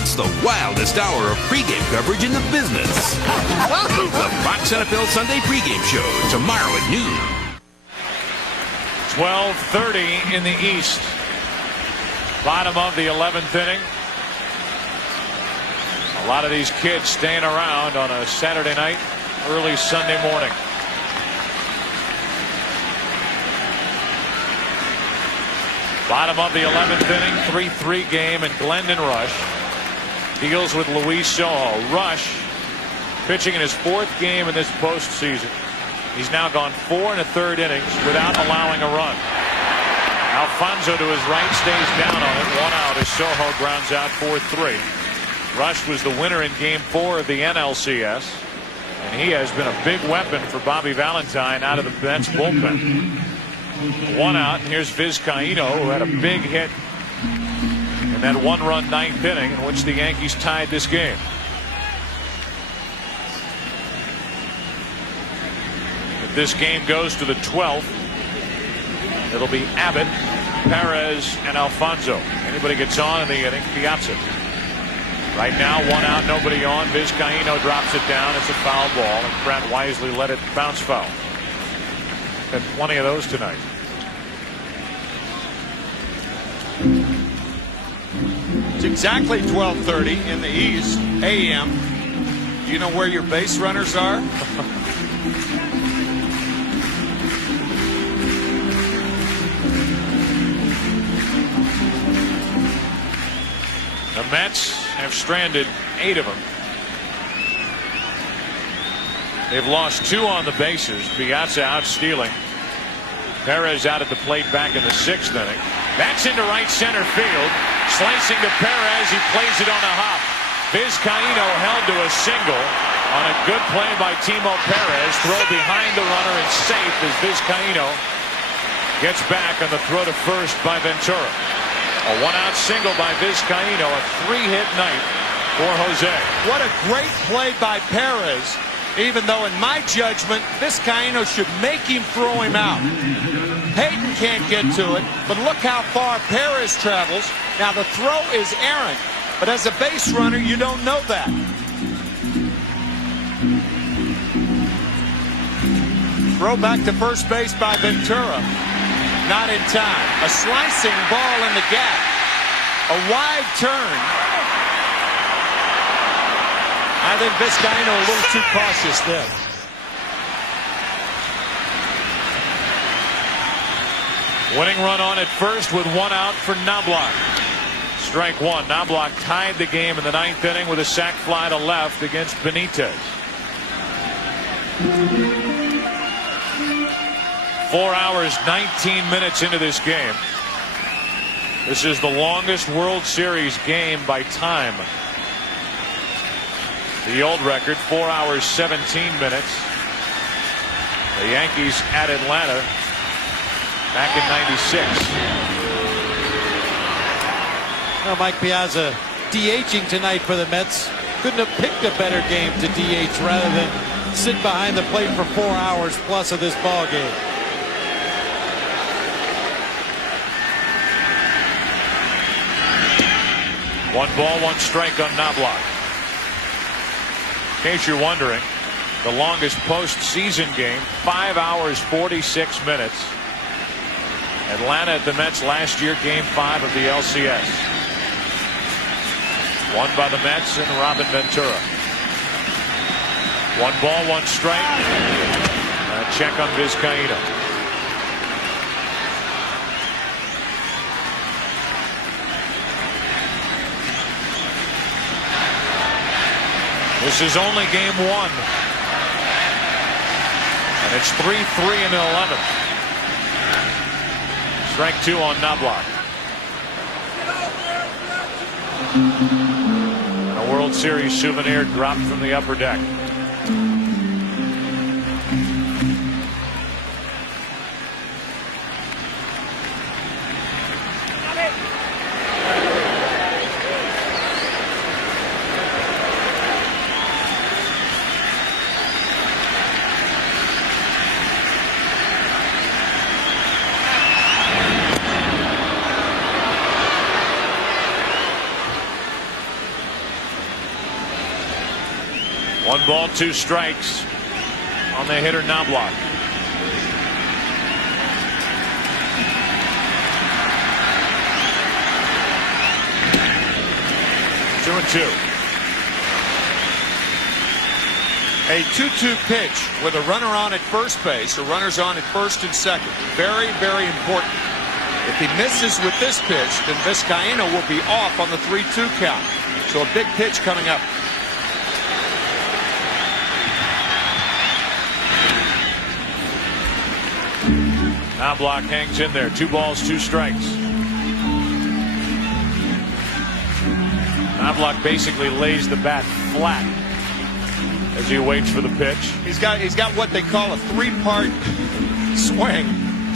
It's the wildest biggest hour of pregame coverage in the business. The Fox NFL Sunday pregame show tomorrow at noon. 12:30 in the East. Bottom of the 11th inning. A lot of these kids staying around on a Saturday night, early Sunday morning. Bottom of the 11th inning, 3-3 game, and Glendon Rush deals with Luis Sojo. Rush pitching in his 4th game in this postseason. He's now gone 4 1/3 innings without allowing a run. Alfonso to his right stays down on it. 1 out as Sojo grounds out 4-3. Rush was the winner in Game 4 of the NLCS, and he has been a big weapon for Bobby Valentine out of the Mets bullpen. 1 out, and here's Vizcaíno, who had a big hit in that 1-run 9th inning in which the Yankees tied this game. If this game goes to the 12th, it'll be Abbott, Perez, and Alfonso. Anybody gets on in the inning, Piazza. Right now, 1 out, nobody on. Vizcaíno drops it down. It's a foul ball, and Brent wisely let it bounce foul. Had plenty of those tonight. It's exactly 12:30 in the East AM. Do you know where your base runners are? The Mets have stranded 8 of them. They've lost 2 on the bases. Piazza out stealing. Perez out at the plate back in the 6th inning. That's into right center field. Slicing to Perez. He plays it on a hop. Vizcaíno held to a single on a good play by Timo Perez. Throw behind the runner and safe as Vizcaíno gets back on the throw to first by Ventura. A 1-out single by Vizcaíno. A 3-hit night for Jose. What a great play by Perez. Even though, in my judgment, Vizcaíno should make him throw him out. Hayden can't get to it, but look how far Perez travels. Now, the throw is errant, but as a base runner, you don't know that. Throw back to first base by Ventura. Not in time. A slicing ball in the gap. A wide turn. I think Vizcaíno a little too cautious there. Winning run on at first with 1 out for Knobloch. Strike 1. Knobloch tied the game in the 9th inning with a sac fly to left against Benitez. 4 hours, 19 minutes into this game. This is the longest World Series game by time. The old record, 4 hours, 17 minutes. The Yankees at Atlanta back in '96. Well, Mike Piazza DHing tonight for the Mets. Couldn't have picked a better game to DH rather than sit behind the plate for 4 hours plus of this ball game. One ball, 1 strike on Knobloch. In case you're wondering, the longest postseason game, 5 hours, 46 minutes. Atlanta at the Mets last year, Game 5 of the LCS. Won by the Mets and Robin Ventura. 1 ball, 1 strike. A check on Vizcaíno. This is only game 1. And it's 3-3 in the 11th. Strike 2 on Knobloch. A World Series souvenir dropped from the upper deck. ball, 2 strikes on the hitter Knobloch. Two and two. A 2-2 pitch with a runner on at first base, or runners on at first and second. Very, very important. If he misses with this pitch, then Vizcaíno will be off on the 3-2 count. So a big pitch coming up. Knobloch hangs in there. 2 balls, 2 strikes. Knobloch basically lays the bat flat as he waits for the pitch. He's got what they call a 3-part swing.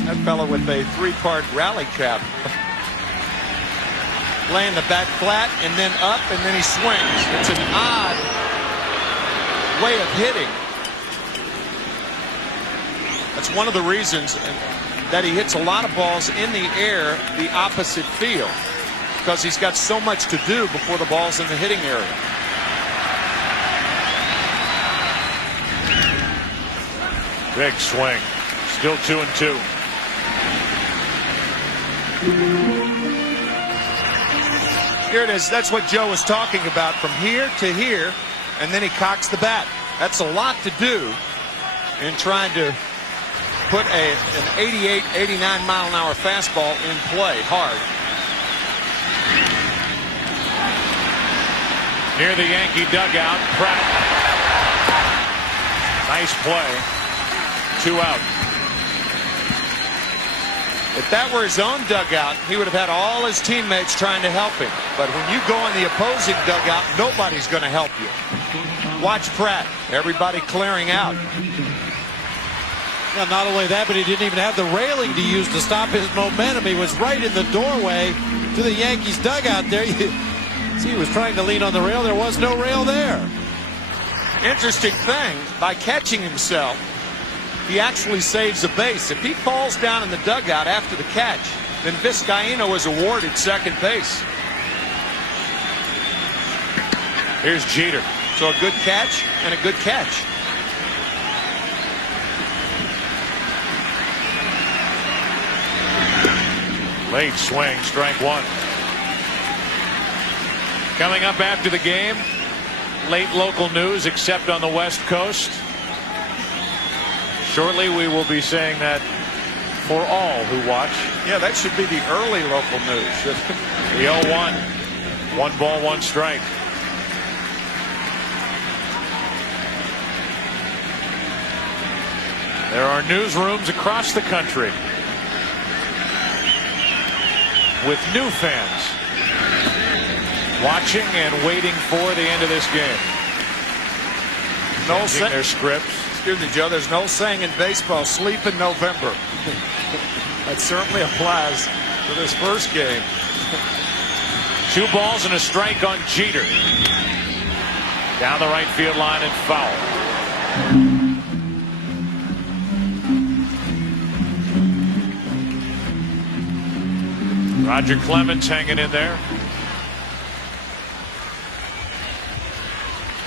That fellow with a 3-part rally cap. Laying the bat flat and then up and then he swings. It's an odd way of hitting. That's one of the reasons that he hits a lot of balls in the air the opposite field, because he's got so much to do before the ball's in the hitting area. Big swing. Still 2 and 2. Here it is. That's what Joe was talking about, from here to here, and then he cocks the bat. That's a lot to do in trying to put an 88, 89 mile an hour fastball in play hard. Near the Yankee dugout, Pratt. Nice play. 2 out. If that were his own dugout, he would have had all his teammates trying to help him. But when you go in the opposing dugout, nobody's going to help you. Watch Pratt. Everybody clearing out. Yeah, not only that, but he didn't even have the railing to use to stop his momentum. He was right in the doorway to the Yankees dugout there. See, he was trying to lean on the rail. There was no rail there. Interesting thing, by catching himself, he actually saves a base. If he falls down in the dugout after the catch, then Vizcaíno is awarded second base. Here's Jeter. So a good catch and a good catch. Late swing, strike 1. Coming up after the game, late local news except on the West Coast. Shortly we will be saying that for all who watch. Yeah, that should be the early local news. The 0-1. 1 ball, 1 strike. There are newsrooms across the country with new fans watching and waiting for the end of this game. Changing their scripts. Excuse me, Joe, there's no saying in baseball, sleep in November. That certainly applies to this first game. 2 balls and a strike on Jeter. Down the right field line and foul. Roger Clemens hanging in there.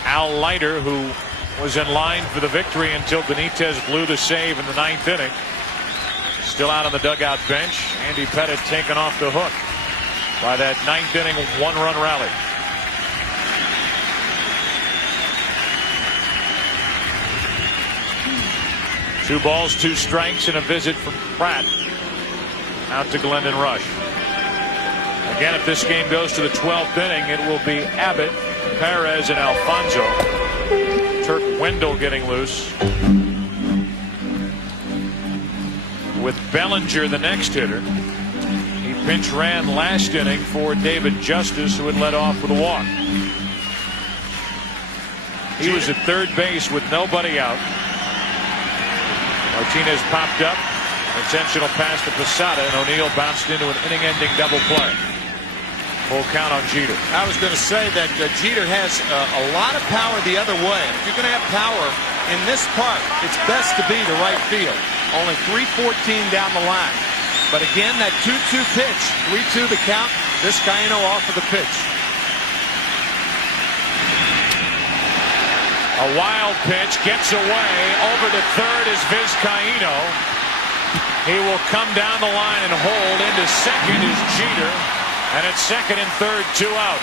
Al Leiter, who was in line for the victory until Benitez blew the save in the 9th inning. Still out on the dugout bench. Andy Pettitte taken off the hook by that 9th inning 1-run rally. Two balls, 2 strikes, and a visit from Pratt out to Glendon Rush. Again, if this game goes to the 12th inning, it will be Abbott, Perez, and Alfonso. Turk Wendell getting loose, with Bellinger the next hitter. He pinch ran last inning for David Justice, who had led off with a walk. He was at third base with nobody out. Martinez popped up, intentional pass to Posada, and O'Neill bounced into an inning-ending double play. Full count on Jeter. I was going to say that Jeter has a lot of power the other way. If you're going to have power in this park, it's best to be to right field. Only 314 down the line. But again, that 2-2 pitch, 3-2 the count. Vizcaíno off of the pitch. A wild pitch gets away. Over to third is Vizcaíno. He will come down the line and hold. Into second is Jeter. And at second and third, 2 out.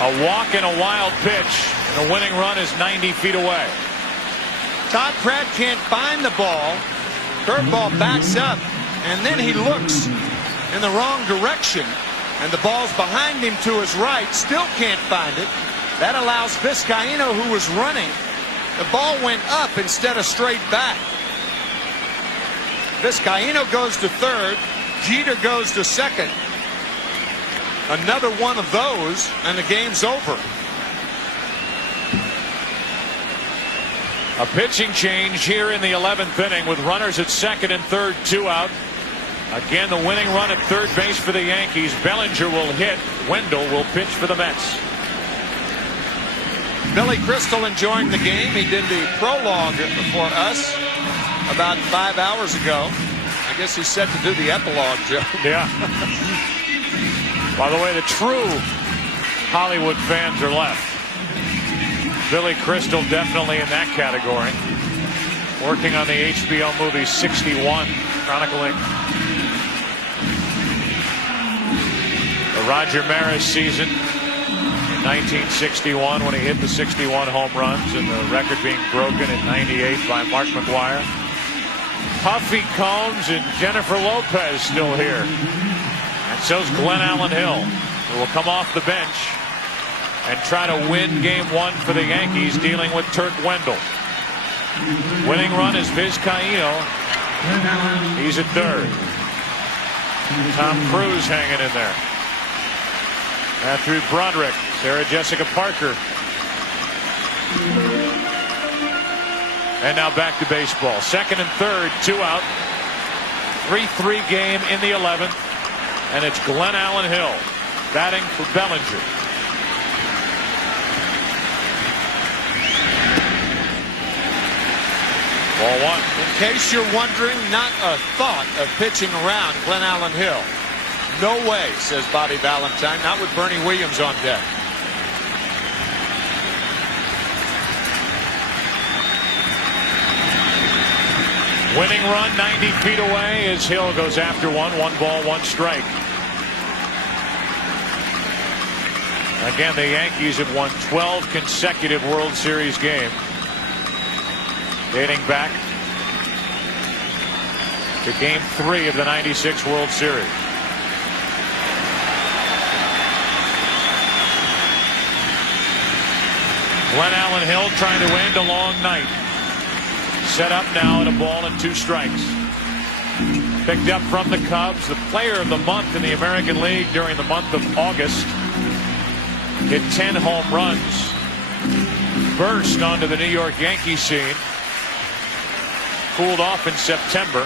A walk and a wild pitch. And the winning run is 90 feet away. Todd Pratt can't find the ball. Curveball backs up. And then he looks in the wrong direction. And the ball's behind him to his right. Still can't find it. That allows Vizcaíno, who was running. The ball went up instead of straight back. Vizcaíno goes to third. Jeter goes to second. Another one of those, and the game's over. A pitching change here in the 11th inning with runners at second and third, 2 out. Again, the winning run at third base for the Yankees. Bellinger will hit. Wendell will pitch for the Mets. Billy Crystal enjoying the game. He did the prologue for us about 5 hours ago. I guess he's set to do the epilogue, Joe. Yeah. By the way, the true Hollywood fans are left. Billy Crystal definitely in that category. Working on the HBO movie 61, chronicling the Roger Maris season in 1961 when he hit the 61 home runs, and the record being broken in 98 by Mark McGwire. Puffy Combs and Jennifer Lopez still here. And so's Glenn Allen Hill, who will come off the bench and try to win game 1 for the Yankees, dealing with Turk Wendell. Winning run is Vizcaíno. He's at third. Tom Cruise hanging in there. Matthew Broderick, Sarah Jessica Parker. And now back to baseball. Second and third, 2 out. 3-3 game in the 11th. And it's Glenn Allen Hill batting for Bellinger. Ball 1. In case you're wondering, not a thought of pitching around Glenn Allen Hill. No way, says Bobby Valentine. Not with Bernie Williams on deck. Winning run 90 feet away as Hill goes after one. 1 ball, 1 strike. Again, the Yankees have won 12 consecutive World Series games, dating back to Game 3 of the '96 World Series. Glenn Allen Hill trying to end a long night. Set up now at a ball and 2 strikes. Picked up from the Cubs, the player of the month in the American League during the month of August. Hit 10 home runs. Burst onto the New York Yankee scene. Cooled off in September.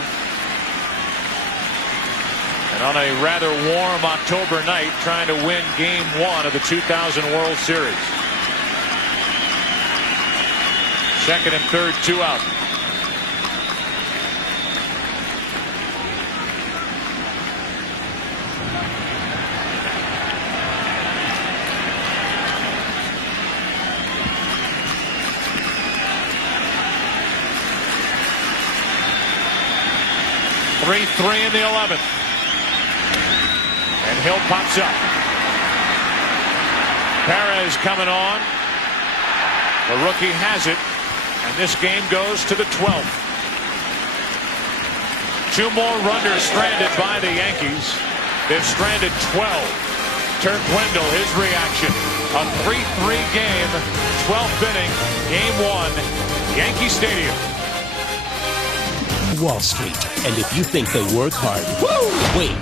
And on a rather warm October night, trying to win game 1 of the 2000 World Series. Second and third, 2 out. Three in the 11th. And Hill pops up. Perez coming on. The rookie has it. And this game goes to the 12th. 2 more runners stranded by the Yankees. They've stranded 12. Turk Wendell, his reaction. A 3-3 game, 12th inning, game 1, Yankee Stadium. Wall Street, and if you think they work hard, wait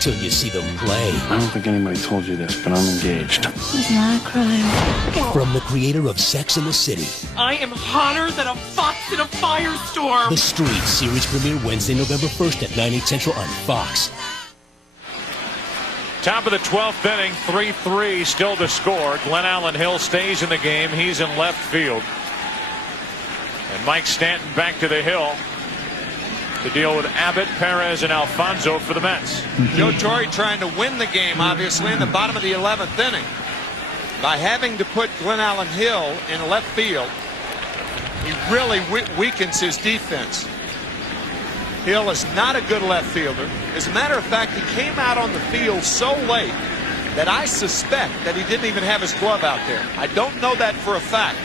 till you see them play. I don't think anybody told you this, but I'm engaged. It's not a crime. From the creator of Sex and the City. I am hotter than a fox in a firestorm. The Street series premiere Wednesday, November 1st at 9, 8 Central on Fox. Top of the 12th inning, 3-3 still to score. Glenn Allen Hill stays in the game. He's in left field. And Mike Stanton back to the hill. to deal with Abbott, Perez, and Alfonso for the Mets. Joe Torre trying to win the game, obviously, in the bottom of the 11th inning by having to put Glenn Allen Hill in left field. He really weakens his defense. Hill is not a good left fielder. As a matter of fact, he came out on the field so late that I suspect that he didn't even have his glove out there. I don't know that for a fact,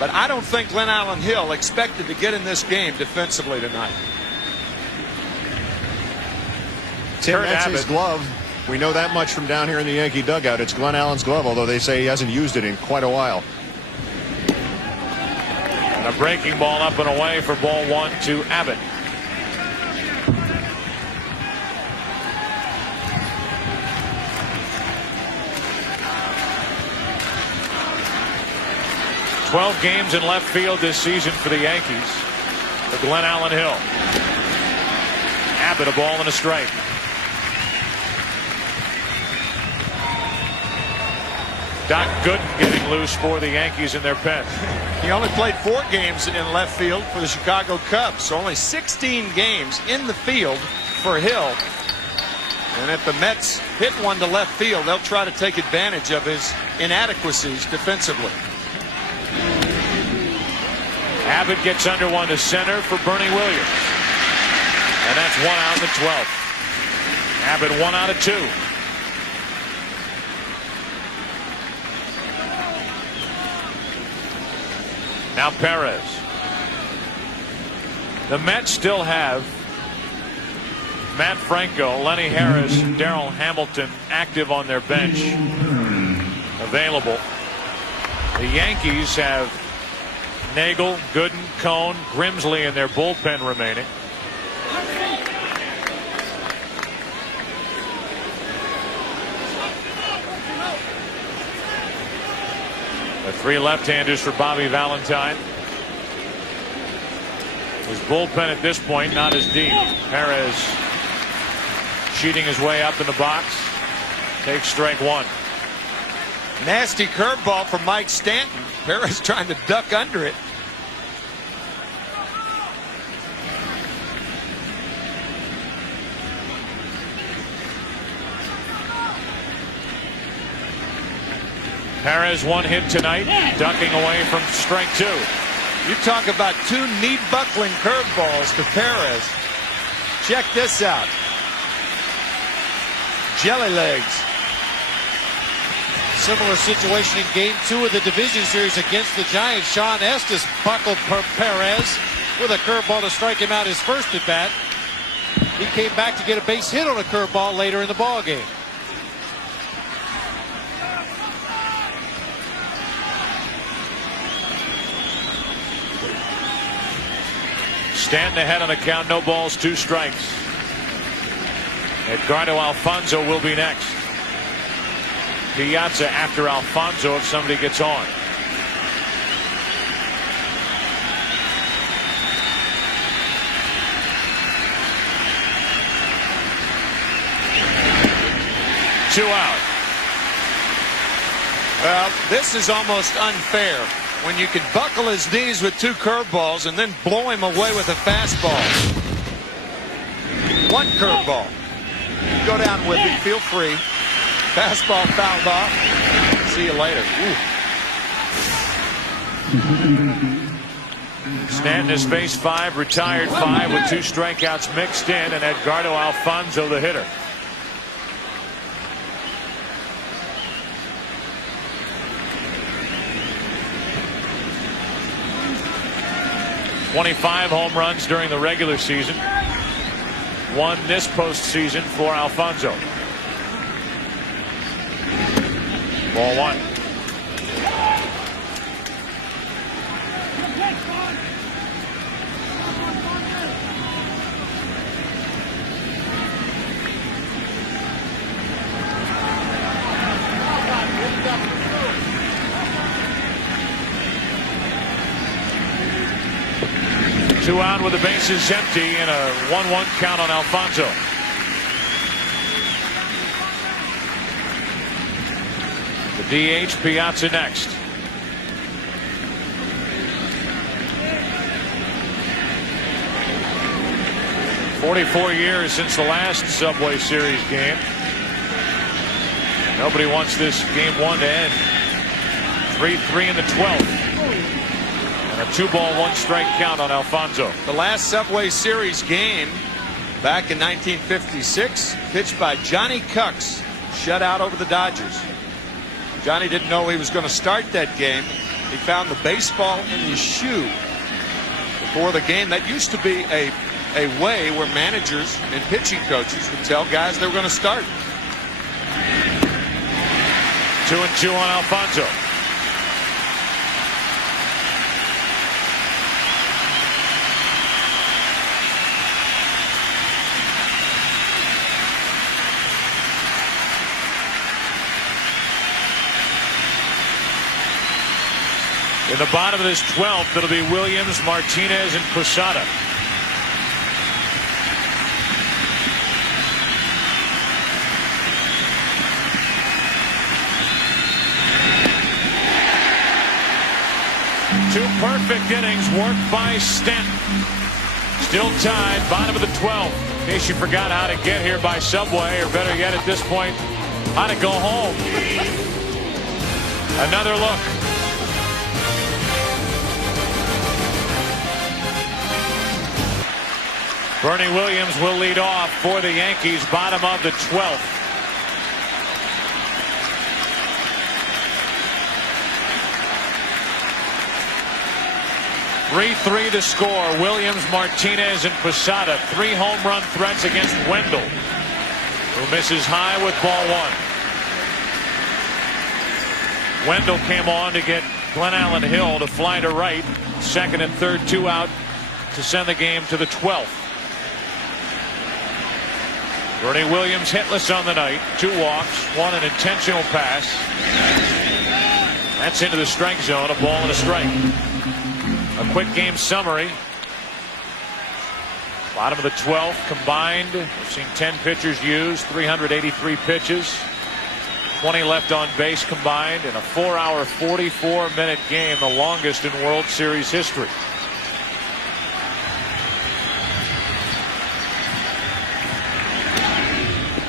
but I don't think Glenn Allen Hill expected to get in this game defensively tonight. Tim, that's his glove. We know that much from down here in the Yankee dugout. It's Glenn Allen's glove, although they say he hasn't used it in quite a while. And a breaking ball up and away for ball 1 to Abbott. "12 games in left field this season for the Yankees. For Glenn Allen Hill. Abbott, a ball and a strike. Doc Gooden getting loose for the Yankees in their pen. He only played 4 games in left field for the Chicago Cubs, so only 16 games in the field for Hill. And if the Mets hit one to left field, they'll try to take advantage of his inadequacies defensively. Abbott gets under one to center for Bernie Williams. And that's 1 out in the 12th. Abbott 1 out of 2. Now Perez. The Mets still have Matt Franco, Lenny Harris, Darrell Hamilton active on their bench, available. The Yankees have Nagel, Gooden, Cone, Grimsley in their bullpen remaining. The 3 left-handers for Bobby Valentine. His bullpen at this point not as deep. Perez cheating his way up in the box. Takes strike 1. Nasty curveball from Mike Stanton. Perez trying to duck under it. Perez 1 hit tonight, ducking away from strike 2. You talk about 2 knee-buckling curveballs to Perez. Check this out. Jelly legs. Similar situation in game 2 of the division series against the Giants. Sean Estes buckled Perez with a curveball to strike him out his first at bat. He came back to get a base hit on a curveball later in the ball game. Stanton ahead on the count, no balls, 2 strikes. Edgardo Alfonso will be next. Piazza after Alfonso if somebody gets on. Two out. Well, this is almost unfair when you can buckle his knees with 2 curveballs and then blow him away with a fastball. 1 curveball. Go down with it. Feel free. Fastball fouled off. See you later. Stanton has faced 5, retired 5 with 2 strikeouts mixed in, and Edgardo Alfonso the hitter. .25 home runs during the regular season. 1 this postseason for Alfonso. Ball 1. Two out with the bases empty and a 1-1 count on Alfonso. The DH, Piazza next. 44 years since the last Subway Series game. Nobody wants this game 1 to end. 3-3 in the 12th. And a 2-ball, 1-strike count on Alfonso. The last Subway Series game back in 1956, pitched by Johnny Cucks, shut out over the Dodgers. Johnny didn't know he was going to start that game. He found the baseball in his shoe before the game. That used to be a way where managers and pitching coaches would tell guys they were going to start. 2-2 on Alfonso. In the bottom of this 12th, it'll be Williams, Martinez, and Posada. Two perfect innings worked by Stanton. Still tied, bottom of the 12th. In case you forgot how to get here by subway, or better yet at this point, how to go home. Another look. Bernie Williams will lead off for the Yankees, bottom of the 12th. .3-3 the score. Williams, Martinez, and Posada. 3 home run threats against Wendell, who misses high with ball 1. Wendell came on to get Glenn Allen Hill to fly to right. Second and third, 2 out to send the game to the 12th. Bernie Williams hitless on the night. 2 walks, 1 an intentional pass. That's into the strike zone. A ball and a strike. A quick game summary. Bottom of the 12th combined. We've seen 10 pitchers used, 383 pitches. 20 left on base combined in a 4-hour, 44-minute game, the longest in World Series history.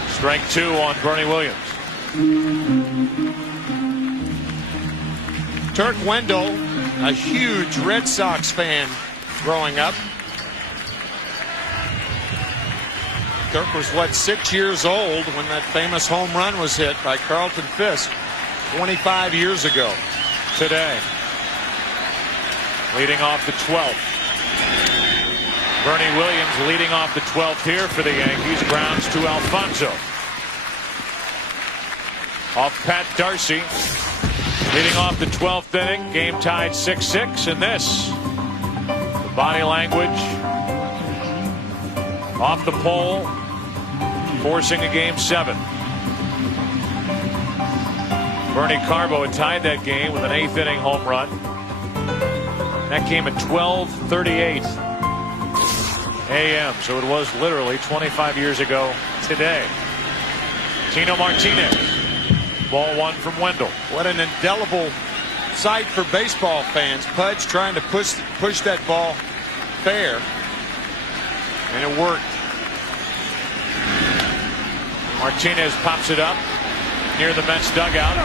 Strike 2 on Bernie Williams. Turk Wendell, a huge Red Sox fan growing up. Turk was, 6 years old when that famous home run was hit by Carlton Fisk 25 years ago today. Leading off the 12th. Bernie Williams leading off the 12th here for the Yankees. Grounds to Alfonso. Off Pat Darcy. Leading off the 12th inning. Game tied 6-6. And this, the body language off the pole, forcing a game 7. Bernie Carbo had tied that game with an 8th inning home run. That came at 12:38 a.m. So it was literally 25 years ago today. Tino Martinez. Ball 1 from Wendell. What an indelible sight for baseball fans. Pudge trying to push that ball fair, and it worked. Martinez pops it up near the Mets dugout.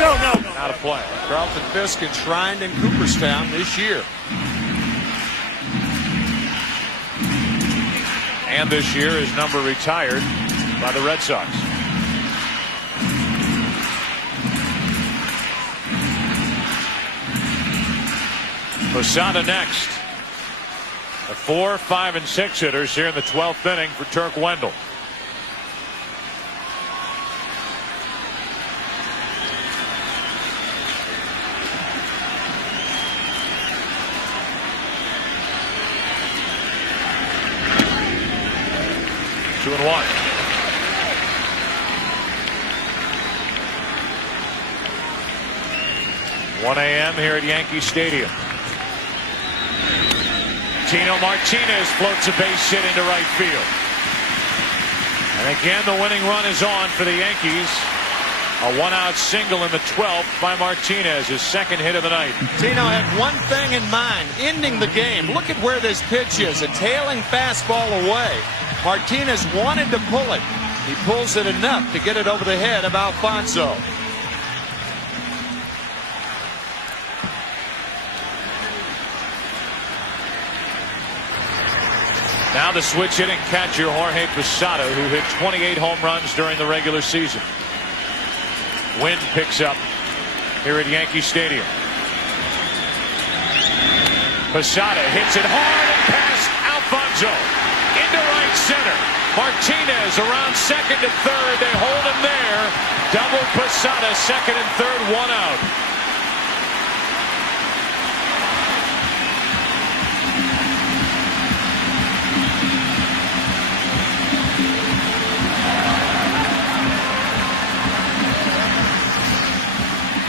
No. Out of play. Carlton Fisk enshrined in Cooperstown this year. And this year his number retired by the Red Sox. Posada next. The 4, 5, and 6 hitters here in the 12th inning for Turk Wendell. Two and 1. $1 a.m. here at Yankee Stadium. Tino Martinez floats a base hit into right field. And again, the winning run is on for the Yankees. A one-out single in the 12th by Martinez, his second hit of the night. Tino had one thing in mind, ending the game. Look at where this pitch is, a tailing fastball away. Martinez wanted to pull it. He pulls it enough to get it over the head of Alfonso. Now the switch hitting catcher Jorge Posada, who hit 28 home runs during the regular season. Wind picks up here at Yankee Stadium. Posada hits it hard and past Alfonso into right center. Martinez around second to third. They hold him there. Double Posada, second and third, one out.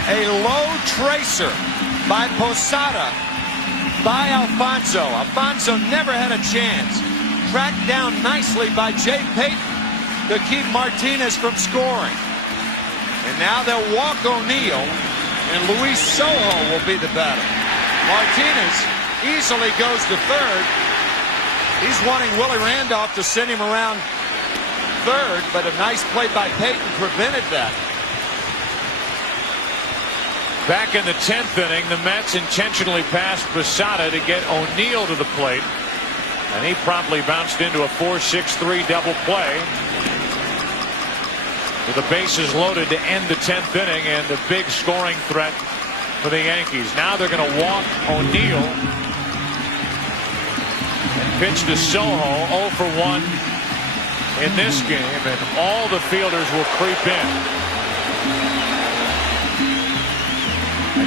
A low tracer by Posada by Alfonso. Alfonso never had a chance. Tracked down nicely by Jay Payton to keep Martinez from scoring. And now they'll walk O'Neill, and Luis Sojo will be the batter. Martinez easily goes to third. He's wanting Willie Randolph to send him around third, but a nice play by Payton prevented that. Back in the 10th inning, the Mets intentionally passed Posada to get O'Neill to the plate, and he promptly bounced into a 4-6-3 double play with the bases loaded to end the 10th inning and a big scoring threat for the Yankees. Now they're going to walk O'Neill and pitch to Sojo. 0 for 1 in this game, and all the fielders will creep in.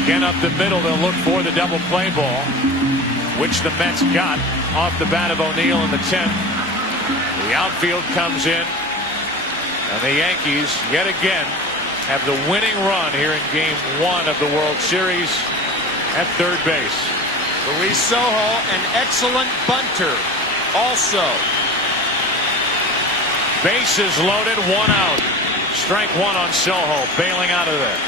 Again up the middle, they'll look for the double play ball, which the Mets got off the bat of O'Neill in the 10th. The outfield comes in, and the Yankees yet again have the winning run here in Game 1 of the World Series at third base. Luis Sojo, an excellent bunter also. Bases loaded, one out. Strike one on Sojo, bailing out of there.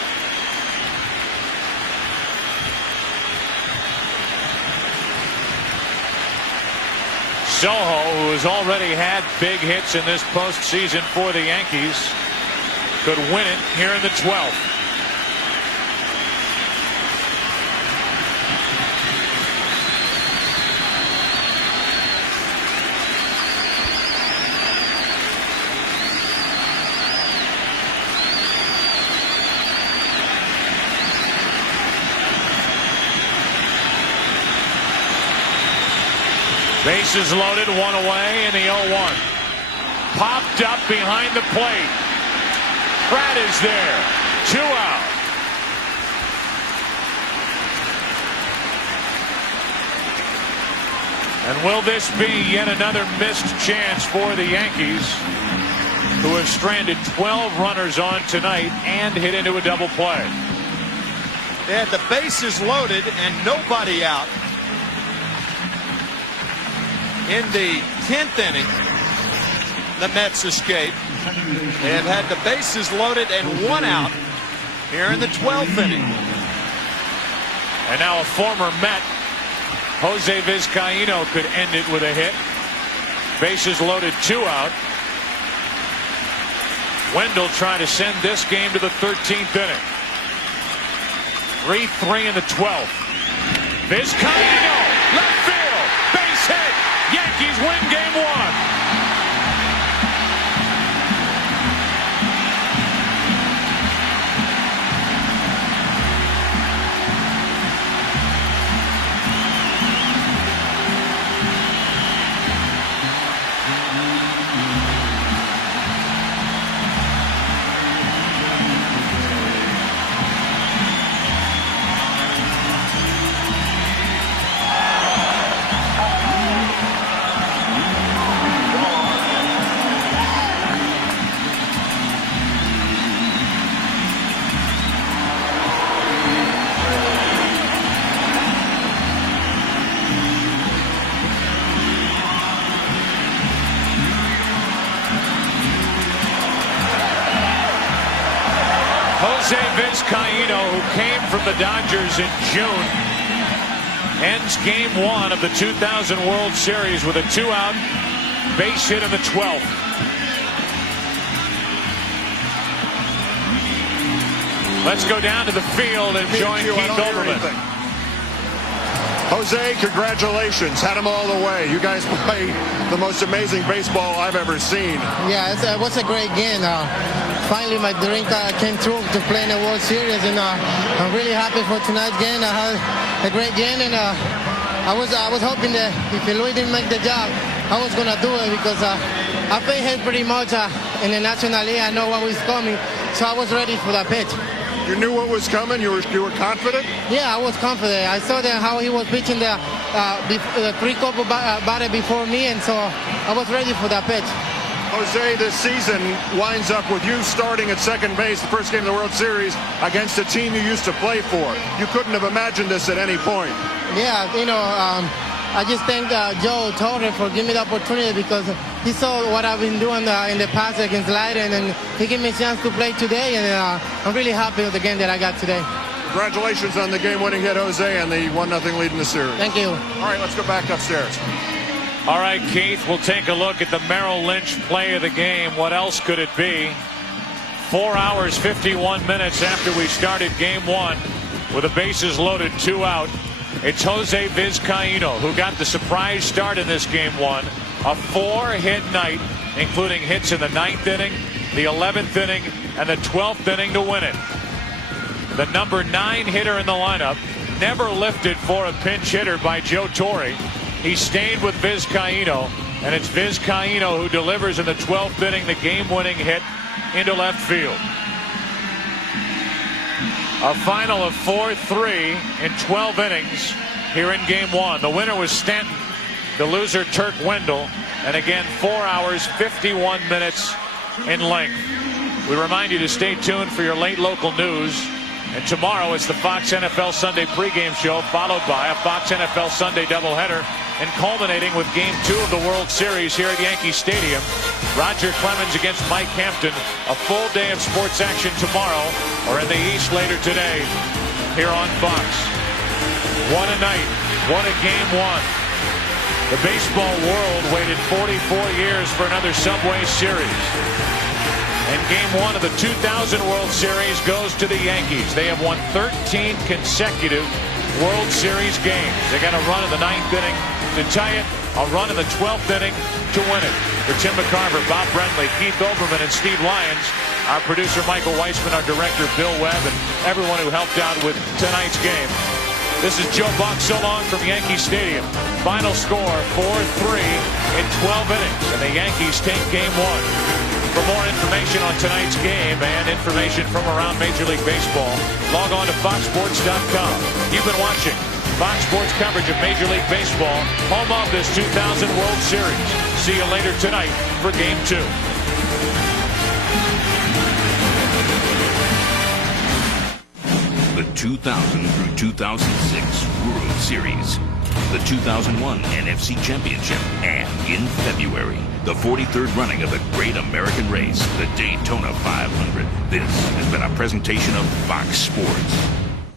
Sojo, who has already had big hits in this postseason for the Yankees, could win it here in the 12th. Bases loaded, one away in the 0-1. Popped up behind the plate. Pratt is there. 2 out. And will this be yet another missed chance for the Yankees, who have stranded 12 runners on tonight and hit into a double play? They had the bases loaded and nobody out. In the 10th inning, the Mets escape. They have had the bases loaded and one out here in the 12th inning. And now a former Met, Jose Vizcaíno, could end it with a hit. Bases loaded, 2 out. Wendell trying to send this game to the 13th inning. 3-3 in the 12th. Vizcaíno, left field, base hit. Yankees win Game 1. Jose Vizcaíno, who came from the Dodgers in June, ends Game 1 of the 2000 World Series with a 2-out base hit in the 12th. Let's go down to the field and join Keith Olbermann. Jose, congratulations. Had them all the way. You guys play the most amazing baseball I've ever seen. Yeah, it was a great game. Finally, my dream came true to play in the World Series, and I'm really happy for tonight's game. I had a great game, and I was hoping that if Luis didn't make the job, I was going to do it because I play him pretty much in the National League. I know what was coming, so I was ready for the pitch. You knew what was coming? You were confident? Yeah, I was confident. I saw how he was pitching the three-couple batter before me, and so I was ready for that pitch. Jose, this season winds up with you starting at second base, the first game of the World Series, against a team you used to play for. You couldn't have imagined this at any point. Yeah, I just thank Joe Torre for giving me the opportunity because he saw what I've been doing in the past against Leiden, and he gave me a chance to play today, and I'm really happy with the game that I got today. Congratulations on the game-winning hit, Jose, and the 1-0 lead in the series. Thank you. All right, let's go back upstairs. All right, Keith, we'll take a look at the Merrill Lynch play of the game. What else could it be? 4 hours, 51 minutes after we started Game 1 with the bases loaded, 2 out. It's Jose Vizcaíno who got the surprise start in this Game 1. A 4-hit night, including hits in the 9th inning, the 11th inning, and the 12th inning to win it. The number 9 hitter in the lineup, never lifted for a pinch hitter by Joe Torre. He stayed with Vizcaíno, and it's Vizcaíno who delivers in the 12th inning the game-winning hit into left field. A final of 4-3 in 12 innings here in Game 1. The winner was Stanton, the loser Turk Wendell, and again 4 hours, 51 minutes in length. We remind you to stay tuned for your late local news. And tomorrow it's the Fox NFL Sunday pregame show, followed by a Fox NFL Sunday doubleheader, and culminating with Game 2 of the World Series here at Yankee Stadium. Roger Clemens against Mike Hampton. A full day of sports action tomorrow, or in the East later today, here on Fox. What a night. What a Game 1. The baseball world waited 44 years for another Subway Series. And Game 1 of the 2000 World Series goes to the Yankees. They have won 13 consecutive World Series games. They got a run in the 9th inning to tie it, a run in the 12th inning to win it. For Tim McCarver, Bob Brentley, Keith Olbermann, and Steve Lyons, our producer Michael Weissman, our director Bill Webb, and everyone who helped out with tonight's game. This is Joe Buck, so long from Yankee Stadium. Final score, 4-3 in 12 innings, and the Yankees take Game 1. For more information on tonight's game and information from around Major League Baseball, log on to foxsports.com. You've been watching Fox Sports coverage of Major League Baseball, home of this 2000 World Series. See you later tonight for Game 2. The 2000 through 2006 World Series, the 2001 NFC Championship, and in February, the 43rd running of the Great American Race, the Daytona 500. This has been a presentation of Fox Sports.